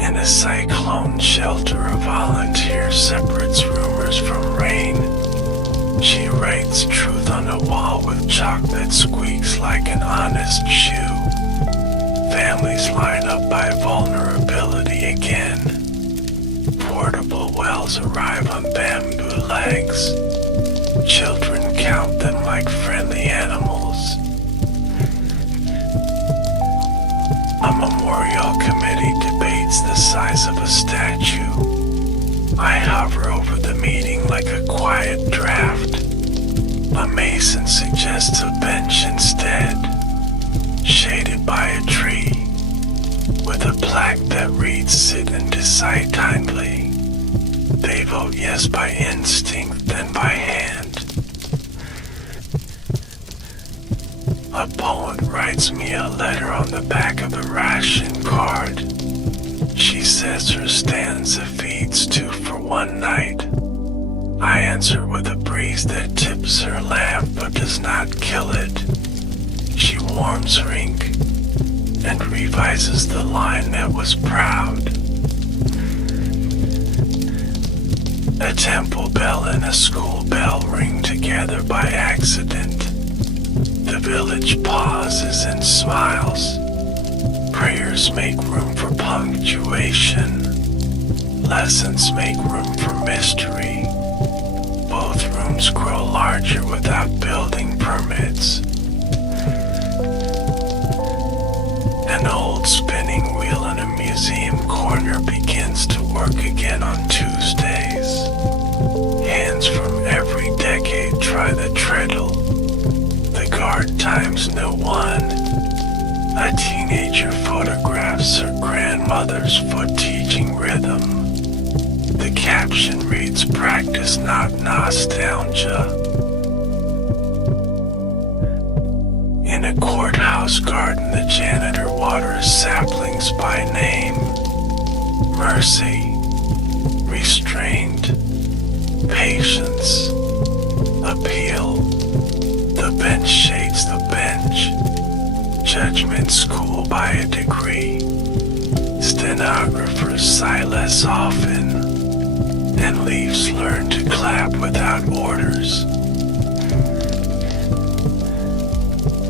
In a cyclone shelter, a volunteer separates rumors from rain. She writes truth on a wall with chalk that squeaks like an honest shoe. Families line up by vulnerability again. Portable wells arrive on bamboo legs. Children count them like friendly animals. A memorial committee debates the size of a statue. I hover over the meeting like a quiet draft. A mason suggests a bench instead, shaded by a tree, with a plaque that reads "Sit and decide kindly." They vote yes by instinct, then by hand. A poet writes me a letter on the back of a ration card. She says her stanza feeds two for one night. I answer with a breeze that tips her lamp but does not kill it. She warms her ink and revises the line that was proud. A temple bell and a school bell ring together by accident. The village pauses and smiles. Prayers make room for punctuation. Lessons make room for mystery. Both rooms grow larger without building permits. An old spinning wheel in a museum corner begins to work again on Tuesdays. Hands from every decade try the treadle. The guard times no one. A teenager photographs her grandmother's foot teaching rhythm. The caption reads "Practice, not nostalgia." In a courthouse garden, the janitor waters saplings by name. mercy, restraint, patience, appeal. The bench shades the bench. Judgment school by a degree. Stenographers sigh less often, and leaves learn to clap without orders.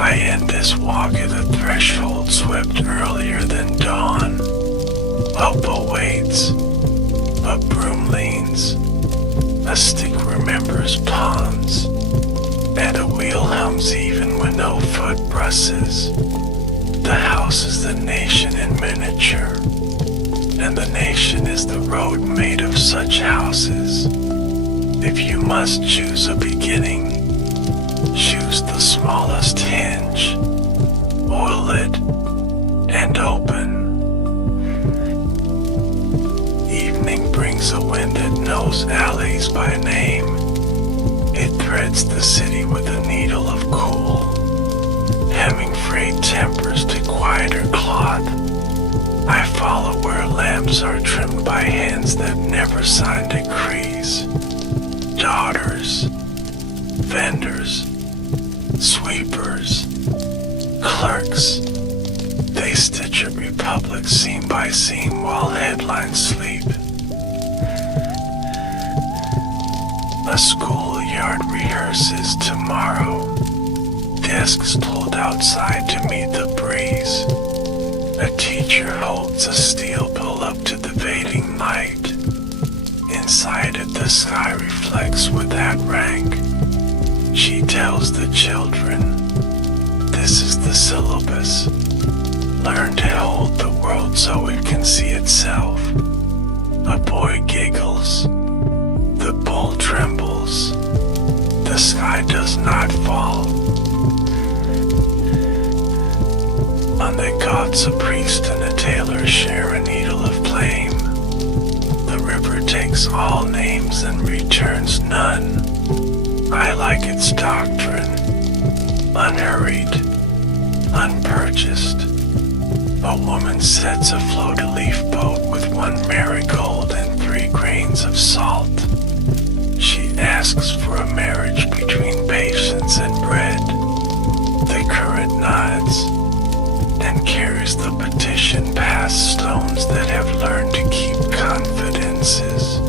I end this walk at a threshold swept earlier than dawn. Up awaits, a broom leans, a stick remembers pawns, and a wheel hums even when no foot brushes. The house is the nation in miniature, and the nation is the road made of such houses. If you must choose a beginning, choose the smallest hinge, oil it, and open. Evening brings a wind that knows alleys by name. It threads the city with a needle of cool, hemming frayed tempers to quieter cloth. I follow where lamps are trimmed by hands that never sign decrees. Daughters, vendors, sweepers, clerks, they stitch a republic seam by seam while headlines sleep. A schoolyard rehearses tomorrow. Desks pulled outside to meet the breeze. A teacher holds a steel bill up to the fading light. Inside it the sky reflects with that rank. She tells the children, this is the syllabus. Learn to hold the world so it can see itself. A boy giggles. The bull trembles. The sky does not fall. On the gods a priest and a tailor share a needle of flame. The river takes all names and returns none. I like its doctrine. Unhurried, unpurchased. A woman sets afloat a leaf boat with one marigold and 3 grains of salt. She asks for a marriage between patience and bread. The current nods and carries the petition past stones that have learned to keep confidences.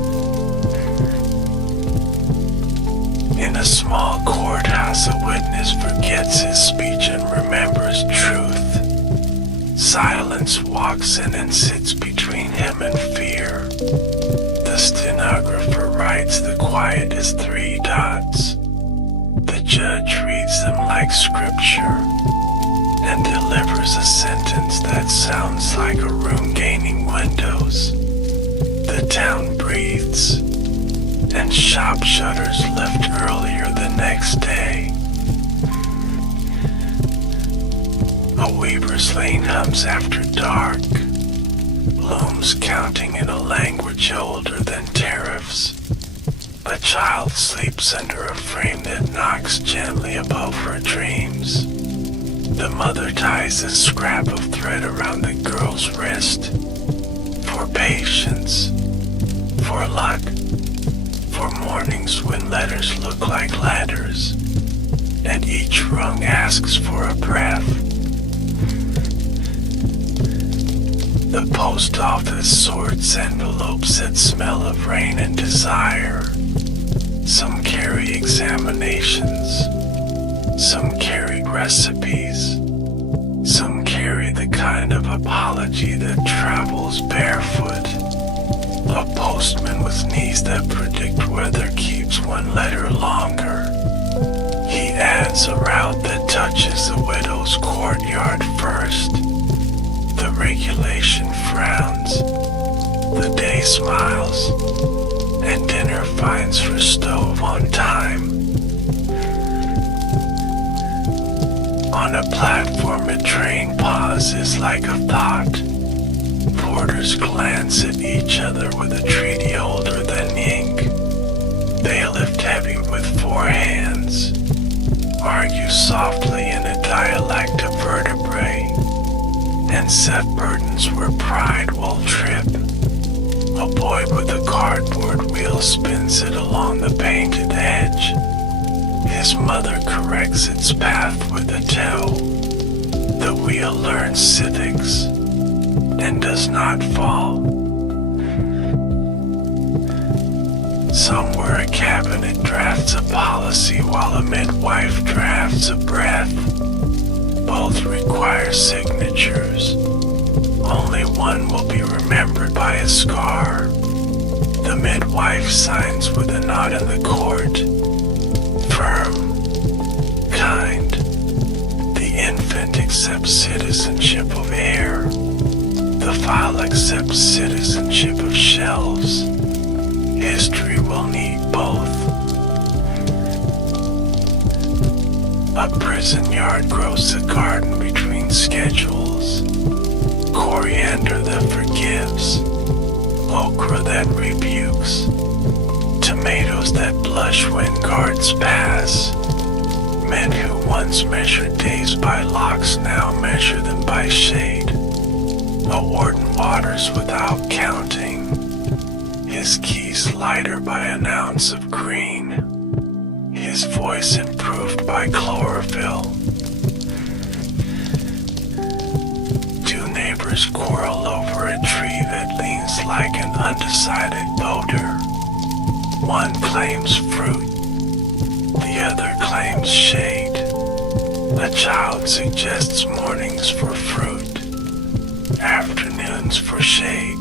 In a small courthouse, a witness forgets his speech and remembers truth. Silence walks in and sits between him and fear. The stenographer writes the quiet as 3 dots. The judge reads them like scripture and delivers a sentence that sounds like a room gaining windows. The town breathes, and shop shutters lift earlier the next day. A weaver's lane hums after dark, looms counting in a language older than tariffs. A child sleeps under a frame that knocks gently above her dreams. The mother ties a scrap of thread around the girl's wrist. For patience, for luck, for mornings when letters look like ladders, and each rung asks for a breath. The post office sorts envelopes that smell of rain and desire. Some carry examinations. Some carry recipes. Some carry the kind of apology that travels barefoot. A postman with knees that predict weather keeps one letter longer. He adds a route that touches the widow's courtyard first. The regulation frowns. The day smiles. And dinner finds her stove on time. On a platform, a train pauses like a thought. Porters glance at each other with a treaty older than ink. They lift heavy with 4 hands, argue softly in a dialect of vertebrae, and set burdens where pride will trip. A boy with a cardboard wheel spins it along the painted edge. His mother corrects its path with a toe. The wheel learns civics and does not fall. Somewhere a cabinet drafts a policy while a midwife drafts a breath. Both require signatures. Only one will be remembered by a scar. The midwife signs with a nod in the court. Firm, kind. The infant accepts citizenship of air. The file accepts citizenship of shelves. History will need both. A prison yard grows a garden between schedules. Coriander that forgives. Okra that rebukes. Tomatoes that blush when guards pass. Men who once measured days by locks now measure them by shade. A warden waters without counting. His keys lighter by an ounce of green. His voice improved by chlorophyll. Two neighbors quarrel over a tree that leans like an undecided voter. One claims fruit, the other claims shade. A child suggests mornings for fruit, afternoons for shade,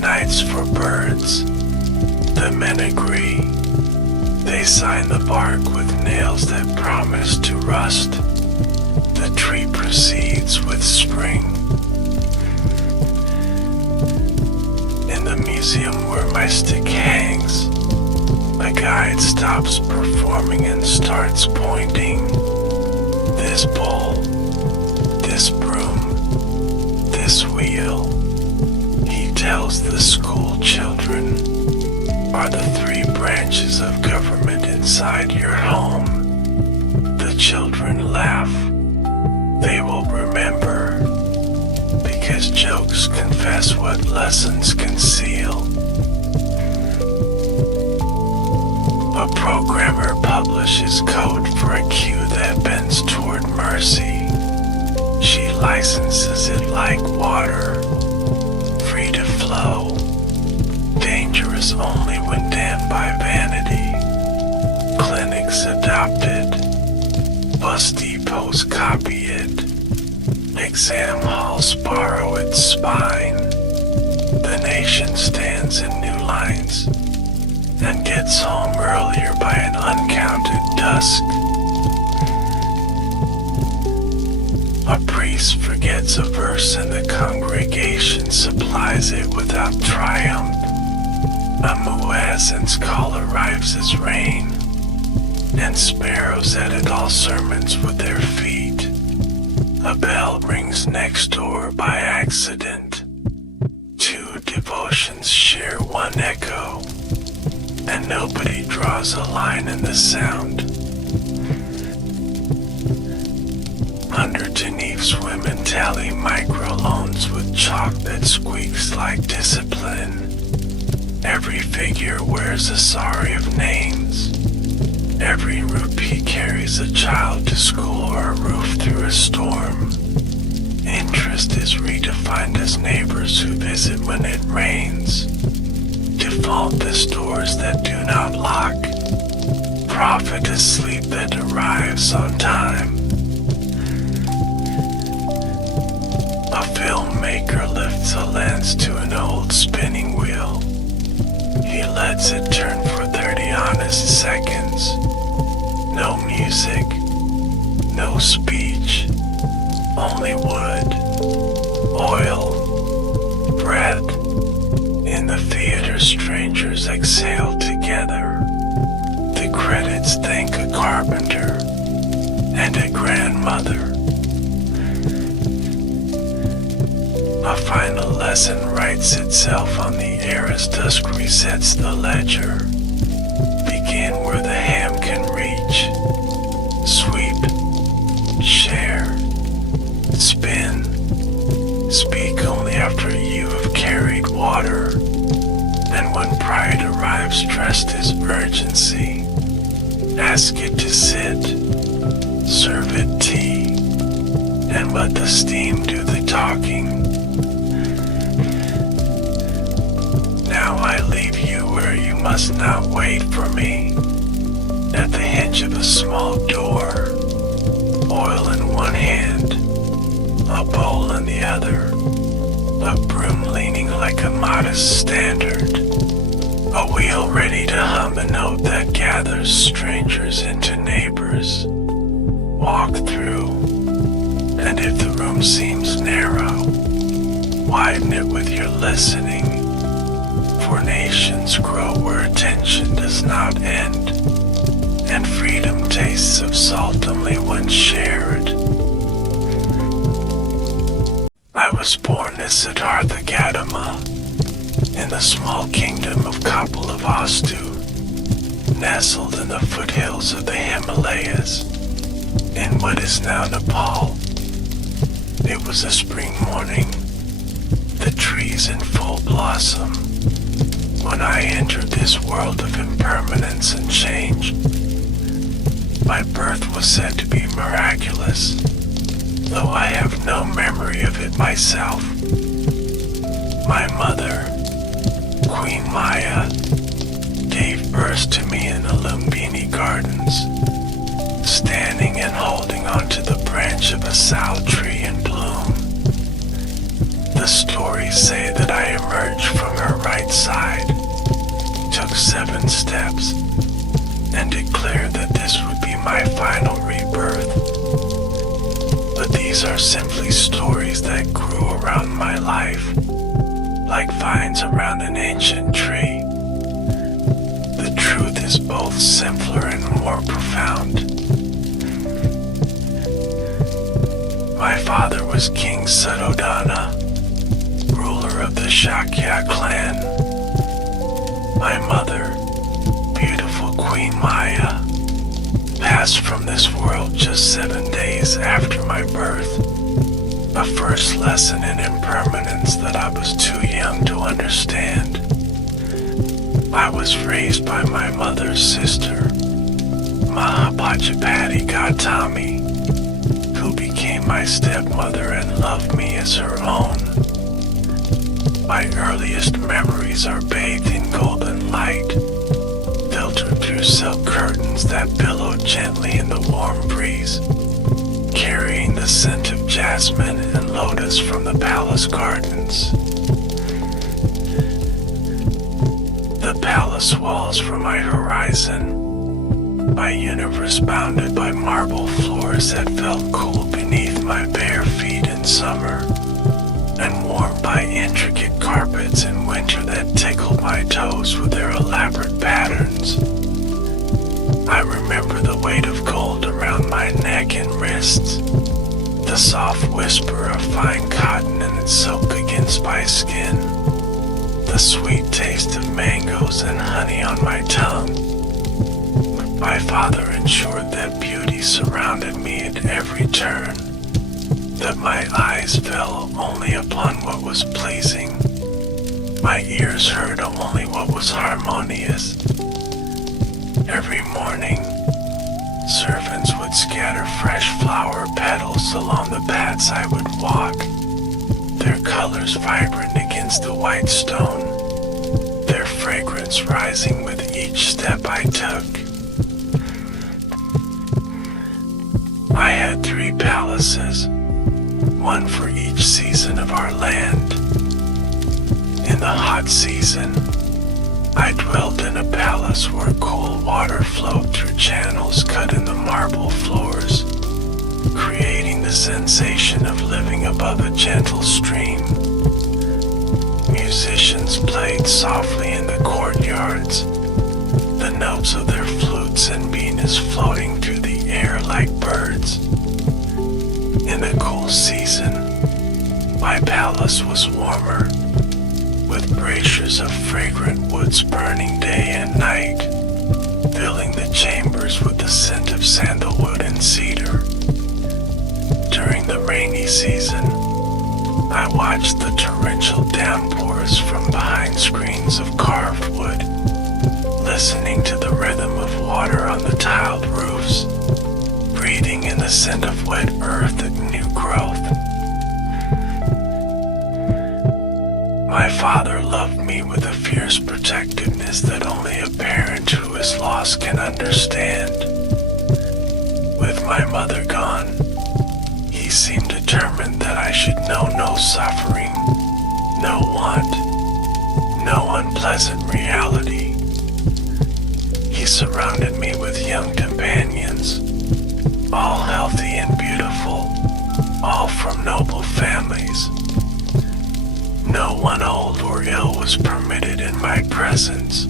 nights for birds. The men agree. They sign the bark with nails that promise to rust. The tree proceeds with spring. In the museum where my stick hangs, a guide stops performing and starts pointing. This bowl, this broom, this wheel. He tells the school children are the three branches of government inside your home. The children laugh. They will remember, because jokes confess what lessons conceal. A programmer publishes code for a queue that bends toward mercy. She licenses it like water, free to flow, dangerous only when damned by vanity. Clinics adopt it, bus depots copy it, exam halls borrow its spine. The nation stands in new lines and gets home earlier by an uncounted dusk. A priest forgets a verse and the congregation supplies it without triumph. A muezzin's call arrives as rain, and sparrows edit all sermons with their feet. A bell rings next door by accident. Two devotions share one echo, and nobody draws a line in the sound. Underneath, women tally microloans with chalk that squeaks like discipline. Every figure wears a sari of names. Every rupee carries a child to school or a roof through a storm. Interest is redefined as neighbors who visit when it rains. Default is doors that do not lock. Profit is sleep that arrives on time. A filmmaker lifts a lens to an old spinning wheel. He lets it turn for 30 honest seconds. No music, no speech, only wood, oil, breath. In the theater, strangers exhale together. The credits thank a carpenter and a grandmother. A final lesson writes itself on the air as dusk resets the ledger. Begin where the ham can reach. Sweep, share, spin. Speak only after you have carried water. lives dressed as urgency. Ask it to sit, serve it tea, and let the steam do the talking. Now I leave you where you must not wait for me, at the hinge of a small door, oil in one hand, a bowl in the other, a broom leaning like a modest standard, a wheel ready to hum a note that gathers strangers into neighbors. Walk through, and if the room seems narrow, widen it with your listening, for nations grow where attention does not end, and freedom tastes of salt only when shared. I was born as Siddhartha Gautama in the small kingdom of Kapilavastu, nestled in the foothills of the Himalayas, in what is now Nepal. It was a spring morning, the trees in full blossom, when I entered this world of impermanence and change. My birth was said to be miraculous, though I have no memory of it myself. My mother, Queen Maya, gave birth to me in the Lumbini Gardens, standing and holding onto the branch of a sal tree in bloom. The stories say that I emerged from her right side, took 7 steps, and declared that this would be my final rebirth. But these are simply stories that grew around my life, like vines around an ancient tree. The truth is both simpler and more profound. My father was King Suddhodana, ruler of the Shakya clan. My mother, beautiful Queen Maya, passed from this world just 7 days after my birth, a first lesson in impermanence that I was too young to understand. I was raised by my mother's sister, Mahapajapati Gautami, who became my stepmother and loved me as her own. My earliest memories are bathed in golden light, filtered through silk curtains that billowed gently in the warm breeze, carrying the scent of jasmine and lotus from the palace gardens. The palace walls were my horizon, my universe bounded by marble floors that felt cool beneath my bare feet in summer, and warmed by intricate carpets in winter that tickled my toes with their elaborate patterns. I remember the weight of gold around my neck and wrists, the soft whisper of fine cotton and its silk against my skin, the sweet taste of mangoes and honey on my tongue. My father ensured that beauty surrounded me at every turn, that my eyes fell only upon what was pleasing, my ears heard only what was harmonious. Every morning, servants would scatter fresh flower petals along the paths I would walk, their colors vibrant against the white stone, their fragrance rising with each step I took. I had 3 palaces, one for each season of our land. In the hot season, I dwelled in a palace where cool water flowed through channels cut in the marble floors, creating the sensation of living above a gentle stream. Musicians played softly in the courtyards, the notes of their flutes and venas floating through the air like birds. In the cool season, my palace was warmer, with braziers of fragrant woods burning day and night, filling the chambers with the scent of sandalwood and cedar. During the rainy season, I watched the torrential downpours from behind screens of carved wood, listening to the rhythm of water on the tiled roofs, breathing in the scent of wet earth and new growth. My father loved me with a fierce protectiveness that only a parent who is lost can understand. With my mother gone, he seemed determined that I should know no suffering, no want, no unpleasant reality. He surrounded me with young companions, all healthy and beautiful, all from noble families. No one old or ill was permitted in my presence.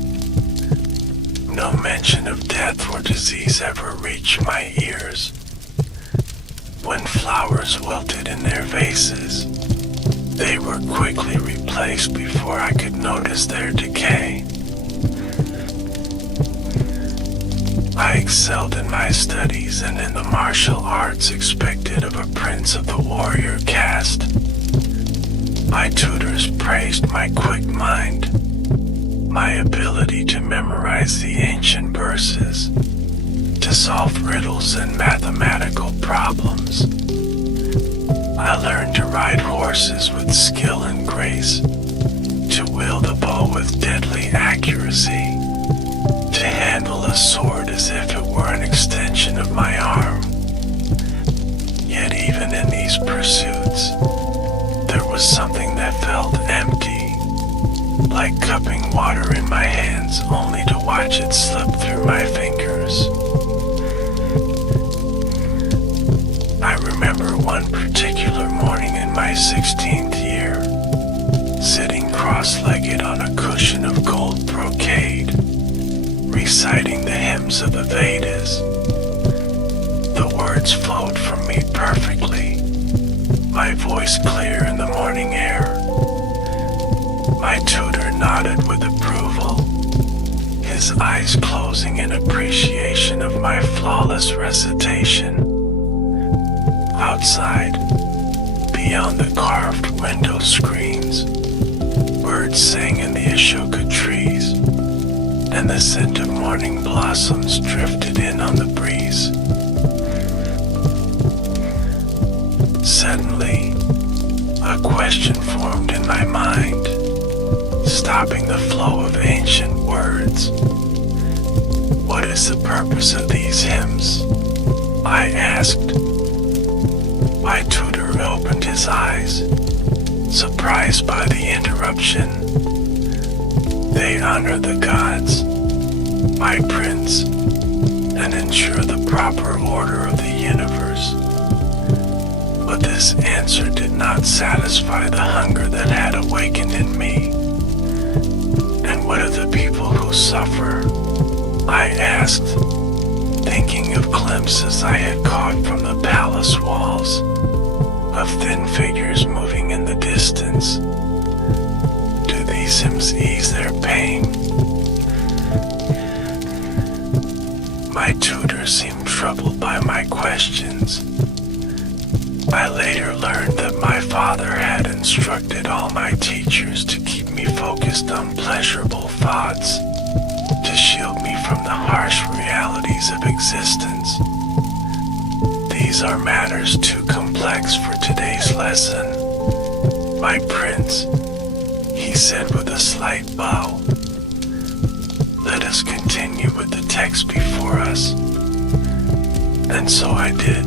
No mention of death or disease ever reached my ears. When flowers wilted in their vases, they were quickly replaced before I could notice their decay. I excelled in my studies and in the martial arts expected of a prince of the warrior caste. My tutors praised my quick mind, my ability to memorize the ancient verses, to solve riddles and mathematical problems. I learned to ride horses with skill and grace, to wield a bow with deadly accuracy, to handle a sword as if it were an extension of my arm. Yet even in these pursuits, there was something that felt empty, like cupping water in my hands only to watch it slip through my fingers. I remember one particular morning in my 16th year, sitting cross-legged on a cushion of gold brocade, reciting the hymns of the Vedas. The words flowed from me perfectly, my voice clear in the morning air. My tutor nodded with approval, his eyes closing in appreciation of my flawless recitation. Outside, beyond the carved window screens, birds sang in the Ashoka trees, and the scent of morning blossoms drifted in on the breeze. Suddenly, a question formed in my mind, stopping the flow of ancient words. What is the purpose of these hymns? I asked. My tutor opened his eyes, surprised by the interruption. They honor the gods, my prince, and ensure the proper order of the universe. But this answer did not satisfy the hunger that had awakened in me. And what of the people who suffer? I asked, thinking of glimpses I had caught from the palace walls, of thin figures moving in the distance. Do these hymns ease their pain? My tutor seemed troubled by my questions. I later learned that my father had instructed all my teachers to keep me focused on pleasurable thoughts, to shield me from the harsh realities of existence. These are matters too complex for today's lesson. My prince, he said with a slight bow. Let us continue with the text before us. And so I did.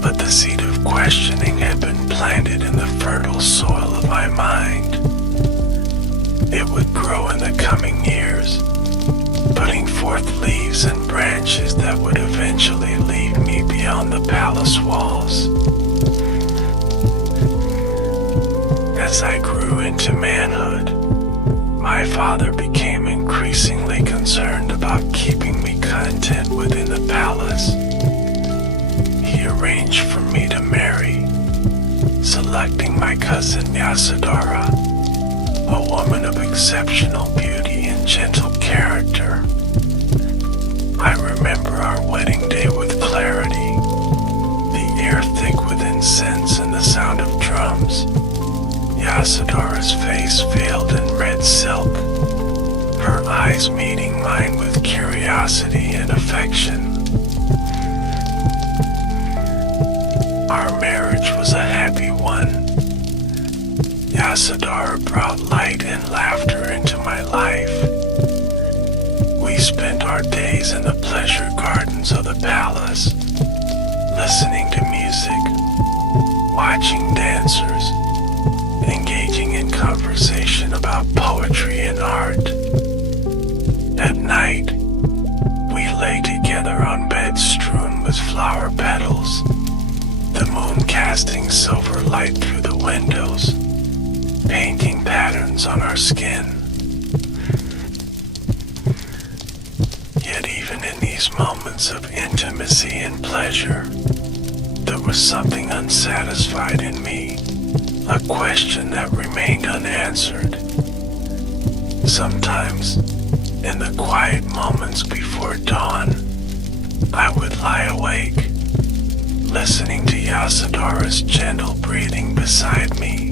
But the seed of questioning had been planted in the fertile soil of my mind. It would grow in the coming years, putting forth leaves and branches that would eventually lead me beyond the palace walls. As I grew into manhood, my father became increasingly concerned about keeping me content within the palace. He arranged for me to marry, selecting my cousin Yasudara, a woman of exceptional beauty and gentle character. I remember our wedding day with clarity, the air thick with incense and the sound of drums. Yasudara's face veiled in red silk, her eyes meeting mind with curiosity and affection. Our marriage was a happy one. Yasadar brought light and laughter into my life. We spent our days in the pleasure gardens of the palace, listening to music, watching dancers, engaging in conversation about poetry and art. At night, we lay together on beds strewn with flower petals, the moon casting silver light through the windows, painting patterns on our skin. Yet even in these moments of intimacy and pleasure, there was something unsatisfied in me, a question that remained unanswered. Sometimes, in the quiet moments before dawn, I would lie awake, listening to Yasadara's gentle breathing beside me,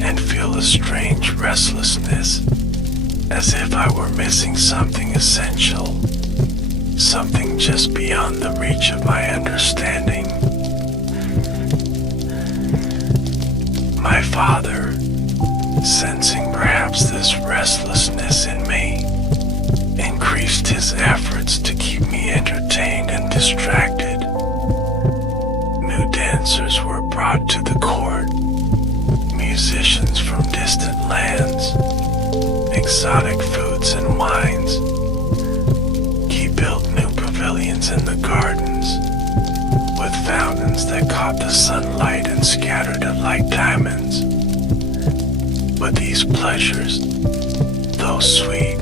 and feel a strange restlessness, as if I were missing something essential, something just beyond the reach of my understanding. My father, sensing perhaps this restlessness in me, increased his efforts to keep me entertained and distracted. New dancers were brought to the court, musicians from distant lands, exotic foods and wines. He built new pavilions in the gardens, with fountains that caught the sunlight and scattered it like diamonds. But these pleasures, though sweet,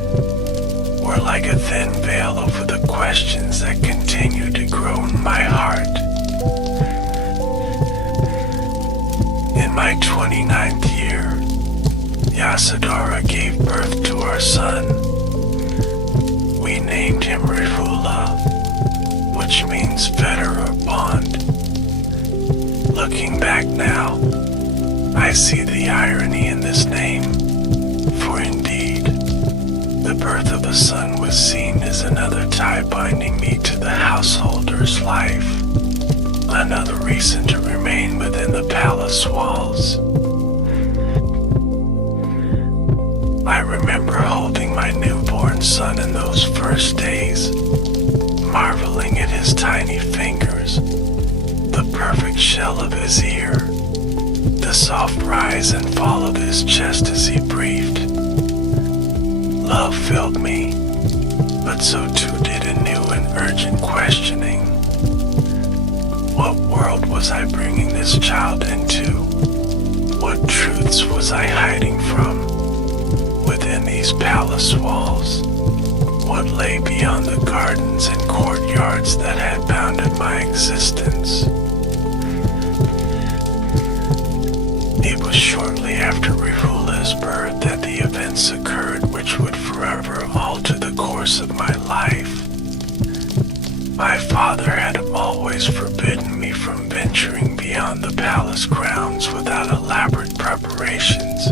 were like a thin veil over the questions that continued to grow in my heart. In my 29th year, Yasadara gave birth to our son. We named him Rihula, which means fetter or bond. Looking back now, I see the irony in this name, for indeed, the birth of a son was seen as another tie binding me to the householder's life, another reason to remain within the palace walls. I remember holding my newborn son in those first days, marveling at his tiny fingers, the perfect shell of his ear, the soft rise and fall of his chest as he breathed. Love filled me, but so too did a new and urgent questioning. What world was I bringing this child into? What truths was I hiding from within these palace walls? What lay beyond the gardens and courtyards that had bounded my existence? It was shortly after Rihula's birth that the events occurred which would forever alter the course of my life. My father had always forbidden me from venturing beyond the palace grounds without elaborate preparations,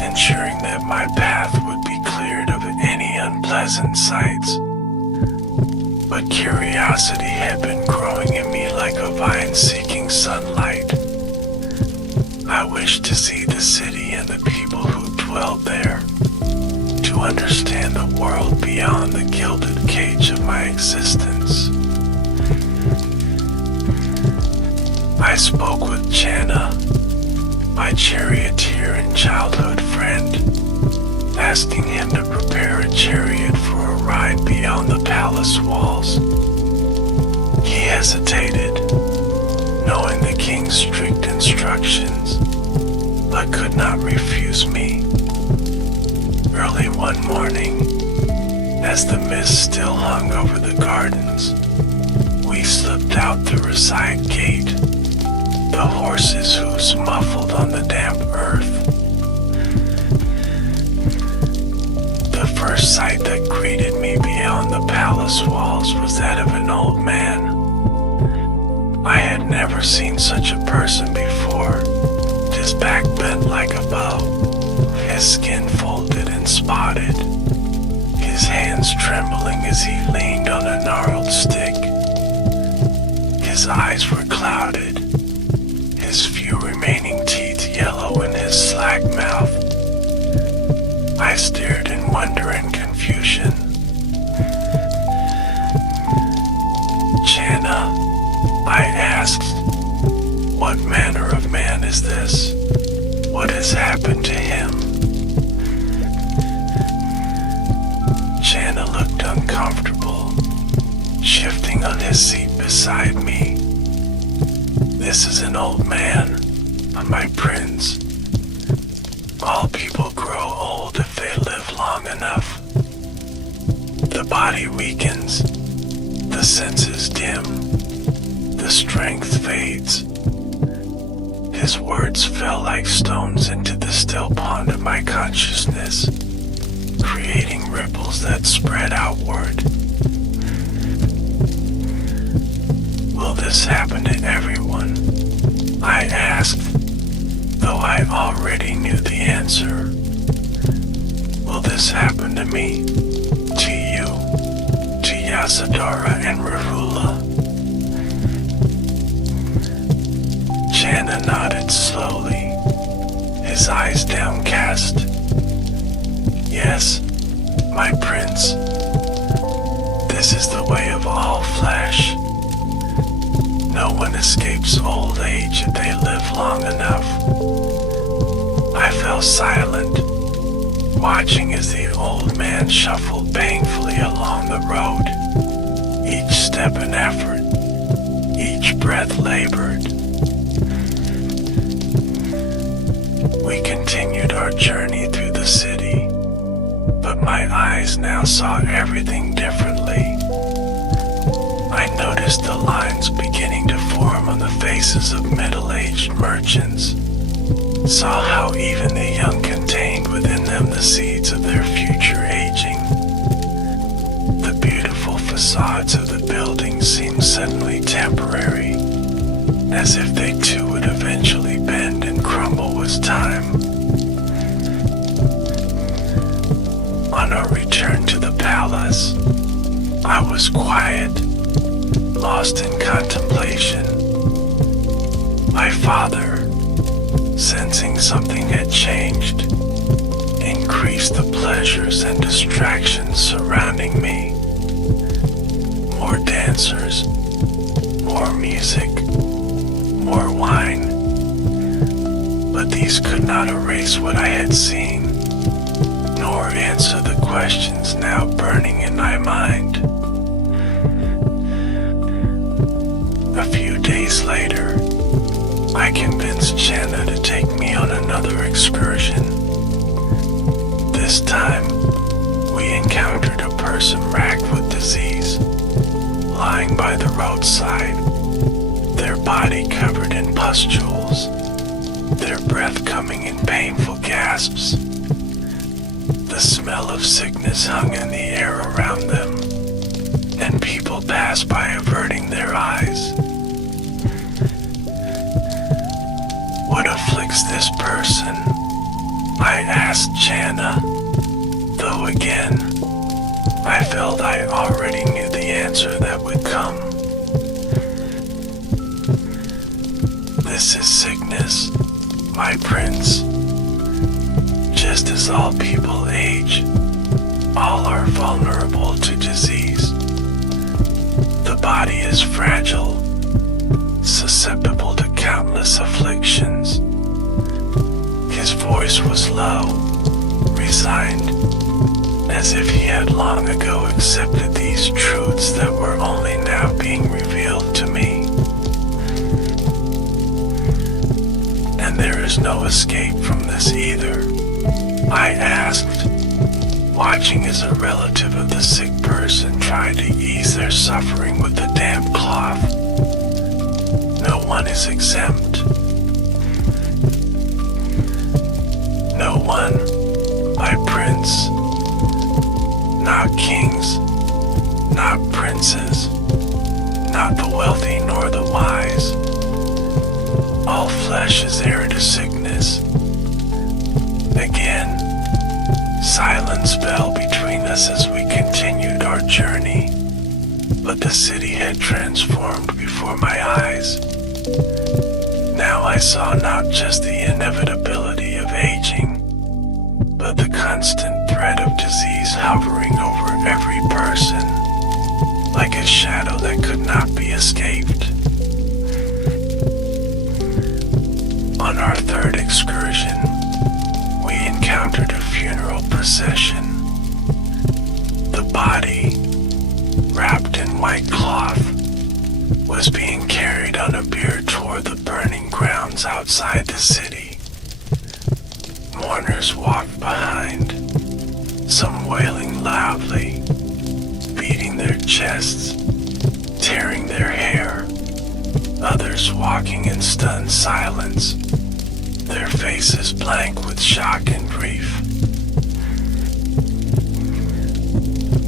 ensuring that my path would be cleared of any unpleasant sights. But curiosity had been growing in me like a vine seeking sunlight. I wished to see the city and the people who dwelled there, to understand the world beyond the gilded cage of my existence. I spoke with Channa, my charioteer and childhood friend, asking him to prepare a chariot for a ride beyond the palace walls. He hesitated, knowing the king's strict instructions, but could not refuse me. Early one morning, as the mist still hung over the gardens, we slipped out through a side gate, the horses' hoofs muffled on the damp earth. The first sight that greeted me beyond the palace walls was that of an old man. I had never seen such a person before, his back bent like a bow, his skin folded and spotted, his hands stared in wonder and confusion. Channa, I asked, what manner of man is this? What has happened to him? Channa looked uncomfortable, shifting on his seat beside me. This is an old man, my prince. All people grow old if they live long enough. The body weakens, the senses dim, the strength fades. His words fell like stones into the still pond of my consciousness, creating ripples that spread outward. Will this happen to everyone? I asked, though I already knew the answer. Will this happen to me? To you? To Yasadora and Rahula? Channa nodded slowly, his eyes downcast. Yes, my prince. This is the way of all flesh. No one escapes old age if they live long enough. I fell silent, watching as the old man shuffled painfully along the road, each step an effort, each breath labored. We continued our journey through the city, but my eyes now saw everything differently. I noticed the lines beginning to form on the faces of middle-aged merchants, saw how even the young contained within them the seeds of their future aging. The beautiful facades of the buildings seemed suddenly temporary, as if they too would eventually bend and crumble with time. On our return to the palace, I was quiet, lost in contemplation. My father, sensing something had changed, increased the pleasures and distractions surrounding me. More dancers, more music, more wine. But these could not erase what I had seen, nor answer the questions now burning in my mind. A few days later, I convinced Channa to take me on another excursion. This time, we encountered a person racked with disease, lying by the roadside, their body covered in pustules, their breath coming in painful gasps. The smell of sickness hung in the air around them, and people passed by averting their eyes. What afflicts this person? I asked Channa, though again, I felt I already knew the answer that would come. This is sickness, my prince. Just as all people age, all are vulnerable to disease. The body is fragile, susceptible to countless afflictions. His voice was low, resigned, as if he had long ago accepted these truths that were only now being revealed to me. And there is no escape from this either, I asked, watching as a relative of the sick person tried to ease their suffering with a damp cloth. No one is exempt. No one, my prince. Not kings, not princes, not the wealthy nor the wise. All flesh is heir to sickness. Again, silence fell between us as we continued our journey, but the city had transformed before my eyes. Now I saw not just the inevitability of aging, but the constant threat disease hovering over every person, like a shadow that could not be escaped. On our third excursion, we encountered a funeral procession. The body, wrapped in white cloth, was being carried on a bier toward the burning grounds outside the city. Mourners walked behind, some wailing loudly, beating their chests, tearing their hair, others walking in stunned silence, their faces blank with shock and grief.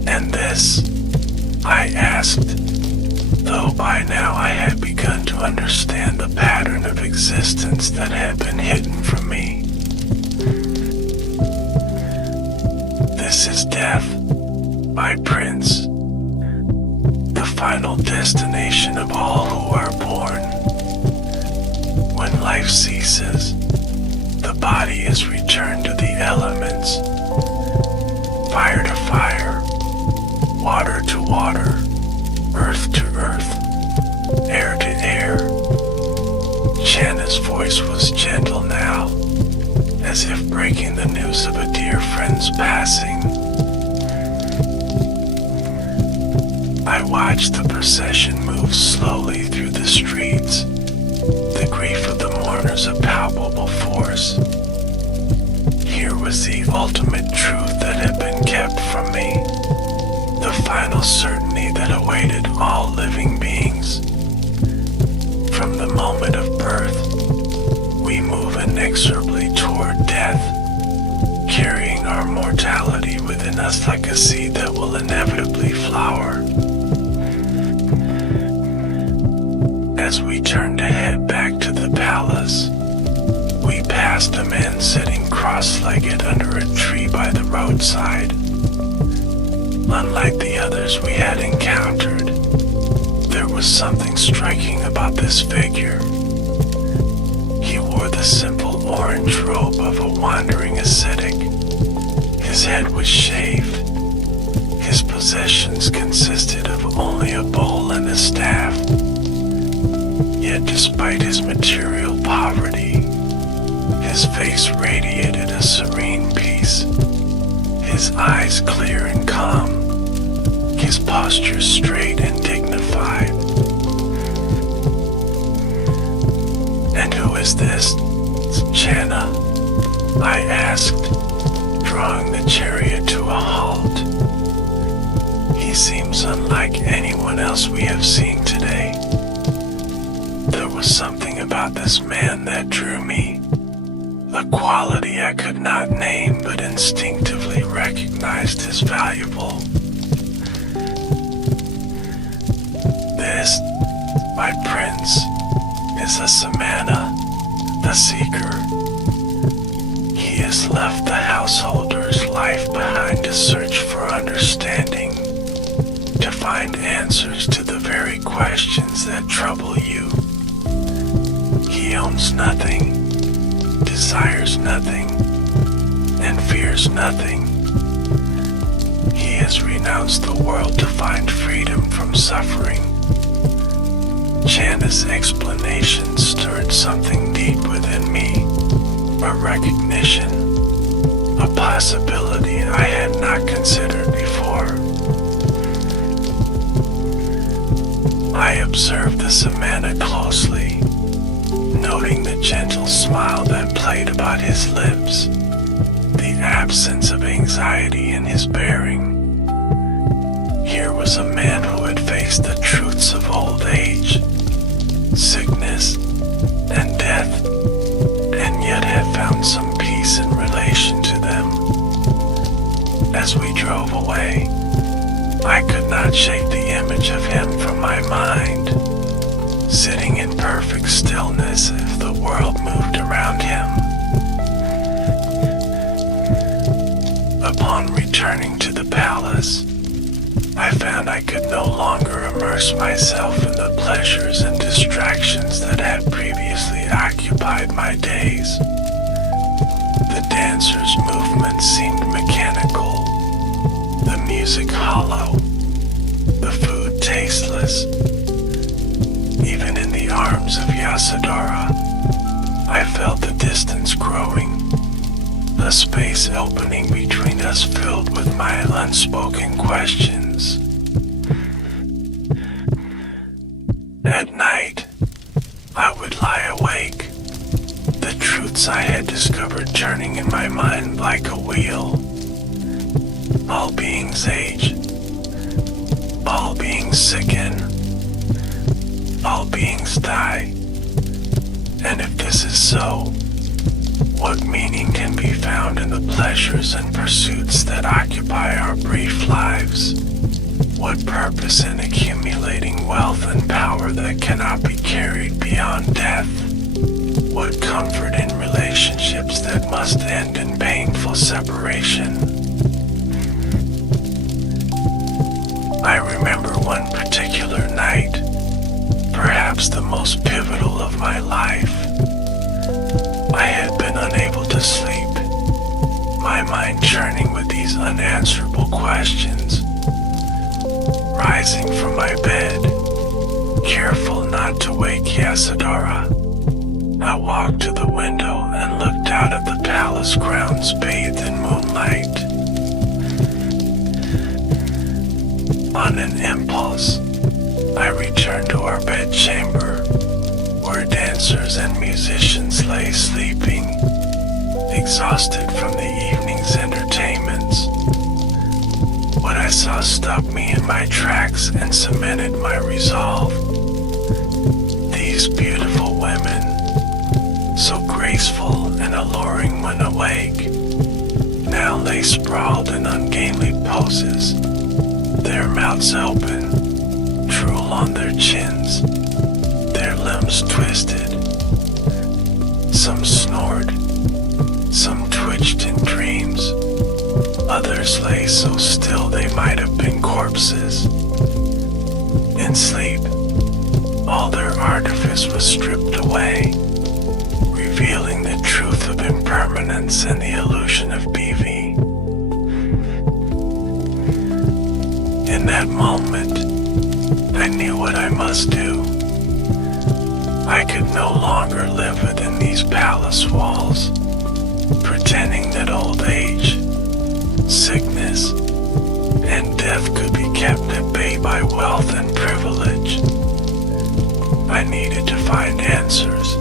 And this, I asked, though by now I had begun to understand the pattern of existence that had been hidden from me. This is death, my prince, the final destination of all who are born. When life ceases, the body is returned to the elements, fire to fire, water to water, earth to earth, air to air. Shanna's voice was gentle now, as if breaking the news of a dear friend's passing. I watched the procession move slowly through the streets, the grief of the mourners a palpable force. Here was the ultimate truth that had been kept from me, the final certainty that awaited all living beings. From the moment of birth, we move inexorably toward death, carrying our mortality within us like a seed that will inevitably flower. As we turned to head back to the palace, we passed a man sitting cross-legged under a tree by the roadside. Unlike the others we had encountered, there was something striking about this figure. He wore the simple orange robe of a wandering ascetic. His head was shaved. His possessions consisted of only a bowl and a staff. Yet despite his material poverty, his face radiated a serene peace. His eyes clear and calm, his posture straight and dignified. "And who is this, Channa?" I asked, drawing the chariot to a halt. "He seems unlike anyone else we have seen today." There was something about this man that drew me, a quality I could not name but instinctively recognized as valuable. "This, my prince, is a Samana, the Seeker. He has left the householder's life behind to search for understanding, to find answers to the very questions that trouble you. He owns nothing, desires nothing, and fears nothing. He has renounced the world to find freedom from suffering." Channa's explanation stirred something deep within me, a recognition, a possibility I had not considered before. I observed the Samana closely, noting the gentle smile that played about his lips, the absence of anxiety in his bearing. Here was a man who had faced the truths of old age, sickness, and death, and yet had found some peace in relation to them. As we drove away, I could not shake the image of him from my mind, sitting in perfect stillness if the world moved around him. Upon returning to the palace, I found I could no longer immerse myself in the pleasures and distractions that had previously occupied my days. The dancer's movements seemed mechanical, music hollow, the food tasteless. Even in the arms of Yasadora, I felt the distance growing, a space opening between us filled with my unspoken questions. At night, I would lie awake, the truths I had discovered turning in my mind like a wheel. All beings age, all beings sicken, all beings die. And if this is so, what meaning can be found in the pleasures and pursuits that occupy our brief lives? What purpose in accumulating wealth and power that cannot be carried beyond death? What comfort in relationships that must end in painful separation? I remember one particular night, perhaps the most pivotal of my life. I had been unable to sleep, my mind churning with these unanswerable questions. Rising from my bed, careful not to wake Yasadora, I walked to the window and looked out at the palace grounds bathed in moonlight. On an impulse, I returned to our bedchamber, where dancers and musicians lay sleeping, exhausted from the evening's entertainments. What I saw stopped me in my tracks and cemented my resolve. These beautiful women, so graceful and alluring when awake, now lay sprawled in ungainly poses, their mouths open, drool on their chins, their limbs twisted. Some snored, some twitched in dreams, others lay so still they might have been corpses. In sleep, all their artifice was stripped away, revealing the truth of impermanence and the illusion of beauty. In that moment, I knew what I must do. I could no longer live within these palace walls, pretending that old age, sickness, and death could be kept at bay by wealth and privilege. I needed to find answers,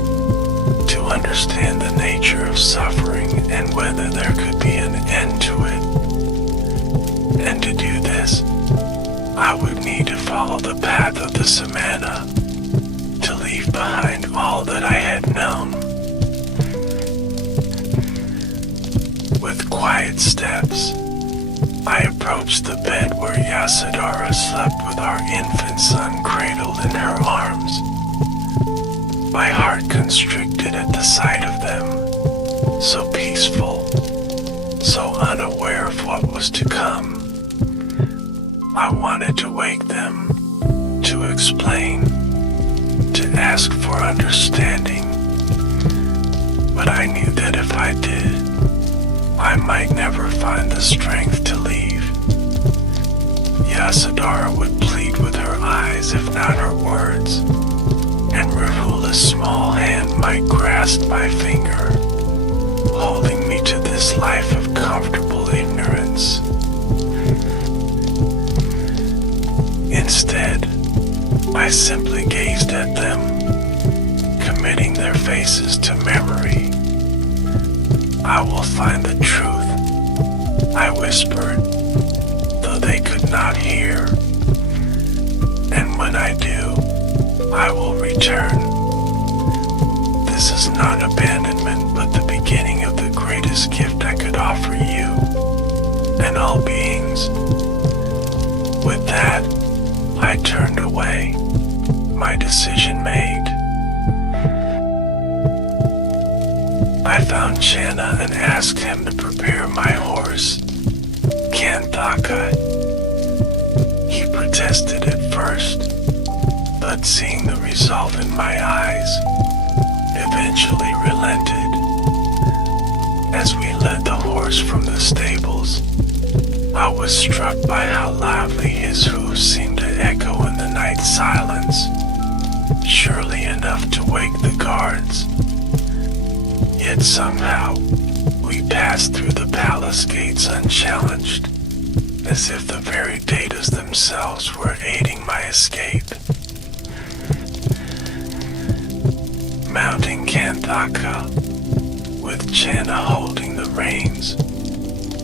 to understand the nature of suffering and whether there could be an end to it. And to do this, I would need to follow the path of the Samana, to leave behind all that I had known. With quiet steps, I approached the bed where Yasadora slept with our infant son cradled in her arms. My heart constricted at the sight of them, so peaceful, so unaware of what was to come. I wanted to wake them, to explain, to ask for understanding, but I knew that if I did, I might never find the strength to leave. Yasadora would plead with her eyes, if not her words, and Rahula's small hand might grasp my finger, holding me to this life of comfortable ignorance. Instead, I simply gazed at them, committing their faces to memory. I will find the truth, I whispered, though they could not hear. And when I do, I will return. This is not abandonment, but the beginning of the greatest gift I could offer you and all beings. With that, I turned away, my decision made. I found Channa and asked him to prepare my horse, Kanthaka. He protested at first, but seeing the resolve in my eyes, eventually relented. As we led the horse from the stables, I was struck by how loudly his hooves seemed to echo in the night silence, surely enough to wake the guards. Yet somehow, we passed through the palace gates unchallenged, as if the very datas themselves were aiding my escape. Mounting Kanthaka, with Channa holding the reins,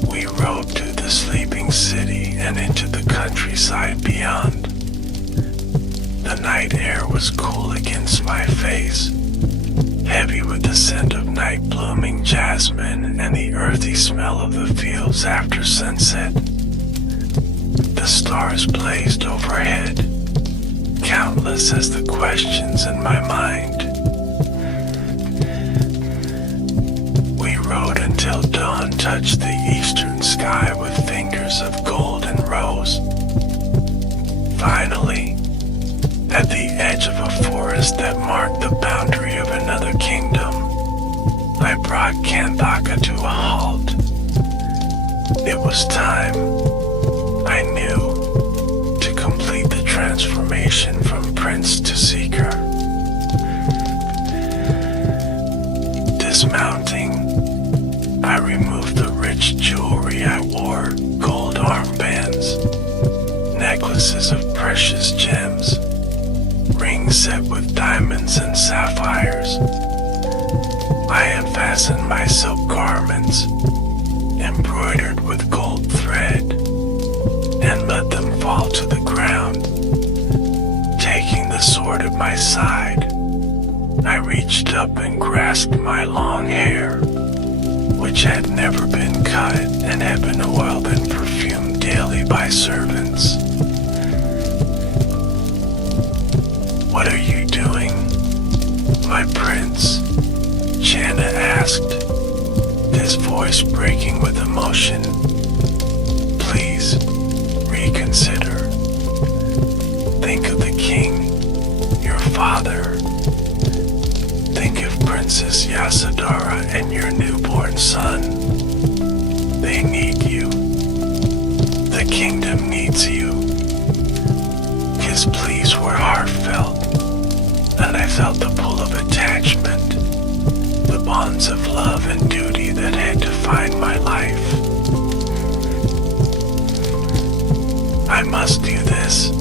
we rode to the sleeping city and into the countryside beyond. The night air was cool against my face, heavy with the scent of night-blooming jasmine and the earthy smell of the fields after sunset. The stars blazed overhead, countless as the questions in my mind. We rode until dawn touched the eastern sky with fingers of gold and rose. Finally, at the edge of a forest that marked the boundary of another kingdom, I brought Kanthaka to a halt. It was time, I knew, to complete the transformation from prince to seeker. Dismounting, I removed the rich jewelry I wore, gold armbands, necklaces of precious gems, rings set with diamonds and sapphires. I unfastened my silk garments, embroidered with gold thread, and let them fall to the ground. Taking the sword at my side, I reached up and grasped my long hair, which had never been cut and had been oiled and perfumed daily by servants. "What are you doing, my prince?" Channa asked, his voice breaking with emotion. "Please, reconsider. Think of the king, your father. Think of Princess Yasodhara and your newborn son. They need you. The kingdom needs you." His pleas were heartfelt, and I felt the pull of attachment, the bonds of love and duty that had defined my life. "I must do this,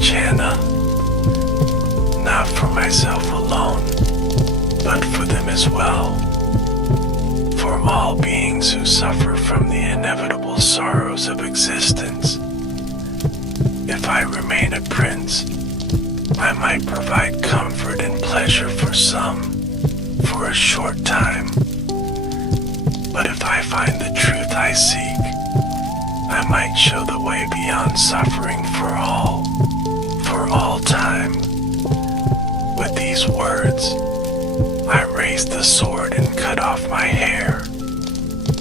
Channa, not for myself alone, but for them as well, for all beings who suffer from the inevitable sorrows of existence. If I remain a prince, I might provide comfort and pleasure for some, for a short time. But if I find the truth I seek, I might show the way beyond suffering for all time." With these words, I raised the sword and cut off my hair,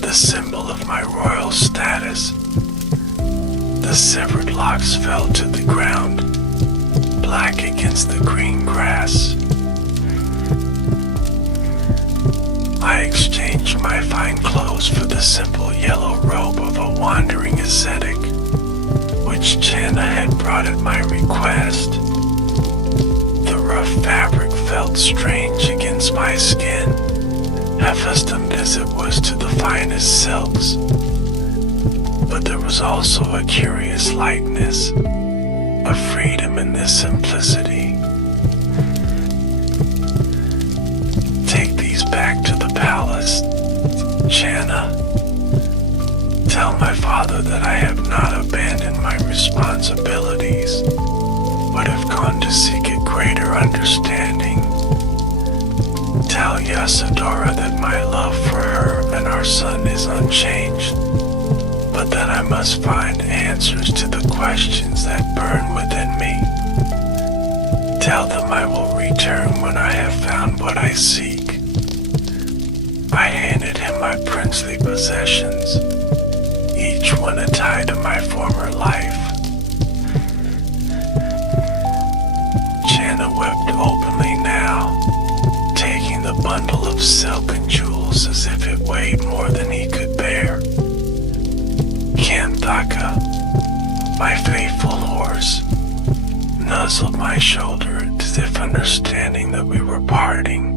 the symbol of my royal status. The severed locks fell to the ground, black against the green grass. I exchanged my fine clothes for the simple yellow robe of a wandering ascetic, which Channa had brought at my request. The rough fabric felt strange against my skin, accustomed as it was to the finest silks. But there was also a curious lightness, a freedom in this simplicity. "Take these back to the palace, Channa. Tell my father that I have not abandoned my responsibilities, but have gone to seek a greater understanding. Tell Yasodhara that my love for her and our son is unchanged, but that I must find answers to the questions that burn within me. Tell them I will return when I have found what I seek." I handed him my princely possessions, each one a tie to my former life. Channa wept openly now, taking the bundle of silk and jewels as if it weighed more than he could bear. Kanthaka My faithful horse nuzzled my shoulder as if understanding that we were parting.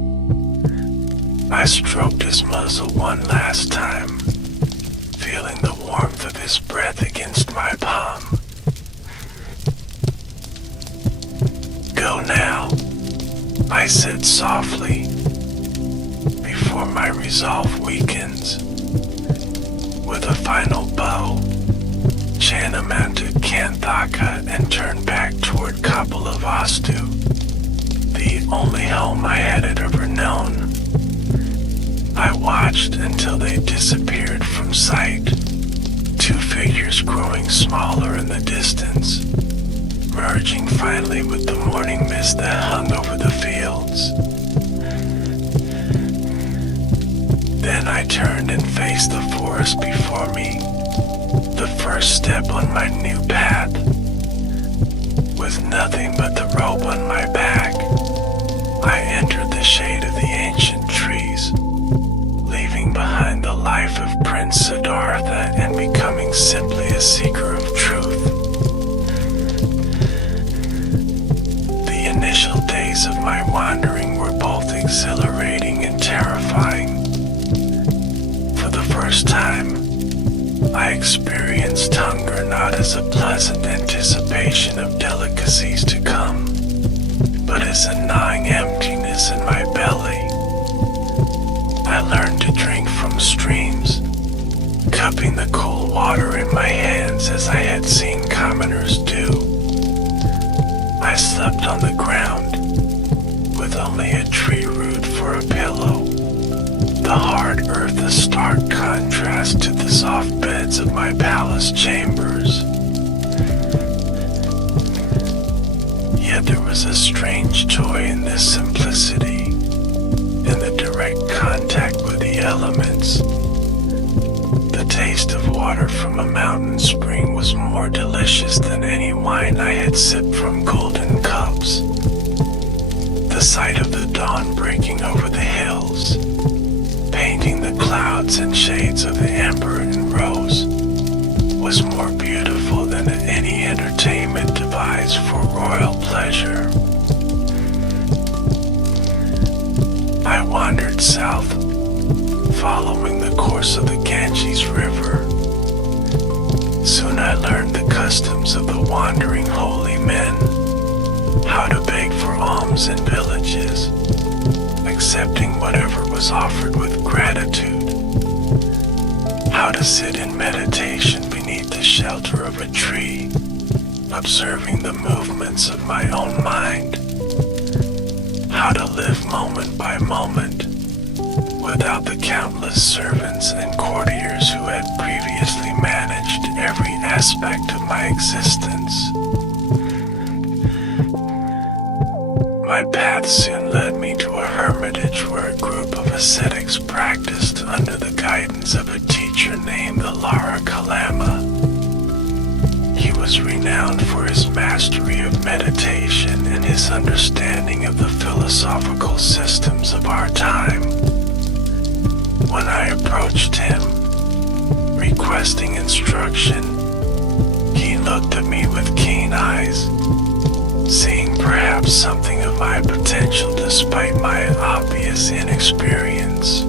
I stroked his muzzle one last time, feeling the warmth of his breath against my palm. "Go now," I said softly, before my resolve weakens. With a final bow, Chana mounted Kanthaka and turned back toward Kapilavastu, the only home I had ever known. I watched until they disappeared from sight, two figures growing smaller in the distance, merging finally with the morning mist that hung over the fields. Then I turned and faced the forest before me, the first step on my new path. With nothing but the robe on my back, I entered the shade of the ancient trees, leaving behind the life of Prince Siddhartha and becoming simply a seeker of truth. The initial days of my wandering were both exhilarating and terrifying. For the first time, I experienced hunger not as a pleasant anticipation of delicacies to come, but as a gnawing emptiness in my belly. I learned to drink from streams, cupping the cold water in my hands as I had seen commoners do. I slept on the ground, with only a tree root for a pillow, the hard earth a stark contrast to the soft beds of my palace chambers. Yet there was a strange joy in this simplicity, in the direct contact with the elements. The taste of water from a mountain spring was more delicious than any wine I had sipped from golden cups. The sight of the dawn breaking over the hills, painting the clouds and shades of the amber and rose, was more beautiful than any entertainment devised for royal pleasure. I wandered south, following the course of the Ganges River. Soon I learned the customs of the wandering holy men, how to beg for alms in villages, accepting whatever was offered with gratitude, how to sit in meditation beneath the shelter of a tree, observing the movements of my own mind, how to live moment by moment without the countless servants and courtiers who had previously managed every aspect of my existence. My path soon led me to a hermitage where a group of ascetics practiced under the guidance of a teacher named Alara Kalama. He was renowned for his mastery of meditation and his understanding of the philosophical systems of our time. When I approached him, requesting instruction, he looked at me with keen eyes, seeing perhaps something of my potential despite my obvious inexperience.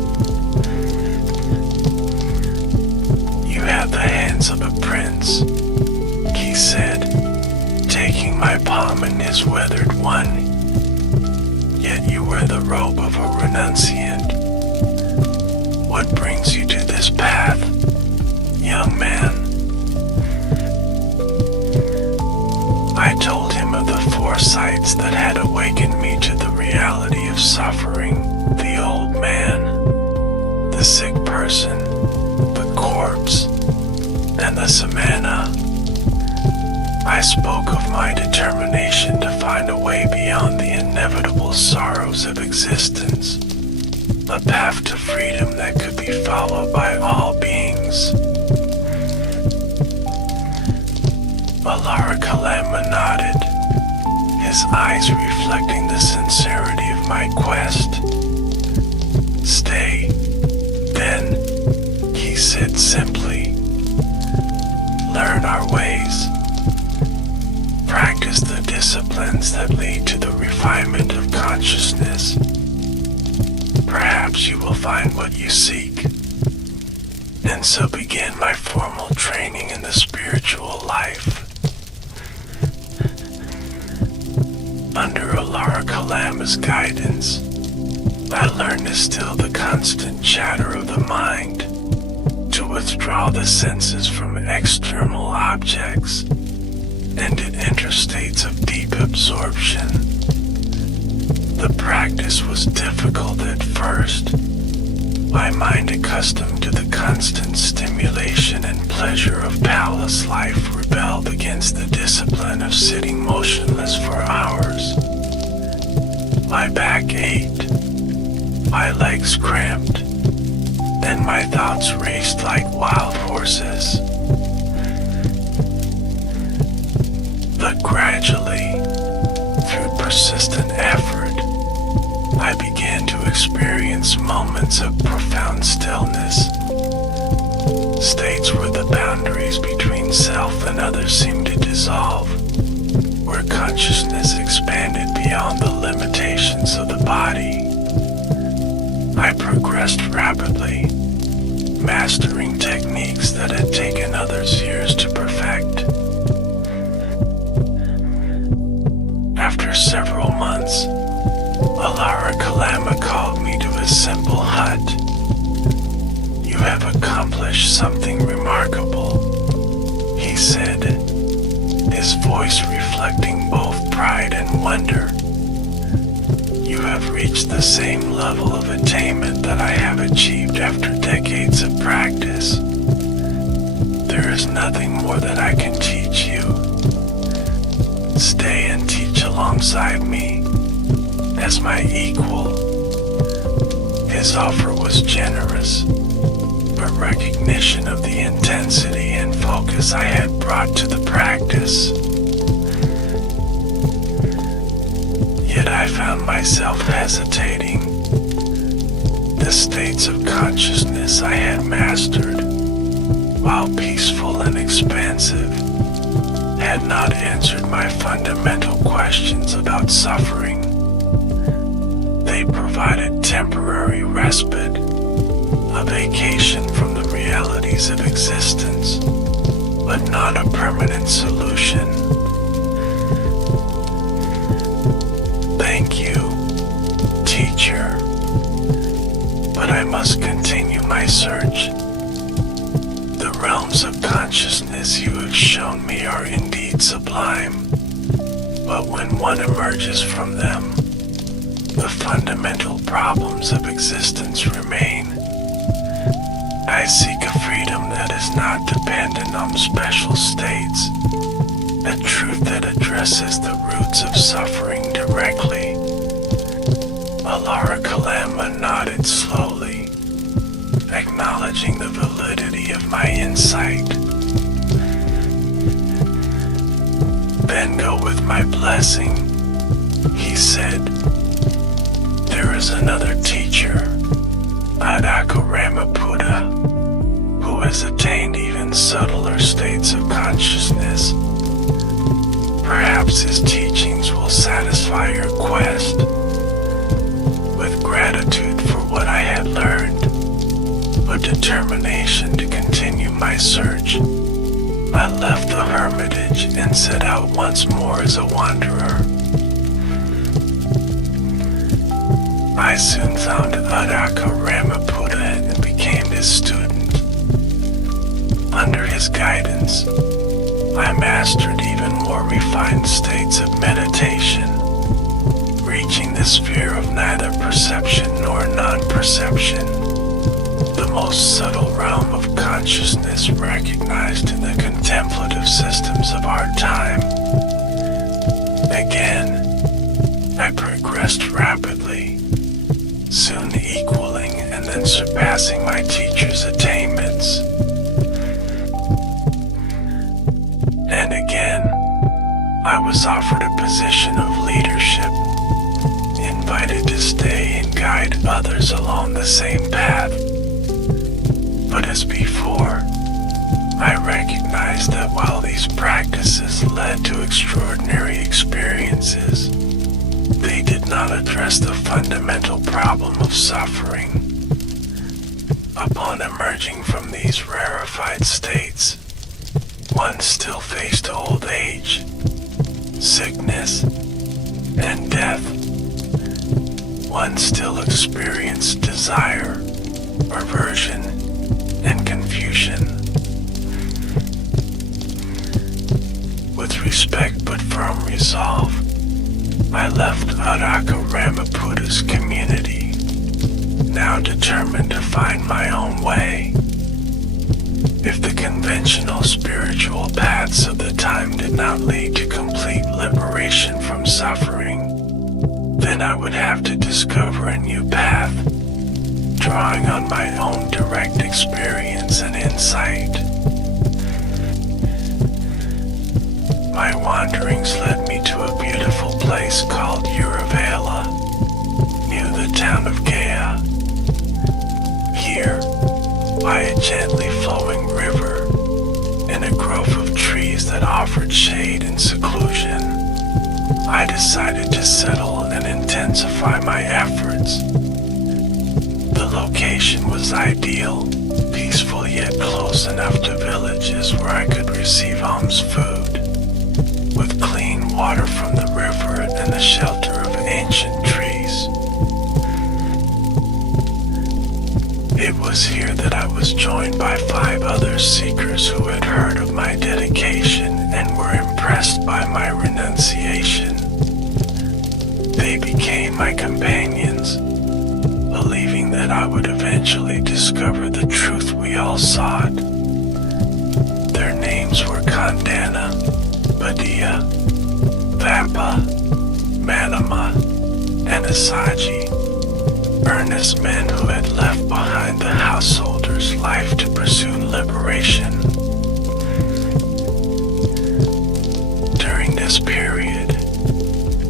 "You have the hands of a prince," he said, taking my palm in his weathered one. "Yet you wear the robe of a renunciant. What brings you to this path, young man?" I told him of the foresights that had awakened me to the reality of suffering, the old man, the sick person, the corpse, and the samanna. I spoke of my determination to find a way beyond the inevitable sorrows of existence, a path to freedom that could be followed by all beings. Alara Kalama nodded, his eyes reflecting the sincerity of my quest. "Stay, then," he said simply. "Learn our ways, that lead to the refinement of consciousness. Perhaps you will find what you seek, and so begin my formal training in the spiritual life. Under Alara Kalama's guidance, I learned to still the constant chatter of the mind, to withdraw the senses from external objects, and to enter states of deep absorption. The practice was difficult at first. My mind, accustomed to the constant stimulation and pleasure of palace life, rebelled against the discipline of sitting motionless for hours. My back ached, my legs cramped, and my thoughts raced like wild horses. But gradually, through persistent effort, I began to experience moments of profound stillness, states where the boundaries between self and others seemed to dissolve, where consciousness expanded beyond the limitations of the body. I progressed rapidly, mastering techniques that had taken others years to perfect. After several months, Alara Kalama called me to his simple hut. "You have accomplished something remarkable," he said, his voice reflecting both pride and wonder. "You have reached the same level of attainment that I have achieved after decades of practice. There is nothing more that I can teach you. Stay and teach alongside me as my equal." His offer was generous, a recognition of the intensity and focus I had brought to the practice. Yet I found myself hesitating. The states of consciousness I had mastered, while peaceful and expansive, had not answered my fundamental questions about suffering. They provided temporary respite, a vacation from the realities of existence, but not a permanent solution. "Thank you, teacher, but I must continue my search. The realms of consciousness you have shown me are indeed sublime, but when one emerges from them, the fundamental problems of existence remain. I seek a freedom that is not dependent on special states, a truth that addresses the roots of suffering directly." Alara Kalama nodded slowly, acknowledging the validity of my insight. "Then go with my blessing," he said. "There is another teacher, Adako Ramaputa, who has attained even subtler states of consciousness. Perhaps his teachings will satisfy your quest." With gratitude for what I had learned, but determination to continue my search, I left the hermitage and set out once more as a wanderer. I soon found Adaka Ramaputa and became his student. Under his guidance, I mastered even more refined states of meditation, reaching the sphere of neither perception nor non-perception, the most subtle realm of consciousness recognized in the contemplative systems of our time. Again, I progressed rapidly, soon equaling and then surpassing my teacher's attainments. And again, I was offered a position of leadership, invited to stay and guide others along the same path. But as before, I recognized that while these practices led to extraordinary experiences, did not address the fundamental problem of suffering. Upon emerging from these rarefied states, one still faced old age, sickness, and death. One still experienced desire, aversion, and confusion. With respect but firm resolve, I left Araka Ramaputa's community, now determined to find my own way. If the conventional spiritual paths of the time did not lead to complete liberation from suffering, then I would have to discover a new path, drawing on my own direct experience and insight. My wanderings led me to a beautiful place called Uravala, near the town of Gaya. Here, by a gently flowing river, in a grove of trees that offered shade and seclusion, I decided to settle and intensify my efforts. The location was ideal, peaceful yet close enough to villages where I could receive alms food, with clean water from the river and the shelter of ancient trees. It was here that I was joined by 5 other seekers who had heard of my dedication and were impressed by my renunciation. They became my companions, believing that I would eventually discover the truth we all sought. Their names were Kandana, Badia, Vapa, Manama, and Asaji, earnest men who had left behind the householder's life to pursue liberation. During this period,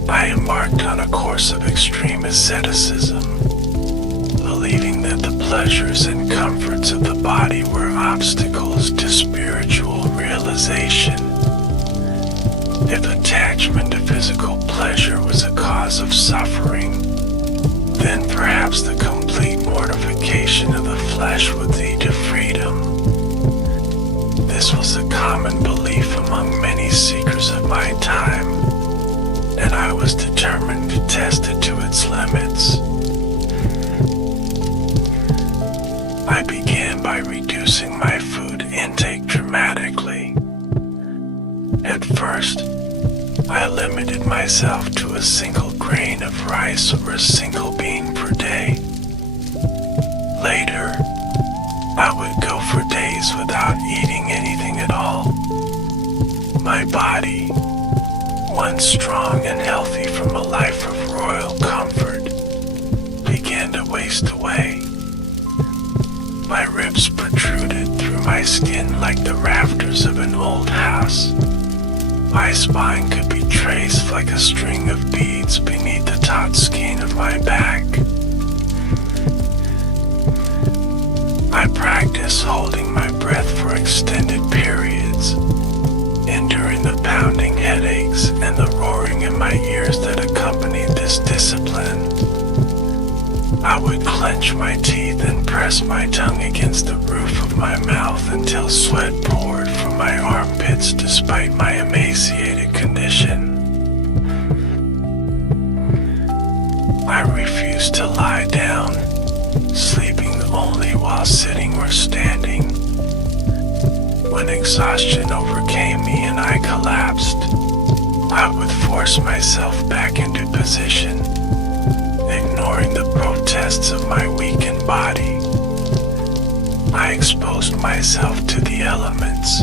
I embarked on a course of extreme asceticism, believing that the pleasures and comforts of the body were obstacles to spiritual realization. If attachment to physical pleasure was a cause of suffering, then perhaps the complete mortification of the flesh would lead to freedom. This was a common belief among many seekers of my time, and I was determined to test it to its limits. I began by reducing my food intake dramatically. At first, I limited myself to a single grain of rice or a single bean per day. Later, I would go for days without eating anything at all. My body, once strong and healthy from a life of royal comfort, began to waste away. My ribs protruded through my skin like the rafters of an old house. My spine could be traced like a string of beads beneath the taut skin of my back. I practiced holding my breath for extended periods, enduring the pounding headaches and the roaring in my ears that accompanied this discipline. I would clench my teeth and press my tongue against the roof of my mouth until sweat poured from my armpits despite my emaciated condition. I refused to lie down, sleeping only while sitting or standing. When exhaustion overcame me and I collapsed, I would force myself back into position, ignoring the protests of my weakened body. I exposed myself to the elements,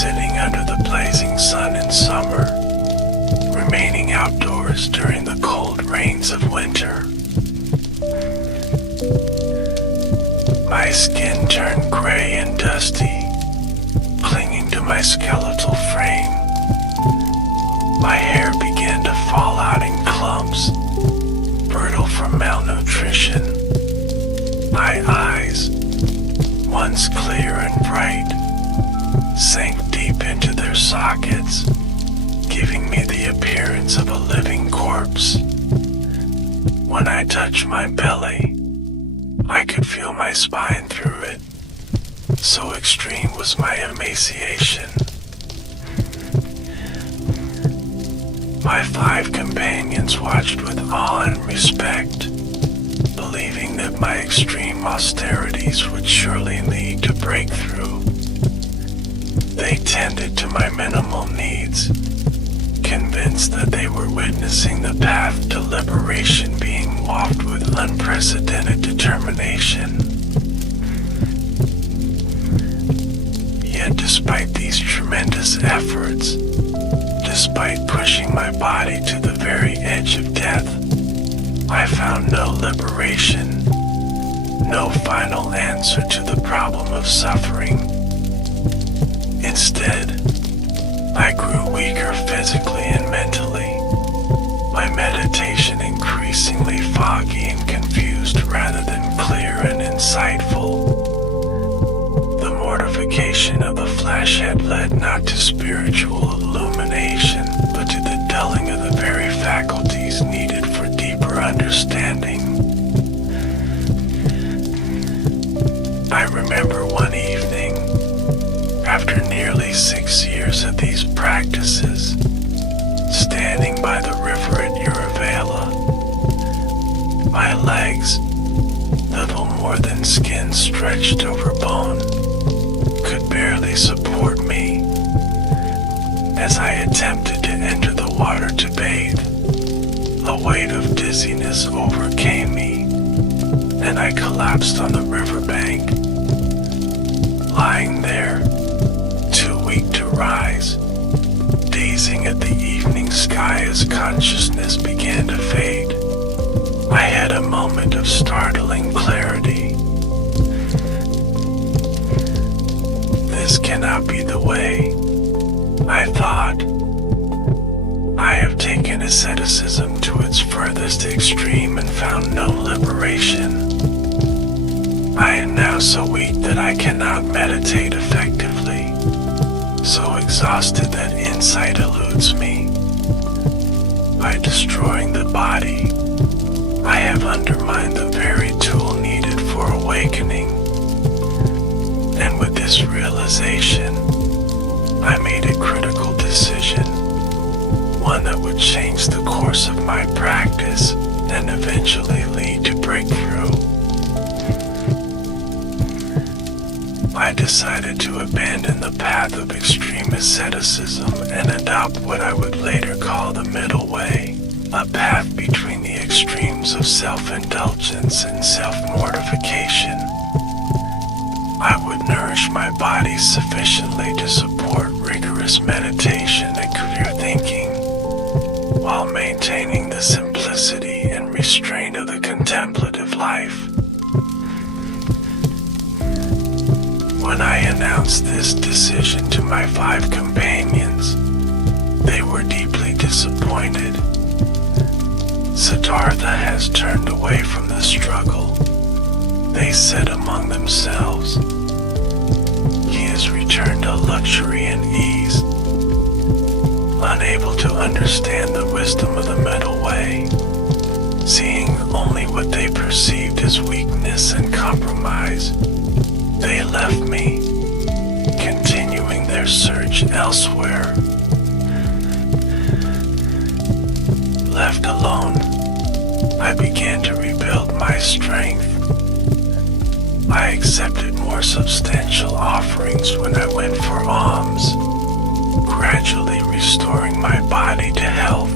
sitting under the blazing sun in summer, remaining outdoors during the cold rains of winter. My skin turned gray and dusty, clinging to my skeletal frame. My hair began to fall out in clumps, brittle from malnutrition. My eyes, once clear and bright, sank deep into their sockets, giving me the appearance of a living corpse. When I touched my belly, I could feel my spine through it. So extreme was my emaciation. My 5 companions watched with awe and respect, believing that my extreme austerities would surely lead to breakthrough. They tended to my minimal needs, convinced that they were witnessing the path to liberation being walked with unprecedented determination. Yet despite these tremendous efforts, despite pushing my body to the very edge of death, I found no liberation, no final answer to the problem of suffering. Instead, I grew weaker physically and mentally, my meditation increasingly foggy and confused rather than clear and insightful. The mortification of the flesh had led not to spiritual illumination, but to the dulling of the very faculties needed for deeper understanding. I remember one evening, after nearly 6 years of these practices, standing by the river at Uravala, my legs, little more than skin stretched over bone, could barely support me. As I attempted to enter the water to bathe, a weight of dizziness overcame me, and I collapsed on the riverbank. Lying there, too weak to rise, gazing at the evening sky as consciousness began to fade, I had a moment of startling clarity. This cannot be the way, I thought. I have taken asceticism to its furthest extreme and found no liberation. I am now so weak that I cannot meditate effectively, so exhausted that insight eludes me. By destroying the body, I have undermined the very tool needed for awakening. And with this realization, I made a critical decision, one that would change the course of my practice and eventually lead to breakthrough. I decided to abandon the path of extreme asceticism and adopt what I would later call the middle way, a path between the extremes of self-indulgence and self-mortification. I would nourish my body sufficiently to support rigorous meditation and clear thinking, while maintaining the simplicity and restraint of the contemplative life. When I announced this decision to my 5 companions, they were deeply disappointed. Siddhartha has turned away from the struggle, they said among themselves. He has returned to luxury and ease, unable to understand the wisdom of the middle way, seeing only what they perceived as weakness and compromise. They left me, continuing their search elsewhere. Left alone, I began to rebuild my strength. I accepted more substantial offerings when I went for alms, gradually restoring my body to health.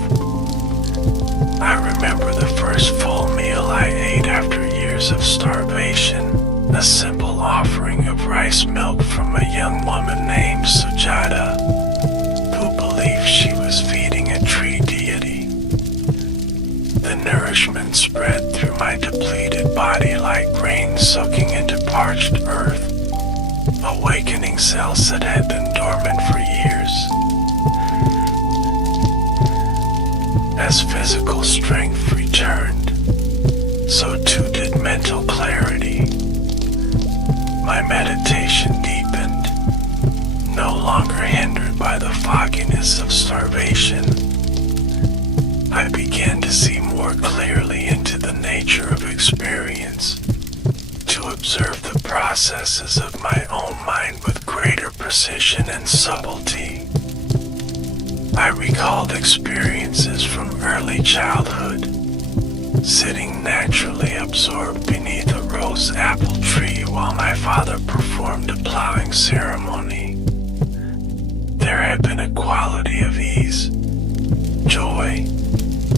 I remember the first full meal I ate after years of starvation, a simple offering of rice milk from a young woman named Sujata, who believed she was feeding a tree deity. The nourishment spread through my depleted body like rain soaking into parched earth, awakening cells that had been dormant for years. As physical strength returned, so too did mental clarity. My meditation deepened, no longer hindered by the fogginess of starvation. I began to see more clearly into the nature of experience, to observe the processes of my own mind with greater precision and subtlety. I recalled experiences from early childhood, sitting naturally absorbed beneath a rose apple tree while my father performed a plowing ceremony. There had been a quality of ease, joy,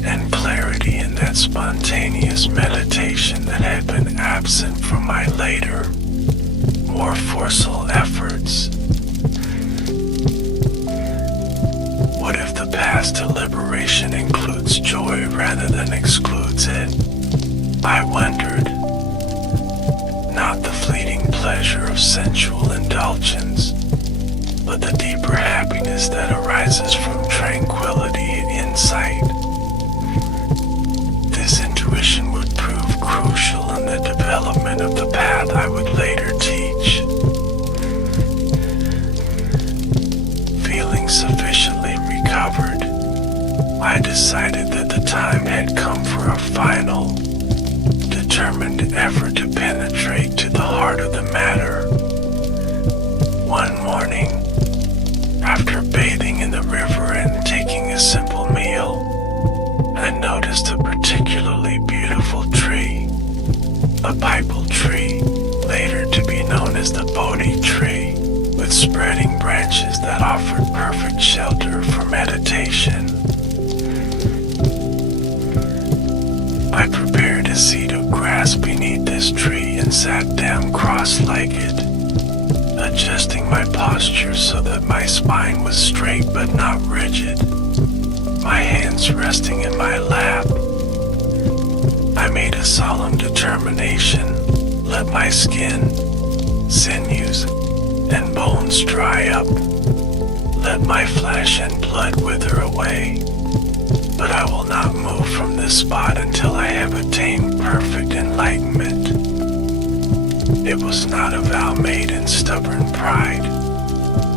and clarity in that spontaneous meditation that had been absent from my later, more forceful efforts. What if the path to liberation includes joy rather than excludes it? I wondered. Not the fleeting pleasure of sensual indulgence, but the deeper happiness that arises from tranquility and insight. This intuition would prove crucial in the development of the path I would later teach. Feeling sufficiently recovered, I decided that the time had come for a final, determined effort to penetrate to the heart of the matter. One morning, after bathing in the river and taking a simple meal, I noticed a particularly beautiful tree, a pipal tree, later to be known as the Bodhi tree, with spreading branches that offered perfect shelter for meditation. I prepared a seat of grass beneath this tree and sat down cross-legged, adjusting my posture so that my spine was straight but not rigid, my hands resting in my lap. I made a solemn determination, let my skin, sinews, and bones dry up, let my flesh and blood wither away, but I will not move from this spot until I have attained perfect enlightenment. It was not a vow made in stubborn pride,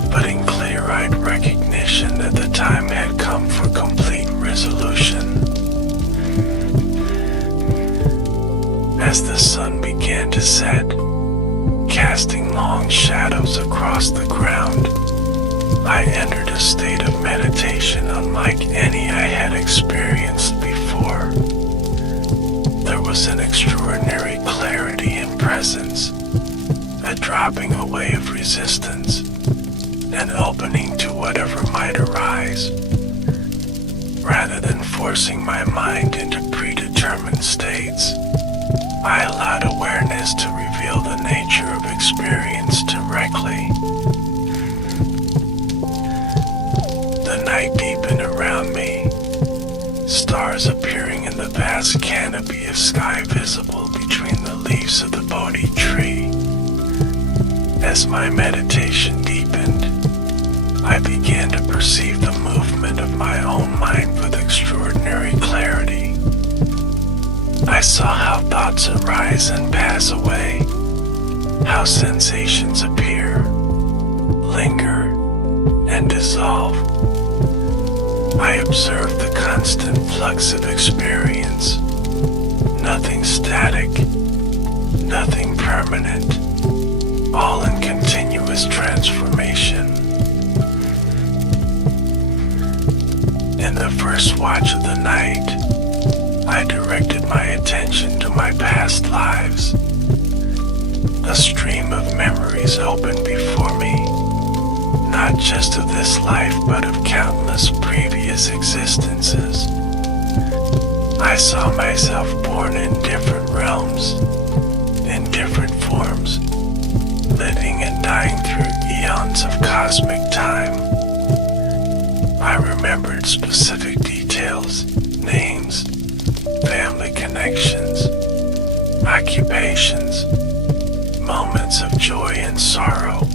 but in clear-eyed recognition that the time had come for complete resolution. As the sun began to set, casting long shadows across the ground, I entered a state of meditation unlike any I had experienced before. There was an extraordinary clarity and presence, a dropping away of resistance, an opening to whatever might arise. Rather than forcing my mind into predetermined states, I allowed awareness to reveal the nature of experience directly. The night deepened around me, stars appearing in the vast canopy of sky visible between the leaves of the Bodhi tree. As my meditation deepened, I began to perceive the movement of my own mind with extraordinary clarity. I saw how thoughts arise and pass away, how sensations appear, linger, and dissolve. I observed the constant flux of experience, nothing static, nothing permanent, all in continuous transformation. In the first watch of the night, I directed my attention to my past lives. A stream of memories opened before me, not just of this life but of countless previous existences. I saw myself born in different realms, in different forms, living and dying through eons of cosmic time. I remembered specific details, names, family connections, occupations, moments of joy and sorrow.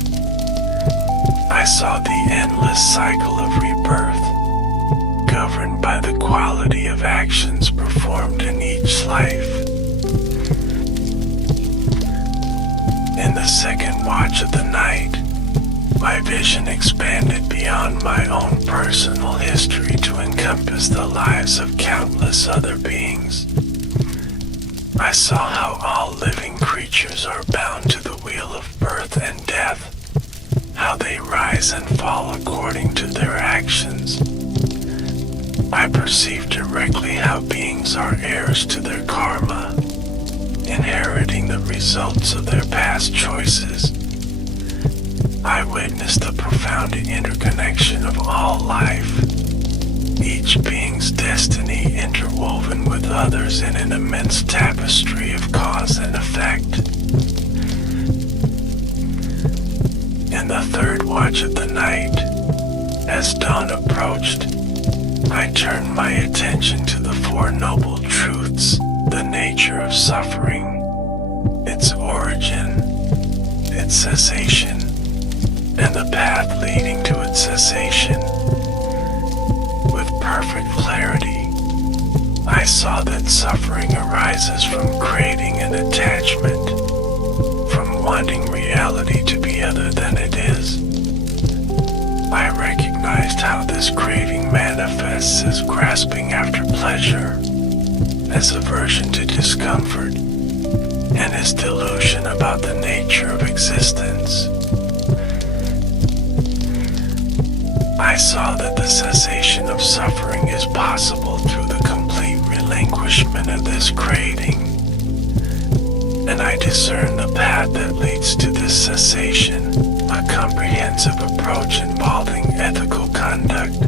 I saw the endless cycle of rebirth, governed by the quality of actions performed in each life. In the second watch of the night, my vision expanded beyond my own personal history to encompass the lives of countless other beings. I saw how all living creatures are bound to the wheel of birth and death, how they rise and fall according to their actions. I perceived directly how beings are heirs to their karma, inheriting the results of their past choices. I witnessed the profound interconnection of all life, each being's destiny interwoven with others in an immense tapestry of cause and effect. In the third watch of the night, as dawn approached, I turned my attention to the Four Noble Truths, the nature of suffering, its origin, its cessation, and the path leading to its cessation. With perfect clarity, I saw that suffering arises from craving and attachment, from wanting reality to be other than it is. I recognized how this craving manifests as grasping after pleasure, as aversion to discomfort, and as delusion about the nature of existence. I saw that the cessation of suffering is possible through the complete relinquishment of this craving, and I discerned the path that leads to this cessation, a comprehensive approach involving ethical conduct,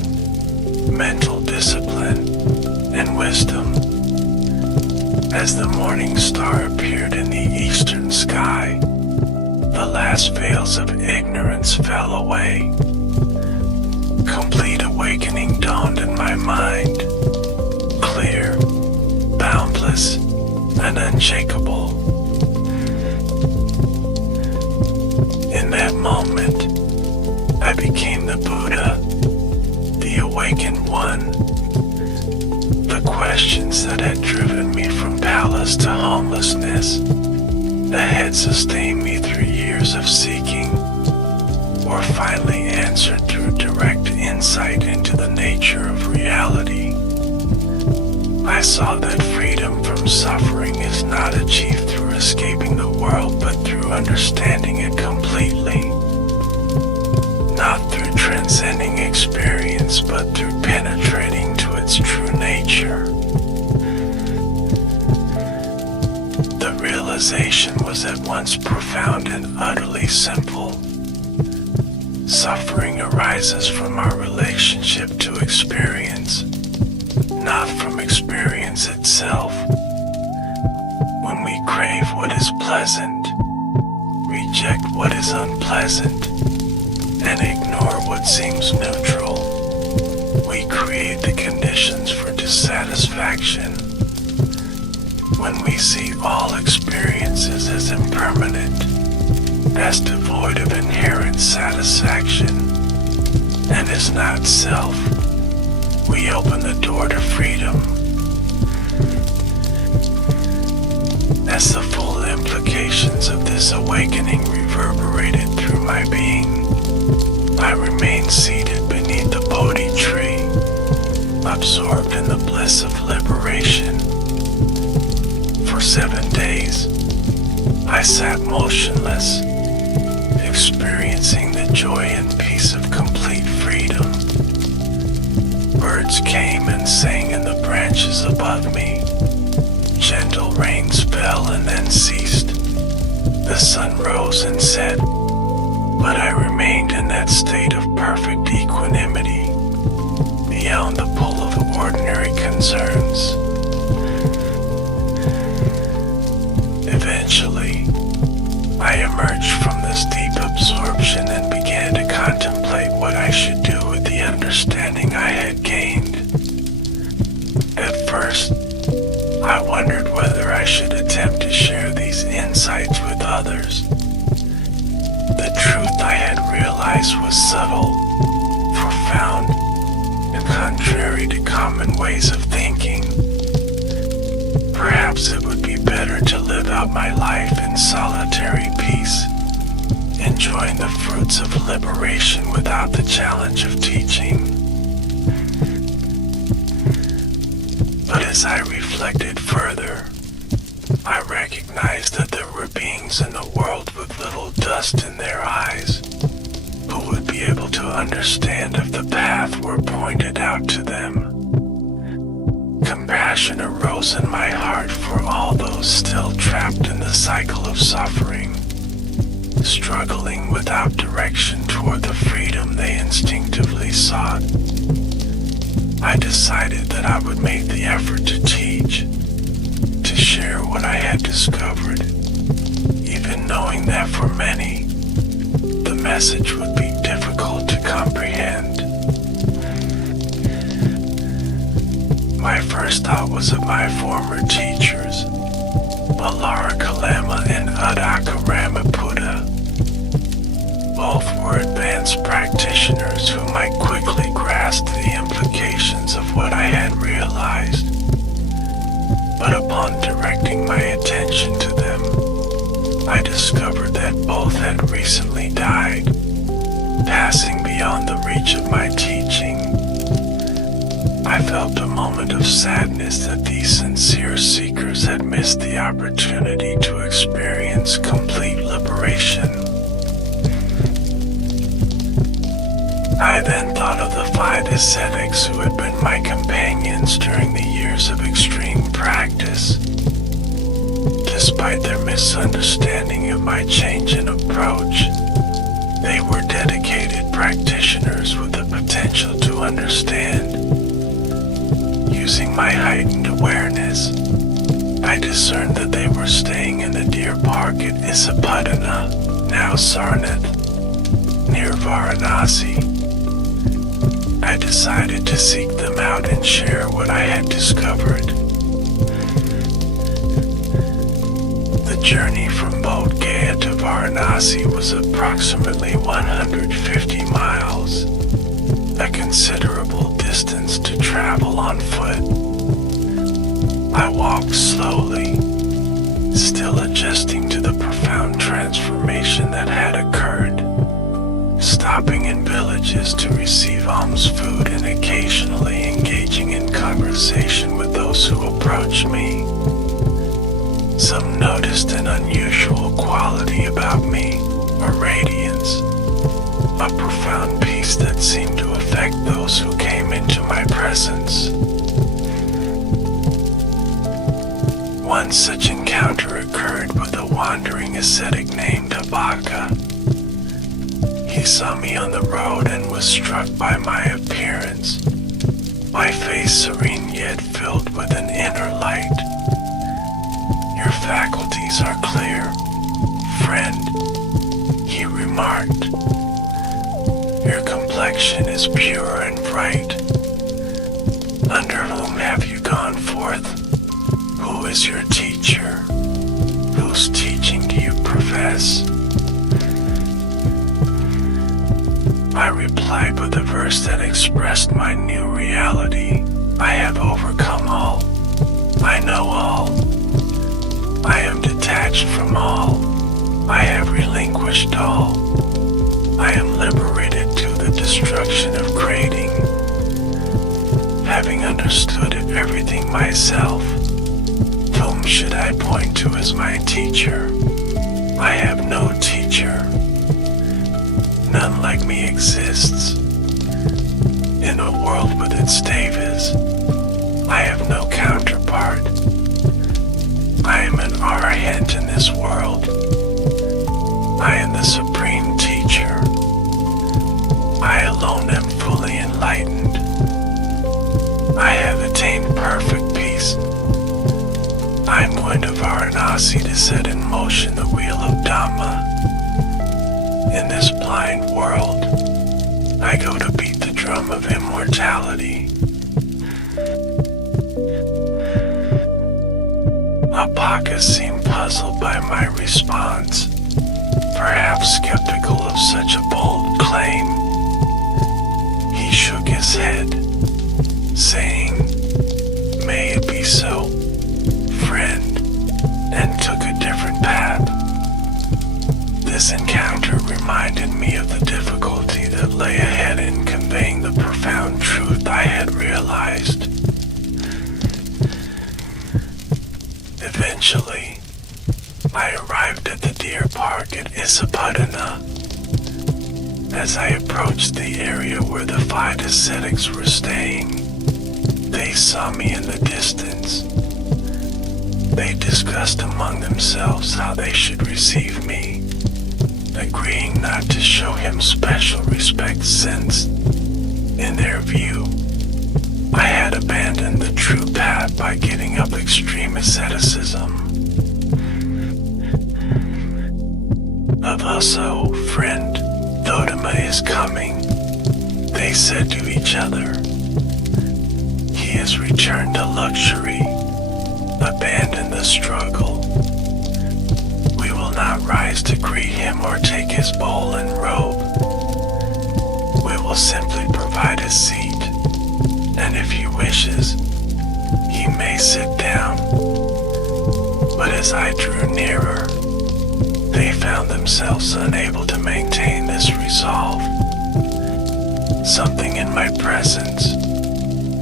mental discipline, and wisdom. As the morning star appeared in the eastern sky, the last veils of ignorance fell away. Complete awakening dawned in my mind, clear, boundless, and unshakable. In that moment, I became the Buddha, the awakened one. The questions that had driven me from palace to homelessness, that had sustained me through years of seeking, were finally answered through direct insight into the nature of reality. I saw that freedom from suffering is not achieved through escaping the world, but through understanding it completely. Not through transcending experience, but through penetrating to its true nature. The realization was at once profound and utterly simple. Suffering arises from our relationship to experience, not from experience itself. When we crave what is pleasant, reject what is unpleasant, and ignore what seems neutral, we create the conditions for dissatisfaction. When we see all experiences as impermanent, as devoid of inherent satisfaction, and as not self, we open the door to freedom. As the full implications of this awakening reverberated through my being, I remained seated beneath the Bodhi tree, absorbed in the bliss of liberation. For 7 days, I sat motionless, experiencing the joy and peace of complete freedom. Birds came and sang in the branches above me. Gentle rains fell and then ceased. The sun rose and set, but I remained in that state of perfect equanimity, beyond the pull of ordinary concerns. Eventually, I emerged from this deep absorption and began to contemplate what I should do with the understanding I had gained. At first, I wondered whether I should attempt to share these insights with others. The truth I had realized was subtle, profound, and contrary to common ways of thinking. Perhaps it would be better to live out my life in solitary peace, enjoying the fruits of liberation without the challenge of teaching. But as I reflected further, I recognized that there were beings in the world with little dust in their eyes who would be able to understand if the path were pointed out to them. Compassion arose in my heart for all those still trapped in the cycle of suffering, struggling without direction toward the freedom they instinctively sought. I decided that I would make the effort to teach, to share what I had discovered, even knowing that for many, the message would be difficult to comprehend. My first thought was of my former teachers, Alara Kalama and Adaka Ramaputa. Both were advanced practitioners who might quickly grasp the implications of what I had realized. But upon directing my attention to them, I discovered that both had recently died, passing beyond the reach of my teaching. I felt a moment of sadness that these sincere seekers had missed the opportunity to experience complete liberation. I then thought of the 5 ascetics who had been my companions during the years of extreme practice. Despite their misunderstanding of my change in approach, they were dedicated practitioners with the potential to understand. Using my heightened awareness, I discerned that they were staying in the deer park at Isapadana, now Sarnath, near Varanasi. I decided to seek them out and share what I had discovered. The journey from Bodh Gaya to Varanasi was approximately 150 miles, a considerable distance to travel on foot. I walked slowly, still adjusting to the profound transformation that had occurred, stopping in villages to receive alms food and occasionally engaging in conversation with those who approached me. Some noticed an unusual quality about me, a radiance, a profound peace that seemed to affect those who came into my presence. One such encounter occurred with a wandering ascetic named Abaka. He saw me on the road and was struck by my appearance, my face serene yet filled with an inner light. "Your faculties are clear, friend," he remarked. "Your complexion is pure and bright. Under whom have you gone forth? Who is your teacher? Whose teaching do you profess?" I replied with a verse that expressed my new reality. "I have overcome all. I know all. I am detached from all. I have relinquished all. I am liberated to the destruction of creating. Having understood everything myself, whom should I point to as my teacher? I have no teacher. None like me exists. In a world with its devas, I have no counterpart. I am an arahant in this world. I am the supreme teacher. I alone am fully enlightened. I have attained perfect peace. I am going to Varanasi to set in motion the wheel of Dhamma. In this blind world, I go to beat the drum of immortality. Apaka seemed puzzled by my response, perhaps skeptical of such a bold claim. He shook his head, saying, "May it be so, friend," and took a different path. This encounter reminded me of the difficulty that lay ahead in conveying the profound truth I had realized. Eventually, I arrived at the deer park at Issapadana. As I approached the area where the 5 ascetics were staying, they saw me in the distance. They discussed among themselves how they should receive me, agreeing not to show him special respect since, in their view, I had abandoned the true path by giving up extreme asceticism. Avaso, friend, Dodama is coming, they said to each other. He has returned to luxury, abandoned the struggle. We will not rise to greet him or take his bowl and robe. We will simply provide a seat, and if he wishes, he may sit down. But as I drew nearer, they found themselves unable to maintain this resolve. Something in my presence,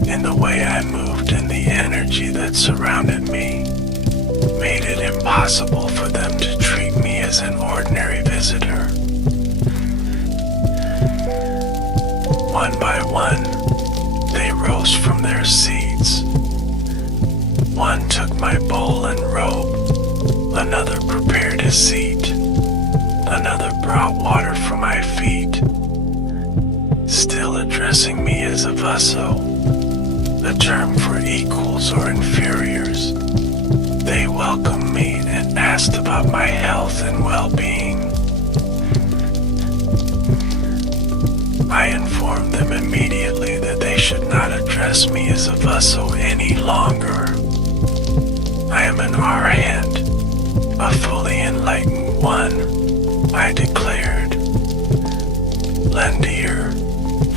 in the way I moved and the energy that surrounded me, made it impossible for them to treat me as an ordinary visitor. One by one, they rose from their seats. One took my bowl and robe, another prepared a seat, another brought water for my feet. Still addressing me as a vaso, the term for equals or inferiors, they welcomed me and asked about my health and well-being. I informed them immediately that they should not address me as a vaso any longer. I am an arahant, a fully enlightened one, I declared. Lendir,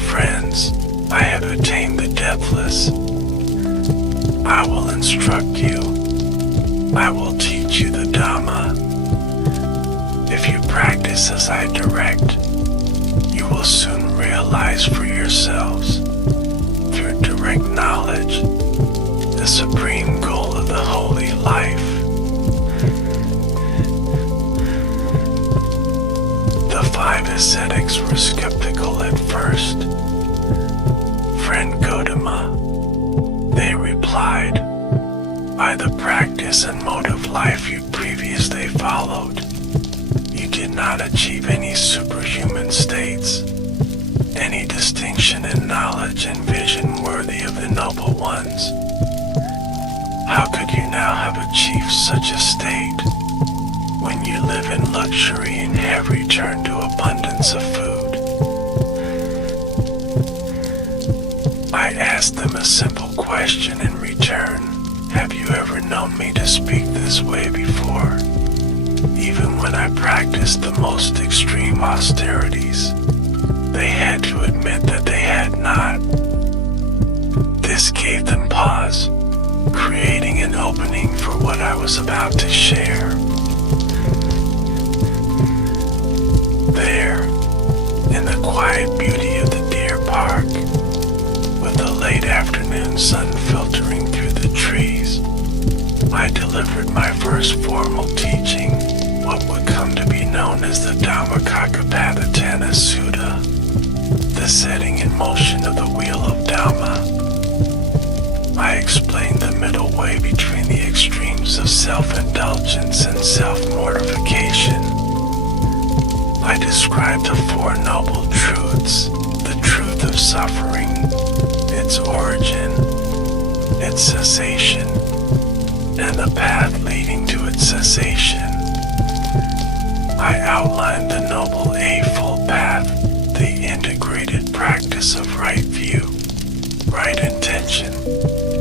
friends, I have attained the depthless. I will instruct you. I will teach you the Dhamma. If you practice as I direct, you will soon realize for yourselves, through direct knowledge, the supreme goal of the holy life. The 5 ascetics were skeptical at first. Friend Gotama, they replied, by the practice and mode of life you previously followed, you did not achieve any superhuman states, any distinction in knowledge and vision worthy of the noble ones. How could you now have achieved such a state when you live in luxury and have returned to abundance of food? I asked them a simple question in return. Have you ever known me to speak this way before? Even when I practiced the most extreme austerities, they had to admit that they had not. This gave them pause, creating an opening for what I was about to share. There, in the quiet beauty of the deer park, with the late afternoon sun filtering through the trees, I delivered my first formal teaching, what would come to be known as the Dhammacakkappavattana Sutta, the setting in motion of the wheel of Dhamma. I explained the middle way between the extremes of self-indulgence and self-mortification. I described the 4 noble truths, the truth of suffering, its origin, its cessation, and the path leading to its cessation. I outlined the Noble Eightfold Path, the integrated practice of right view, right intention,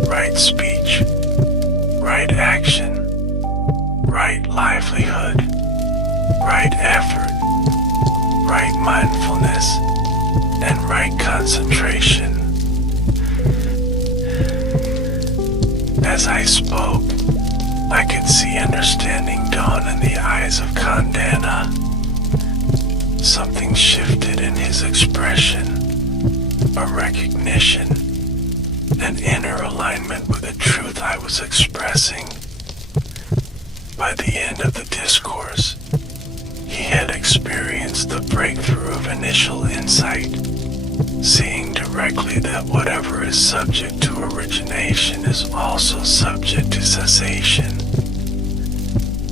right speech, right action, right livelihood, right effort, right mindfulness, and right concentration. As I spoke, I could see understanding dawn in the eyes of Khandana. Something shifted in his expression, a recognition, an inner alignment with the truth I was expressing. By the end of the discourse, he had experienced the breakthrough of initial insight, seeing directly that whatever is subject to origination is also subject to cessation.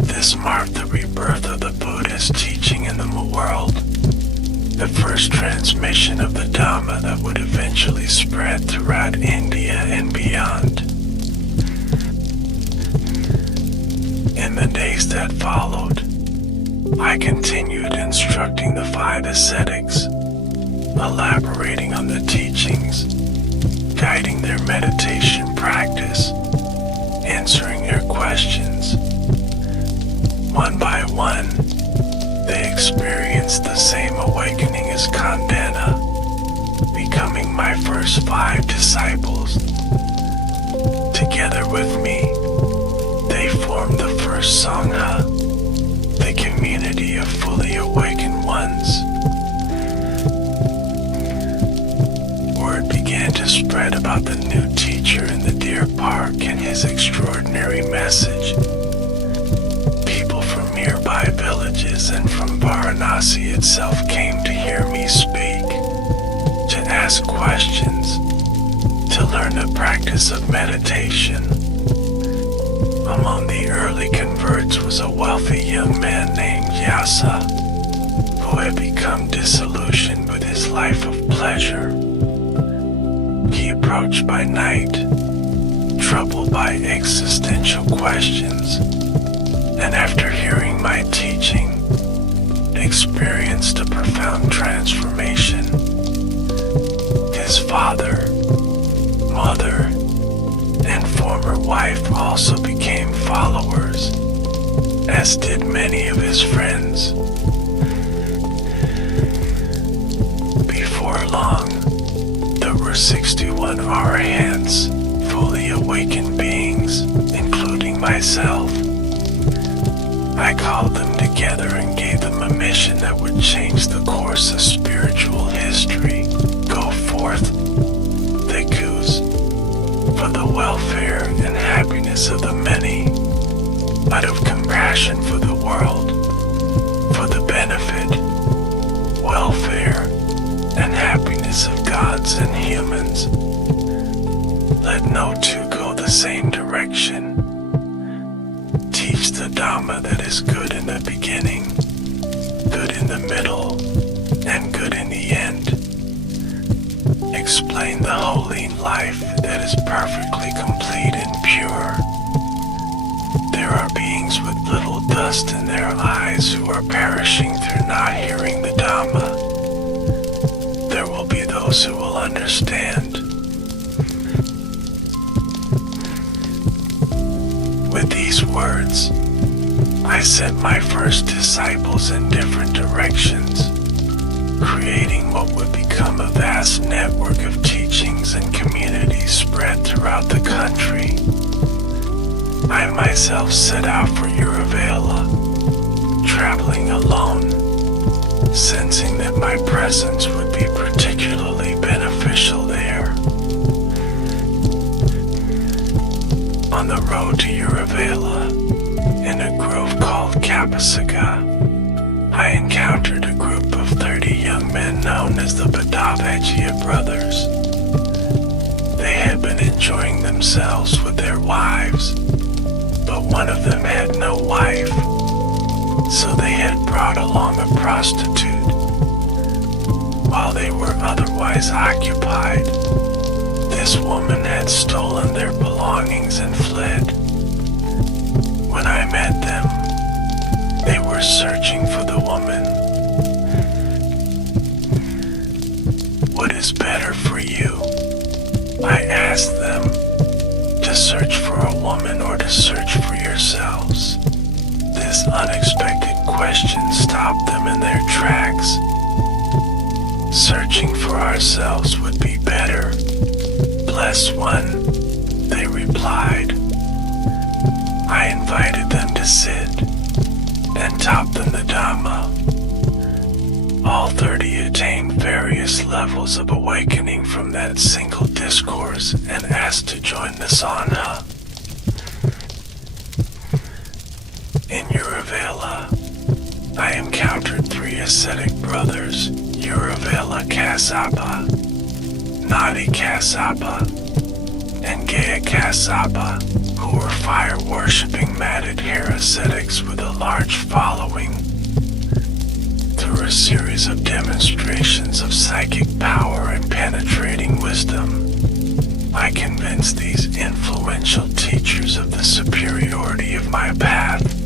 This marked the rebirth of the Buddhist teaching in the world, the first transmission of the Dhamma that would eventually spread throughout India and beyond. In the days that followed, I continued instructing the 5 ascetics, elaborating on the teachings, guiding their meditation practice, answering their questions. One by one, they experienced the same awakening as Khandana, becoming my first 5 disciples. Together with me, they formed the first Sangha, the community of fully awakened ones. Word began to spread about the new teacher in the Deer Park and his extraordinary message. People from nearby villages and from Varanasi itself came to hear me speak, to ask questions, to learn the practice of meditation. Among the early converts was a wealthy young man named Yasa, who had become disillusioned with his life of pleasure. He approached by night, troubled by existential questions, and after hearing my teaching, experienced a profound transformation. His father, mother, and former wife also became followers, as did many of his friends. Before long, there were 61 arahants, fully awakened beings, including myself. I called them together and gave them a mission that would change the course of spiritual history. Go forth, bhikkhus, for the welfare and happiness of the many, out of compassion for the world, for the benefit, welfare, and happiness of gods and humans. Let no two go the same direction. Teach the Dhamma that is good in the beginning, good in the middle, and good in the end. Explain the holy life that is perfectly complete and pure. There are beings with little dust in their eyes who are perishing through not hearing the Dhamma. There will be those who will understand. With these words, I sent my first disciples in different directions, creating what would become a vast network of teachings and communities spread throughout the country. I myself set out for Uruvela, traveling alone, sensing that my presence would be particularly beneficial there. On the road to Uruvela, in a grove called Kapasaka, I encountered a group of 30 young men known as the Bedtime brothers. They had been enjoying themselves with their wives, but one of them had no wife, so they had brought along a prostitute. While they were otherwise occupied, this woman had stolen their belongings and fled. When I met them, they were searching for the woman. What is better for you? I asked them, to search for a woman or to search for yourselves? This unexpected question stopped them in their tracks. Searching for ourselves would be better. Blessed one, they replied. I invited them to sit and taught them the Dhamma. All 30 attained various levels of awakening from that single discourse and asked to join the Sangha. In Uruvela, I encountered 3 ascetic brothers, Uruvela Kasapa, Nadi Kasapa, and Gaya Kasapa, who were fire-worshipping matted-hair ascetics with a large following. Through a series of demonstrations of psychic power and penetrating wisdom, I convinced these influential teachers of the superiority of my path.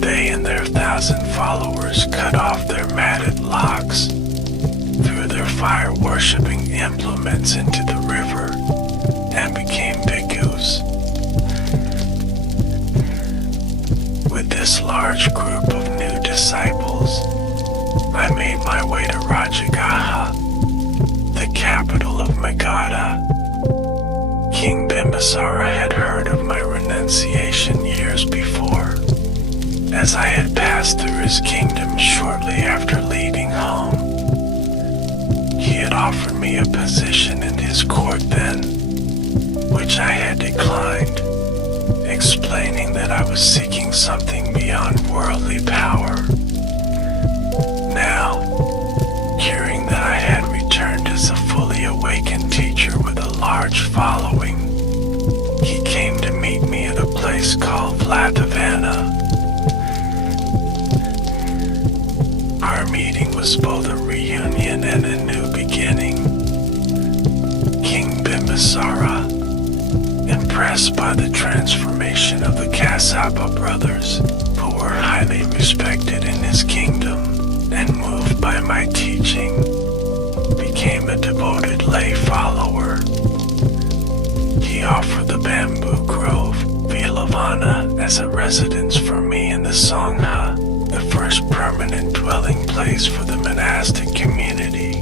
They and their 1,000 followers cut off their matted locks, threw their fire-worshipping implements into the river, and became bhikkhus. With this large group of new disciples, I made my way to Rajagaha, the capital of Magadha. King Bimbisara had heard of my renunciation years before, as I had passed through his kingdom shortly after leaving home. He had offered me a position in his court then, which I had declined, explaining that I was seeking something beyond worldly power. Now, hearing that I had returned as a fully awakened teacher with a large following, he came to meet me at a place called Vlatavana. Our meeting was both a reunion and a new beginning. King Bimbisara, impressed by the transformation of the Kasapa brothers, who were highly respected in his kingdom, and moved by my teaching, became a devoted lay follower. He offered the bamboo grove, Vilavana, as a residence for me in the Sangha, the first permanent dwelling place for the monastic community.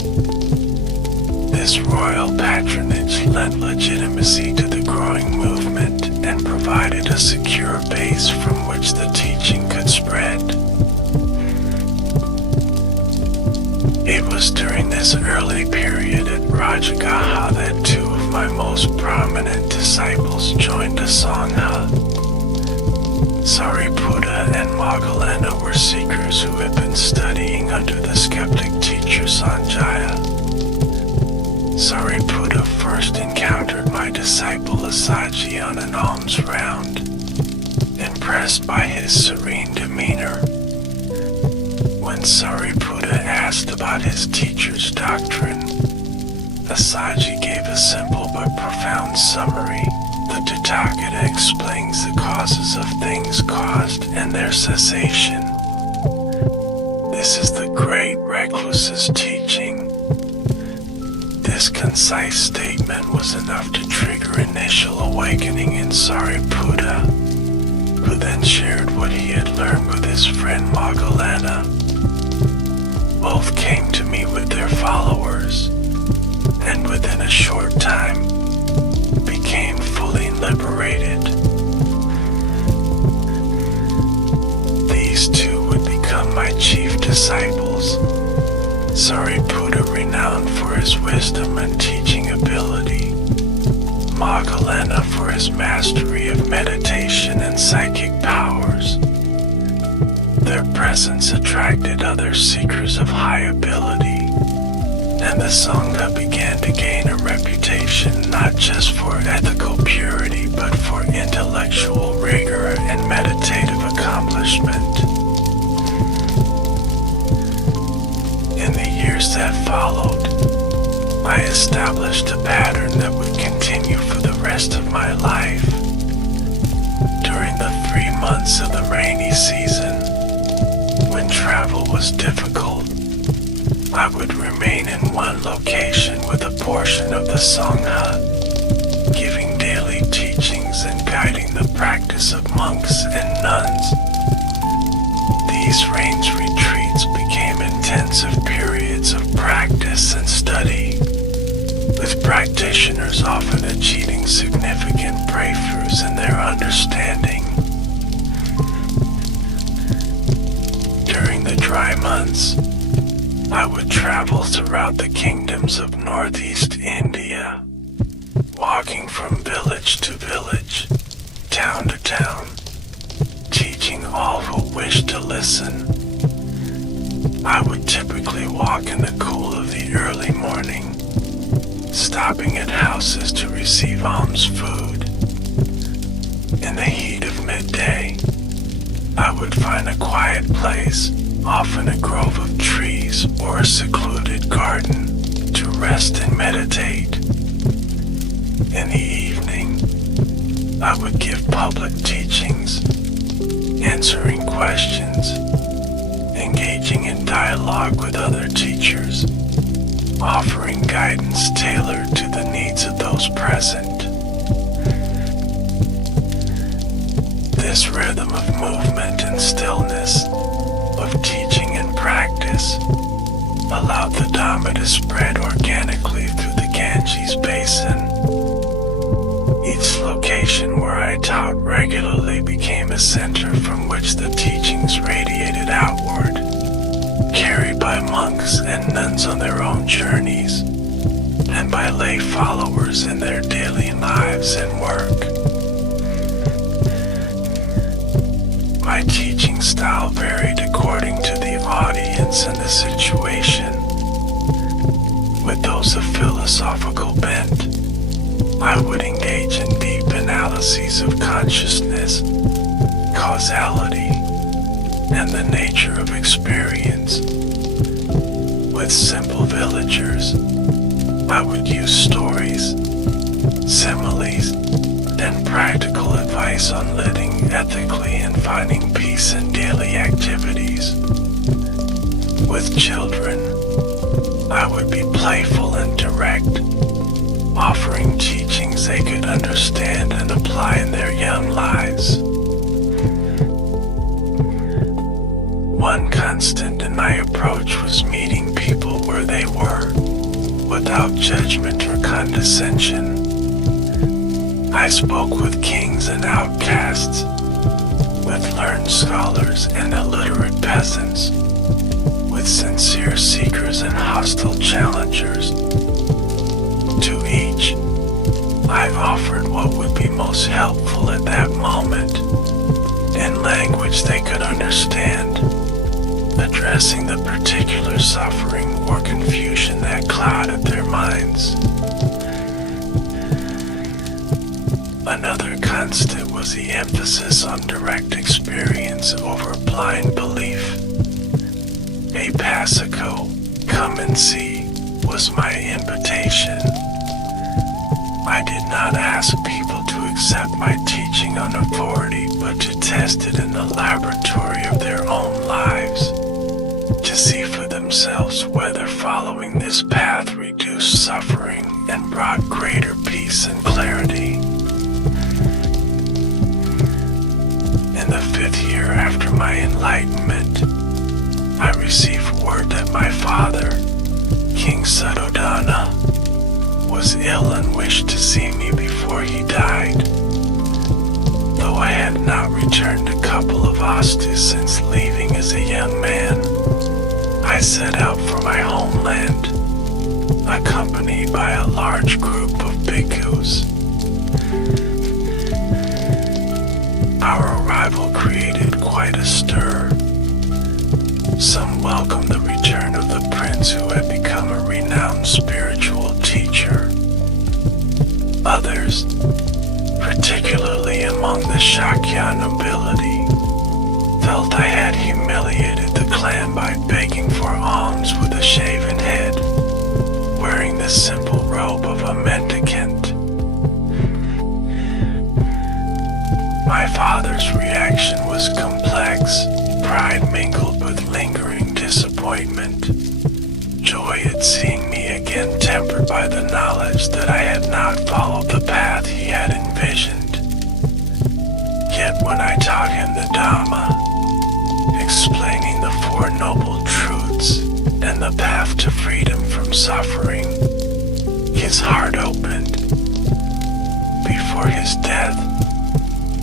This royal patronage lent legitimacy to the growing movement and provided a secure base from which the teaching could spread. It was during this early period at Rajagaha that 2 of my most prominent disciples joined the Sangha. Sariputta and Moggallana were seekers who had been studying under the skeptic teacher Sanjaya. Sariputta first encountered my disciple Asaji on an alms round, impressed by his serene demeanor. When Sariputta asked about his teacher's doctrine, Asaji gave a simple but profound summary. The Tathagata explains the causes of things caused and their cessation. This is the great recluse's teaching. This concise statement was enough to trigger initial awakening in Sariputta, who then shared what he had learned with his friend Moggallana. Both came to me with their followers, and within a short time became fully liberated. These 2 would become my chief disciples. Sariputta, renowned for his wisdom and teaching ability, Moggallana for his mastery of meditation and psychic powers. Their presence attracted other seekers of high ability, and the Sangha began to gain a reputation not just for ethical purity but for intellectual rigor and meditative accomplishment. In the years that followed, I established a pattern that would continue for the rest of my life. During the 3 months of the rainy season, when travel was difficult, I would remain in one location with a portion of the Sangha, giving daily teachings and guiding the practice of monks and nuns. These range retreats became intensive periods of practice and study, with practitioners often achieving significant breakthroughs in their understanding. During the dry months, I would travel throughout the kingdoms of northeast India, walking from village to village, town to town, teaching all who wished to listen. I would typically walk in the cool of the early morning, stopping at houses to receive alms food. In the heat of midday, I would find a quiet place, often a grove of trees or a secluded garden, to rest and meditate. In the evening, I would give public teachings, answering questions, engaging in dialogue with other teachers, offering guidance tailored to the needs of those present. This rhythm of movement and stillness, of teaching and practice, allowed the Dhamma to spread organically through the Ganges basin. Each location where I taught regularly became a center from which the teachings radiated outward, carried by monks and nuns on their own journeys, and by lay followers in their daily lives and work. My teaching style varied according to the audience and the situation. With those of philosophical bent, I would engage in deep analyses of consciousness, causality, and the nature of experience. With simple villagers, I would use stories, similes, and practical advice on living ethically and finding peace in daily activities. With children, I would be playful and direct, offering teachings they could understand and apply in their young lives. One constant in my approach was meeting people where they were, without judgment or condescension. I spoke with kings and outcasts, with learned scholars and illiterate peasants, with sincere seekers and hostile challengers. To each, I offered what would be most helpful at that moment, in language they could understand, addressing the particular suffering or confusion that clouded their minds. Another constant was the emphasis on direct experience over blind belief. A Passico, come and see, was my invitation. I did not ask people to accept my teaching on authority, but to test it in the laboratory of their own lives, to see for themselves whether following this path reduced suffering and brought greater peace and clarity. In the 5th year after my enlightenment, I received word that my father, King Suddhodana, was ill and wished to see me before he died. Though I had not returned a couple of astus since leaving as a young man, I set out for my homeland, accompanied by a large group of bhikkhus. Our arrival created quite a stir. Some welcomed the return of the prince who had become a renowned spiritual teacher. Others, particularly among the Shakya nobility, felt I had humiliated the clan by begging for alms with a shaven head, wearing the simple robe of a mendicant. My father's reaction was complex, pride mingled with lingering disappointment, joy at seeing me again tempered by the knowledge that I had not followed the path he had envisioned. Yet when I taught him the Dhamma, explaining the Four Noble Truths and the path to freedom from suffering, his heart opened. Before his death,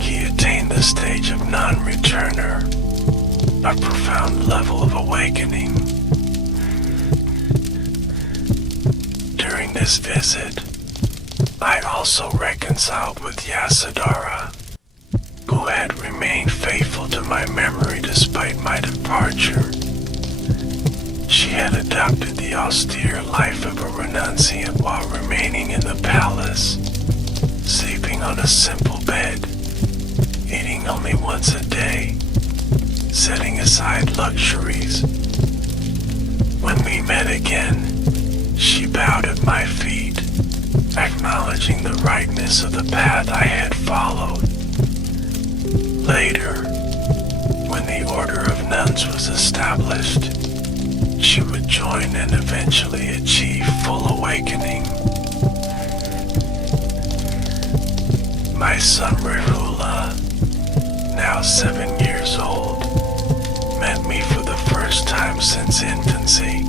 he attained the stage of non-returner, a profound level of awakening. During this visit, I also reconciled with Yasodhara, who had remained faithful to my memory despite my departure. She had adopted the austere life of a renunciate while remaining in the palace, sleeping on a simple bed, eating only once a day, setting aside luxuries. When we met again, she bowed at my feet, acknowledging the rightness of the path I had followed. Later, when the order of nuns was established, she would join and eventually achieve full awakening. My son Rahula, now 7 years old, met me for the first time since infancy.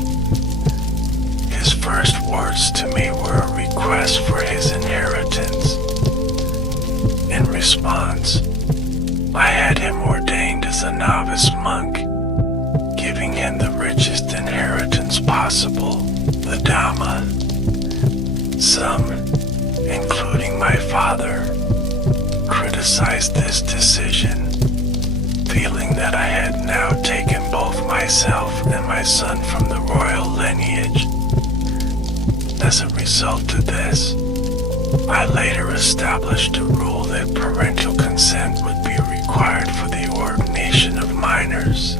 His first words to me were a request for his inheritance. In response, I had him ordained as a novice monk, giving him the richest inheritance possible, the Dhamma. Some, including my father, criticized this decision, feeling that I had now taken both myself and my son from the royal lineage. As a result of this, I later established a rule that parental consent would be required for the ordination of minors.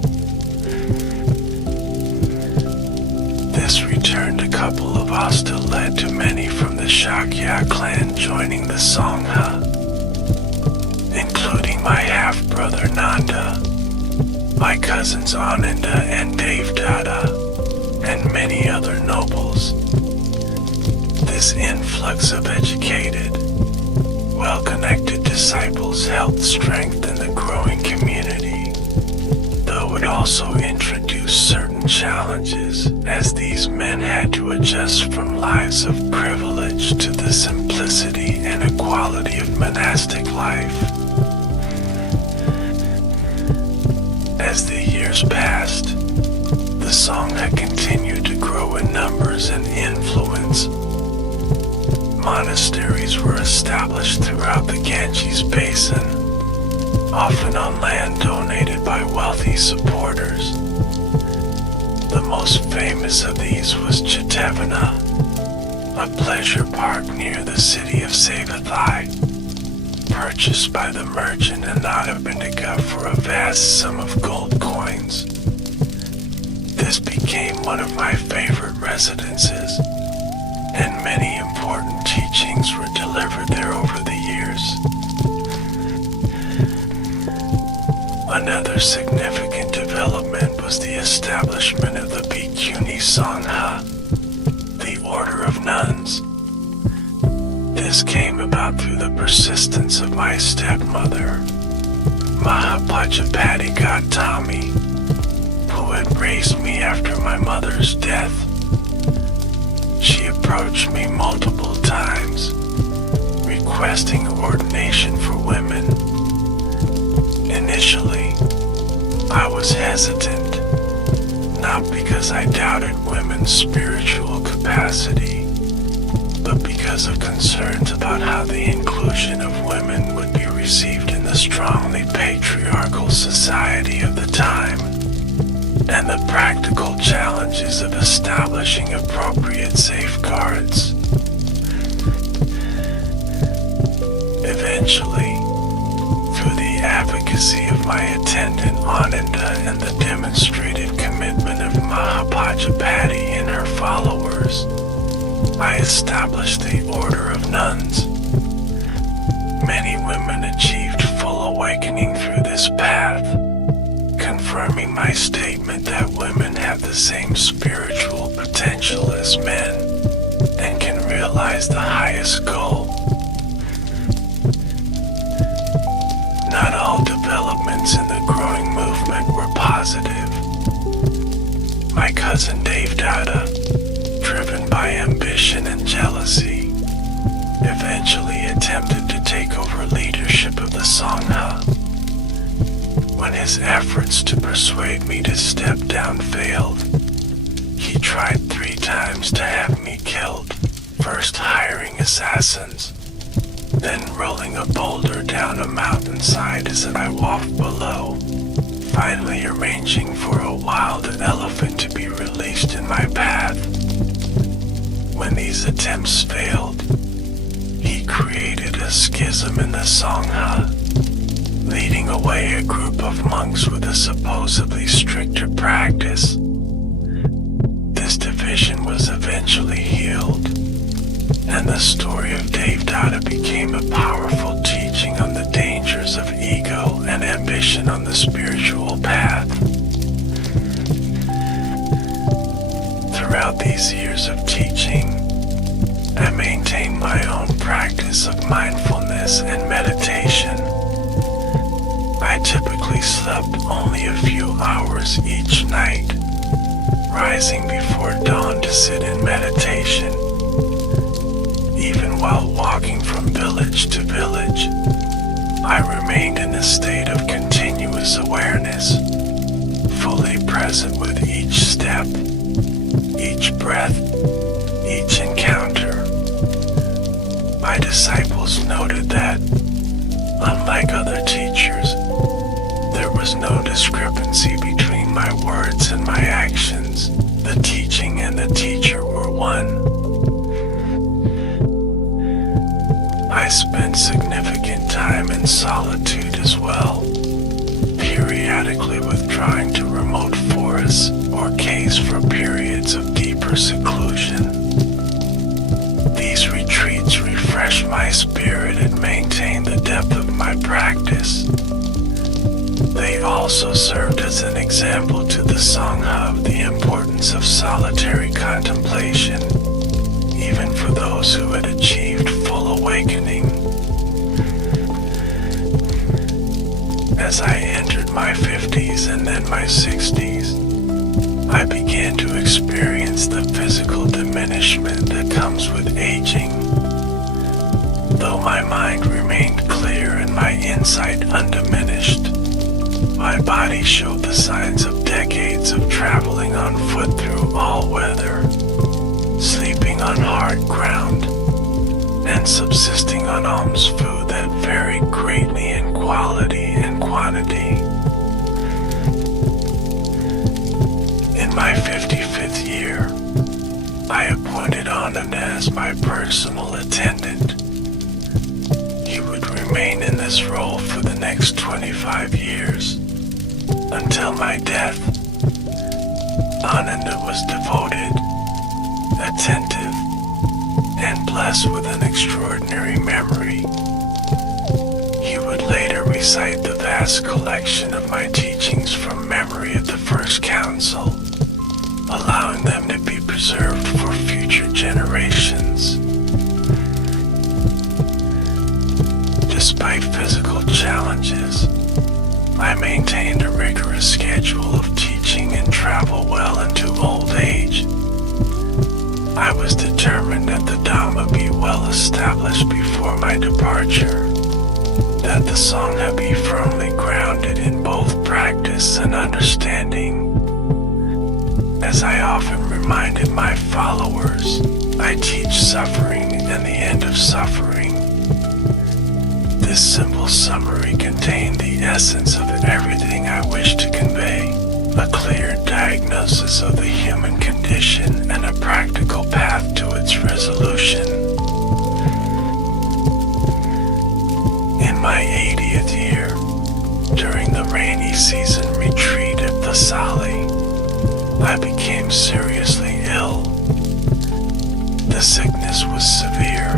This returned couple of Asta led to many from the Shakya clan joining the Sangha, including my half-brother Nanda, my cousins Ananda and Devdata, and many other nobles. This influx of educated, well-connected disciples helped strengthen the growing community, though it also introduced certain challenges as these men had to adjust from lives of privilege to the simplicity and equality of monastic life. As the years passed, the Sangha continued to grow in numbers and influence. Monasteries were established throughout the Ganges basin, often on land donated by wealthy supporters. The most famous of these was Chitavana, a pleasure park near the city of Savathai, purchased by the merchant Anandabindika for a vast sum of gold coins. This became one of my favorite residences, and many important teachings were delivered there over the years. Another significant development was the establishment of the Bhikkhuni Sangha, the order of nuns. This came about through the persistence of my stepmother, Mahapajapati Gautami, who had raised me after my mother's death. She approached me multiple times, requesting ordination for women. Initially, I was hesitant, not because I doubted women's spiritual capacity, but because of concerns about how the inclusion of women would be received in the strongly patriarchal society of the time, and the practical challenges of establishing appropriate safeguards. Eventually, through the advocacy of my attendant Ananda and the demonstrated commitment of Mahapajapati and her followers, I established the Order of Nuns. Many women achieved full awakening through this path, confirming my statement that women have the same spiritual potential as men and can realize the highest goal. Not all developments in the growing movement were positive. My cousin Devdata, driven by ambition and jealousy, eventually attempted to take over leadership of the Sangha. When his efforts to persuade me to step down failed, he tried 3 times to have me killed, first hiring assassins, then rolling a boulder down a mountainside as I walked below, finally arranging for a wild elephant to be released in my path. When these attempts failed, he created a schism in the Sangha, leading away a group of monks with a supposedly stricter practice. This division was eventually healed, and the story of Devdatta became a powerful teaching on the dangers of ego and ambition on the spiritual path. Throughout these years of teaching, I maintained my own practice of mindfulness and meditation. I typically slept only a few hours each night, rising before dawn to sit in meditation. Even while walking from village to village, I remained in a state of continuous awareness, fully present with each step, each breath, each encounter. My disciples noted that, unlike other teachers, there was no discrepancy between my words and my actions. The teaching and the teacher were one. I spent significant time in solitude as well, periodically withdrawing to remote forests or caves for periods of deeper seclusion. These retreats refreshed my spirit and maintained the depth of my practice. They also served as an example to the Sangha of the importance of solitary contemplation, even for those who had achieved full awakening. As I entered my 50s and then my 60s, I began to experience the physical diminishment that comes with aging. Though my mind remained clear and my insight undiminished, my body showed the signs of decades of traveling on foot through all weather, sleeping on hard ground, and subsisting on alms food that varied greatly in quality and quantity. In my 55th year, I appointed Anand as my personal attendant. He would remain in this role for the next 25 years, until my death. Ananda was devoted, attentive, and blessed with an extraordinary memory. He would later recite the vast collection of my teachings from memory at the first council, allowing them to be preserved for future generations. Despite physical challenges, I maintained a rigorous schedule of teaching and travel well into old age. I was determined that the Dhamma be well established before my departure, that the Sangha be firmly grounded in both practice and understanding. As I often reminded my followers, I teach suffering and the end of suffering. This simple summary contained the essence of everything I wish to convey, a clear diagnosis of the human condition and a practical path to its resolution. In my 80th year, during the rainy season retreat at Vasali, I became seriously ill. The sickness was severe,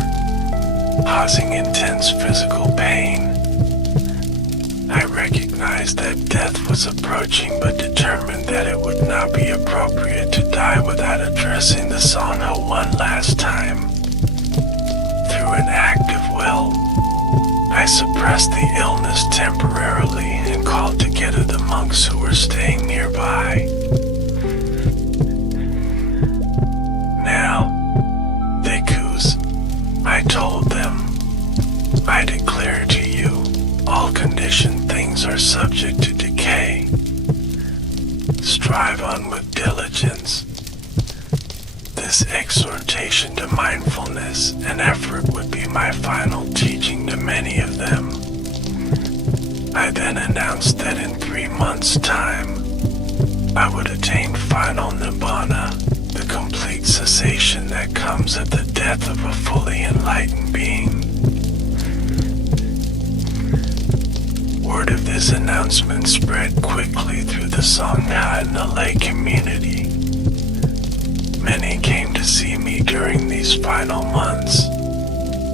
causing intense physical pain. I recognized that death was approaching, but determined that it would not be appropriate to die without addressing the Sangha one last time. Through an act of will, I suppressed the illness temporarily and called together the monks who were staying nearby. Now, bhikkhus, I told them, I declare to you, all conditioned things are subject to decay. Strive on with diligence. This This exhortation to mindfulness and effort would be my final teaching to many of them. I then announced that in 3 months' time, I would attain final nibbana, the complete cessation that comes at the death of a fully enlightened being. Word of this announcement spread quickly through the Sangha and the lay community. Many came to see me during these final months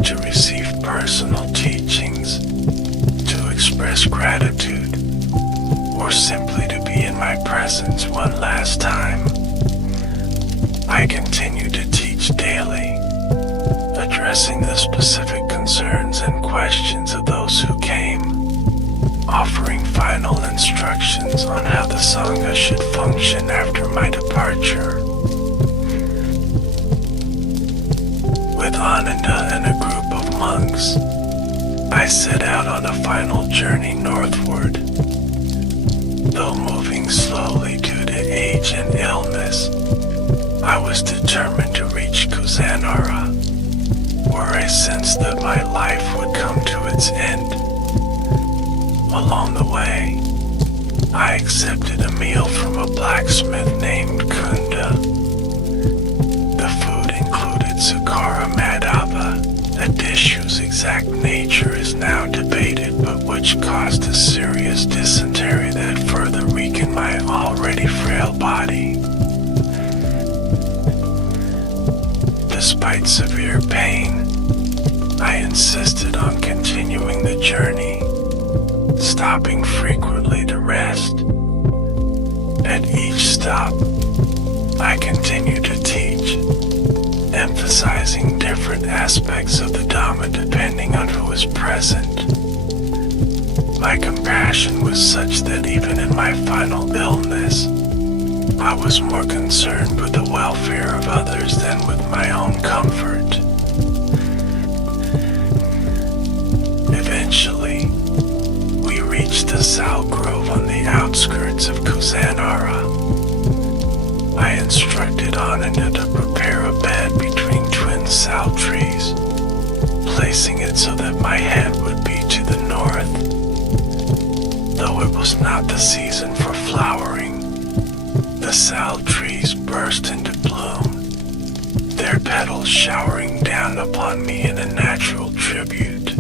to receive personal teachings, to express gratitude, or simply to be in my presence one last time. I continue to teach daily, addressing the specific concerns and questions of those who came, offering final instructions on how the Sangha should function after my departure. With Ananda and a group of monks, I set out on a final journey northward. Though moving slowly due to age and illness, I was determined to reach Kusanara, where I sensed that my life would come to its end. Along the way, I accepted a meal from a blacksmith named Kunda. The food included Sukara Madhava, a dish whose exact nature is now debated, but which caused a serious dysentery that further weakened my already frail body. Despite severe pain, I insisted on continuing the journey, stopping frequently to rest. At each stop, I continued to teach, emphasizing different aspects of the Dhamma depending on who was present. My compassion was such that even in my final illness, I was more concerned with the welfare of others than with my own comfort. Eventually, we reached the sal grove on the outskirts of Kusanara. I instructed Ananda to prepare a bed between twin sal trees, placing it so that my head would be to the north. Though it was not the season for flowering, the sal trees burst into bloom, their petals showering down upon me in a natural tribute.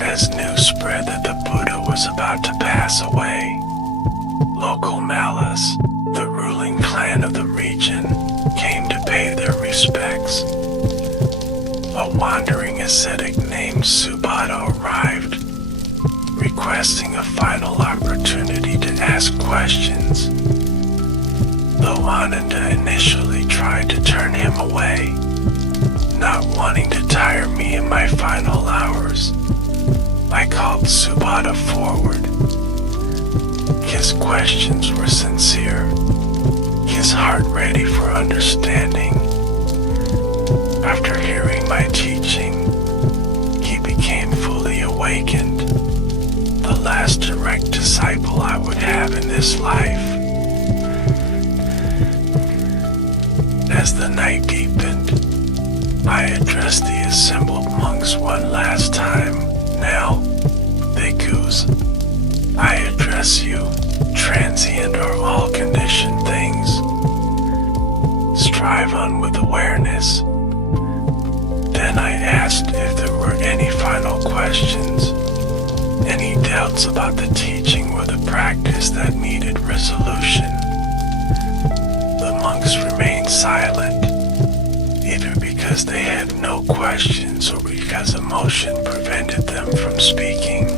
As news spread that the Buddha was about to pass away, local Mallas, the ruling clan of the region, came to pay their respects. A wandering ascetic named Subhadda arrived, requesting a final opportunity to ask questions. Though Ananda initially tried to turn him away, not wanting to tire me in my final hours, I called Subhadda forward. His questions were sincere, his heart ready for understanding. After hearing my teaching, he became fully awakened, the last direct disciple I would have in this life. As the night deepened, I addressed the assembled monks one last time. Now, bhikkhus, I address you, transient or all-conditioned things. Strive on with awareness. Then I asked if there were any final questions, any doubts about the teaching or the practice that needed resolution. The monks remained silent, either because they had no questions or because emotion prevented them from speaking.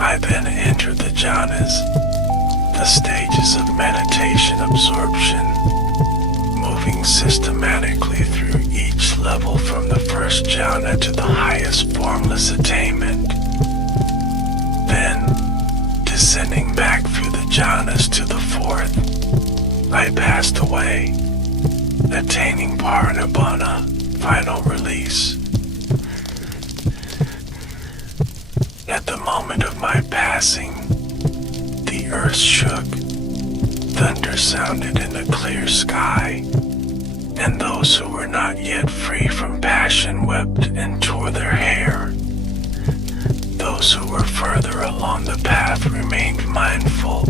I then entered the jhanas, the stages of meditation absorption, moving systematically through each level from the first jhana to the highest formless attainment. Then, descending back through the jhanas to the fourth, I passed away, attaining parinibbana, final release. At the moment of my passing, the the earth shook, thunder sounded in the clear sky, and those who were not yet free from passion wept and tore their hair. Those who were further along the path remained mindful.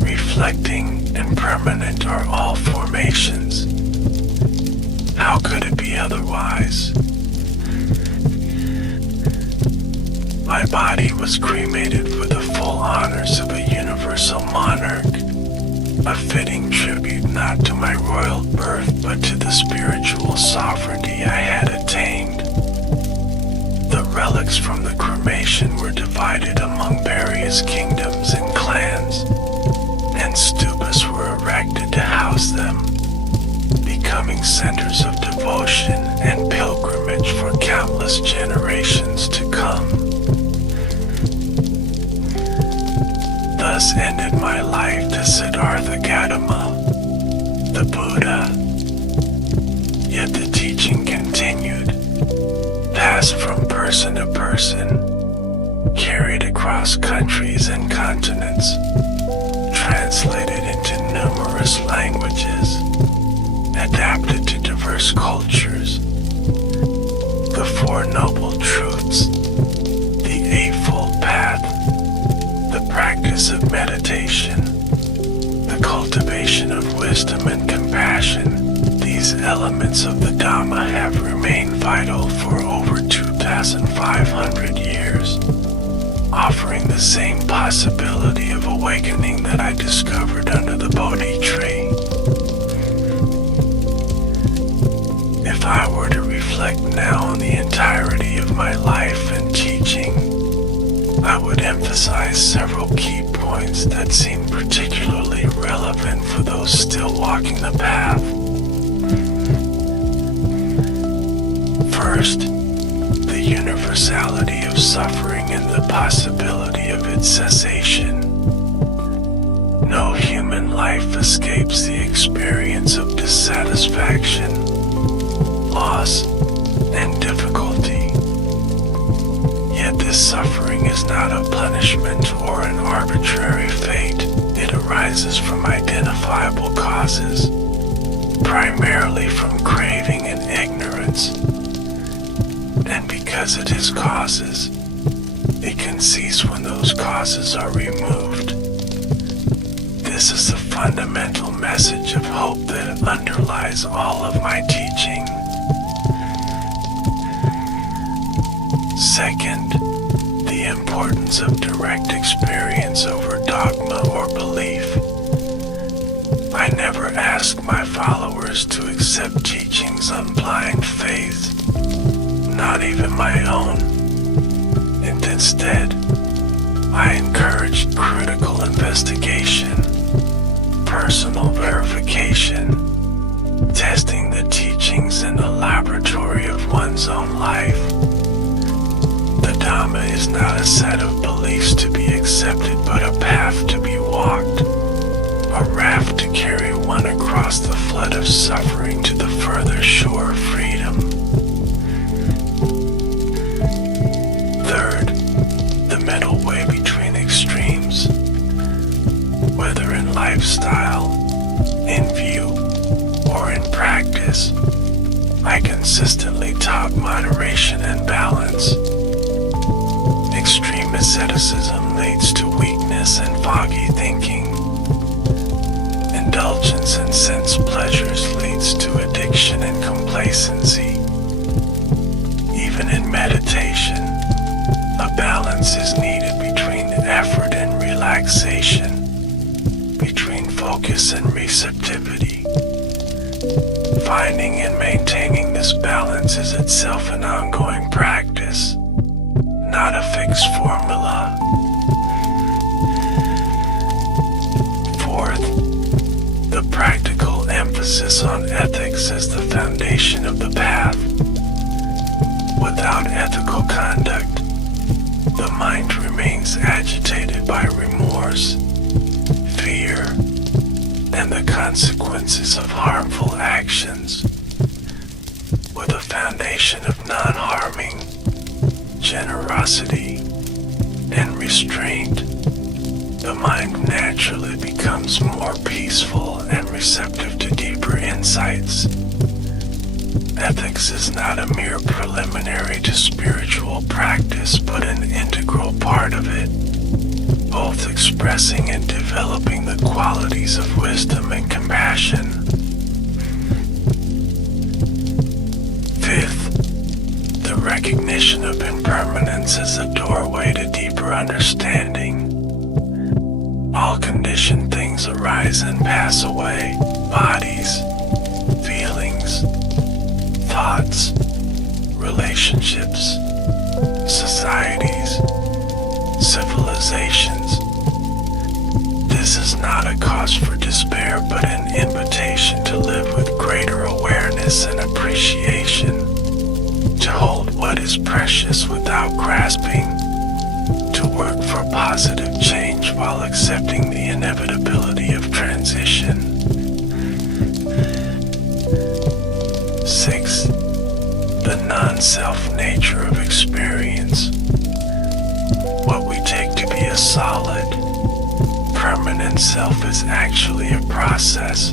Reflecting and permanent are all formations. How could it be otherwise? My body was cremated for the full honors of a universal monarch, a fitting tribute not to my royal birth but to the spiritual sovereignty I had attained. The relics from the cremation were divided among various kingdoms and clans, and stupas were erected to house them, becoming centers of devotion and pilgrimage for countless generations to come. Thus ended my life to Siddhartha Gautama, the Buddha. Yet the teaching continued, passed from person to person, carried across countries and continents, translated into numerous languages, adapted to diverse cultures. The Four Noble Truths, the Eightfold Path, the practice of meditation, the cultivation of wisdom and compassion, these elements of the Dhamma have remained vital for over 2,500 years, offering the same possibility of awakening that I discovered under the Bodhi tree. If I were to reflect now on the entirety of my life and teaching, I would emphasize several key points that seem particularly relevant for those still walking the path. First, the universality of suffering and the possibility of its cessation. No human life escapes the experience of dissatisfaction, loss, and difficulty. Yet this suffering is not a punishment or an arbitrary fate. It arises from identifiable causes, primarily from craving and ignorance. And because it is causes, it can cease when those causes are removed. This is the fundamental message of hope that underlies all of my teaching. Second, the importance of direct experience over dogma or belief. I never ask my followers to accept teachings on blind faith, not even my own. And instead, I encourage critical investigation, personal verification, testing the teachings in the laboratory of one's own life. The Dhamma is not a set of beliefs to be accepted, but a path to be walked, a raft to carry one across the flood of suffering to the further shore of freedom. Third, the middle way between extremes. Whether in lifestyle, in view, or in practice, I consistently taught moderation and balance. Extreme asceticism leads to weakness and foggy thinking. Indulgence in sense pleasures leads to addiction and complacency. Even in meditation, a balance is needed between effort and relaxation, between focus and receptivity. Finding and maintaining this balance is itself an ongoing practice, not a fixed formula. Fourth, the practical emphasis on ethics as the foundation of the path. Without ethical conduct, the mind remains agitated by remorse, fear, and the consequences of harmful actions. With a foundation of non-harming, generosity, and restraint, the mind naturally becomes more peaceful and receptive to deeper insights. Ethics is not a mere preliminary to spiritual practice, but an integral part of it, both expressing and developing the qualities of wisdom and compassion. Fifth, the recognition of impermanence as a doorway to deeper understanding. All conditioned things arise and pass away: bodies, feelings, thoughts, relationships, societies, civilizations. This is not a cause for despair, but an invitation to live with greater awareness and appreciation, to hold what is precious without grasping, to work for positive change while accepting the inevitability of transition. 6. The non-self nature of experience. What we take to be a solid, permanent self is actually a process,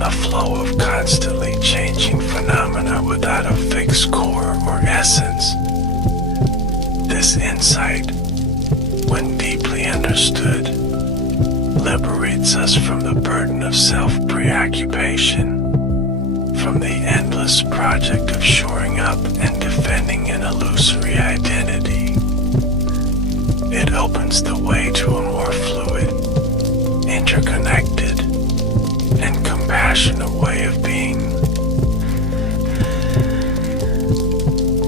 a flow of constantly changing phenomena without a fixed core or essence. This insight, when deeply understood, liberates us from the burden of self-preoccupation, from the endless project of shoring up and defending an illusory identity. It opens the way to a more fluid, interconnected, and compassionate way of being.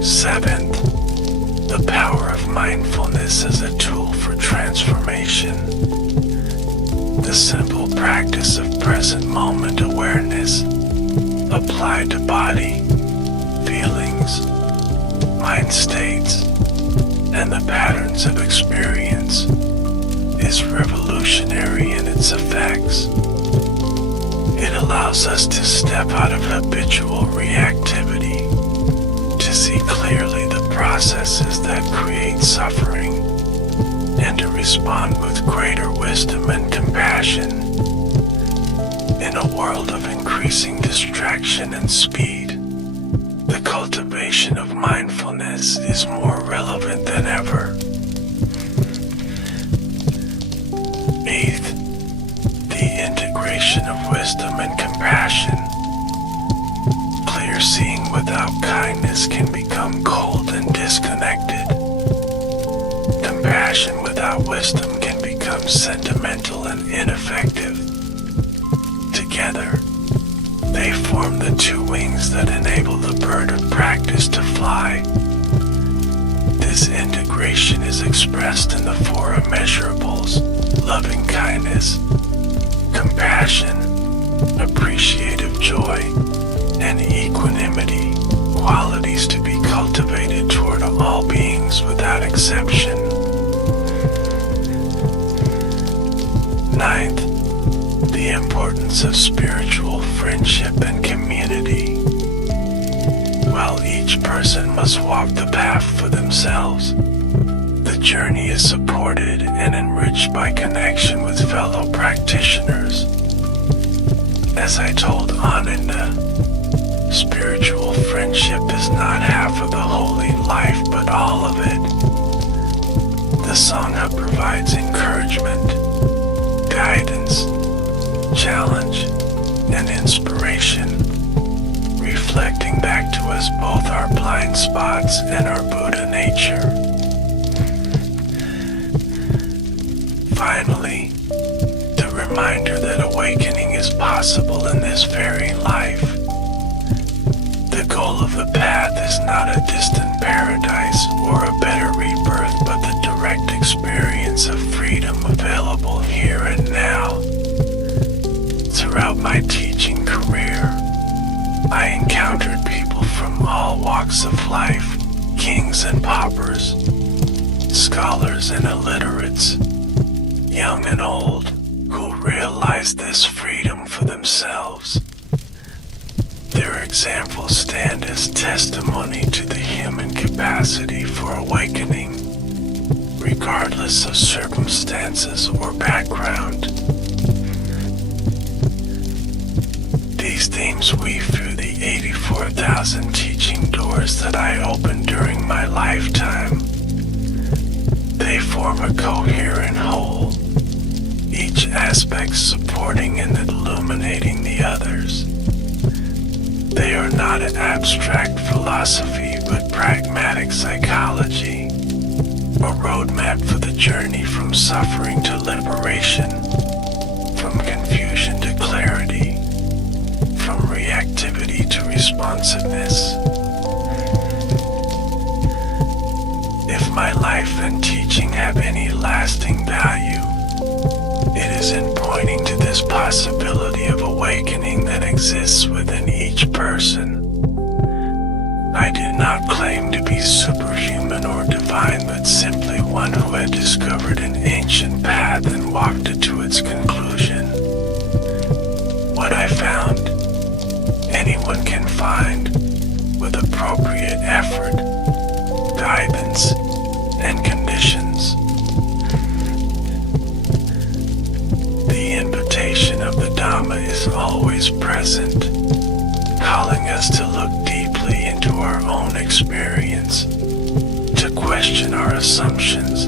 7th, the power of mindfulness as a tool for transformation. The simple practice of present moment awareness, applied to body, feelings, mind states, and the patterns of experience, is revolutionary in its effects. It allows us to step out of habitual reactivity, to see clearly the processes that create suffering, and to respond with greater wisdom and compassion. In a world of increasing distraction and speed, the cultivation of mindfulness is more relevant than ever. 8th, the integration of wisdom and compassion. Clear seeing without kindness can become cold and disconnected. Compassion without wisdom can become sentimental and ineffective. Together, they form the two wings that enable the bird of practice to fly. This integration is expressed in the four immeasurables: loving kindness, compassion, appreciative joy, and equanimity, qualities to be cultivated toward all beings without exception. 9th, the importance of spiritual friendship and community. While each person must walk the path for themselves, the journey is supported and enriched by connection with fellow practitioners. As I told Ananda, spiritual friendship is not half of the holy life, but all of it. The Sangha provides encouragement, guidance, challenge, and inspiration, reflecting back to us both our blind spots and our Buddha nature. Finally, the reminder that awakening is possible in this very life. The goal of the path is not a distant paradise or a better rebirth, but the direct experience of freedom available here and now. Throughout my teaching career, I encountered people from all walks of life, kings and paupers, scholars and illiterates, young and old, who realized this freedom for themselves. Their examples stand as testimony to the human capacity for awakening, regardless of circumstances or background. These themes weave through the 84,000 teaching doors that I opened during my lifetime. They form a coherent whole, each aspect supporting and illuminating the others. They are not an abstract philosophy, but pragmatic psychology, a roadmap for the journey from suffering to liberation, from confusion to clarity, from reactivity to responsiveness. If my life and teaching have any lasting value, it is in pointing to this possibility of awakening that exists within each person. I did not claim to be superhuman or divine, but simply one who had discovered an ancient path and walked it to its conclusion. What I found, anyone can find with appropriate effort, guidance, and conditions. The invitation of the Dhamma is always present, calling us to look deeply into our own experience, to question our assumptions,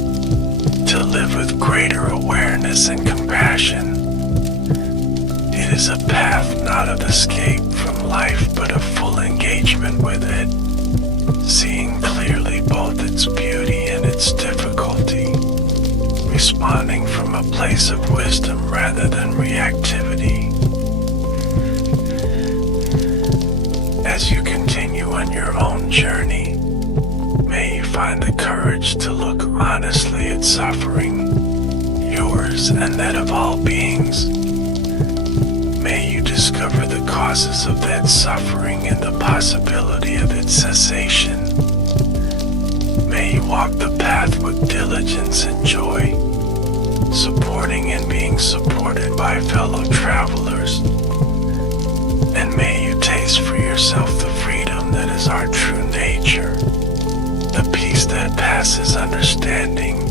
to live with greater awareness and compassion. It is a path not of escape from life, but of full engagement with it, seeing clearly both its beauty and its difficulty, responding from a place of wisdom rather than reactivity. As you continue on your own journey, may you find the courage to look honestly at suffering, yours and that of all beings. May you discover the causes of that suffering and the possibility of its cessation. May you walk the path with diligence and joy, supporting and being supported by fellow travelers. And may you taste for yourself the freedom that is our true nature, the peace that passes understanding,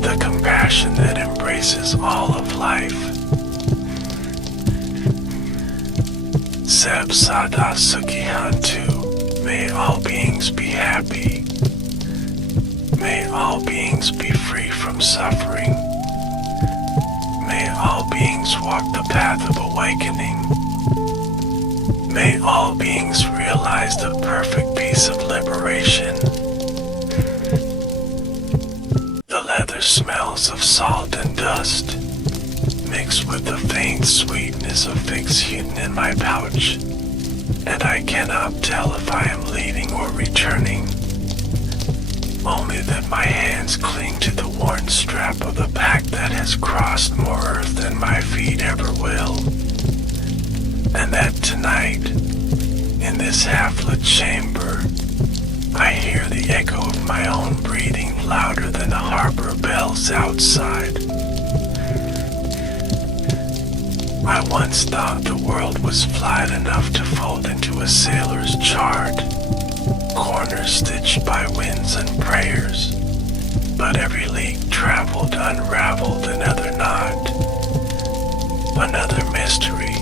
the compassion that embraces all of life. Seb Sada Sukhihantu, may all beings be happy. May all beings be free from suffering. May all beings walk the path of awakening. May all beings realize the perfect peace of liberation. The leather smells of salt and dust, mixed with the faint sweetness of figs hidden in my pouch, and I cannot tell if I am leaving or returning. Only that my hands cling to the worn strap of the pack that has crossed more earth than my feet ever will. And that tonight, in this half-lit chamber, I hear the echo of my own breathing louder than the harbor bells outside. I once thought the world was flat enough to fold into a sailor's chart, corners stitched by winds and prayers, but every league traveled unraveled another knot, another mystery,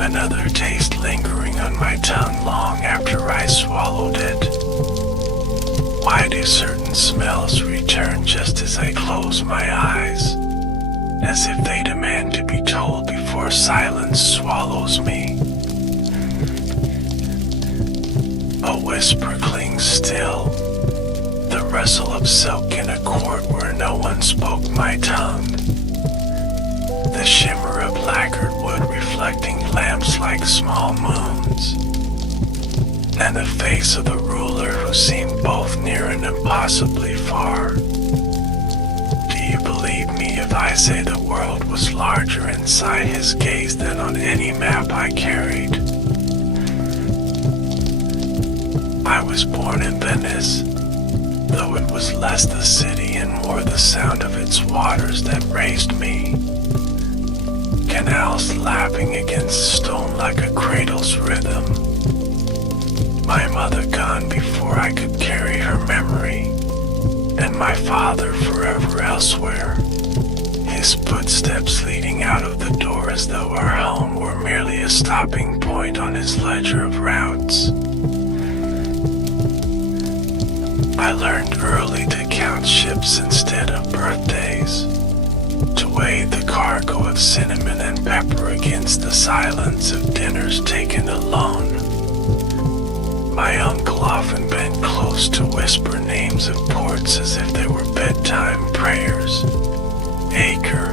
another taste lingering on my tongue long after I swallowed it. Why do certain smells return just as I close my eyes, as if they demand to be told before silence swallows me? A whisper clings still, the rustle of silk in a court where no one spoke my tongue, the shimmer of lacquered wood reflecting lamps like small moons, and the face of the ruler who seemed both near and impossibly far. Do you believe me if I say the world was larger inside his gaze than on any map I carried? I was born in Venice, though it was less the city and more the sound of its waters that raised me. Canals lapping against stone like a cradle's rhythm. My mother gone before I could carry her memory. and my father forever elsewhere, his footsteps leading out of the door as though our home were merely a stopping point on his ledger of routes. I learned early to count ships instead of birthdays, to weigh the cargo of cinnamon and pepper against the silence of dinners taken alone. My uncle often bent close to whisper names of ports as if they were bedtime prayers. Acre,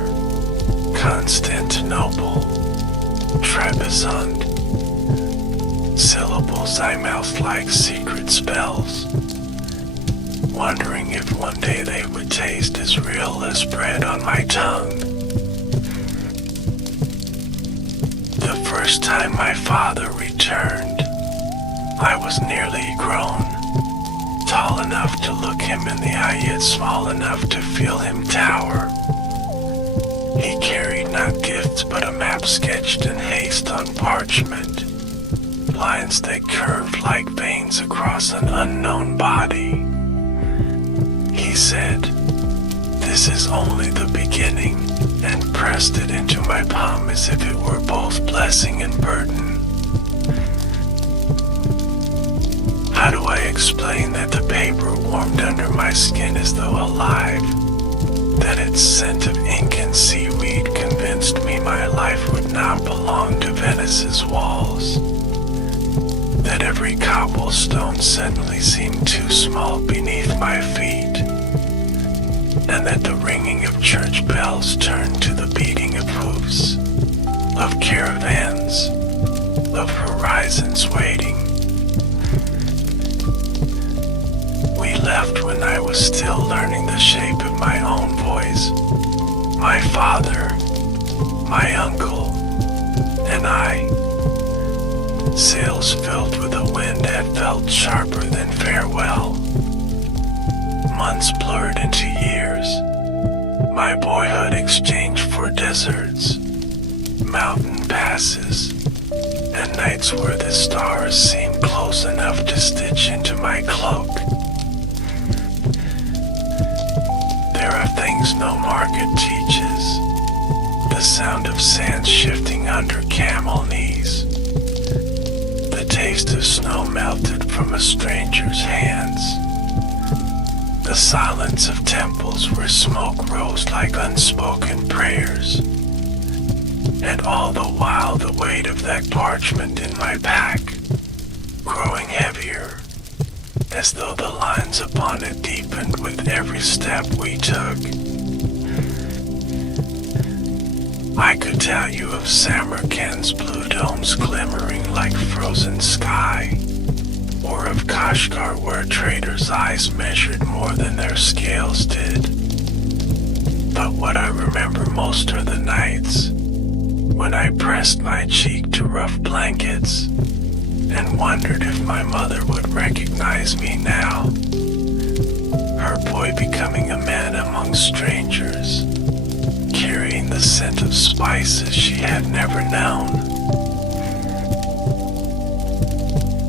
Constantinople, Trebizond. Syllables I mouthed like secret spells, wondering if one day they would taste as real as bread on my tongue. The first time my father returned, I was nearly grown, tall enough to look him in the eye yet small enough to feel him tower. He carried not gifts but a map sketched in haste on parchment, lines that curved like veins across an unknown body. He said, "This is only the beginning," and pressed it into my palm as if it were both blessing and burden. How do I explain that the paper warmed under my skin as though alive, that its scent of ink and seaweed convinced me my life would not belong to Venice's walls, that every cobblestone suddenly seemed too small beneath my feet, and that the ringing of church bells turned to the beating of hoofs, of caravans, of horizons waiting. We left when I was still learning the shape of my own voice. My father, my uncle, and I. Sails filled with a wind had felt sharper than farewell. Months blurred into years. My boyhood exchanged for deserts, mountain passes, and nights where the stars seemed close enough to stitch into my cloak. There are things no market teaches. The sound of sand shifting under camel knees. The taste of snow melted from a stranger's hands. The silence of temples where smoke rose like unspoken prayers. And all the while the weight of that parchment in my pack, growing heavier, as though the lines upon it deepened with every step we took. I could tell you of Samarkand's blue domes glimmering like frozen sky, or of Kashgar where traders' eyes measured more than their scales did. But what I remember most are the nights when I pressed my cheek to rough blankets and wondered if my mother would recognize me now, her boy becoming a man among strangers, carrying the scent of spices she had never known.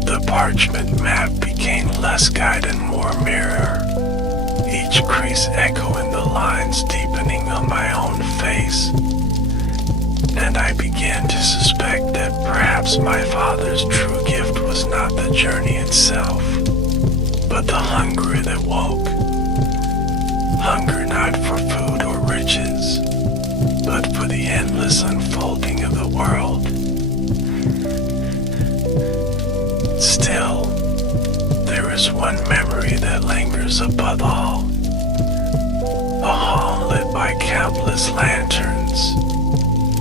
The parchment map became less guide and more mirror, each crease echoing the lines deepening on my own face. And I began to suspect that perhaps my father's true gift was not the journey itself, but the hunger that woke. Hunger not for food or riches, but for the endless unfolding of the world. Still, there is one memory that lingers above all. A hall lit by countless lanterns,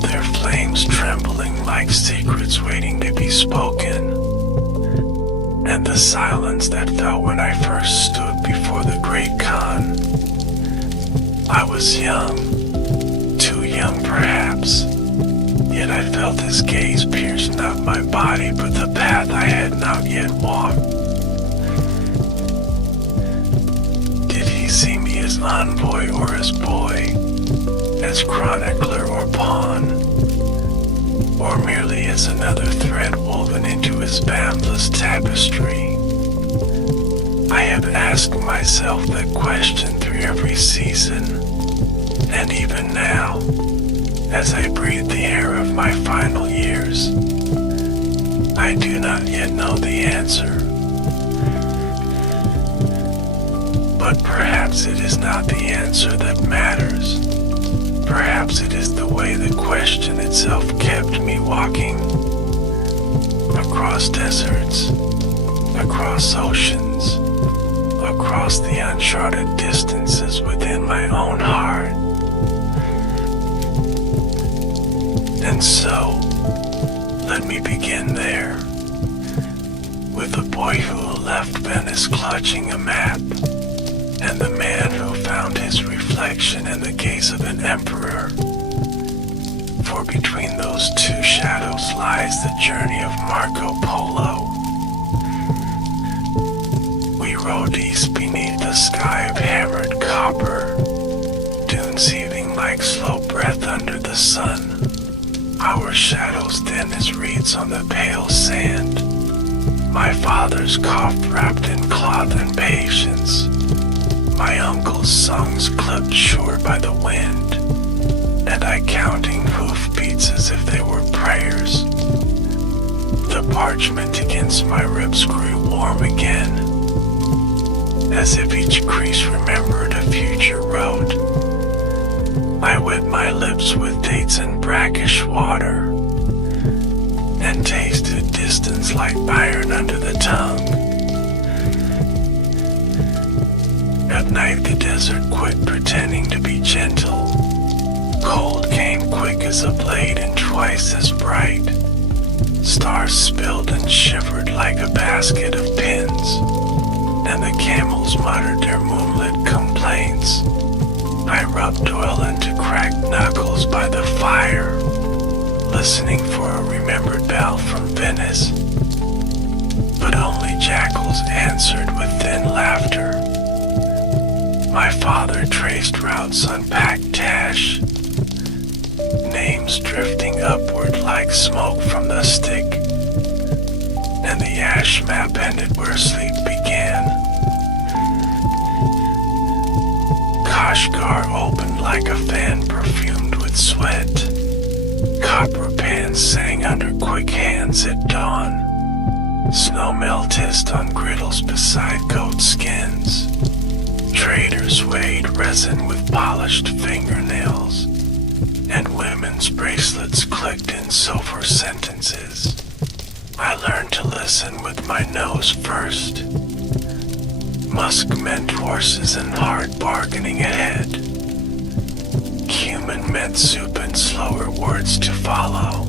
their flames trembling like secrets waiting to be spoken, and the silence that fell when I first stood before the great Khan. I was young, too young perhaps, yet I felt his gaze pierce not my body but the path I had not yet walked. Did he see me as envoy or as boy, as chronicler or pawn, or merely as another thread woven into his boundless tapestry? I have asked myself that question through every season, and even now, as I breathe the air of my final years, I do not yet know the answer. But perhaps it is not the answer that matters. Perhaps it is the way the question itself kept me walking across deserts, across oceans, across the uncharted distances within my own heart. And so, let me begin there, with the boy who left Venice clutching a map, and the man who found his reflection in the gaze of an emperor. For between those two shadows lies the journey of Marco Polo. We rode east beneath the sky of hammered copper, dunes heaving like slow breath under the sun, our shadows thin as reeds on the pale sand, my father's cough wrapped in cloth and patience, my uncle's songs clipped short by the wind, and I counting hoofbeats as if they were prayers. The parchment against my ribs grew warm again, as if each crease remembered a future road. I wet my lips with dates and brackish water, and tasted distance like iron under the tongue. At night the desert quit pretending to be gentle. Cold came quick as a blade and twice as bright. Stars spilled and shivered like a basket of pins, and the camels muttered their moonlit complaints. I rubbed oil into cracked knuckles by the fire, listening for a remembered bell from Venice. But only jackals answered with thin laughter. My father traced routes on packed tash, names drifting upward like smoke from the stick, and the ash map ended where sleep began. Kashgar opened like a fan perfumed with sweat. Copper pans sang under quick hands at dawn. Snow melted on griddles beside goat skins. Traders weighed resin with polished fingernails, and women's bracelets clicked in silver sentences. I learned to listen with my nose first. Musk meant horses and hard bargaining ahead. Cumin meant soup and slower words to follow.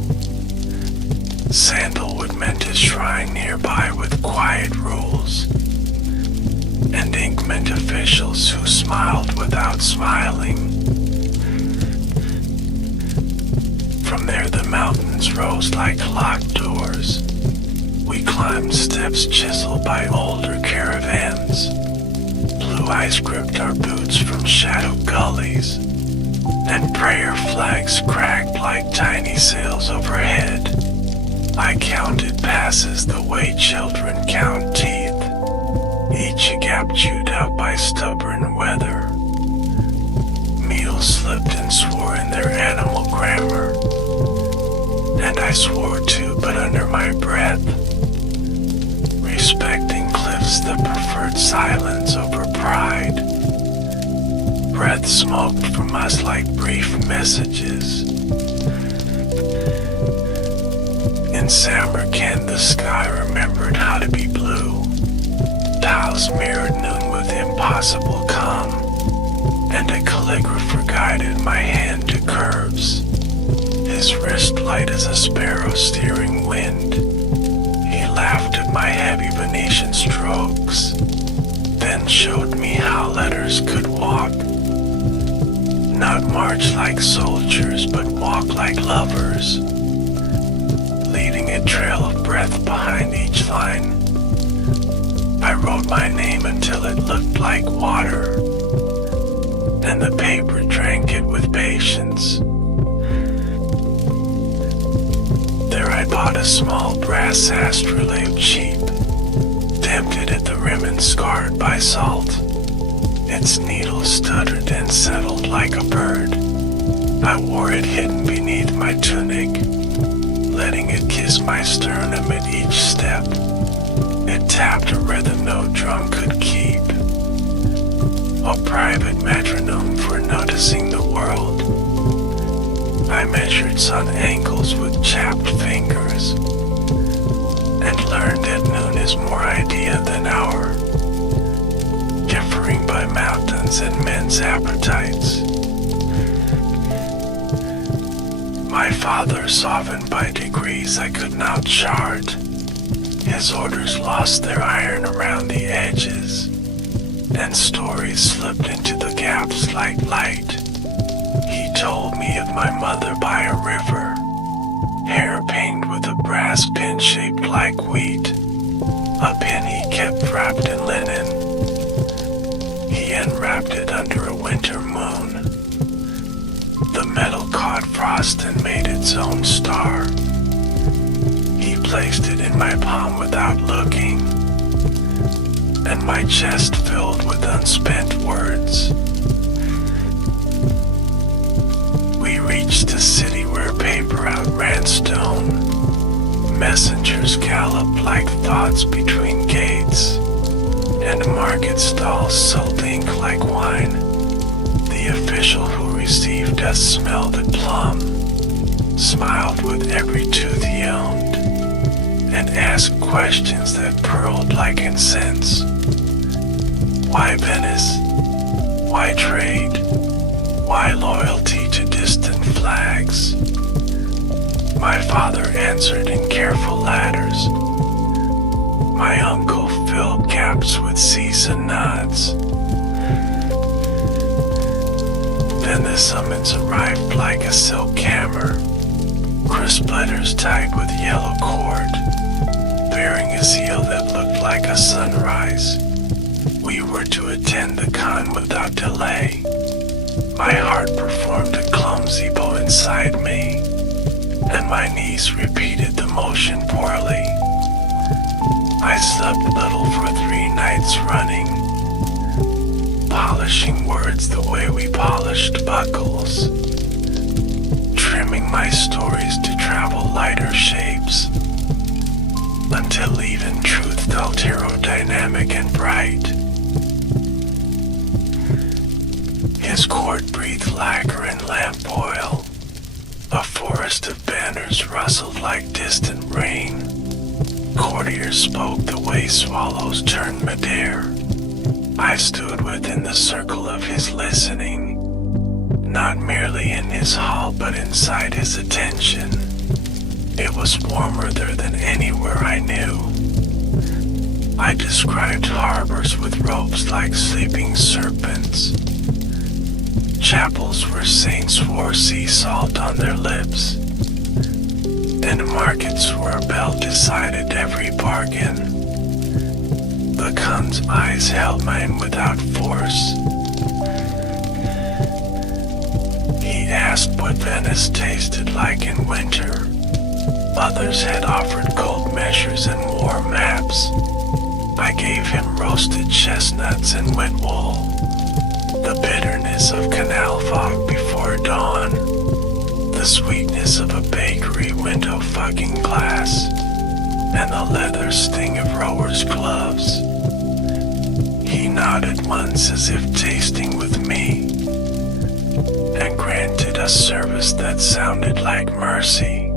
Sandalwood meant a shrine nearby with quiet rules. And ink meant officials who smiled without smiling. From there the mountains rose like locked doors. We climbed steps chiseled by older caravans. Blue ice gripped our boots from shadowed gullies, and prayer flags cracked like tiny sails overhead. I counted passes the way children count teeth, each a gap chewed out by stubborn weather. Meals slipped and swore in their animal grammar, and I swore too, but under my breath, respecting cliffs that preferred silence over pride. Breath smoked from us like brief messages. In Samarkand the sky remembered how to be blue. Tiles mirrored noon with impossible calm, and a calligrapher guided my hand to curves, his wrist light as a sparrow steering wind. He laughed at my heavy Venetian strokes, then showed me how letters could walk. Not march like soldiers, but walk like lovers, leaving a trail of breath behind each line. I wrote my name until it looked like water, and the paper drank it with patience. There I bought a small brass astrolabe cheap, tempted at the grim and scarred by salt. Its needle stuttered and settled like a bird. I wore it hidden beneath my tunic, letting it kiss my sternum at each step. It tapped a rhythm no drum could keep, a private metronome for noticing the world. I measured sun angles with chapped fingers, and learned that noon is more idea than hour, differing by mountains and men's appetites. My father softened by degrees I could not chart. His orders lost their iron around the edges, and stories slipped into the gaps like light. He told me of my mother by a river, hair painted with a brass pin shaped like wheat, a pin he kept wrapped in linen. He unwrapped it under a winter moon. The metal caught frost and made its own star. He placed it in my palm without looking, and my chest filled with unspent words. We reached a city where paper outran stone. Messengers galloped like thoughts between gates, and market stalls sold ink like wine. The official who received us smelled at plum, smiled with every tooth he owned, and asked questions that pearled like incense. Why Venice? Why trade? Why loyalty to distant flags? My father answered in careful ladders. My uncle filled gaps with seasoned nods. Then the summons arrived like a silk hammer, crisp letters tied with yellow cord, bearing a seal that looked like a sunrise. We were to attend the con without delay. My heart performed a clumsy bow inside me, and my knees repeated the motion poorly. I slept little for 3 nights running, polishing words the way we polished buckles, trimming my stories to travel lighter shapes, until even truth felt aerodynamic and bright. His court breathed lacquer and lamp oil. A forest of banners rustled like distant rain. Courtiers spoke the way swallows turn mid-air. I stood within the circle of his listening, not merely in his hall but inside his attention. It was warmer there than anywhere I knew. I described harbors with ropes like sleeping serpents, chapels where saints wore sea salt on their lips, and markets where a bell decided every bargain. The Khan's eyes held mine without force. He asked what Venice tasted like in winter. Others had offered cold measures and warm maps. I gave him roasted chestnuts and wet wool, the bitterness of canal fog before dawn, the sweetness of a bakery window fucking glass, and the leather sting of rowers' gloves. He nodded once as if tasting with me, and granted a service that sounded like mercy,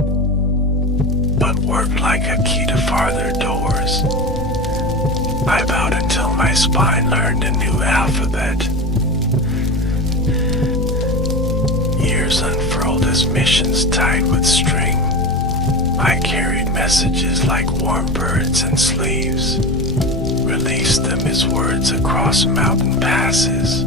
but worked like a key to farther doors. I bowed until my spine learned a new alphabet. Years unfurled as missions tied with string. I carried messages like warm birds in sleeves, released them as words across mountain passes,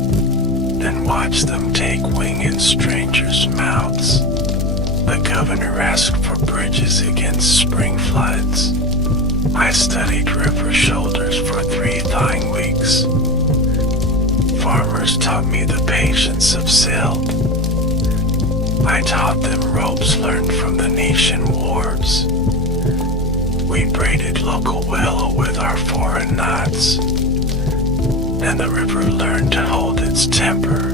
then watched them take wing in strangers' mouths. The governor asked for bridges against spring floods. I studied river shoulders for 3 thawing weeks. Farmers taught me the patience of silt. I taught them ropes learned from the Netian wharves. We braided local willow with our foreign knots, and the river learned to hold its temper.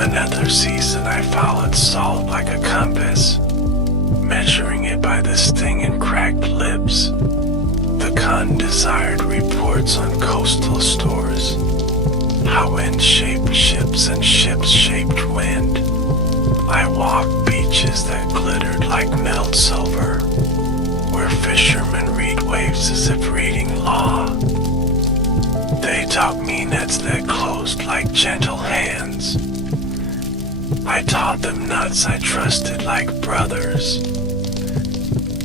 Another season I followed salt like a compass, measuring it by the sting and cracked lips. The undesired reports on coastal stores, how wind shaped ships and ships shaped wind. I walked beaches that glittered like milled silver, where fishermen read waves as if reading law. They taught me nets that closed like gentle hands. I taught them nuts I trusted like brothers.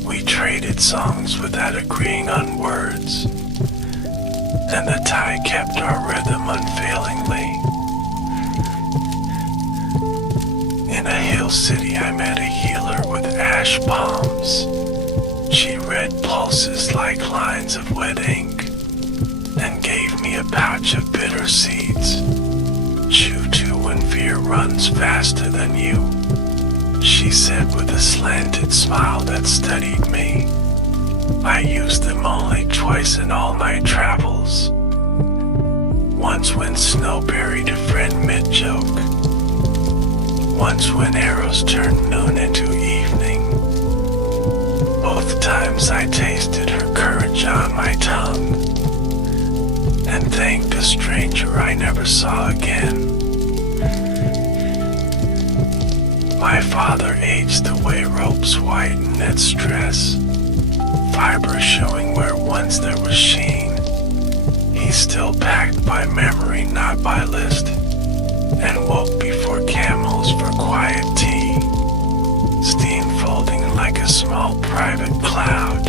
We traded songs without agreeing on words, and the tide kept our rhythm unfailingly. In a hill city I met a healer with ash palms. She read pulses like lines of wet ink, and gave me a pouch of bitter seeds. Chew to when fear runs faster than you, she said with a slanted smile that studied me. I used them only twice in all my travels. Once when snow buried a friend mid-joke. Once when arrows turned noon into evening. Both times I tasted her courage on my tongue, and thanked a stranger I never saw again. My father aged the way ropes whiten at stress, fibers showing where once there was sheen. He's still packed by memory, not by list, and woke before camels for quiet tea, steam folding like a small private cloud.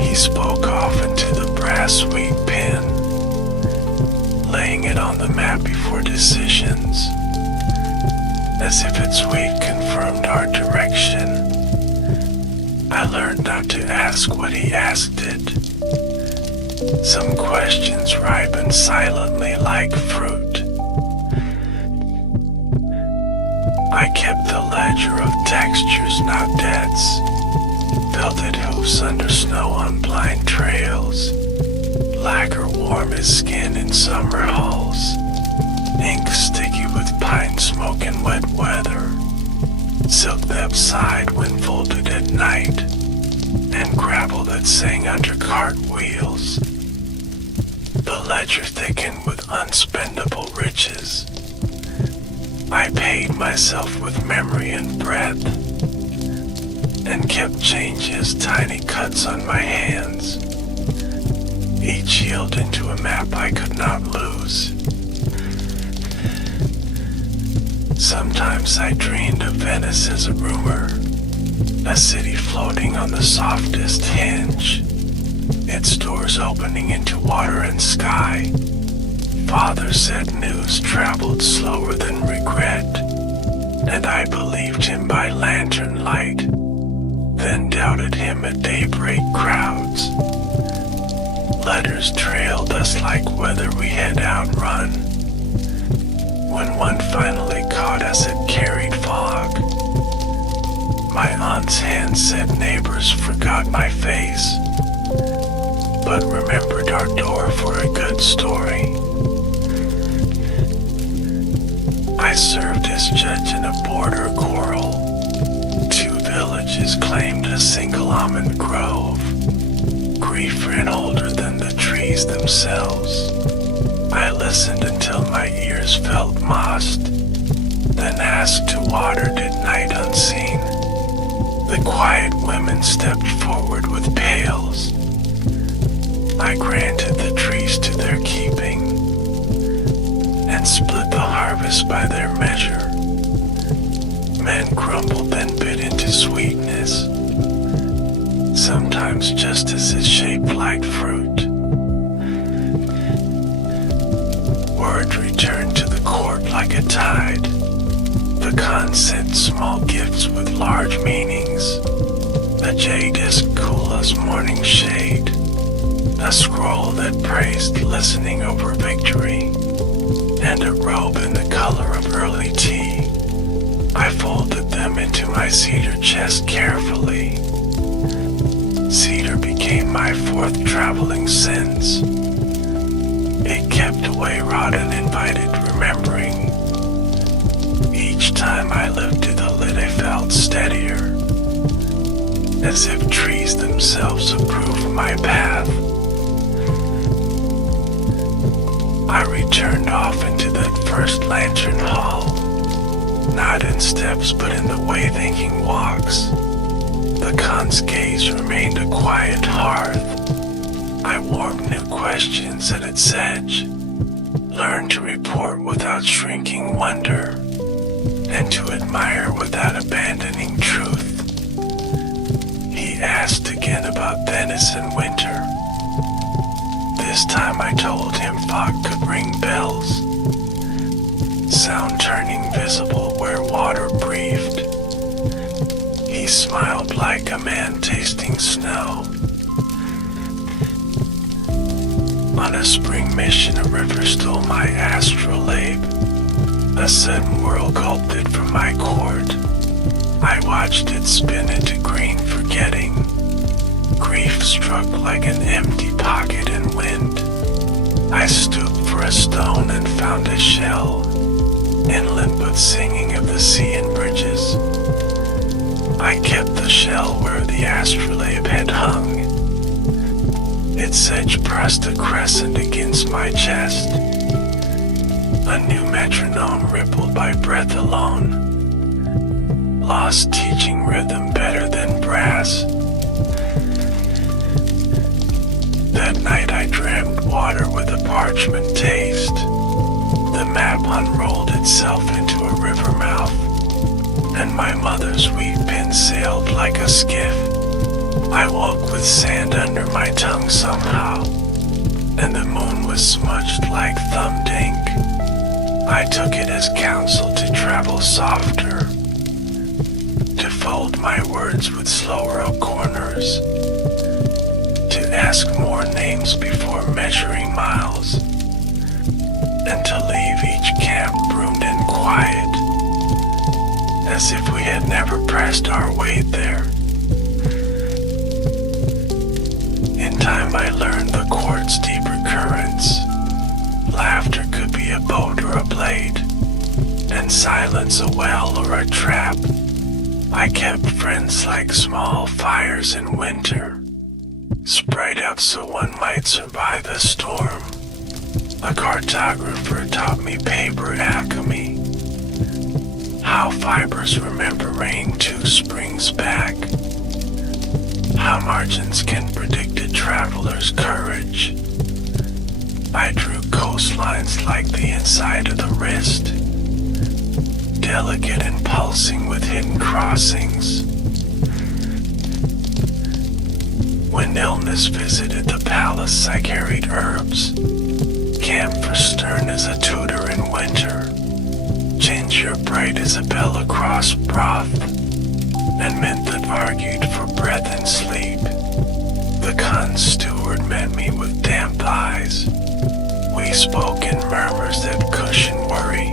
He spoke off into the brass wheat pin, laying it on the map before decisions, as if its weight confirmed our direction. I learned not to ask what he asked it. Some questions ripen silently like fruit. I kept the ledger of textures, not debts. Felted hoofs under snow on blind trails. Lacquer warm as skin in summer halls. Ink sticky with pine smoke in wet weather. Silk that sighed when folded at night. And gravel that sang under cartwheels. The ledger thickened with unspendable riches. I paid myself with memory and breath, and kept change as tiny cuts on my hands, each healed into a map I could not lose. Sometimes I dreamed of Venice as a rumor, a city floating on the softest hinge, its doors opening into water and sky. Father said news traveled slower than regret, and I believed him by lantern light, then doubted him at daybreak crowds. Letters trailed us like whether we had outrun. When one finally caught us, it carried fog. My aunt's hand said neighbors forgot my face, but remembered our door for a good story. I served as judge in a border quarrel. 2 villages claimed a single almond grove. Grief ran older than the trees themselves. I listened until my ears felt mossed, then asked to water at night unseen. The quiet women stepped forward with pails. I granted the trees to their keeping, and split the harvest by their measure. Men grumbled, then bit into sweetness. Sometimes justice is shaped like fruit. Word returned to the court like a tide. The Khan sent small gifts with large meanings. A jade is Kula's morning shade. A scroll that praised listening over victory. And a robe in the color of early tea. I folded them into my my cedar chest carefully. Cedar became my fourth traveling sense. It kept away rot and invited remembering. Each time I lifted the lid, I felt steadier, as if trees themselves approved my path. I returned off into that first lantern hall, not in steps but in the way thinking walks. The Khan's gaze remained a quiet hearth. I warmed new questions at its edge, learned to report without shrinking wonder, and to admire without abandoning truth. He asked again about Venice in winter. This time I told him fog could ring bells, sound turning visible where water breathed. He smiled like a man tasting snow. On a spring mission, a river stole my astrolabe. A sudden whirl gulped it from my court. I watched it spin into green forgetting. Grief struck like an empty pocket in wind. I stooped for a stone and found a shell, inland but singing of the sea and bridges. I kept the shell where the astrolabe had hung. Its edge pressed a crescent against my chest. A new metronome rippled by breath alone, lost teaching rhythm better than brass. That night I dreamt water with a parchment taste. The map unrolled itself into a river mouth, and my mother's wheat pen sailed like a skiff. I woke with sand under my tongue somehow, and the moon was smudged like thumbed ink. I took it as counsel to travel softer, to fold my words with slower corners, to ask more names before measuring miles, and to leave each camp broomed and quiet, as if we had never pressed our way there. In time I learned the court's deeper currents. Laughter could be a boat or a blade, and silence a well or a trap. I kept friends like small fires in winter, sprayed out so one might survive a storm. A cartographer taught me paper alchemy, how fibers remember rain 2 springs back, how margins can predict a traveler's courage. I drew coastlines like the inside of the wrist, delicate and pulsing with hidden crossings. When illness visited the palace, I carried herbs, camphor stern as a tutor in winter, ginger bright as a bell across broth, and mint that argued for breath and sleep. The Khan's steward met me with damp eyes. We spoke in murmurs that cushion worry.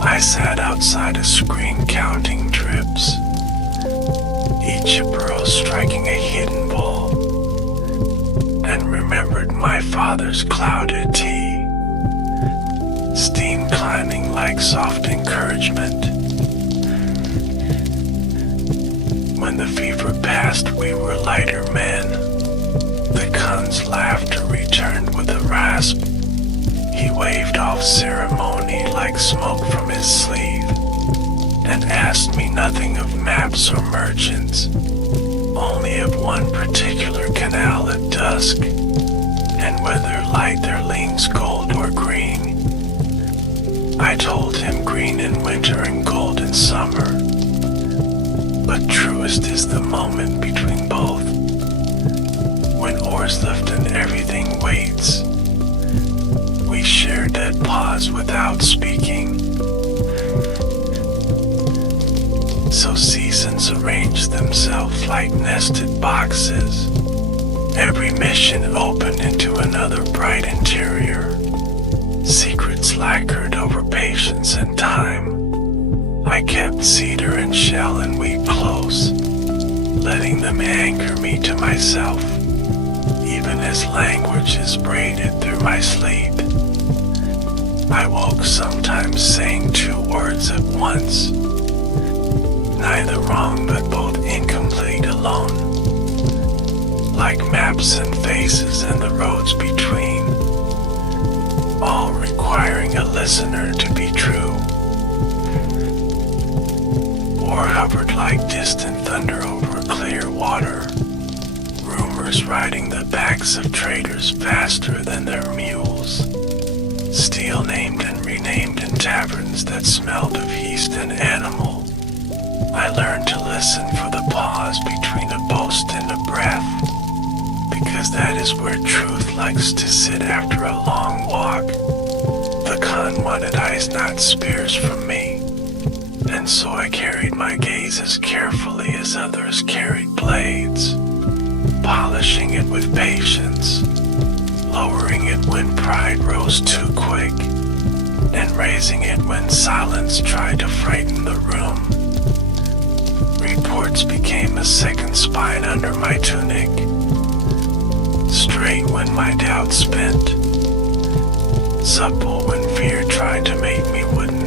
I sat outside a screen counting drips, each pearl striking a hidden ball, and remembered my father's clouded tea, steam climbing like soft encouragement. When the fever passed, we were lighter men. The Khan's laughter returned with a rasp. He waved off ceremony like smoke from his sleeve, and asked me nothing of maps or merchants, only of one particular canal at dusk, and whether light there leans gold or green. I told him green in winter and gold in summer, but truest is the moment between both, when oars lift and everything waits. We shared that pause without speaking. So seasons arrange themselves like nested boxes, every mission opened into another bright interior. Secrets lacquered over patience and time. I kept cedar and shell and wheat close, letting them anchor me to myself, even as language is braided through my sleep. I woke sometimes saying 2 words at once, neither wrong but both incomplete alone, like maps and faces and the roads between, all requiring a listener to be true, or hovered like distant thunder over clear water, rumors riding the backs of traders faster than their mules, steel named and renamed in taverns that smelled of yeast and animal. I learned to listen for the pause between a boast and a breath, because that is where truth likes to sit after a long walk. The con wanted eyes, not spears, from me, and so I carried my gaze as carefully as others carried blades, polishing it with patience, lowering it when pride rose too quick, and raising it when silence tried to frighten the room. Reports became a second spine under my tunic, straight when my doubts spent, supple when fear tried to make me wooden.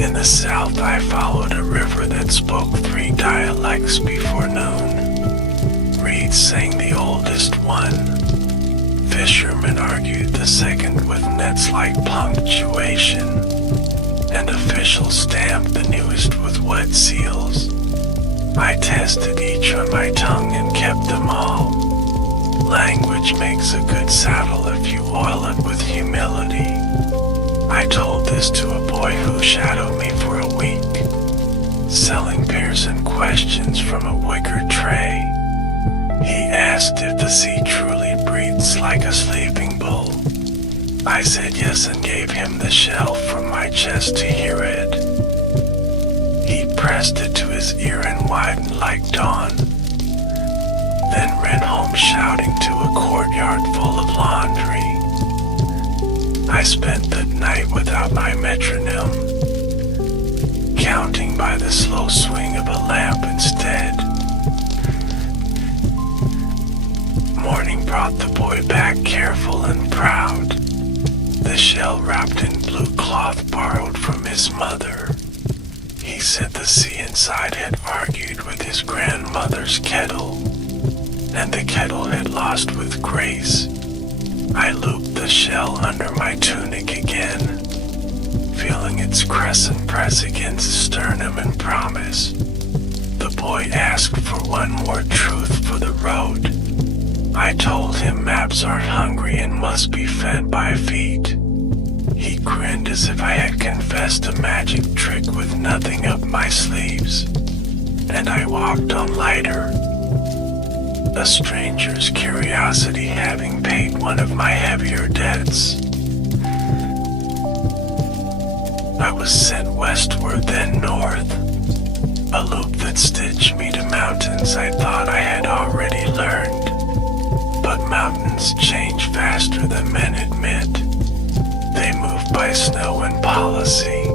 In the south I followed a river that spoke 3 dialects before noon. Reeds sang the oldest one, fishermen argued the second with nets like punctuation, and officials stamped the newest with wet seals. I tested each on my tongue and kept them all. Language makes a good saddle if you oil it with humility. I told this to a boy who shadowed me for a week, selling pears and questions from a wicker tray. He asked if the sea truly breathes like a sleeping bull. I said yes and gave him the shell from my chest to hear it. He pressed it to his ear and widened like dawn, then ran home shouting to a courtyard full of laundry. I spent the night without my metronome, counting by the slow swing of a lamp instead. Morning brought the boy back careful and proud, the shell wrapped in blue cloth borrowed from his mother. He said the sea inside had argued with his grandmother's kettle, and the kettle had lost with grace. I looped the shell under my tunic again, feeling its crescent press against sternum and promise. The boy asked for one more truth for the road. I told him maps aren't hungry and must be fed by feet. He grinned as if I had confessed a magic trick with nothing up my sleeves, and I walked on lighter, a stranger's curiosity having paid one of my heavier debts. I was sent westward, then north, a loop that stitched me to mountains I thought I had already learned. But mountains change faster than men admit. They move by snow and policy,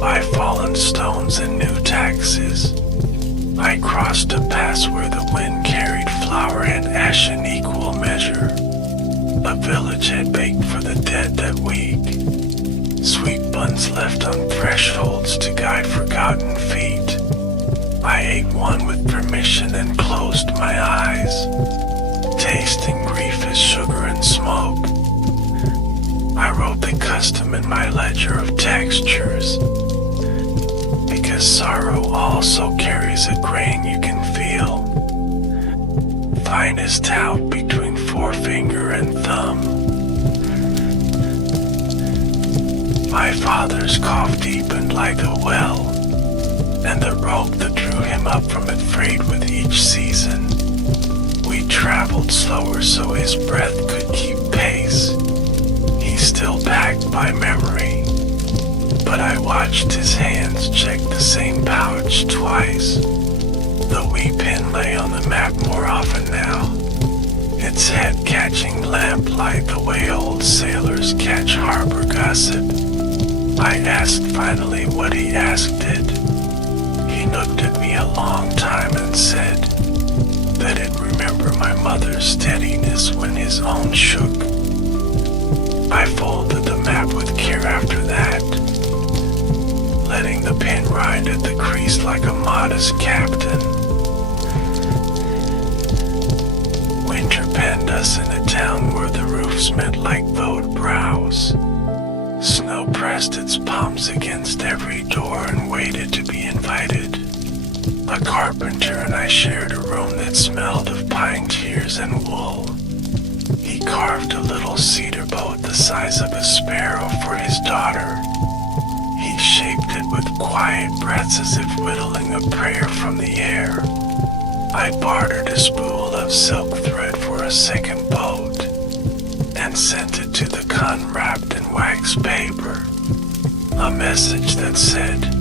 by fallen stones and new taxes. I crossed a pass where the wind carried flour and ash in equal measure. A village had baked for the dead that week, sweet buns left on thresholds to guide forgotten feet. I ate one with permission and closed my eyes, tasting grief as sugar and smoke. I wrote the custom in my ledger of textures, because sorrow also carries a grain you can feel, finest out between forefinger and thumb. My father's cough deepened like a well, and the rope that drew him up from it frayed with each season. We traveled slower so his breath could keep pace. He's still packed by memory, but I watched his hands check the same pouch twice. The wee pin lay on the map more often now, its head catching lamplight the way old sailors catch harbor gossip. I asked finally what he asked it. He looked at me a long time and said that it remembered my mother's steadiness when his own shook. I folded the map with care after that, letting the pen ride at the crease like a modest captain. Winter penned us in a town where the roofs met like bowed brows. Snow pressed its palms against every door and waited to be invited. A carpenter and I shared a room that smelled of pine tears and wool. He carved a little cedar boat the size of a sparrow for his daughter. He shaped it with quiet breaths as if whittling a prayer from the air. I bartered a spool of silk thread for a second boat and sent it to the con wrapped in wax paper. A message that said,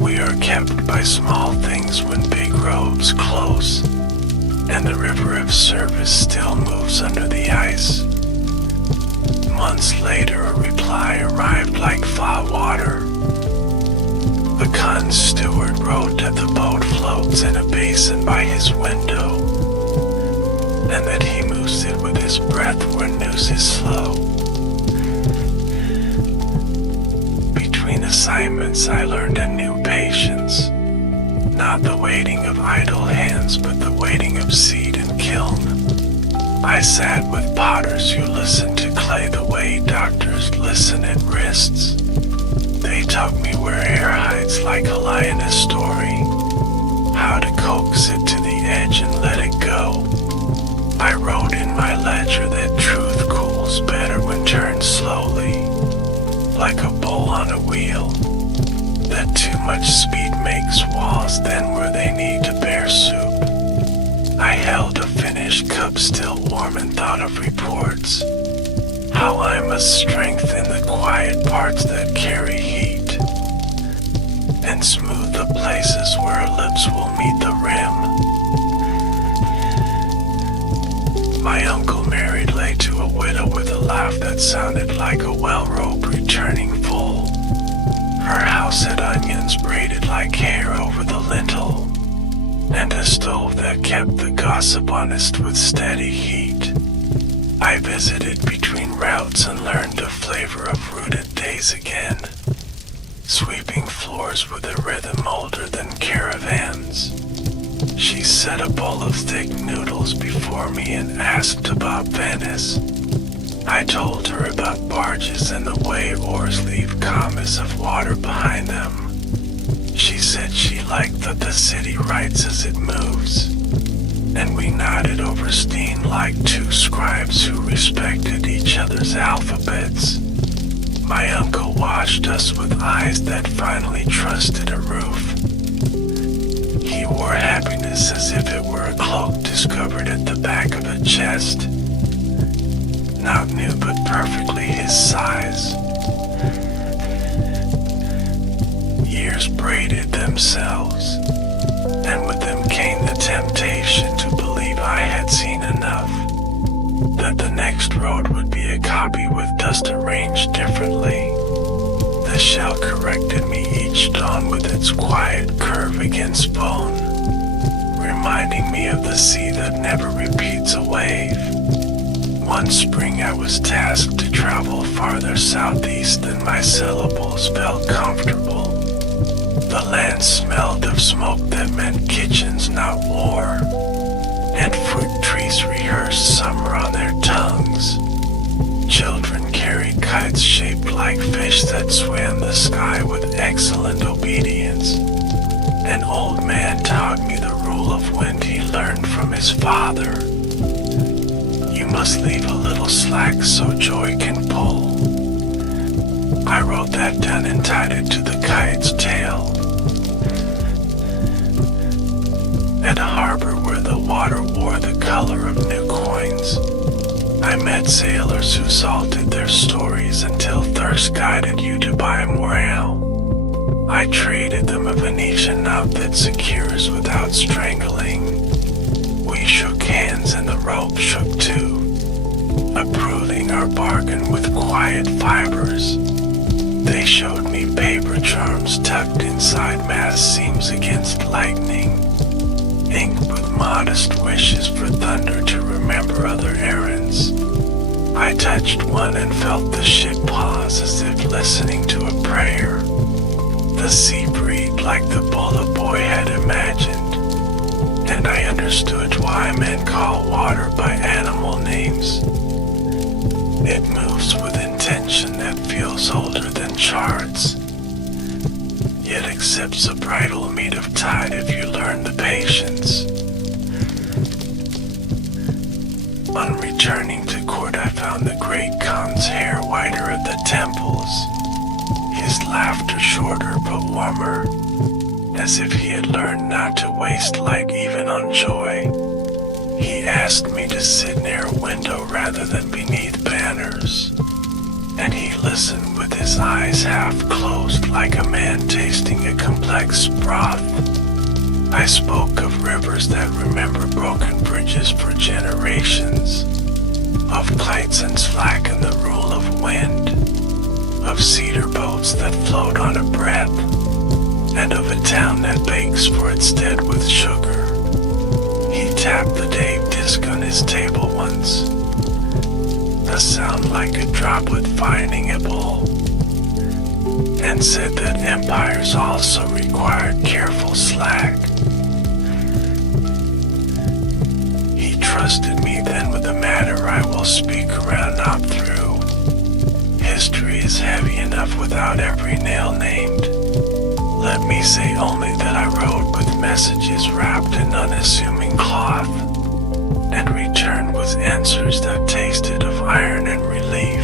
"We are kept by small things when big roads close, and the river of service still moves under the ice." Months later, a reply arrived like thaw water. The con steward wrote that the boat floats in a basin by his window, and that he moves it with his breath when news is slow. Between assignments, I learned a new patience, not the waiting of idle hands, but the waiting of seed and kiln. I sat with potters who listened to clay the way doctors listen at wrists. They taught me where air hides like a lioness story, how to coax it to the edge and let it go. I wrote in my ledger that truth cools better when turned slowly, like a bull on a wheel, that too much speed makes walls thin where they need to bear soup. I held a finished cup still warm and thought of reports, how I must strengthen the quiet parts that carry heat, and smooth the places where lips will meet the rim. My uncle married late to a widow with a laugh that sounded like a well rope returning full. Her house had onions braided like hair over the lintel, and a stove that kept the gossip honest with steady heat. I visited between routes and learned the flavor of rooted days again, sweeping floors with a rhythm older than caravans. She set a bowl of thick noodles before me and asked about Venice. I told her about barges and the way oars leave commas of water behind them. She said she liked that the city writes as it moves, and we nodded over steam like two scribes who respected each other's alphabets. My uncle watched us with eyes that finally trusted a roof. He wore happiness as if it were a cloak discovered at the back of a chest, not new but perfectly his size. Years braided themselves, and with them came the temptation to believe I had seen enough, that the next road would be a copy with dust arranged differently. The shell corrected me each dawn with its quiet curve against bone, reminding me of the sea that never repeats a wave. One spring I was tasked to travel farther southeast than my syllables felt comfortable. The land smelled of smoke that meant kitchens, not war, and fruit trees rehearsed summer on their tongues. Children carried kites shaped like fish that swam the sky with excellent obedience. An old man taught me the rule of wind he learned from his father. You must leave a little slack so joy can pull. I wrote that down and tied it to the kite's tail. At a harbor where the water wore the color of new coins, I met sailors who salted their stories until thirst guided you to buy more ale. I traded them a Venetian knot that secures without strangling. We shook hands and the rope shook too, approving our bargain with quiet fibers. They showed me paper charms tucked inside mass seams against lightning, inked with modest wishes for thunder to remember other errands. I touched one and felt the ship pause as if listening to a prayer. The sea breathed like the bullet boy had imagined, and I understood why men call water by animal names. It moves with intention that feels older than charts, yet accepts a bridal meat of tide if you learn the patience. On returning to court, I found the great Khan's hair whiter at the temples, his laughter shorter but warmer, as if he had learned not to waste light even on joy. He asked me to sit near a window rather than beneath banners, and he listened with his eyes half closed like a man tasting a complex broth. I spoke of rivers that remember broken bridges for generations, of kites and slack in the rule of wind, of cedar boats that float on a breath, and of a town that bakes for its dead with sugar. He tapped the Dave disc on his table once, a sound like a droplet finding a bowl, and said that empires also required careful slack. He trusted me then with a matter I will speak around not through. History is heavy enough without every nail named. Let me say only that I rode with messages wrapped in unassuming cloth, and returned with answers that tasted of iron and relief.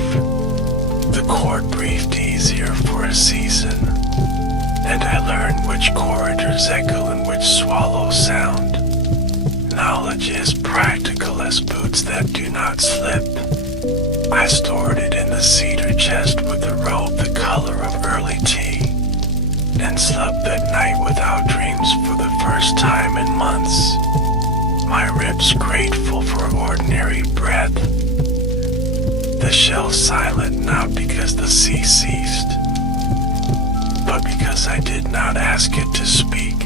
The court breathed easier for a season, and I learned which corridors echo and which swallows sound. Knowledge is practical as boots that do not slip. I stored it in the cedar chest with a robe the color of early tea, and slept that night without dreams for the first time in months, my ribs grateful for ordinary breath. The shell silent not because the sea ceased, but because I did not ask it to speak.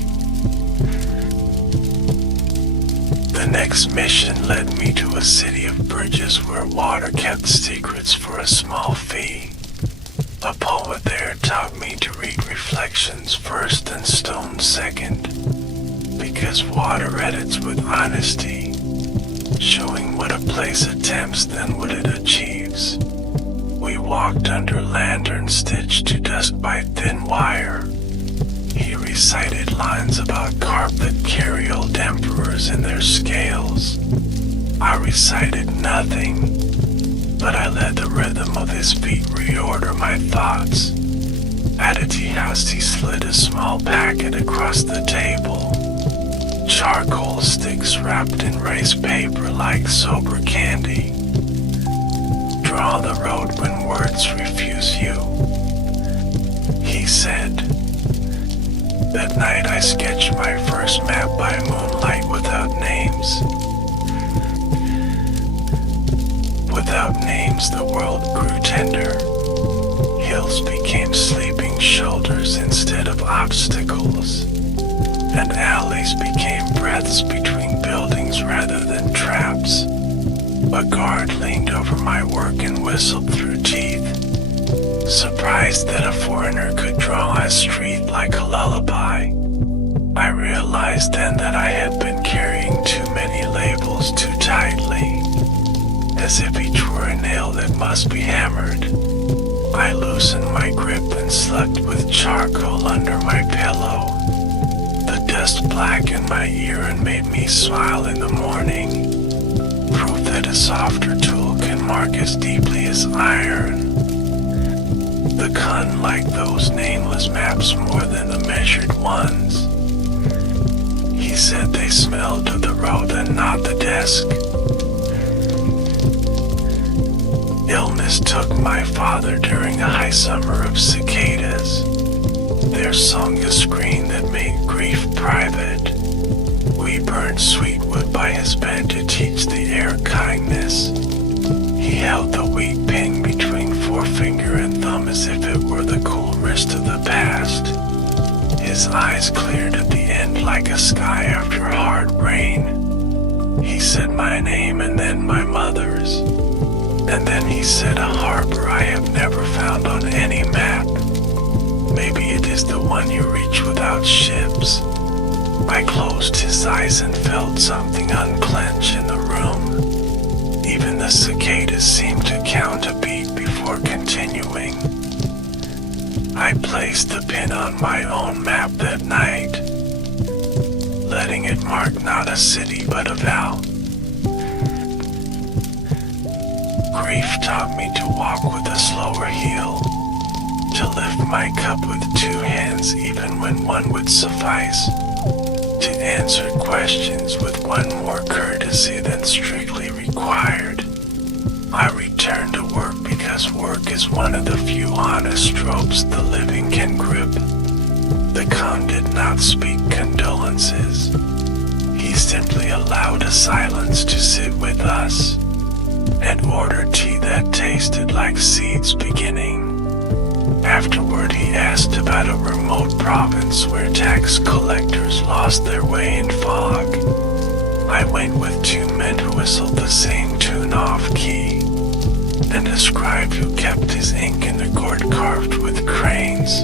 The next mission led me to a city of bridges where water kept secrets for a small fee. A poet there taught me to read reflections first and stone second, because water edits with honesty, showing what a place attempts than what it achieves. We walked under lanterns stitched to dust by thin wire. He recited lines about carp that carry old emperors in their scales. I recited nothing, but I let the rhythm of his feet reorder my thoughts. At a tea house he slid a small packet across the table. Charcoal sticks wrapped in rice paper like sober candy. Draw the road when words refuse you, he said. That night I sketched my first map by moonlight without names. Without names the world grew tender. Hills became sleeping shoulders instead of obstacles, and alleys became breaths between buildings rather than traps. A guard leaned over my work and whistled through teeth, surprised that a foreigner could draw a street like a lullaby. I realized then that I had been carrying too many labels too tightly, as if each were a nail that must be hammered. I loosened my grip and slept with charcoal under my pillow. The dust blackened my ear and made me smile in the morning, proof that a softer tool can mark as deeply as iron. The Khan liked those nameless maps more than the measured ones. He said they smelled of the road and not the desk. Illness took my father during a high summer of cicadas. Their song a screen that made grief private. We burned sweet wood by his bed to teach the air kindness. He held the wheat pin between forefinger and thumb as if it were the rest of the past. His eyes cleared at the end like a sky after hard rain. He said my name and then my mother's. And then he said a harbor I have never found on any map. Maybe it is the one you reach without ships. I closed his eyes and felt something unclench in the room. Even the cicadas seemed to count a beat before continuing. I placed the pin on my own map that night, letting it mark not a city but a valley. Grief taught me to walk with a slower heel, to lift my cup with two hands even when one would suffice, to answer questions with one more courtesy than strictly required. I returned to work because work is one of the few honest tropes the living can grip. The Khan did not speak condolences. He simply allowed a silence to sit with us and ordered tea that tasted like seeds beginning. Afterward, he asked about a remote province where tax collectors lost their way in fog. I went with two men who whistled the same tune off-key, and a scribe who kept his ink in a gourd carved with cranes.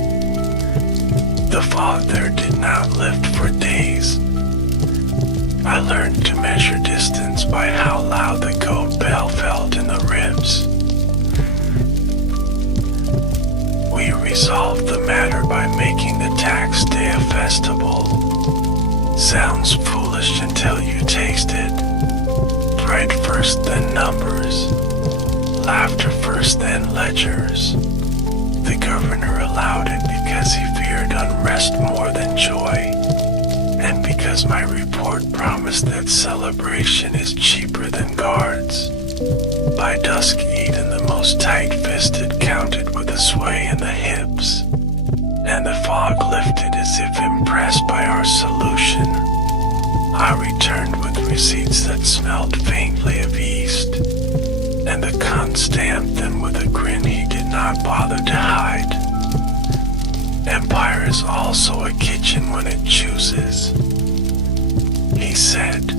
The fog there did not lift for days. I learned to measure distance by how loud the goat bell felt in the ribs. We resolved the matter by making the tax day a festival. Sounds foolish until you taste it. Bread first, then numbers. Laughter first, then ledgers. The governor allowed it because he feared unrest more than joy, and because my report promised that celebration is cheaper than guards. By dusk, even the most tight-fisted counted with a sway in the hips, and the fog lifted as if impressed by our solution. I returned with receipts that smelled faintly of yeast, and the Khan stamped them with a grin he did not bother to hide. Empire is also a kitchen when it chooses, he said.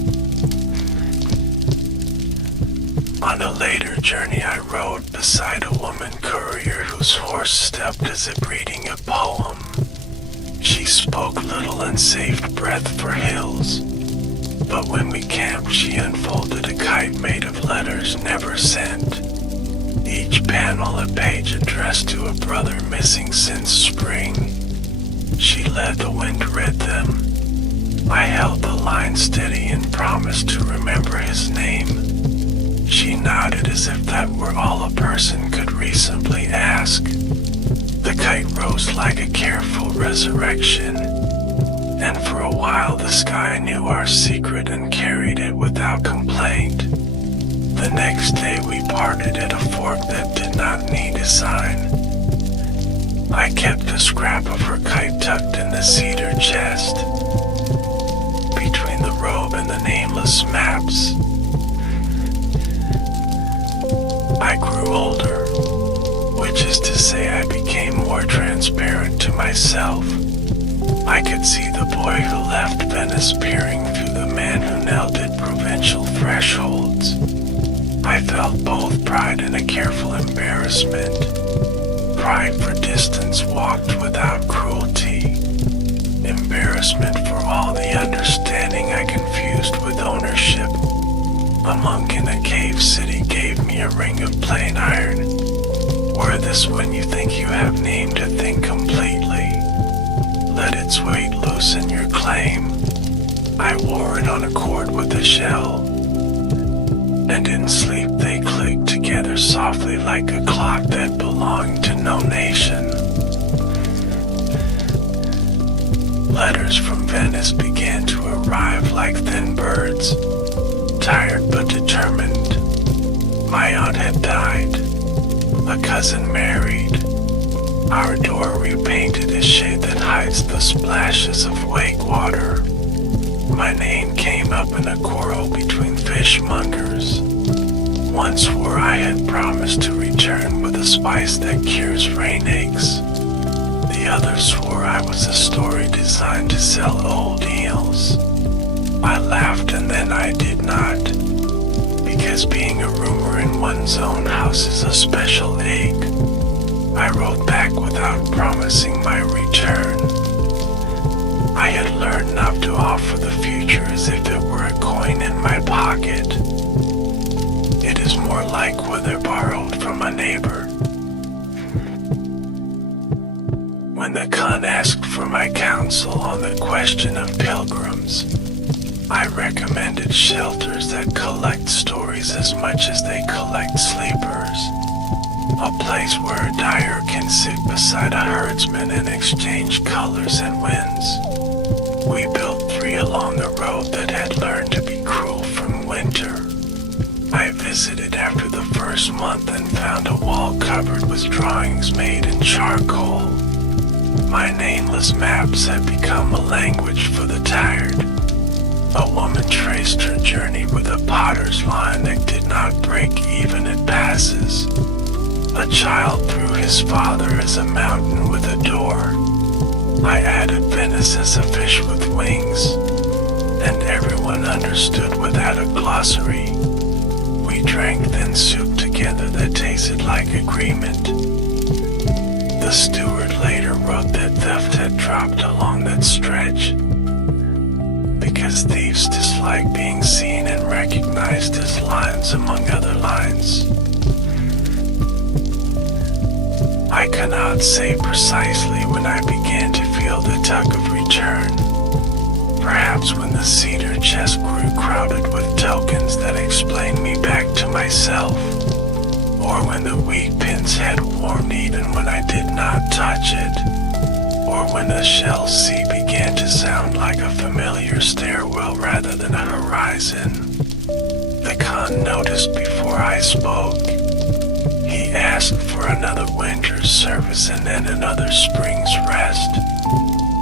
On a later journey, I rode beside a woman courier whose horse stepped as if reading a poem. She spoke little and saved breath for hills, but when we camped, she unfolded a kite made of letters never sent. Each panel a page addressed to a brother missing since spring. She led the wind read them. I held the line steady and promised to remember his name. She nodded as if that were all a person could reasonably ask. The kite rose like a careful resurrection, and for a while the sky knew our secret and carried it without complaint. The next day we parted at a fork that did not need a sign. I kept a scrap of her kite tucked in the cedar chest, between the robe and the nameless maps. I grew older, which is to say I became more transparent to myself. I could see the boy who left Venice peering through the man who knelt at provincial thresholds. I felt both pride and a careful embarrassment. Pride for distance walked without cruelty. Embarrassment for all the understanding I confused with ownership. A monk in a cave city gave me a ring of plain iron. Wear this when you think you have named a thing completely. Let its weight loosen your claim. I wore it on a cord with a shell, and in sleep they clicked together softly like a clock that belonged to no nation. Letters from Venice began to arrive like thin birds, tired but determined. My aunt had died, a cousin married, our door repainted a shade that hides the splashes of wake water. My name came up in a quarrel between fishmongers. One swore I had promised to return with a spice that cures rain aches. The others swore I was a story designed to sell old eels. I laughed and then I did not, because being a rumor in one's own house is a special ache. I wrote back without promising my return. I had learned not to offer the future as if it were a coin in my pocket. It is more like whether borrowed from a neighbor. When the Khan asked for my counsel on the question of pilgrims, I recommended shelters that collect stories as much as they collect sleepers. A place where a dyer can sit beside a herdsman and exchange colors and winds. We built 3 along the road that had learned to be cruel from winter. I visited after the first month and found a wall covered with drawings made in charcoal. My nameless maps had become a language for the tired. A woman traced her journey with a potter's line that did not break even at passes. A child threw his father as a mountain with a door. I added Venice as a fish with wings, and everyone understood without a glossary. We drank thin soup together that tasted like agreement. The steward later wrote that theft had dropped along that stretch, because thieves dislike being seen and recognized as lines among other lines. I cannot say precisely when I began to feel the tug of return. Perhaps when the cedar chest grew crowded with tokens that explained me back to myself, or when the wheat pin's head warmed even when I did not touch it, or when the shell sea began to sound like a familiar stairwell rather than a horizon. The Khan noticed before I spoke. He asked for another winter's service and then another spring's rest.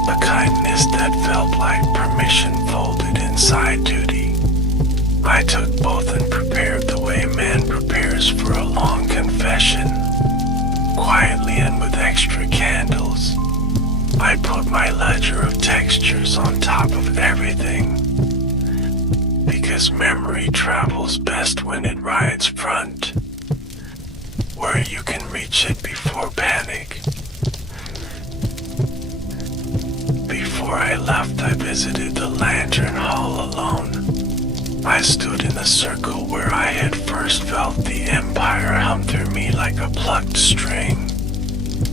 A kindness that felt like permission folded inside duty. I took both and prepared the way a man prepares for a long confession. Quietly and with extra candles, I put my ledger of textures on top of everything. Because memory travels best when it rides front, where you can reach it before panic. Before I left, I visited the lantern hall alone. I stood in the circle where I had first felt the empire hum through me like a plucked string.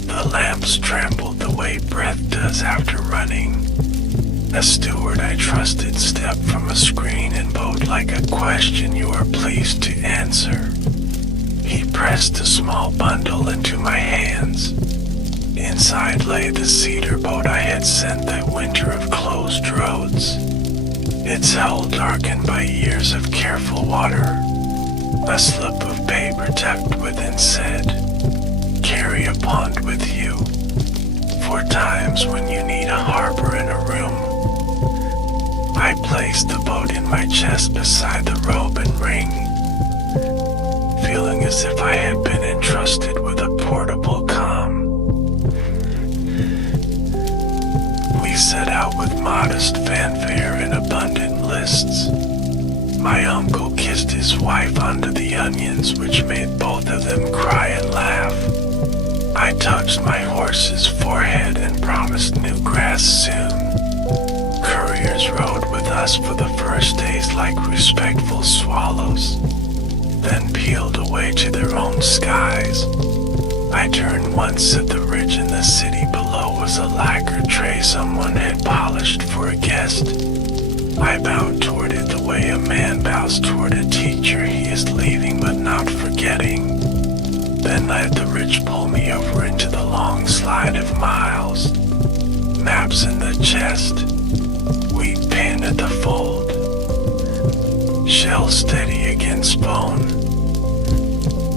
The lamps trembled the way breath does after running. A steward I trusted stepped from a screen and bowed like a question you are pleased to answer. He pressed a small bundle into my hands. Inside lay the cedar boat I had sent that winter of closed roads. Its hull darkened by years of careful water. A slip of paper tucked within said, "Carry a pond with you, for times when you need a harbor and a room." I placed the boat in my chest beside the robe and ring, feeling as if I had been entrusted with a portable calm. We set out with modest fanfare and abundant lists. My uncle kissed his wife under the onions, which made both of them cry and laugh. I touched my horse's forehead and promised new grass soon. Couriers rode with us for the first days like respectful swallows, then peeled away to their own skies. I turned once at the ridge in the city below was a lacquer tray someone had polished for a guest. I bowed toward it the way a man bows toward a teacher he is leaving but not forgetting. Then let the ridge pull me over into the long slide of miles. Maps in the chest, wheat pin at the fold, shell steady against bone.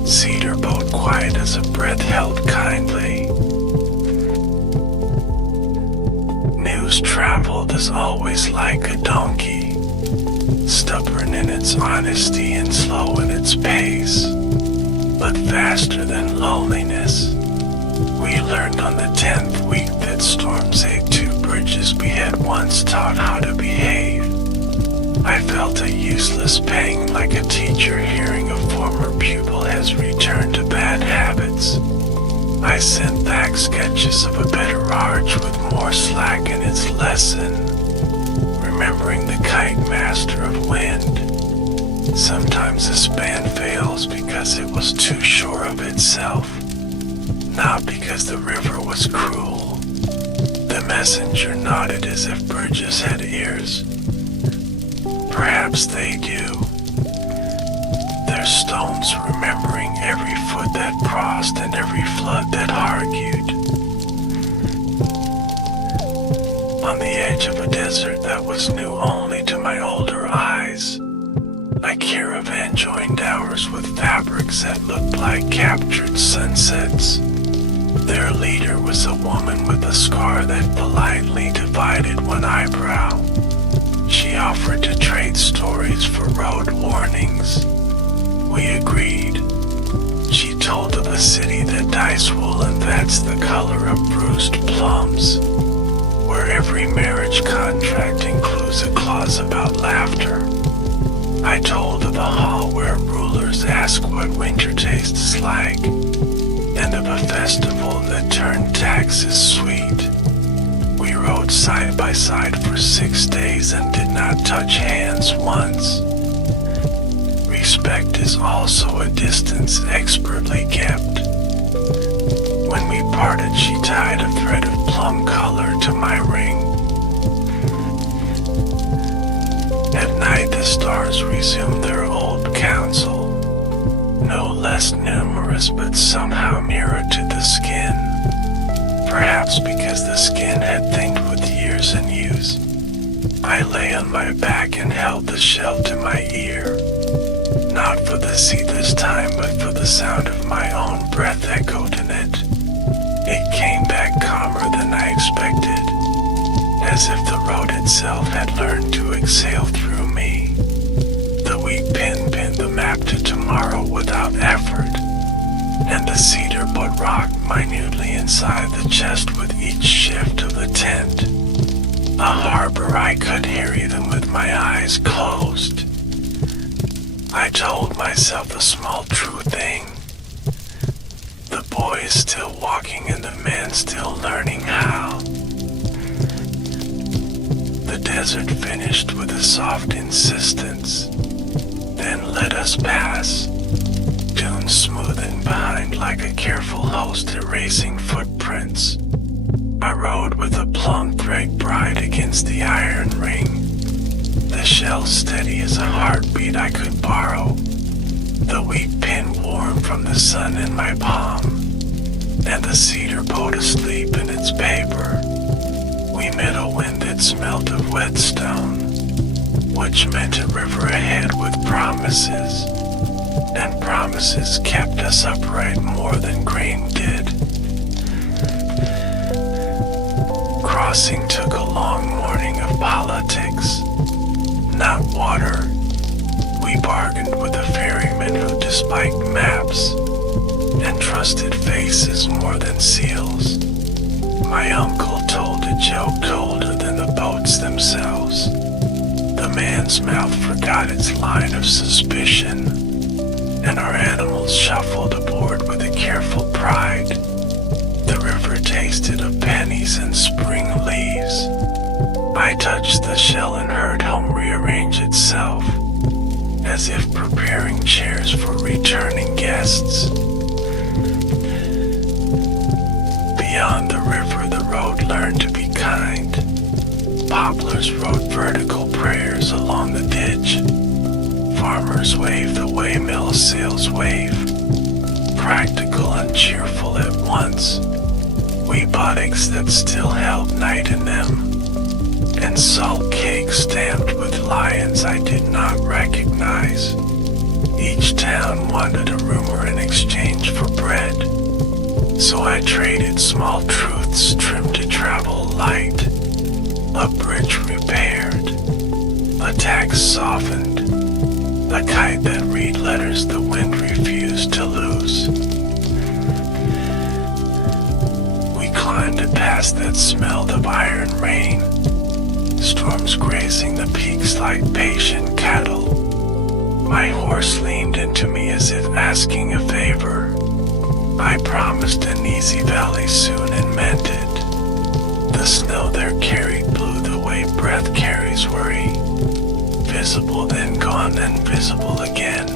Cedar boat quiet as a breath held kindly. News traveled as always like a donkey, stubborn in its honesty and slow in its pace, but faster than loneliness. We learned on the 10th week that snowstorms ate two bridges we had once taught how to behave. I felt a useless pang like a teacher hearing a former pupil has returned to bad habits. I sent back sketches of a better arch with more slack in its lesson, remembering the kite master of wind. Sometimes a span fails because it was too sure of itself, not because the river was cruel. The messenger nodded as if bridges had ears. Perhaps they do. Their stones remembering every foot that crossed and every flood that argued. On the edge of a desert that was new only to my older eyes, a caravan joined ours with fabrics that looked like captured sunsets. Their leader was a woman with a scar that politely divided one eyebrow. She offered to trade stories for road warnings. We agreed. She told of a city that dyes wool and that's the color of bruised plums, where every marriage contract includes a clause about laughter. I told of a hall where rulers ask what winter tastes like, and of a festival that turned taxes sweet. We rode side by side for 6 days and did not touch hands once. Respect is also a distance expertly kept. When we parted, she tied a thread of plum color to my ring. At night, the stars resumed their old council, no less numerous but somehow nearer to the skin. Perhaps because the skin had thinned with years and use. I lay on my back and held the shell to my ear. Not for the sea this time, but for the sound of my own breath echoed in it. It came back calmer than I expected, as if the road itself had learned to exhale through me. The weak pin pinned the map to tomorrow without effort, and the cedar put rock minutely inside the chest with each shift of the tent. A harbor I could hear even with my eyes closed. I told myself the small true thing. The boy is still walking and the man still learning how. The desert finished with a soft insistence, then let us pass. Dunes smoothing behind like a careful host erasing footprints. I rode with a plum thread bright against the iron ring. The shell steady as a heartbeat I could borrow. The weak pin warm from the sun in my palm, and the cedar boat asleep in its paper. We met a wind that smelt of whetstone, which meant a river ahead with promises, and promises kept us upright more than grain did. Crossing took a long morning of politics, not water. We bargained with a ferryman who disliked maps and trusted faces more than seals. My uncle told a joke older than the boats themselves. The man's mouth forgot its line of suspicion, and our animals shuffled aboard with a careful pride. The river tasted of pennies and spring leaves. I touched the shell and heard home rearrange itself, as if preparing chairs for returning guests. Beyond the river, the road learned to be kind. Poplars wrote vertical prayers along the ditch. Farmers waved the way mill sails wave, practical and cheerful at once. We bought eggs that still held night in them, and salt cakes stamped with lions I did not recognize. Each town wanted a rumor in exchange for bread, so I traded small truths trimmed to travel light. A bridge repaired, a tax softened, a kite that read letters the wind refused to lose. We climbed climb to pass that smelled of iron rain. Storms grazing the peaks like patient cattle. My horse leaned into me as if asking a favor. I promised an easy valley soon and meant it. The snow there carried blew the way breath carries worry. Visible then gone then visible again.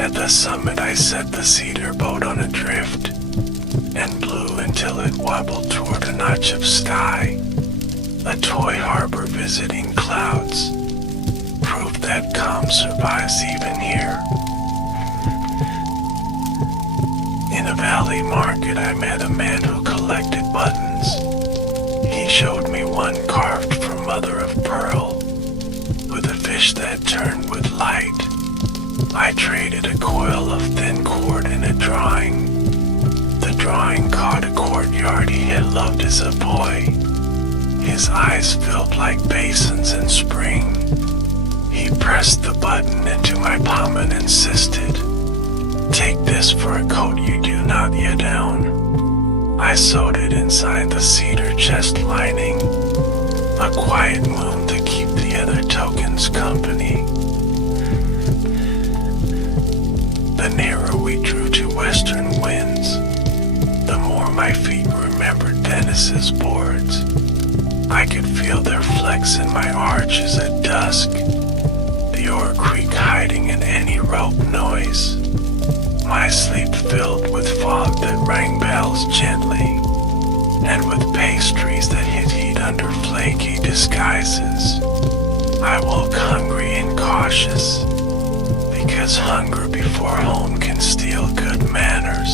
At the summit I set the cedar boat on a drift and blew until it wobbled toward a notch of sky. A toy harbor visiting clouds. Proof that calm survives even here. In a valley market I met a man who collected buttons. He showed me one carved from mother of pearl, with a fish that turned with light. I traded a coil of thin cord in a drawing. The drawing caught a courtyard he had loved as a boy. His eyes filled like basins in spring. He pressed the button into my palm and insisted, "Take this for a coat you do not yet own." I sewed it inside the cedar chest lining, a quiet moon to keep the other tokens company. The nearer we drew to western winds, the more my feet remembered Dennis's boards. I could feel their flecks in my arches at dusk, the Ore Creek hiding in any rope noise. My sleep filled with fog that rang bells gently, and with pastries that hid heat under flaky disguises. I woke hungry and cautious, because hunger before home can steal good manners.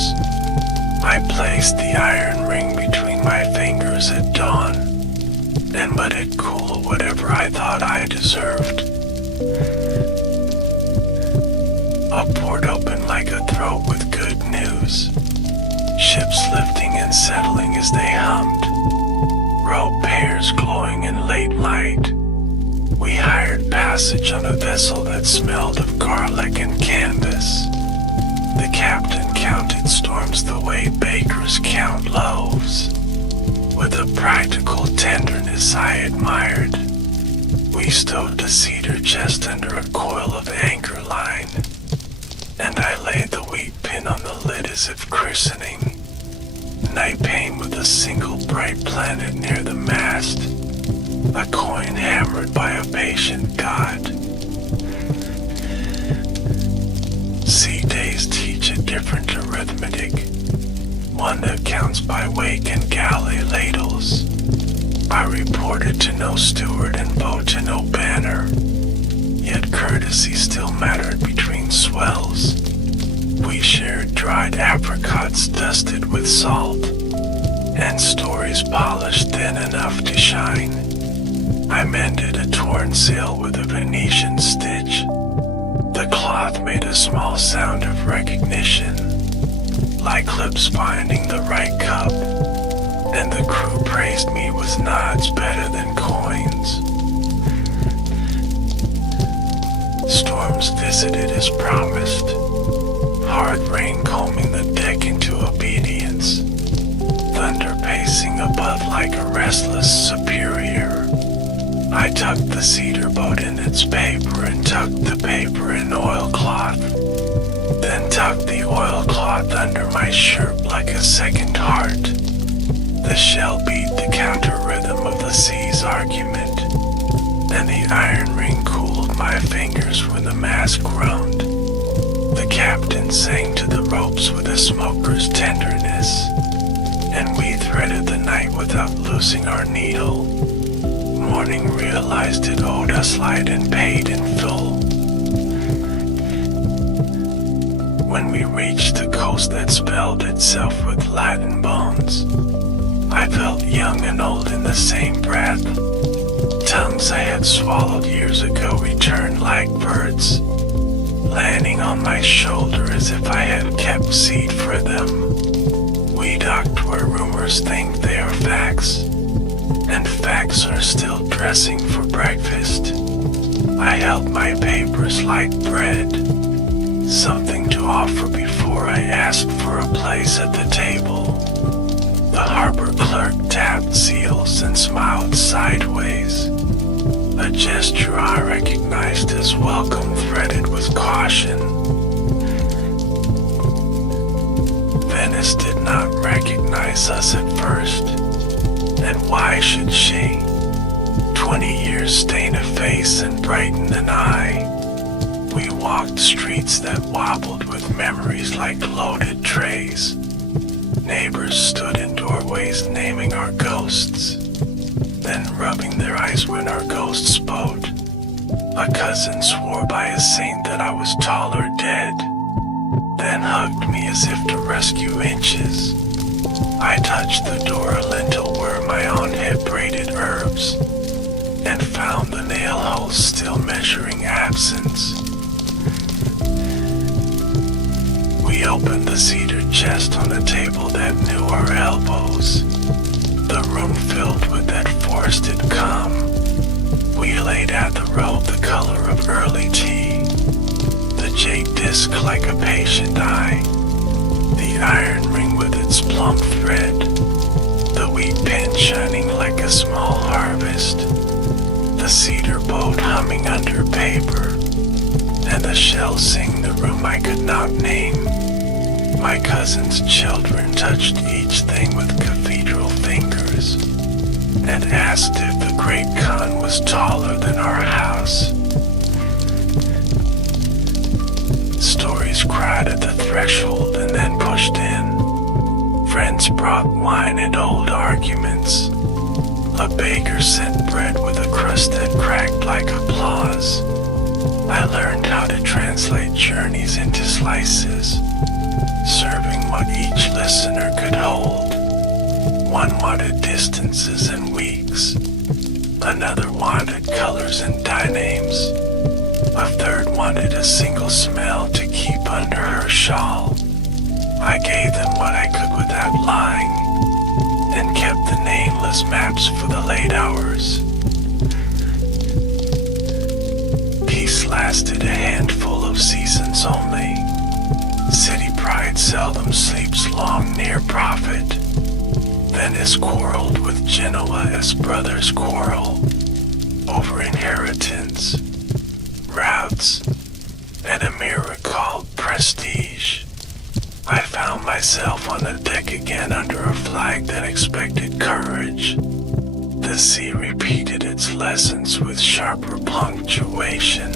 I placed the iron ring between my fingers at dawn, and let it cool whatever I thought I deserved. I poured open like a throat with good news. Ships lifting and settling as they hummed. Rope pairs glowing in late light. We hired passage on a vessel that smelled of garlic and canvas. The captain counted storms the way bakers count loaves. With a practical tenderness I admired, we stowed the cedar chest under a coil of anchor line, and I laid the wheat pin on the lid as if christening. Night pane with a single bright planet near the mast, a coin hammered by a patient god. Sea days teach a different arithmetic, one that counts by wake and galley ladles. I reported to no steward and vote to no banner, yet courtesy still mattered between swells. We shared dried apricots dusted with salt, and stories polished thin enough to shine. I mended a torn sail with a Venetian stitch. The cloth made a small sound of recognition, like lips finding the right cup, and the crew praised me with nods better than coins. Storms visited as promised, hard rain combing the deck into obedience, thunder pacing above like a restless superior. I tucked the cedar boat in its paper and tucked the paper in oilcloth, then tucked the oilcloth under my shirt like a second heart. The shell beat the counter rhythm of the sea's argument, and the iron ring cooled my fingers when the mast groaned. The captain sang to the ropes with a smoker's tenderness, and we threaded the night without losing our needle. Morning realized it owed us light and paid in full. When we reached the coast that spelled itself with Latin bones, I felt young and old in the same breath. Tongues I had swallowed years ago returned like birds, landing on my shoulder as if I had kept seed for them. We docked where rumors think they are facts, and facts are still dressing for breakfast. I held my papers like bread, something to offer before I asked for a place at the table. The harbor closed and smiled sideways, a gesture I recognized as welcome threaded with caution. Venice did not recognize us at first, and why should she? 20 years stain a face and brighten an eye. We walked streets that wobbled with memories like loaded trays. Neighbors stood in doorways naming our ghosts, then rubbing their eyes when our ghosts spoke. A cousin swore by a saint that I was tall or dead, then hugged me as if to rescue inches. I touched the door lintel where my aunt had braided herbs, and found the nail holes still measuring absence. We opened the cedar chest on a table that knew our elbows, the room filled with that forested calm. We laid at the robe the color of early tea, the jade disc like a patient eye, the iron ring with its plump thread, the wheat pin shining like a small harvest, the cedar boat humming under paper, and the shells sing the room I could not name. My cousin's children touched each thing with cathedral fingers, and asked if the great Khan was taller than our house. Stories cried at the threshold and then pushed in. Friends brought wine and old arguments. A baker sent bread with a crust that cracked like applause. I learned how to translate journeys into slices, serving what each listener could hold. One wanted distances and weeks, another wanted colors and dynames, a third wanted a single smell to keep under her shawl. I gave them what I could without lying, and kept the nameless maps for the late hours. Peace lasted a handful of seasons only. City pride seldom sleeps long near profit. Venice quarreled with Genoa as brothers quarrel over inheritance, routes, and a mirror called prestige. I found myself on the deck again under a flag that expected courage. The sea repeated its lessons with sharper punctuation.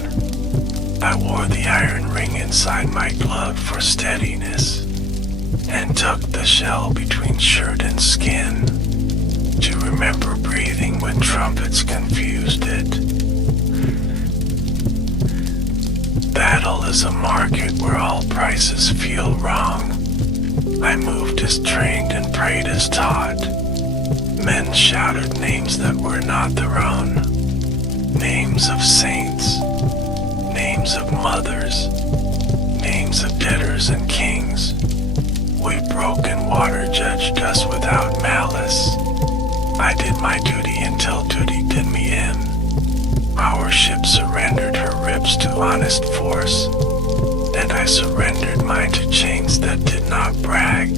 I wore the iron ring inside my glove for steadiness, and tucked the shell between shirt and skin to remember breathing when trumpets confused it. Battle is a market where all prices feel wrong. I moved as trained and prayed as taught. Men shouted names that were not their own, names of saints, names of mothers, names of debtors and kings. We broke and water judged us without malice. I did my duty until duty did me in. Our ship surrendered her ribs to honest force, and I surrendered mine to chains that did not brag.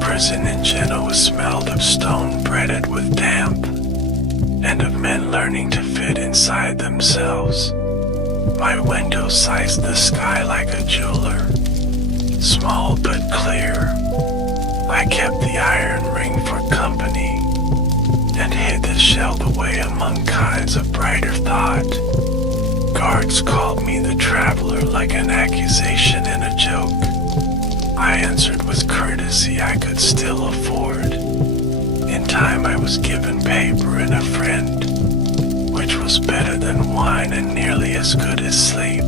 Prison in Genoa smelled of stone breaded with damp, and of men learning to fit inside themselves. My window sized the sky like a jeweler, small but clear. I kept the iron ring for company, and hid the shell away among kinds of brighter thought. Guards called me the traveler like an accusation and a joke. I answered with courtesy I could still afford. In time I was given paper and a friend, which was better than wine and nearly as good as sleep.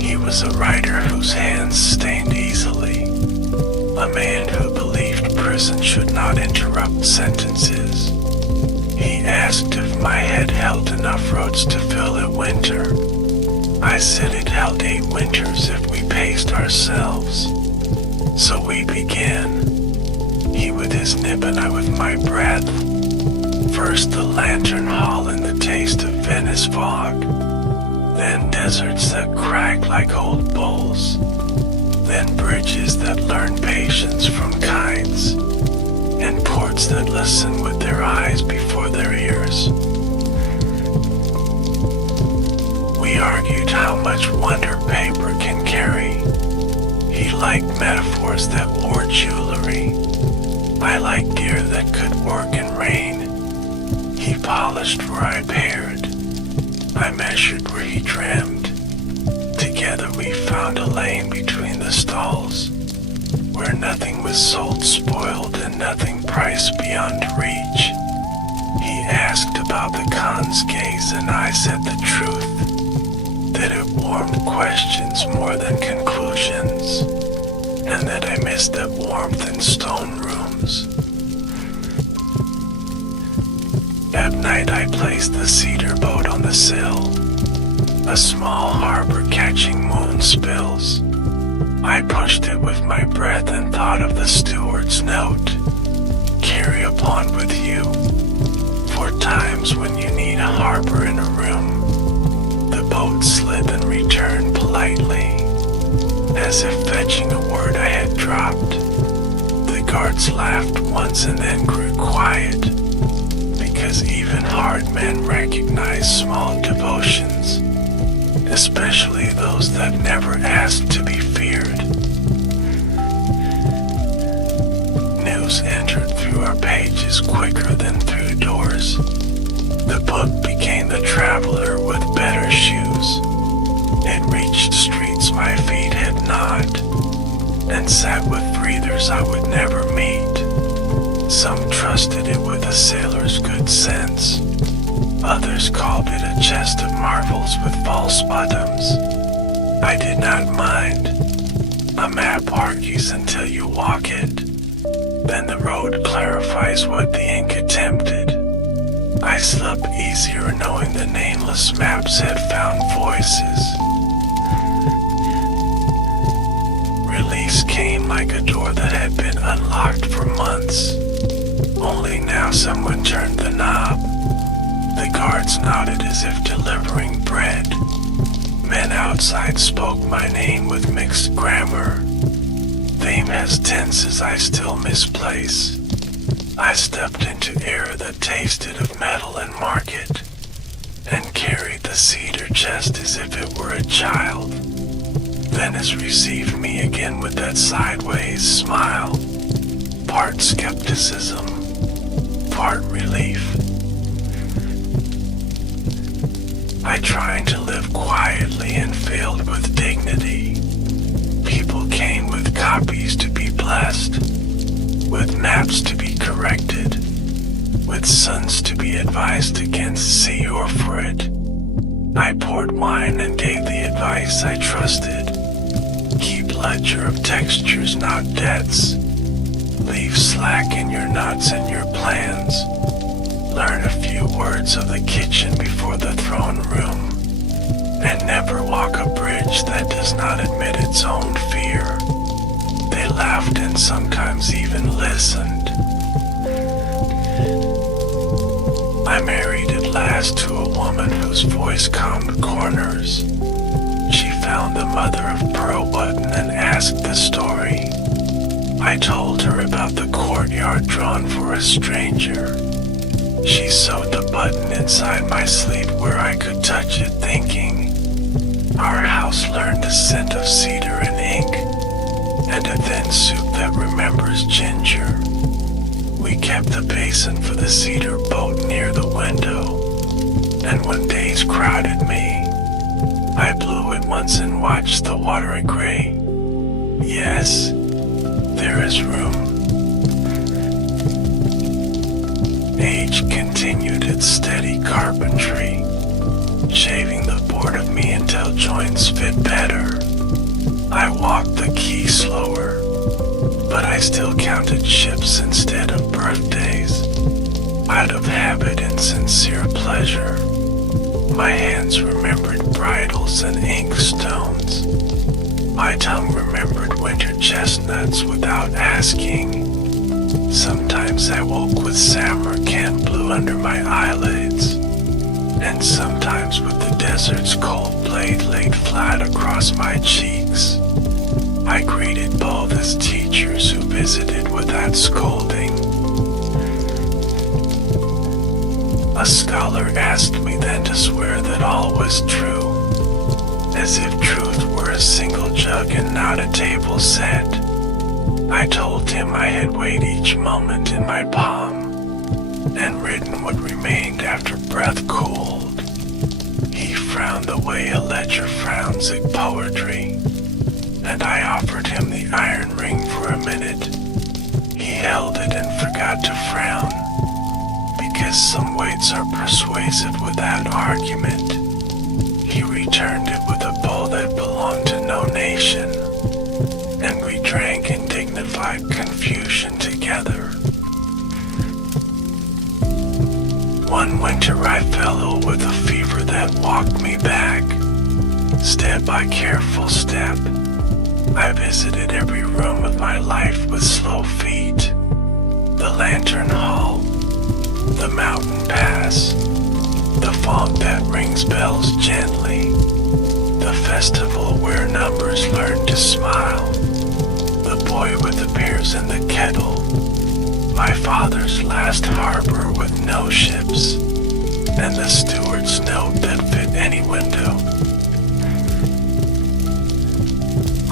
He was a writer whose hands stained easily, a man who believed prison should not interrupt sentences. He asked if my head held enough roads to fill a winter. I said it held 8 winters if we paced ourselves. So we began, he with his nib and I with my breath. First the lantern hall and the taste of Venice fog, then deserts that crack like old bowls, then and bridges that learn patience from kites, and ports that listen with their eyes before their ears. We argued how much wonder paper can carry. He liked metaphors that wore jewelry. I liked gear that could work in rain. He polished where I pared. I measured where he trimmed. Together we found a lane between the stalls, where nothing was sold spoiled and nothing priced beyond reach. He asked about the Khan's gaze and I said the truth, that it warmed questions more than conclusions, and that I missed that warmth in stone rooms. At night I placed the cedar boat on the sill, a small harbor catching moon spills. I pushed it with my breath and thought of the steward's note, carry a pond with you, for times when you need a harbor in a room. The boat slid and returned politely, as if fetching a word I had dropped. The guards laughed once and then grew quiet, because even hard men recognize small devotions, especially those that never asked to be feared. News entered through our pages quicker than through doors. The book became the traveler with better shoes. It reached streets my feet had not, and sat with breathers I would never meet. Some trusted it with a sailor's good sense. Others called it a chest of marvels with false bottoms. I did not mind. A map argues until you walk it. Then the road clarifies what the ink attempted. I slept easier knowing the nameless maps had found voices. Release came like a door that had been unlocked for months. Only now someone turned the knob. The guards nodded as if delivering bread. Men outside spoke my name with mixed grammar. Fame has tenses I still misplace. I stepped into air that tasted of metal and market, and carried the cedar chest as if it were a child. Venice received me again with that sideways smile, part skepticism, part relief. I tried to live quietly and failed with dignity. People came with copies to be blessed, with maps to be corrected, with sons to be advised against sea or for it. I poured wine and gave the advice I trusted. Keep ledger of textures, not debts. Leave slack in your knots and your plans. Learn a few words of the kitchen before the throne room, and never walk a bridge that does not admit its own fear. They laughed and sometimes even listened. I married at last to a woman whose voice calmed corners. She found the mother of pearl button and asked the story. I told her about the courtyard drawn for a stranger. She sewed the button inside my sleeve where I could touch it, thinking, our house learned the scent of cedar and ink, and a thin soup that remembers ginger. We kept the basin for the cedar boat near the window, and when days crowded me, I blew it once and watched the water agree. Yes, there is room. Age continued its steady carpentry, shaving the board of me until joints fit better. I walked the quay slower, but I still counted ships instead of birthdays, out of habit and sincere pleasure. My hands remembered bridles and ink stones. My tongue remembered winter chestnuts without asking. Sometimes I woke with Samarkand blue under my eyelids, and sometimes with the desert's cold blade laid flat across my cheeks. I greeted visited without scolding. A scholar asked me then to swear that all was true, as if truth were a single jug and not a table set. I told him I had weighed each moment in my palm, and written what remained after breath cooled. He frowned the way a ledger frowns at poetry, and I offered him the iron ring for a minute. He held it and forgot to frown, because some weights are persuasive without argument. He returned it with a bowl that belonged to no nation, and we drank in dignified confusion together. One winter I fell ill with a fever that walked me back. Step by careful step, I visited every room of my life with slow feet. The lantern hall, the mountain pass, the font that rings bells gently, the festival where numbers learn to smile, the boy with the beers in the kettle, my father's last harbor with no ships, and the steward's note that fit any window.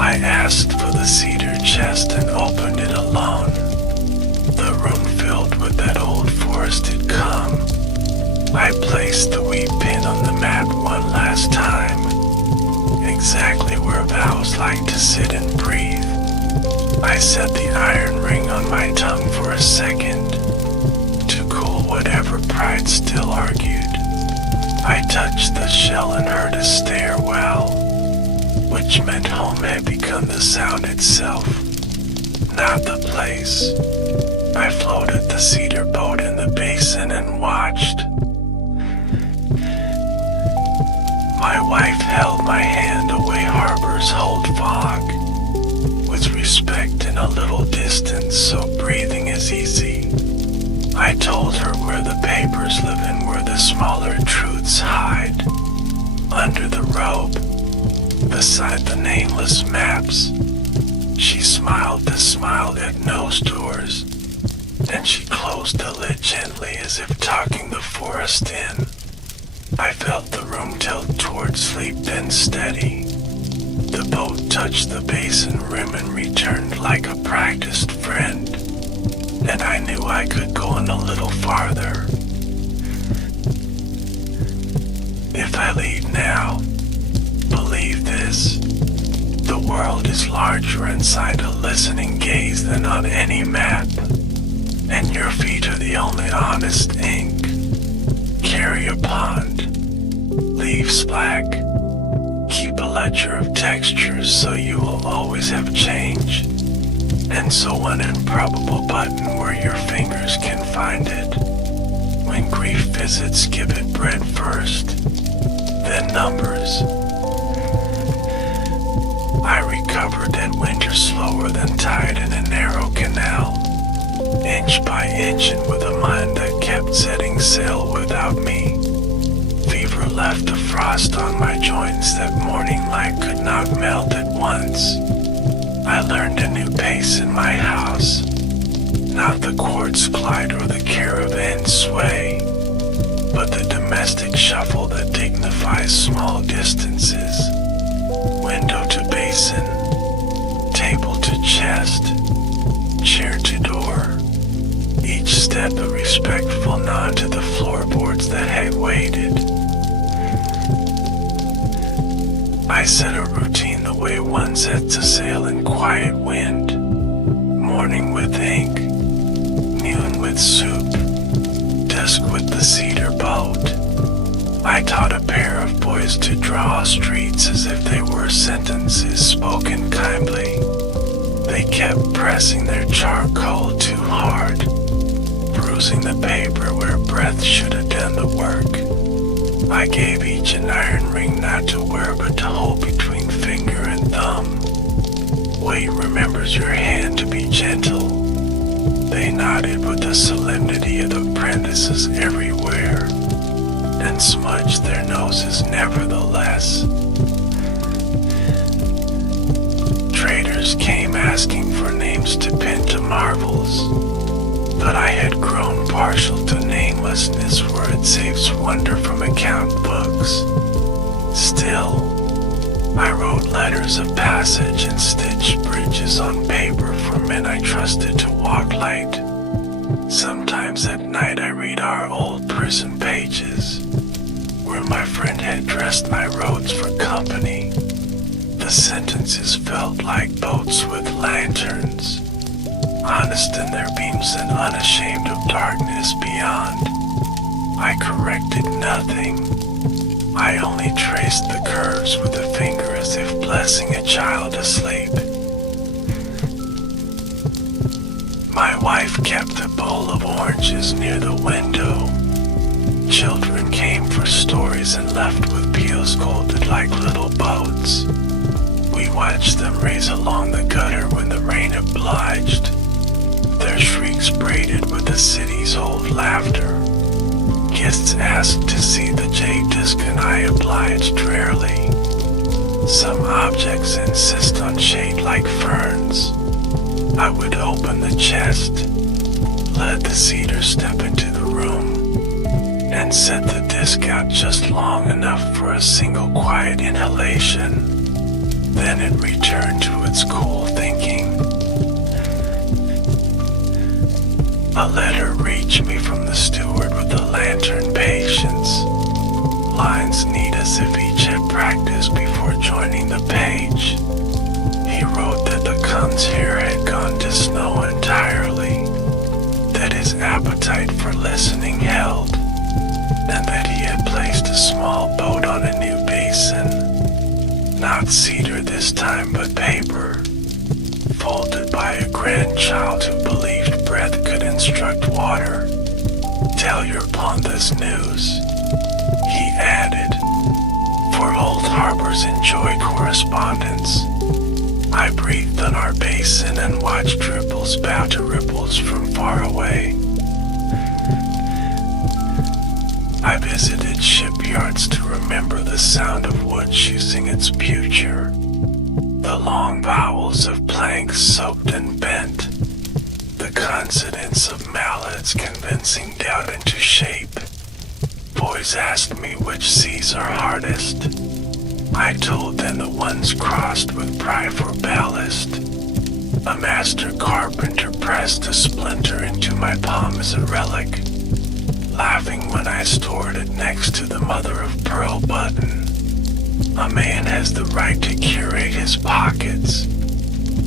I asked for the cedar chest and opened it alone. The room filled with that old forested calm. I placed the wee pin on the map one last time, exactly where vows like to sit and breathe. I set the iron ring on my tongue for a second, to cool whatever pride still argued. I touched the shell and heard a stairwell, which meant home had become the sound itself, not the place. I floated the cedar boat in the basin and watched. My wife held my hand away harbors hold fog, with respect in a little distance, so breathing is easy. I told her where the papers live and where the smaller truths hide, under the robe, beside the nameless maps. She smiled the smile that knows doors, and she closed the lid gently as if talking the forest in. I felt the room tilt toward sleep, then steady. The boat touched the basin rim and returned like a practiced friend, and I knew I could go on a little farther. If I leave now, believe this, the world is larger inside a listening gaze than on any map, and your feet are the only honest ink. Carry a pond, leaves black, keep a ledger of textures so you will always have change, and sew an improbable button where your fingers can find it. When grief visits, give it bread first, then numbers. I recovered that winter slower than tide in a narrow canal, inch by inch, and with a mind that kept setting sail without me. Fever left a frost on my joints that morning light could not melt at once. I learned a new pace in my house, not the quartz glide or the caravan sway, but the domestic shuffle that dignifies small distances. Window to basin, table to chest, chair to door, each step a respectful nod to the floorboards that had waited. I set a routine the way one sets a sail in quiet wind, morning with ink, noon with soup, dusk with the cedar boat. I taught a pair of boys to draw streets as if they were sentences spoken kindly. They kept pressing their charcoal too hard, bruising the paper where breath should have done the work. I gave each an iron ring not to wear but to hold between finger and thumb. Weight remembers your hand to be gentle. They nodded with the solemnity of apprentices everywhere, and smudged their noses nevertheless. Traders came asking for names to pin to but I had grown partial to namelessness where it saves wonder from account books. Still, I wrote letters of passage and stitched bridges on paper for men I trusted to walk light. Sometimes at night I read our old prison pages, where my friend had dressed my roads for company. The sentences felt like boats with lanterns, honest in their beams and unashamed of darkness beyond. I corrected nothing. I only traced the curves with a finger as if blessing a child asleep. My wife kept a bowl of oranges near the window. Children came for stories and left with peels scolded like little boats. We watched them race along the gutter when the rain obliged, their shrieks braided with the city's old laughter. Guests asked to see the jade disc and I obliged rarely. Some objects insist on shade like ferns. I would open the chest, let the cedar step into the room, and set the disc out just long enough for a single quiet inhalation. Then it returned to its cool thinking. A letter reached me from the steward with a lantern patience. Lines neat as if each had practiced before joining the page. He wrote that the Khan's hair had gone to snow entirely, that his appetite for listening held, and that he had placed a small boat on a new basin, not cedar this time but paper, folded by a grandchild who believed breath could instruct water. Tell your pawn this news, he added, for old harbors enjoy correspondence. I breathed on our basin and watched ripples bow to ripples from far away. I visited shipyards to remember the sound of wood choosing its future, the long vowels of planks soaked and bent, the consonants of mallets convincing doubt into shape. Boys asked me which seas are hardest. I told them the ones crossed with pride for ballast. A master carpenter pressed a splinter into my palm as a relic, laughing when I stored it next to the mother of pearl button. A man has the right to curate his pockets,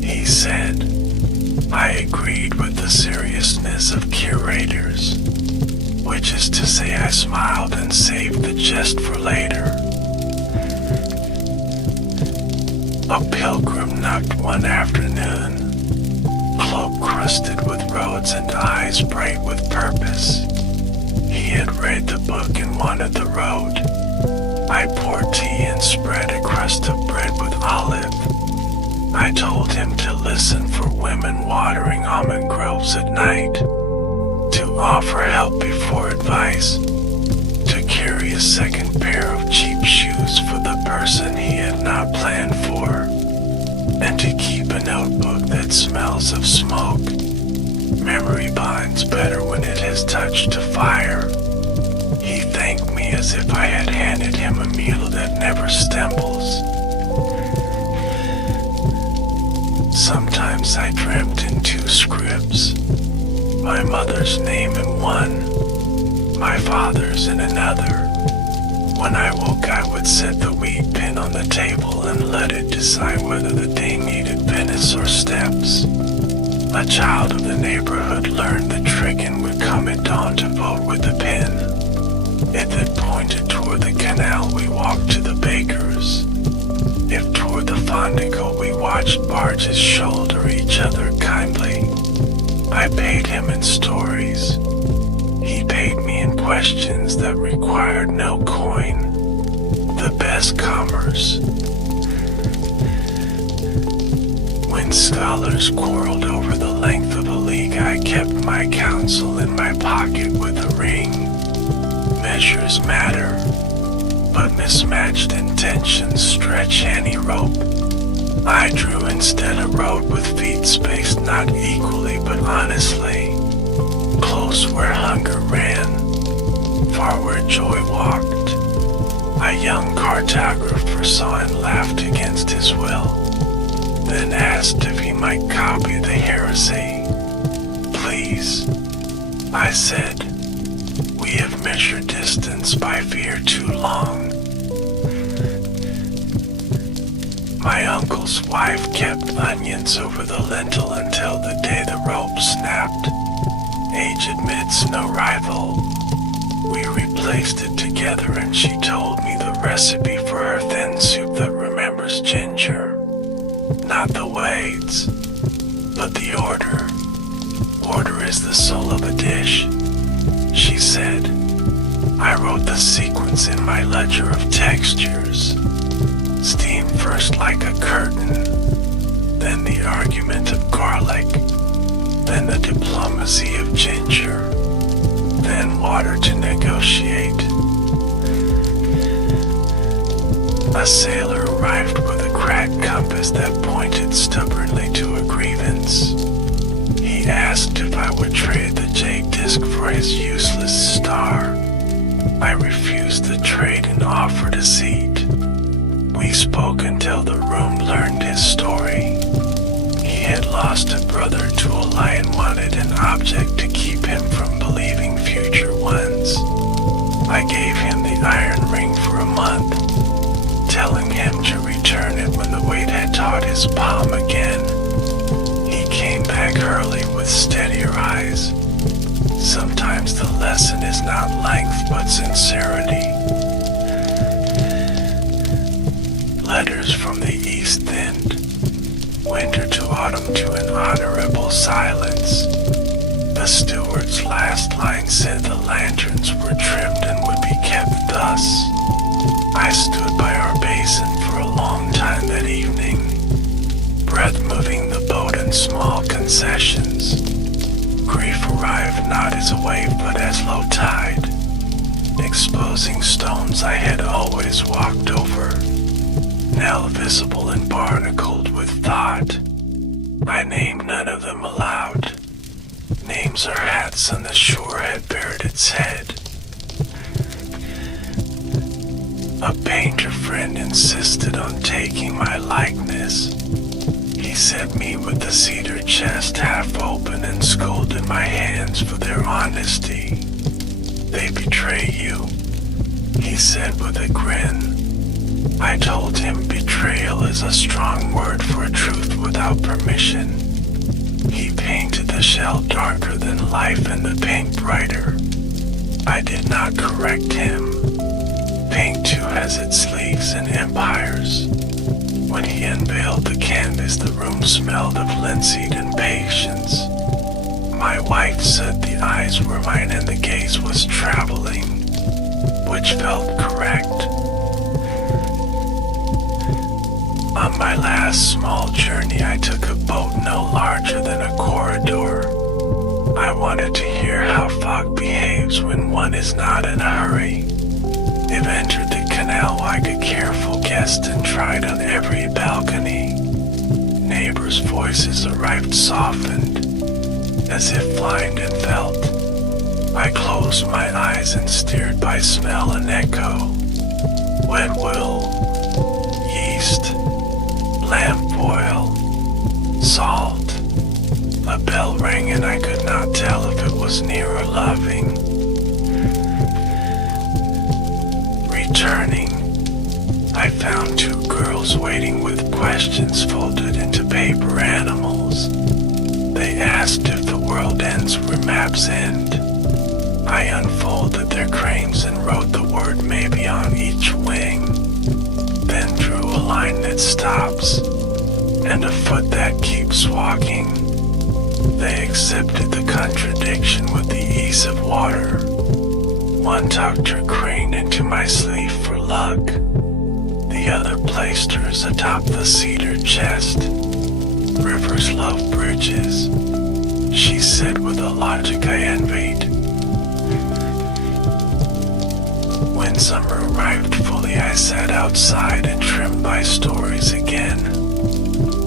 he said. I agreed with the seriousness of curators, which is to say I smiled and saved the jest for later. A pilgrim knocked one afternoon, cloak crusted with roads and eyes bright with purpose. He had read the book and wanted the road. I poured tea and spread a crust of bread with olive. I told him to listen for women watering almond groves at night, to offer help before advice, to carry a second pair of cheap shoes for the person he had not planned for, and to keep a notebook that smells of smoke. Memory binds better when it has touched a fire. He thanked me as if I had handed him a meal that never stumbles. Sometimes I dreamt in two scripts, my mother's name in one, my father's in another. When I woke, I would set the wheat pin on the table and let it decide whether the day needed Venice or steps. A child of the neighborhood learned the trick and would come at dawn to vote with the pin. If it pointed toward the canal, we walked to the baker's. If toward the Fondico, we watched barges shoulder each other kindly. I paid him in stories. He paid me in questions that required no coin. The best commerce. When scholars quarreled over the length of a league, I kept my counsel in my pocket with a ring. Measures matter, but mismatched intentions stretch any rope. I drew instead a road with feet spaced not equally but honestly. close where hunger ran, far where joy walked. A young cartographer saw and laughed against his will, then asked if he might copy the heresy. Please, I said, we have measured distance by fear too long. My uncle's wife kept onions over the lintel until the day the rope snapped. Age admits no rival. We replaced it together and she told me the recipe for her thin soup that remembers ginger. Not the weights, but the order. Order is the soul of a dish, she said. I wrote the sequence in my ledger of textures. Steam first like a curtain, then the argument of garlic, then the diplomacy of ginger, then water to negotiate. A sailor arrived with a cracked compass that pointed stubbornly to a grievance. He asked if I would trade the jade disc for his useless star. I refused the trade and offered a seat. We spoke until the room learned his story. He had lost a brother to a lie and wanted an object to keep him from believing future ones. I gave him the iron ring for a month, telling him to return it when the weight had taught his palm again. He came back early with steadier eyes. Sometimes the lesson is not length but sincerity. Letters from the east thinned, winter to autumn to an honorable silence. The steward's last line said the lanterns were trimmed and would be kept thus. I stood by our basin for a long time that evening, breath moving the boat in small concessions. Grief arrived not as a wave but as low tide, exposing stones I had always walked over, now visible and barnacled with thought. I named none of them aloud. Names are hats on the shore had bared its head. A painter friend insisted on taking my likeness. He set me with the cedar chest half open and scolded my hands for their honesty. They betray you, he said with a grin. I told him betrayal is a strong word for truth without permission. He painted the shell darker than life and the paint brighter. I did not correct him. Paint too has its sleeves and empires. When he unveiled the canvas, the room smelled of linseed and patience. My wife said the eyes were mine and the gaze was traveling, which felt correct. On my last small journey, I took a boat no larger than a corridor. I wanted to hear how fog behaves when one is not in a hurry. It entered the canal like a careful guest and tried on every balcony. Neighbors' voices arrived softened, as if blind and felt. I closed my eyes and steered by smell and echo. Wet wool, yeast, lamp oil, salt. A bell rang and I could not tell if it was near or loving. Returning, I found two girls waiting with questions folded into paper animals. They asked if the world ends where maps end. I unfolded their cranes and wrote the word maybe on each wing, then drew a line that stops and a foot that keeps walking. They accepted the contradiction with the ease of water. One tucked her crane into my sleeve for luck. The other placed hers atop the cedar chest. Rivers love bridges, she said with a logic I envied. When summer arrived fully, I sat outside and trimmed my stories again,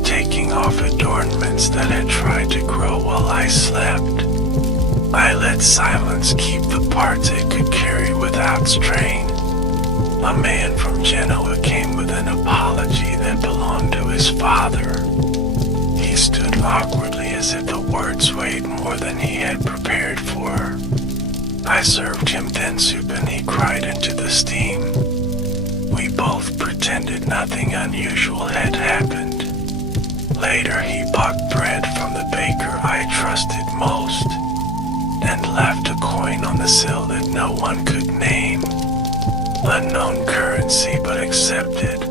taking off adornments that had tried to grow while I slept. I let silence keep the parts it could carry without strain. A man from Genoa came with an apology that belonged to his father. He stood awkwardly as if the words weighed more than he had prepared for. I served him thin soup and he cried into the steam. We both pretended nothing unusual had happened. Later he bought bread from the baker I trusted most and left a coin on the sill that no one could name. Unknown currency but accepted.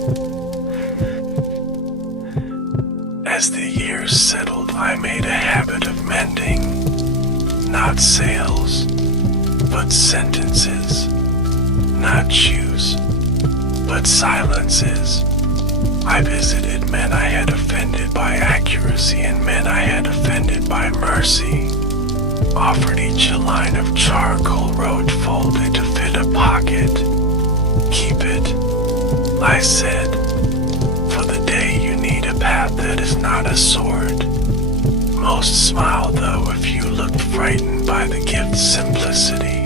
As the years settled, I made a habit of mending, not sales, but sentences, not shoes, but silences. I visited men I had offended by accuracy and men I had offended by mercy. Offered each a line of charcoal road folded to fit a pocket. Keep it, I said, for the day you need a path that is not a sword. Most smile though if you looked frightened by the gift's simplicity.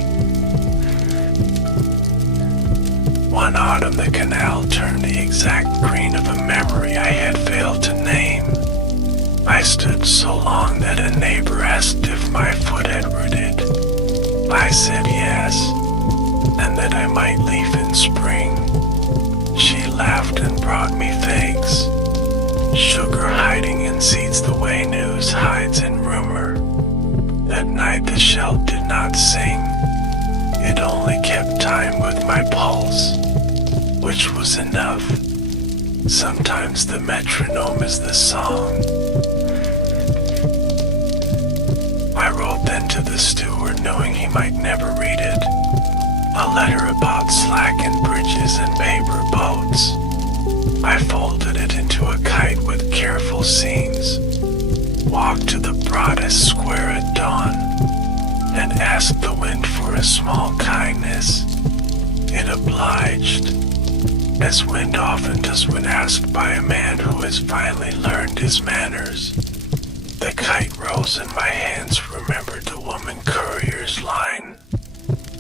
One autumn the canal turned the exact green of a memory I had failed to name. I stood so long that a neighbor asked if my foot had rooted. I said yes, and that I might leave in spring. She laughed and brought me figs, sugar hiding in seeds the way news hides in rumor. That night the shell did not sing, it only kept time with my pulse, which was enough. Sometimes the metronome is the song. I wrote then to the steward, knowing he might never read it, a letter about slackened bridges and paper boats. I folded it into a kite with careful seams, walked to the broadest square at dawn, and asked the wind for a small kindness. It obliged, as wind often does when asked by a man who has finally learned his manners. The kite rose and my hands remembered the woman courier's line.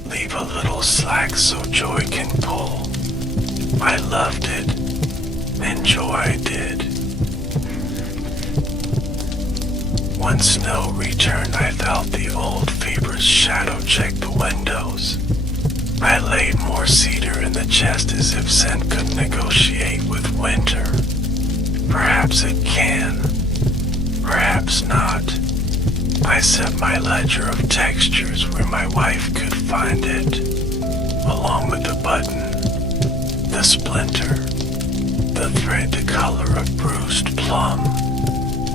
Leave a little slack so joy can pull. I loved it, and joy did. When snow returned, I felt the old fever's shadow check the windows. I laid more cedar in the chest as if scent could negotiate with winter. Perhaps it can, perhaps not. I set my ledger of textures where my wife could find it, along with the button, the splinter, the thread the color of bruised plum,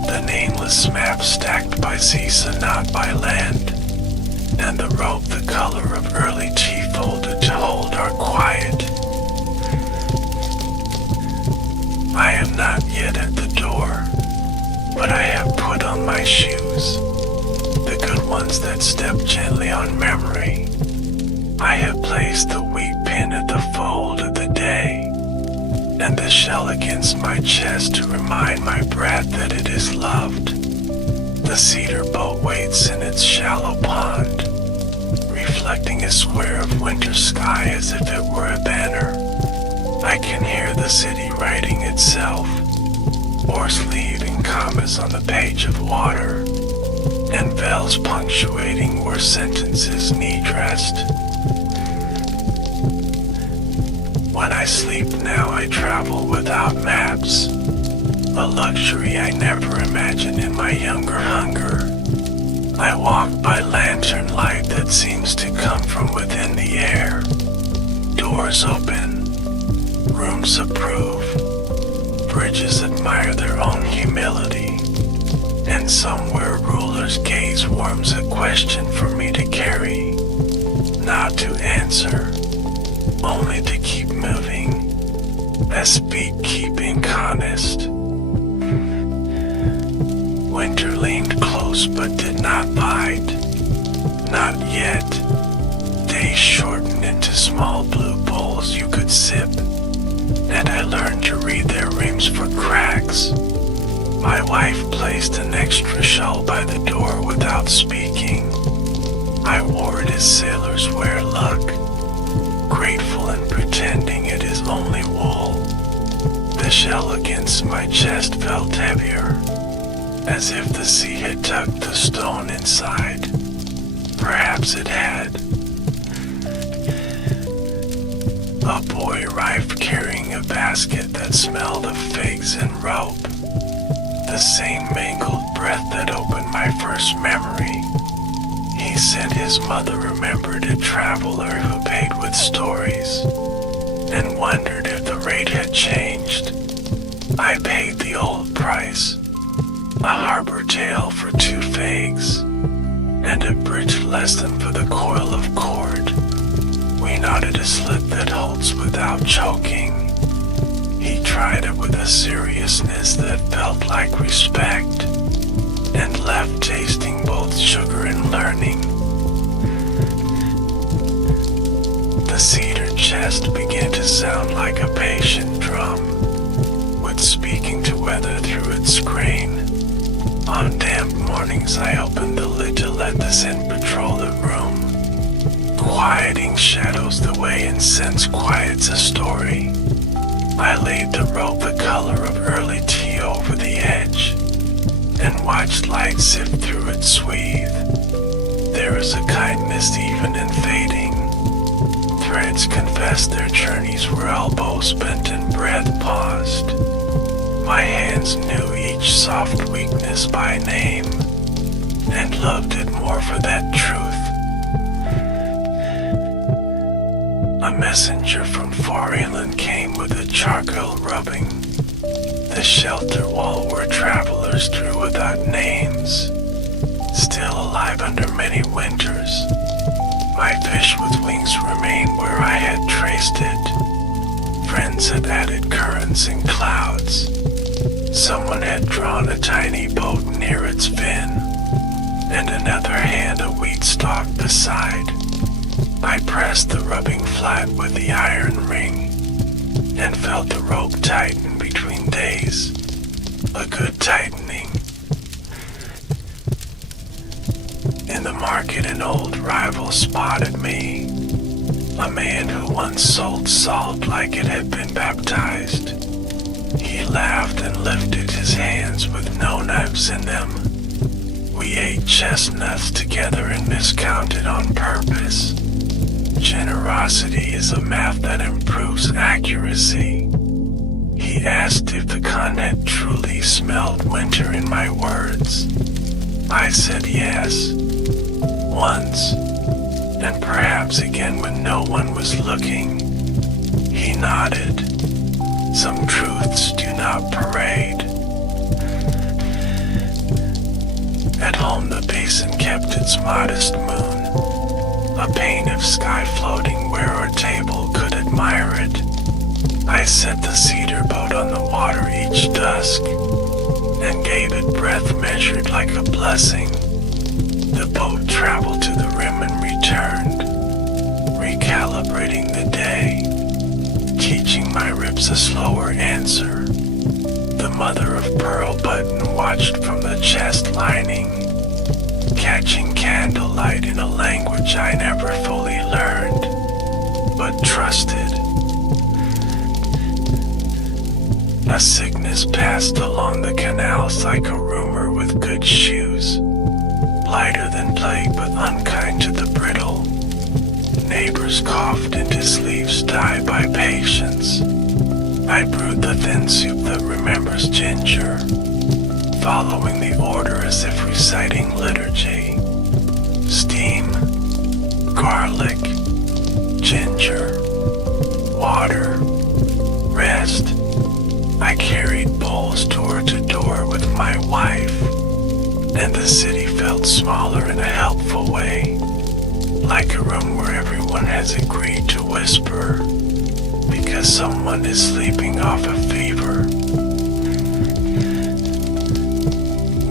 the nameless map stacked by Caesar, not by land, and the rope the color of early tea folded to hold our quiet. I am not yet at the door, but I have put on my shoes, the good ones that step gently on memory. I have placed the wheat pin at the fold of the day, and the shell against my chest to remind my breath that it is loved. The cedar boat waits in its shallow pond, reflecting a square of winter sky as if it were a banner. I can hear the city writing itself, oars leaving commas on the page of water, and vowels punctuating where sentences need rest. When I sleep now, I travel without maps, a luxury I never imagined in my younger hunger. I walk by lantern light that seems to come from within the air. Doors open, rooms approve, bridges admire their own humility, and somewhere rulers' gaze warms a question for me to carry, not to answer, only to keep moving, as speed keeping honest. Winter leaned close but did not bite, not yet. Days shortened into small blue bowls you could sip, and I learned to read their rims for cracks. My wife placed an extra shawl by the door without speaking. as sailors wear luck, grateful and pretending it is only wool. The shell against my chest felt heavier, as if the sea had tucked the stone inside. Perhaps it had. A boy arrived carrying a basket that smelled of figs and rope, the same mangled breath that opened my first memory. He said his mother remembered a traveler who paid with stories, and wondered if the rate had changed. I paid the old price, a harbor tale for 2 figs, and a bridge lesson for the coil of cord. We knotted a slit that holds without choking. He tried it with a seriousness that felt like respect, and left tasting both sugar and learning. The cedar chest began to sound like a patient drum, with speaking to weather through its grain. On damp mornings I opened the lid to let the scent patrol the room, quieting shadows the way incense quiets a story. I laid the rope the color of early tea over the edge, and watched light sift through its swathe. There is a kindness even in fading. Threads confessed their journeys where elbows bent and breath paused. My hands knew each soft weakness by name, and loved it more for that truth. A messenger from far inland came with a charcoal rubbing, the shelter wall where travelers drew without names, still alive under many winters. My fish with wings remain where I had traced it. Friends had added currents and clouds. Someone had drawn a tiny boat near its fin, and another hand a wheat stalk beside. I pressed the rubbing flat with the iron ring, and felt the rope tighten between days. A good tightening. In the market an old rival spotted me, a man who once sold salt like it had been baptized. He laughed and lifted his hands with no knives in them. We ate chestnuts together and miscounted on purpose. Generosity is a math that improves accuracy. He asked if the con had truly smelled winter in my words. I said yes, once, and perhaps again when no one was looking. He nodded. Some truths do not parade. At home the basin kept its modest moon, a pane of sky floating where our table could admire it. I set the cedar boat on the water each dusk, and gave it breath measured like a blessing. The boat traveled to the rim and returned, recalibrating the day, teaching my ribs a slower answer. The mother of pearl button watched from the chest lining, catching candlelight in a language I never fully learned, but trusted. A sickness passed along the canals like a rumor with good shoes, lighter than plague but unkind to the brittle. Neighbors coughed into sleeves dyed by patience. I brewed the thin soup that remembers ginger, following the order as if reciting liturgy. Steam, garlic, ginger, water, rest. I carried bowls door to door with my wife, and the city felt smaller in a helpful way, like a room where everyone has agreed to whisper, because someone is sleeping off a fever.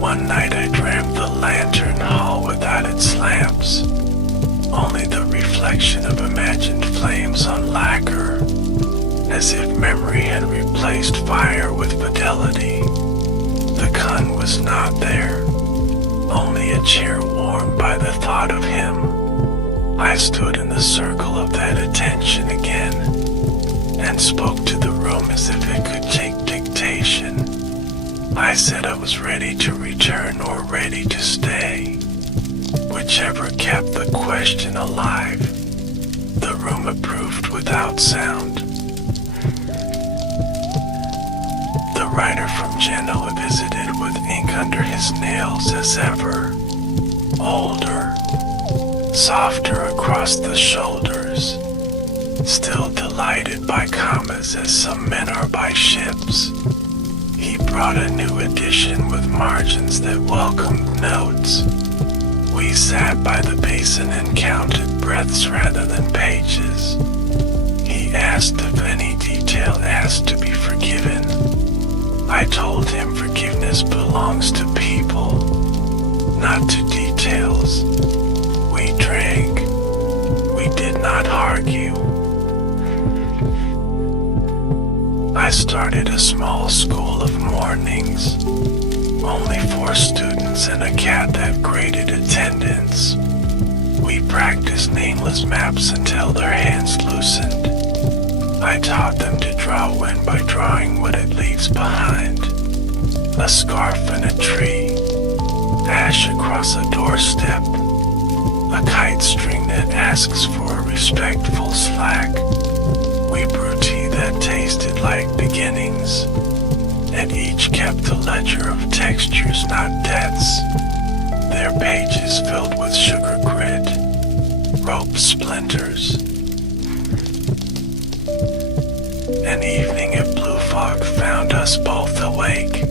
One night I dreamt the lantern hall without its lamps, only the reflection of imagined flames on lacquer, as if memory had replaced fire with fidelity. The Khan was not there, only a chair warmed by the thought of him. I stood in the circle of that attention again and spoke to the room as if it could take dictation. I said I was ready to return or ready to stay, whichever kept the question alive. The room approved without sound. The writer from Genoa visited with ink under his nails as ever, older, softer across the shoulders, still delighted by commas as some men are by ships. He brought a new edition with margins that welcomed notes. We sat by the basin and counted breaths rather than pages. He asked if any detail asked to be forgiven. I told him forgiveness belongs to people, not to details. We drank. We did not argue. I started a small school of mornings. Only 4 students and a cat that graded attendance. We practiced nameless maps until their hands loosened. I taught them to draw wind by drawing what it leaves behind. A scarf in a tree, ash across a doorstep, a kite string that asks for a respectful slack. We brewed tea that tasted like beginnings, and each kept a ledger of textures, not debts. Their pages filled with sugar grit, rope splinters. An evening at Blue Fog found us both awake,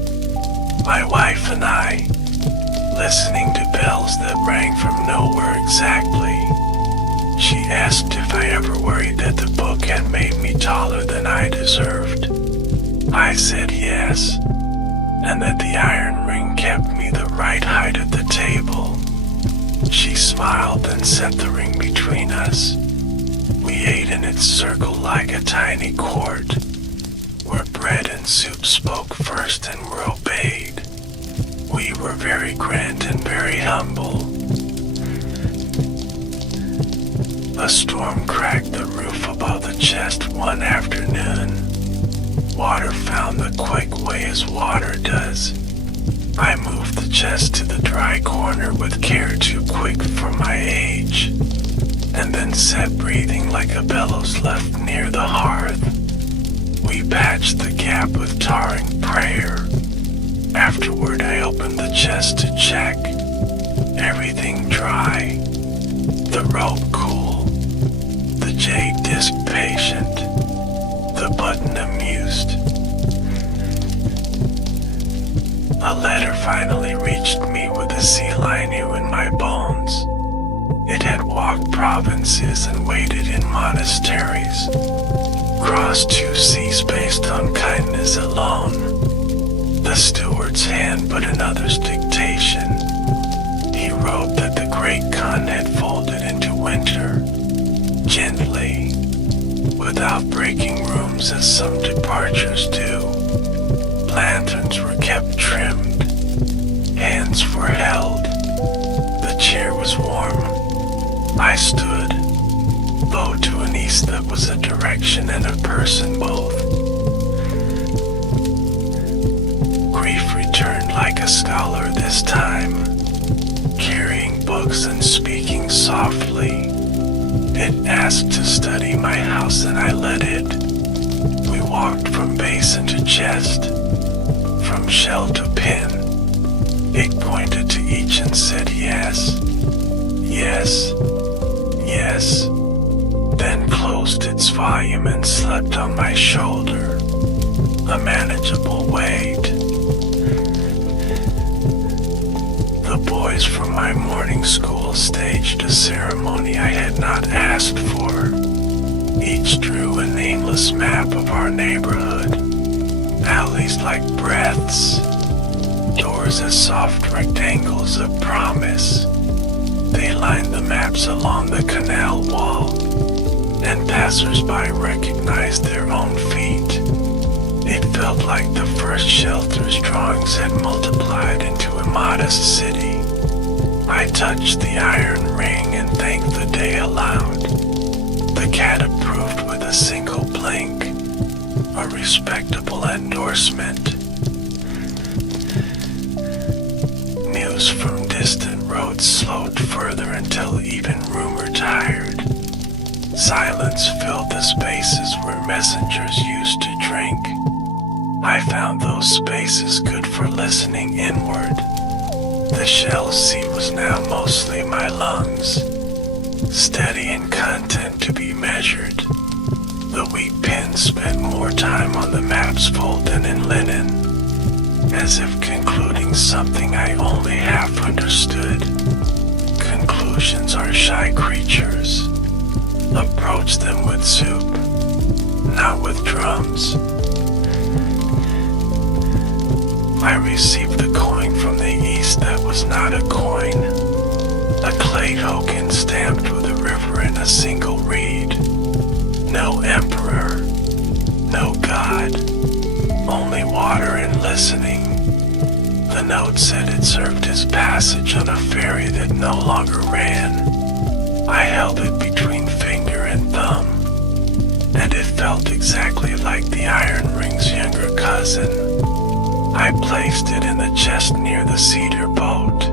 my wife and I, listening to bells that rang from nowhere exactly. She asked if I ever worried that the book had made me taller than I deserved. I said yes, and that the iron ring kept me the right height at the table. She smiled and set the ring between us. We ate in its circle like a tiny court, where bread and soup spoke first and were obeyed. We were very grand and very humble. A storm cracked the roof above the chest one afternoon. Water found the quick way as water does. I moved the chest to the dry corner with care too quick for my age, and then sat breathing like a bellows left near the hearth. We patched the gap with tarring prayer. Afterward I opened the chest to check. Everything dry. The rope cool. The jade disc patient. The button amused. A letter finally reached me with a seal I knew in my bones. It had walked provinces and waited in monasteries, crossed 2 seas based on kindness alone. The steward's hand but another's dictation. He wrote that the great Khan had folded into winter, gently, without breaking rooms as some departures do. Lanterns were kept trimmed, hands were held, the chair was warm. I stood, bow to an east that was a direction and a person both. Grief returned like a scholar this time, carrying books and speaking softly. It asked to study my house and I let it. We walked from basin to chest, from shell to pin. It pointed to each and said yes, yes, yes, then closed its volume and slept on my shoulder, a manageable weight. The boys from my morning school staged a ceremony I had not asked for. Each drew a nameless map of our neighborhood, alleys like breaths, doors as soft rectangles of promise. They lined the maps along the canal wall, and passers-by recognized their own feet. It felt like the first shelter's drawings had multiplied into a modest city. I I touched the iron ring and thanked the day aloud. The cat approved with a single blink, a respectable endorsement. News from distant roads slowed further until even rumor tired. Silence filled the spaces where messengers used to drink. I found those spaces good for listening inward. The shell sea was now mostly my lungs, steady in content to be measured. The wheat pen spent more time on the map's fold than in linen, as if concluding something I only half understood. Conclusions are shy creatures. Approach them with soup, not with drums. I received the coin from the east that was not a coin, a clay token stamped with a river and a single reed. No emperor, no god, only water and listening. The note said it served as passage on a ferry that no longer ran. I held it between finger and thumb, and it felt exactly like the iron ring's younger cousin. I placed it in the chest near the cedar boat,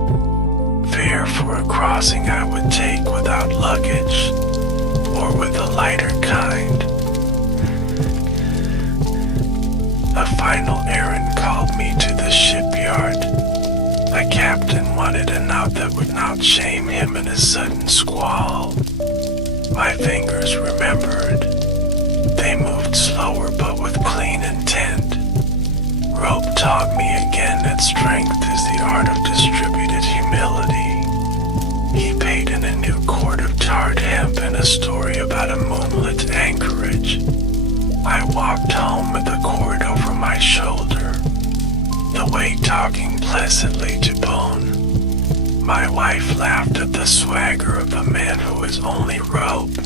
fare for a crossing I would take without luggage, or with a lighter kind. A final errand called me to the shipyard. A captain wanted a note that would not shame him in a sudden squall. My fingers remembered. They moved slower but with clean intent. Rope taught me again that strength is the art of distributed humility. He paid in a new cord of tarred hemp and a story about a moonlit anchorage. I walked home with the cord over my shoulder, the weight talking pleasantly to bone. My wife laughed at the swagger of a man who is only rope,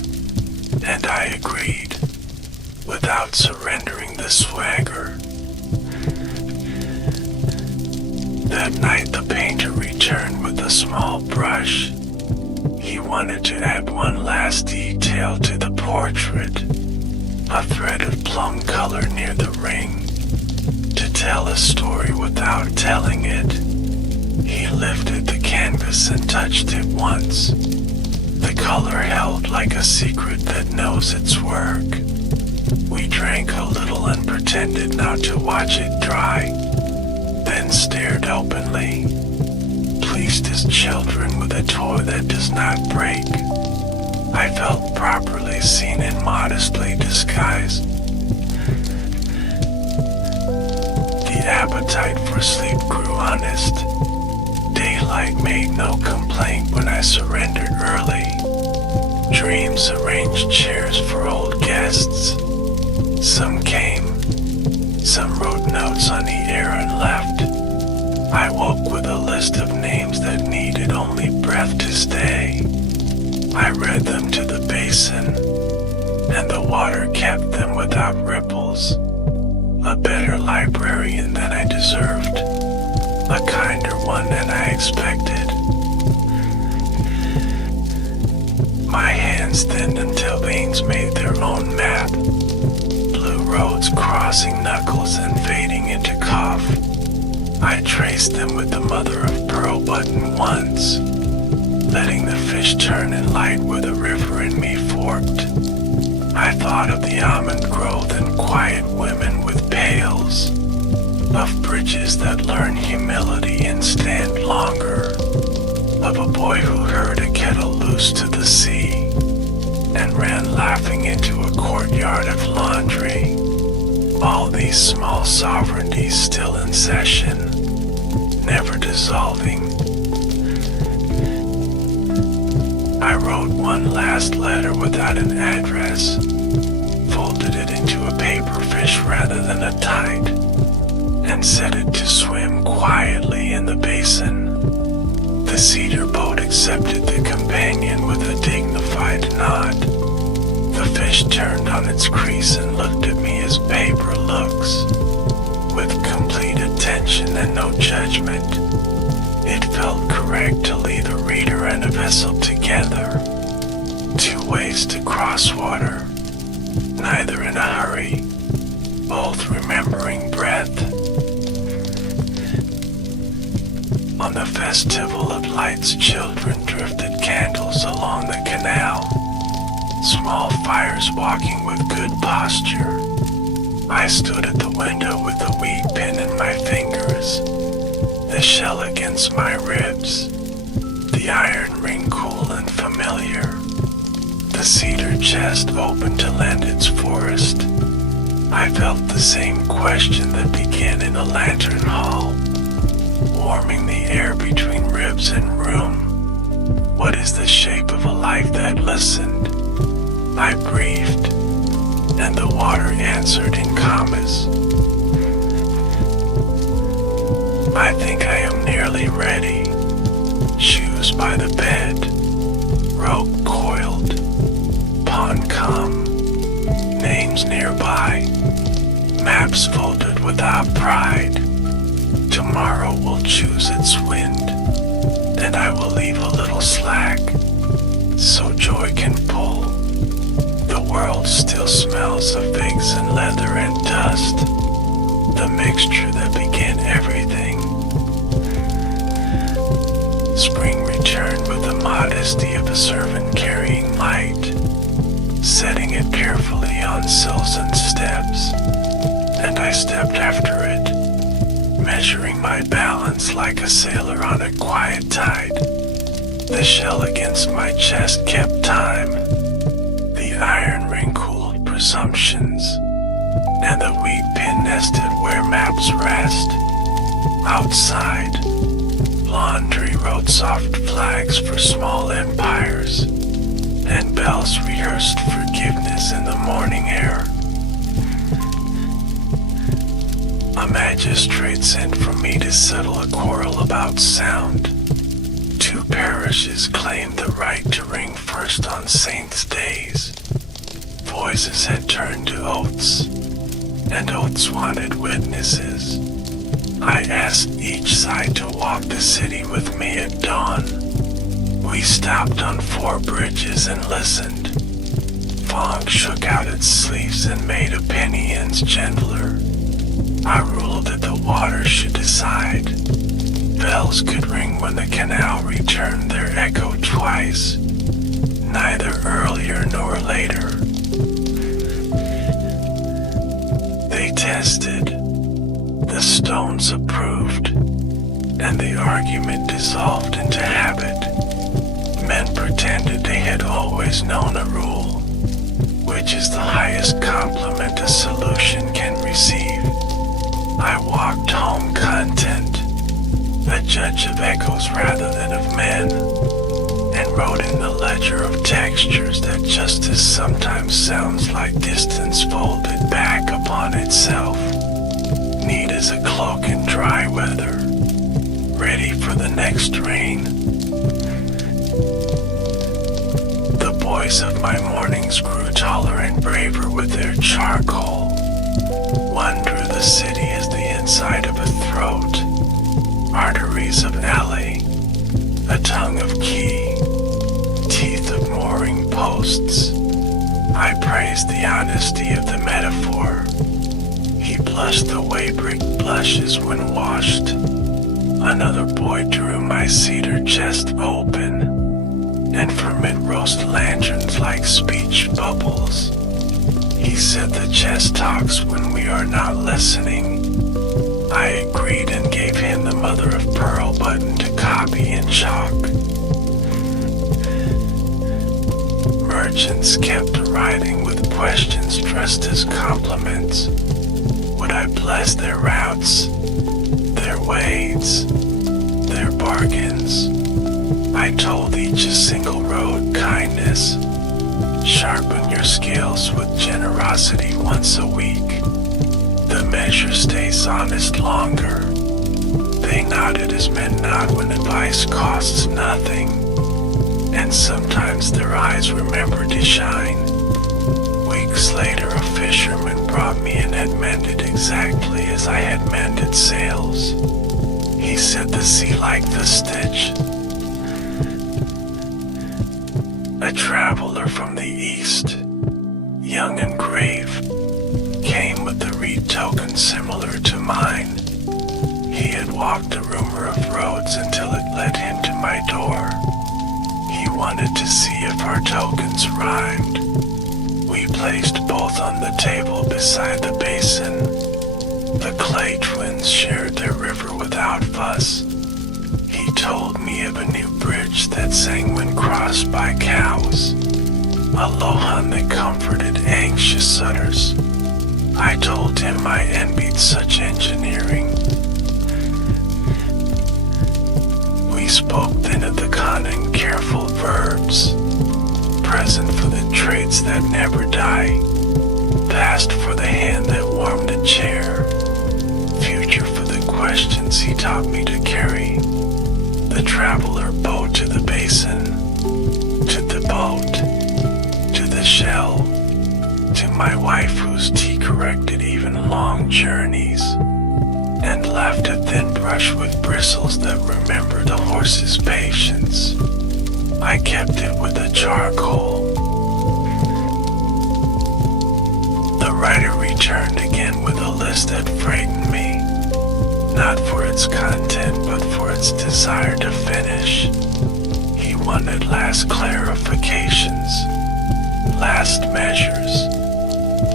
and I agreed, without surrendering the swagger. That night the painter returned with a small brush. He wanted to add one last detail to the portrait, a thread of plum color near the ring, to tell a story without telling it. He lifted the canvas and touched it once. The color held like a secret that knows its work. We drank a little and pretended not to watch it dry, then stared openly, pleased as children with a toy that does not break. I felt properly seen and modestly disguised. The appetite for sleep grew honest. Daylight made no complaint when I surrendered early. Dreams arranged chairs for old guests. Some came, some wrote notes on the air and left. I woke with a list of names that needed only breath to stay. I read them to the basin, and the water kept them without ripples. A better librarian than I deserved, a kinder one than I expected. My hands thinned until veins made their own map. Blue roads crossing knuckles and fading into cough. I traced them with the mother of pearl button once, letting the fish turn in light where the river and me forked. I thought of the almond grove and quiet women with pails, of bridges that learn humility and stand longer, of a boy who heard a kettle loose to the sea and ran laughing into a courtyard of laundry. All these small sovereignties still in session, never dissolving. I wrote one last letter without an address, folded it into a paper fish rather than a tide, and set it to swim quietly in the basin. The cedar boat accepted the companion with a dignified nod. The fish turned on its crease and looked at me as paper looks, with complete attention and no judgment. It felt correct to leave the real vessel together, two ways to cross water, neither in a hurry, both remembering breath. On the festival of lights, children drifted candles along the canal, small fires walking with good posture. I stood at the window with the weed pin in my fingers, the shell against my ribs, the iron ring cool and familiar, the cedar chest open to lend its forest. I felt the same question that began in a lantern hall, warming the air between ribs and room. What is the shape of a life that listened? I breathed, and the water answered in commas. I think I am nearly ready. Shoes by the bed, rope coiled, pond come, names nearby, maps folded without pride. Tomorrow will choose its wind, and I will leave a little slack, so joy can pull. The world still smells of figs and leather and dust, the mixture that began everything. Spring returned with the modesty of a servant carrying light, setting it carefully on sills and steps, and I stepped after it, measuring my balance like a sailor on a quiet tide. The shell against my chest kept time, the iron ring cooled presumptions, and the weed pin nested where maps rest. Outside, laundry wrote soft flags for small empires, and bells rehearsed forgiveness in the morning air. A magistrate sent for me to settle a quarrel about sound. Two parishes claimed the right to ring first on saints' days. Voices had turned to oaths, and oaths wanted witnesses. I asked each side to walk the city with me at dawn. We stopped on 4 bridges and listened. Fog shook out its sleeves and made opinions gentler. I ruled that the water should decide. Bells could ring when the canal returned their echo twice, neither earlier nor later. They tested, the stones approved, and the argument dissolved into habit. Men pretended they had always known a rule, which is the highest compliment a solution can receive. I walked home content, a judge of echoes rather than of men, and wrote in the ledger of textures that justice sometimes sounds like distance folded back upon itself, neat as a cloak in dry weather, ready for the next rain. The boys of my mornings grew taller and braver with their charcoal. One drew the city as the inside of a throat, arteries of alley, a tongue of key, teeth of mooring posts. I praised the honesty of the metaphor. He blushed the way brick blushes when washed. Another boy drew my cedar chest open, and from it rose lanterns like speech bubbles. He said the chest talks when we are not listening. I agreed and gave him the mother of pearl button to copy in chalk. Merchants kept arriving with questions dressed as compliments. Would I bless their routes, their ways, their bargains? I told each a single road kindness. Sharpen your scales with generosity once a week. The measure stays honest longer. They nodded as men nod when advice costs nothing, and sometimes their eyes remember to shine. Weeks later, a fisherman brought me and had mended exactly as I had mended sails. He said the sea liked the stitch. A traveler from the east, young and grave, came with a reed token similar to mine. He had walked a rumor of roads until it led him to my door. He wanted to see if our tokens rhymed. We placed both on the table beside the basin. The clay twins shared their river without fuss. He told me of a new bridge that sang when crossed by cows, a lohan that comforted anxious udders. I told him I envied such engineering. We spoke then of the common careful verbs, present for the traits that never die, past for the hand that warmed a chair, future for the questions he taught me to carry. The traveler bowed to the basin, to the boat, to the shell, to my wife whose tea corrected even long journeys, and left a thin brush with bristles that remembered a horse's patience. I kept it with a charcoal. The writer returned again with a list that frightened me, not for its content but for its desire to finish. He wanted last clarifications, last measures,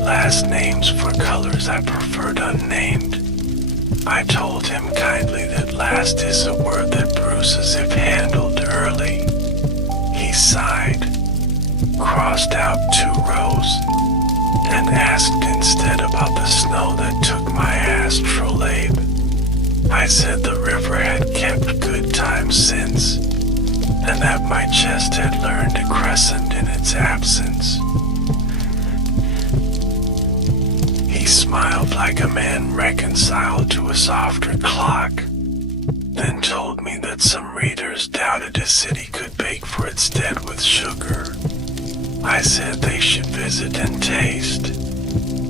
last names for colors I preferred unnamed. I told him kindly that last is a word that bruises if handled early. He sighed, crossed out 2 rows, and asked instead about the snow that took my astrolabe. I said the river had kept good times since, and that my chest had learned a crescent in its absence. He smiled like a man reconciled to a softer clock, then told me that some readers doubted a city could bake for its dead with sugar. I said they should visit and taste,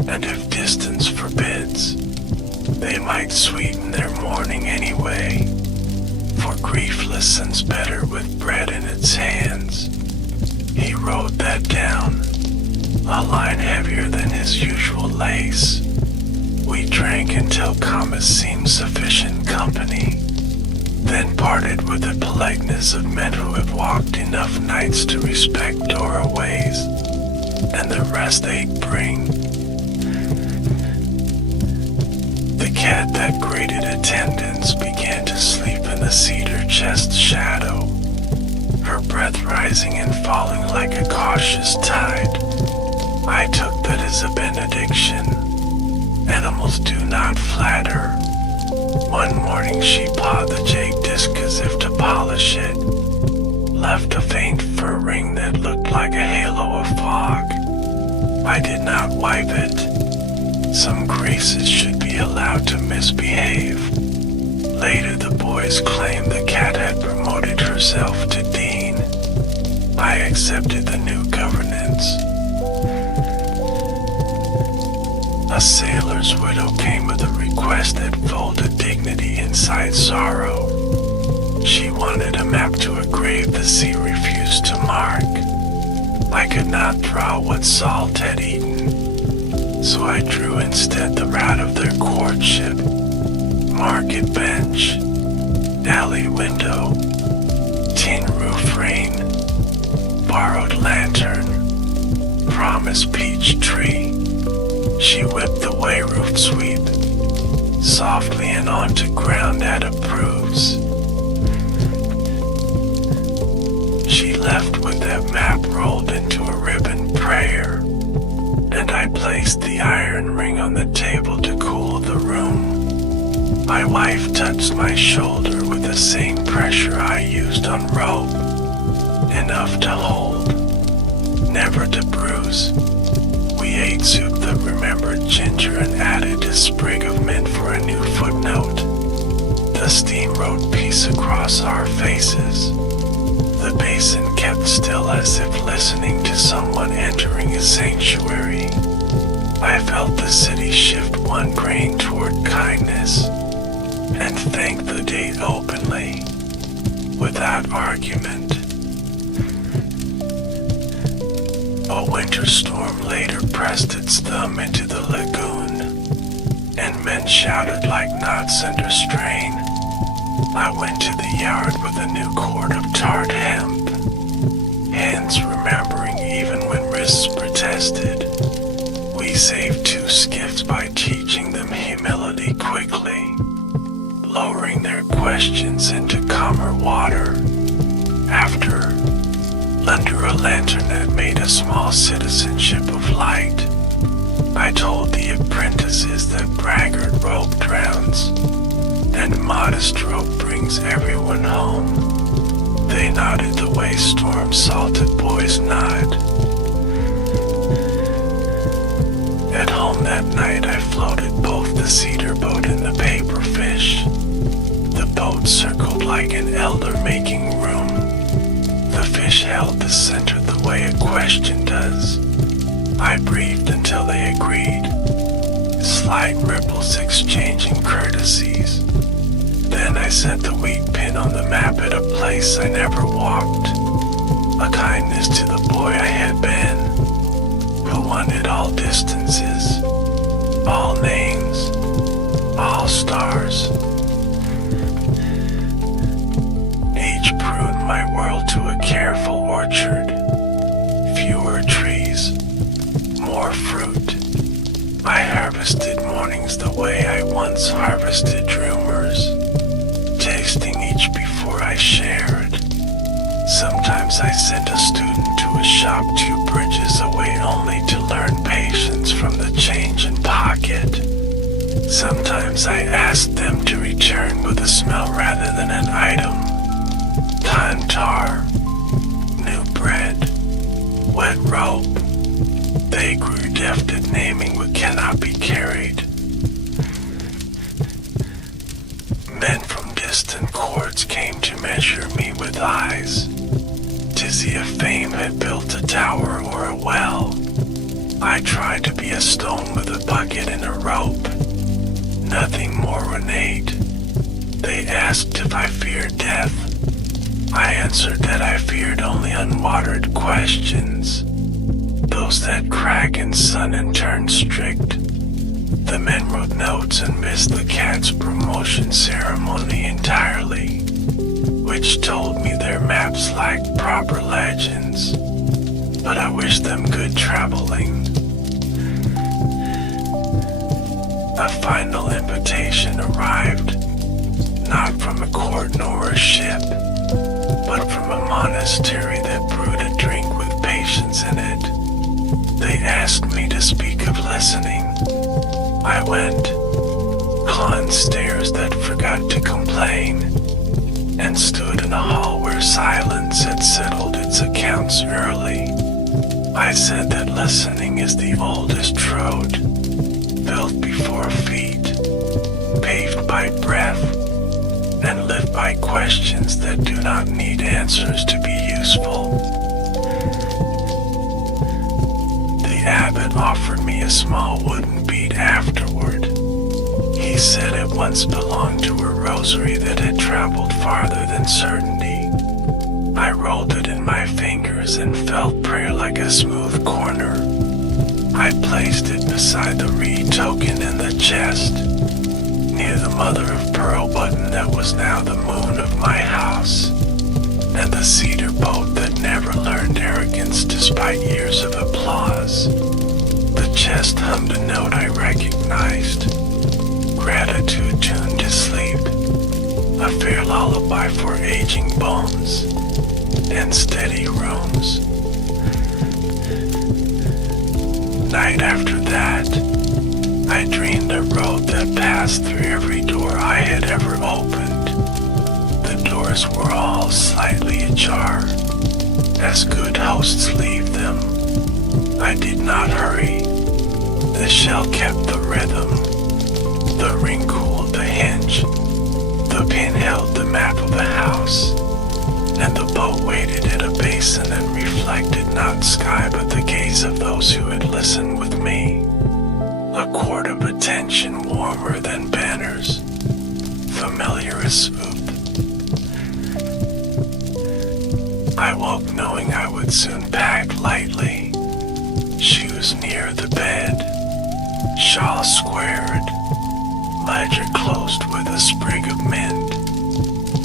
and if distance forbids, they might sweeten their mourning anyway, for grief listens better with bread in its hands. He wrote that down, a line heavier than his usual lace. We drank until commas seemed sufficient company, then parted with the politeness of men who have walked enough nights to respect doorways, and the rest they'd bring. The cat that grated attendance began to sleep in the cedar chest shadow, her breath rising and falling like a cautious tide. I took that as a benediction. Animals do not flatter. One morning she pawed the jade disc as if to polish it, left a faint fur ring that looked like a halo of fog. I did not wipe it. Some graces should be allowed to misbehave. Later the boys claimed the cat had promoted herself to dean. I accepted the new governance. A sailor's widow came with a request that folded dignity inside sorrow. She wanted a map to a grave the sea refused to mark. I could not draw what salt had eaten, so I drew instead the route of their courtship. Market bench, alley window, tin roof rain, borrowed lantern, promised peach tree. She whipped the way roof sweep, softly and onto ground that approves. She left with that map rolled into a ribbon prayer, and I placed the iron ring on the table to cool the room. My wife touched my shoulder with the same pressure I used on rope, enough to hold, never to bruise. We ate soup that remembered ginger and added a sprig of mint for a new footnote. The steam wrote peace across our faces. The basin kept still as if listening to someone entering a sanctuary. I felt the city shift one grain toward kindness, and thanked the date openly, without argument. A winter storm later pressed its thumb into the lagoon, and men shouted like knots under strain. I went to the yard with a new cord of tarred hemp, hands remembering even when wrists protested. We saved 2 skiffs by teaching them humility quickly, lowering their questions into calmer water. After, under a lantern that made a small citizenship of light, I told the apprentices that braggart rope drowns, and modest rope brings everyone home. They nodded the way storm-salted boys nod. At home that night I floated both the cedar boat and the paper fish. The boat circled like an elder making room. The fish held the center the way a question does. I breathed until they agreed, slight ripples exchanging courtesies. Then I set the wheat pin on the map at a place I never walked, a kindness to the boy I had been, who wanted all distances, all names, all stars. Age pruned my world to a careful orchard, fewer trees, more fruit. I harvested mornings the way I once harvested rumors, tasting each before I shared. Sometimes I sent a student to a shop 2 bridges away only to learn patience from the change in pocket. Sometimes I asked them to return with a smell rather than an item. Time tar, new bread, wet rope. They grew deft at naming what cannot be carried. Men from distant courts came to measure me with eyes, to see if fame had built a tower or a well. I tried to be a stone with a bucket and a rope, nothing more ornate. They asked if I feared death. I answered that I feared only unwatered questions, those that crack in sun and turn strict. The men wrote notes and missed the cat's promotion ceremony entirely, which told me their maps lacked proper legends, but I wished them good traveling. A final invitation arrived, not from a court nor a ship, but from a monastery that brewed a drink with patience in it. They asked me to speak of listening. I went, climbed stairs that forgot to complain, and stood in a hall where silence had settled its accounts early. I said that listening is the oldest road, built before feet, paved by breath, and lit by questions that do not need answers to be useful. The abbot offered me a small wooden bead afterward. He said it once belonged to a rosary that had traveled farther than certainty. I rolled it in my fingers and felt prayer like a smooth corner. I placed it beside the reed token in the chest, near the mother of pearl button that was now the moon of my house, and the cedar boat that never learned arrogance despite years of applause. The chest hummed a note I recognized, gratitude tuned to sleep, a fair lullaby for aging bones and steady rooms. Night after that, I dreamed a road that passed through every door I had ever opened. The doors were all slightly ajar, as good hosts leave them. I did not hurry. The shell kept the rhythm. The ring cooled the hinge. The pin held the map of the house. And the boat waited at a basin and reflected not sky but the gaze of those who had listened with me. A quart of attention warmer than banners, familiar as swoop. I woke knowing I would soon pack lightly, papers near the bed, shawl squared, ledger closed with a sprig of mint,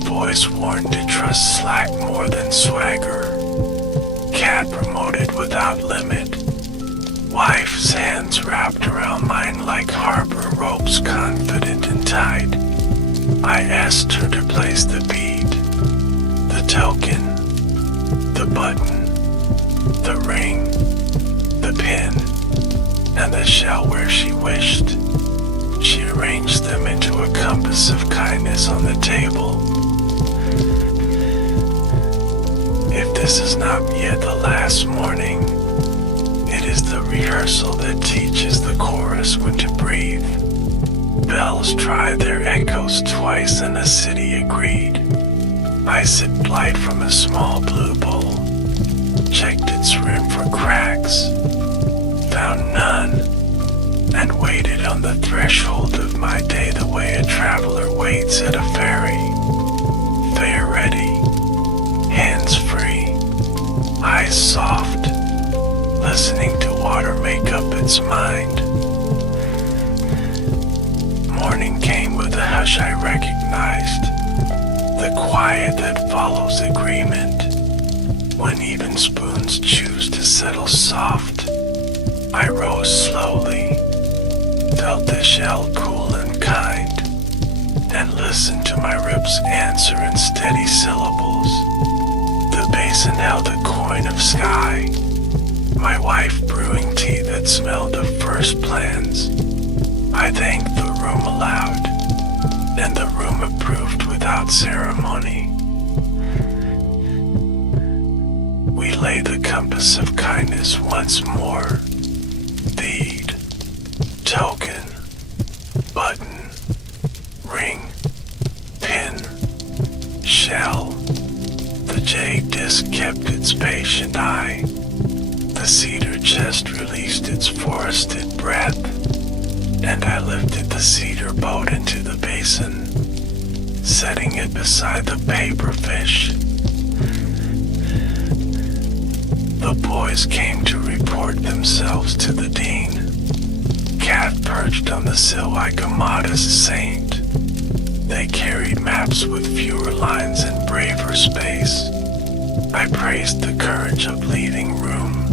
voice warned to trust slack more than swagger, cat promoted without limit, wife's hands wrapped around mine like harbor ropes confident and tight. I asked her to place the bead, the token, the button, the ring, the pin, and the shell where she wished. She arranged them into a compass of kindness on the table. If this is not yet the last morning, it is the rehearsal that teaches the chorus when to breathe. Bells tried their echoes twice and the city agreed. I sipped light from a small blue bowl, checked its rim for cracks, found none, and waited on the threshold of my day the way a traveler waits at a ferry. Fare ready, hands free, eyes soft, listening to water make up its mind. Morning came with a hush I recognized, the quiet that follows agreement. When even spoons choose to settle soft, I rose slowly, felt the shell cool and kind, and listened to my ribs answer in steady syllables. The basin held a coin of sky, my wife brewing tea that smelled of first plans. I thanked the room aloud, and the room approved without ceremony. We lay the compass of kindness once more. Bead, token, button, ring, pin, shell. The jade disc kept its patient eye. The cedar chest released its forested breath, and I lifted the cedar boat into the basin, setting it beside the paper fish. The boys came to report themselves to the dean. Cat perched on the sill like a modest saint. They carried maps with fewer lines and braver space. I praised the courage of leaving room.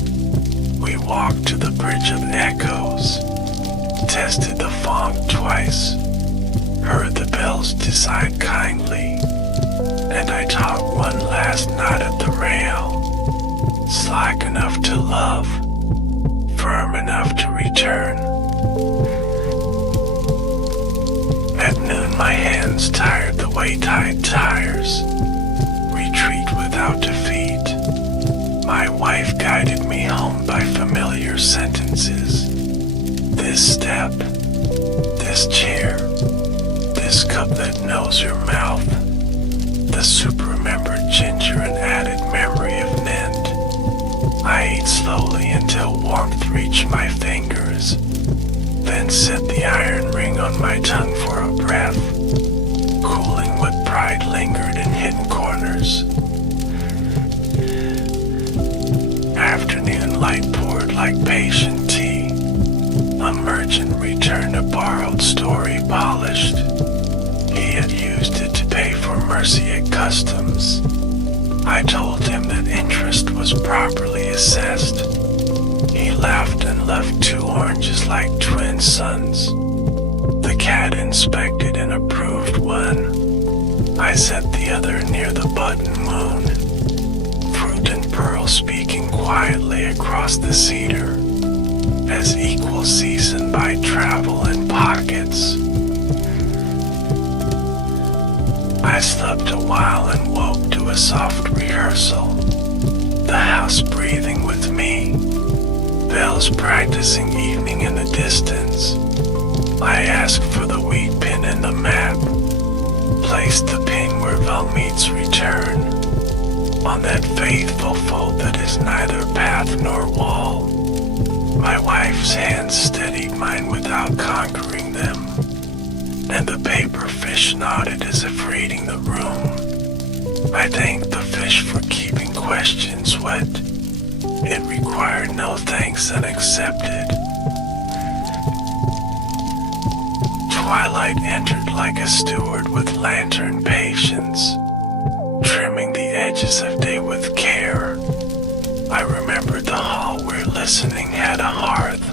We walked to the bridge of echoes, tested the fog twice, heard the bells decide kindly, and I taught one last knot at the rail. Slack enough to love, firm enough to return. At noon my hands tired the way tide tires. Retreat without defeat. My wife guided me home by familiar sentences. This step, this chair, this cup that knows your mouth, the soup-remembered ginger and added memory of Nent. I ate slowly until warmth reached my fingers, then set the iron ring on my tongue for a breath, cooling what pride lingered in hidden corners. Afternoon light poured like patient tea. A merchant returned a borrowed story polished. He had used it to pay for mercy at customs. I told him that interest was properly assessed. He laughed and left 2 oranges like twin sons. The cat inspected and approved one. I set the other near the button moon. Fruit and pearl speaking quietly across the cedar, as equal seasoned by travel and pockets. I slept a while and woke to a soft rehearsal, the house breathing with me, bells practicing evening in the distance. I asked for the wheat pin and the map, placed the pin where Valmeet's return, on that faithful fold that is neither path nor wall. My wife's hands steadied mine without conquering them, and the paper fish nodded as if reading the room. I thanked the fish for keeping questions wet, It required no thanks and accepted. Twilight entered like a steward with lantern patience, trimming the edges of day with care. I remembered the hall where listening had a hearth,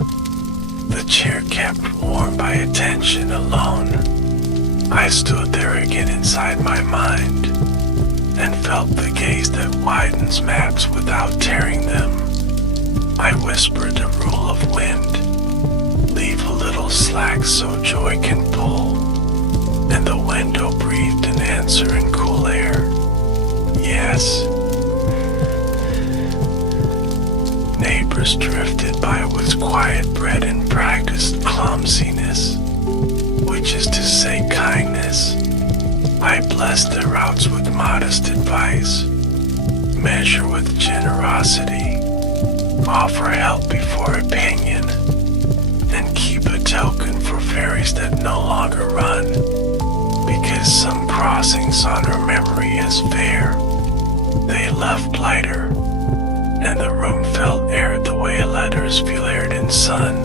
the chair kept warm by attention alone. I stood there again inside my mind, and felt the gaze that widens maps without tearing them. I whispered the rule of wind, leave a little slack so joy can pull, and the window breathed an answer in cool air. Yes. Neighbors drifted by with quiet bread and practiced clumsiness, which is to say kindness. I blessed their routes with modest advice, measure with generosity, offer help before opinion, and keep a token for ferries that no longer run, because some crossings on her memory is fair. They left lighter, and the room felt aired the way letters feel aired in sun,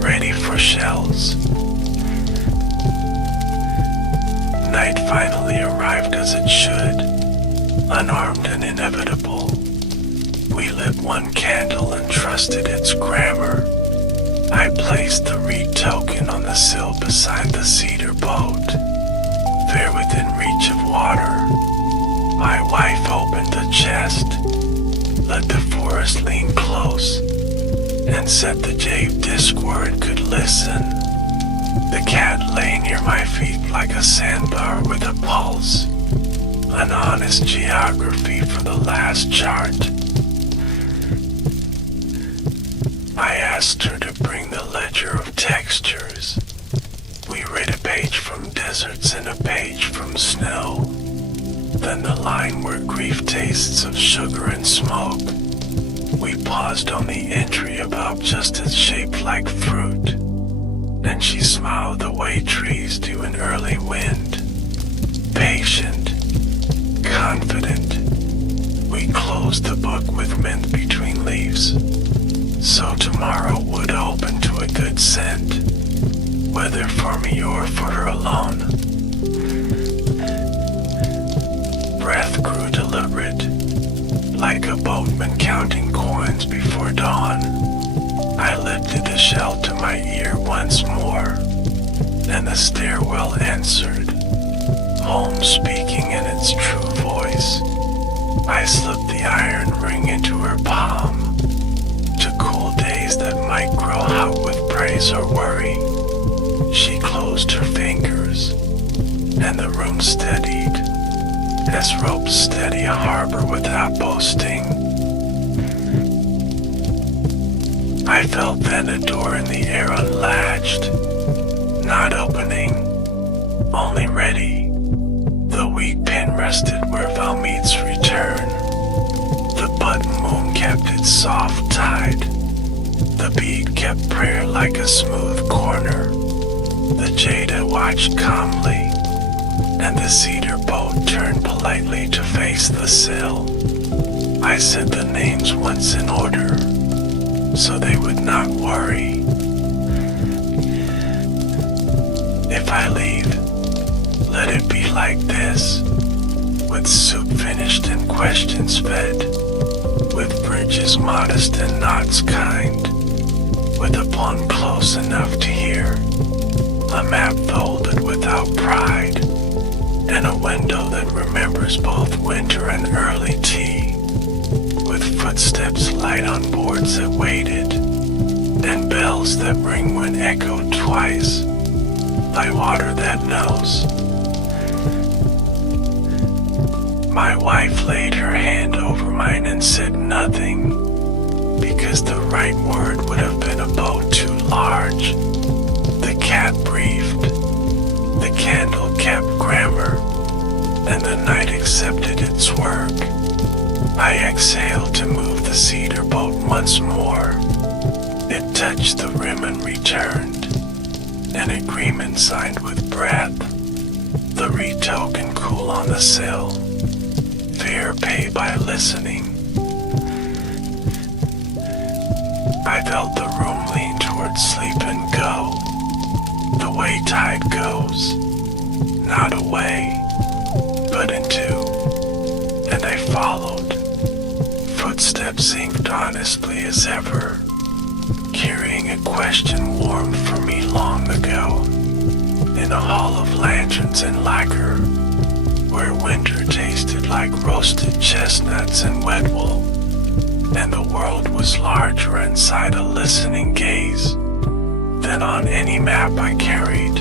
ready for shells. Night finally arrived as it should, unarmed and inevitable. We lit one candle and trusted its grammar. I placed the reed token on the sill beside the cedar boat, fair within reach of water. My wife opened the chest, let the forest lean close, and set the jade disc where it could listen. The cat lay near my feet like a sandbar with a pulse, an honest geography for the last chart. I asked her to bring the ledger of textures. We read a page from deserts and a page from snow, then the line where grief tastes of sugar and smoke. We paused on the entry about justice shaped like fruit, and she smiled the way trees do in early wind. Patient, confident, we closed the book with mint between leaves, so tomorrow would open to a good scent, whether for me or for her alone. Breath grew deliberate, like a boatman counting coins before dawn. I lifted the shell to my ear once more, and the stairwell answered, home speaking in its true voice. I slipped the iron ring into her palm, to cool days that might grow hot with praise or worry. She closed her fingers, and the room steadied, as ropes steady a harbor without boasting. I felt then a door in the air unlatched, not opening, only ready. The weak pin rested where Valmeet's return. The button moon kept its soft tide. The bead kept prayer like a smooth corner. The jada watched calmly, and the cedar boat turned politely to face the sill. I said the names once in order, so they would not worry. If I leave, let it be like this, with soup finished and questions fed, with bridges modest and knots kind, with a pond close enough to hear, a map folded without pride, and a window that remembers both winter and early tea, with footsteps light on boards that waited, and bells that ring when echoed twice, by water that knows. My wife laid her hand over mine and said nothing, because the right word would have been a boat too large. The cat breathed, the candle kept grammar, and the night accepted its work. I exhaled to move the cedar boat once more. It touched the rim and returned, an agreement signed with breath, the retoken cool on the sill, fair pay by listening. I felt the room lean towards sleep and go, the way tide goes, not away, but into, and I followed. Footsteps inked honestly as ever, carrying a question warmed for me long ago, in a hall of lanterns and lacquer, where winter tasted like roasted chestnuts and wet wool, and the world was larger inside a listening gaze than on any map I carried.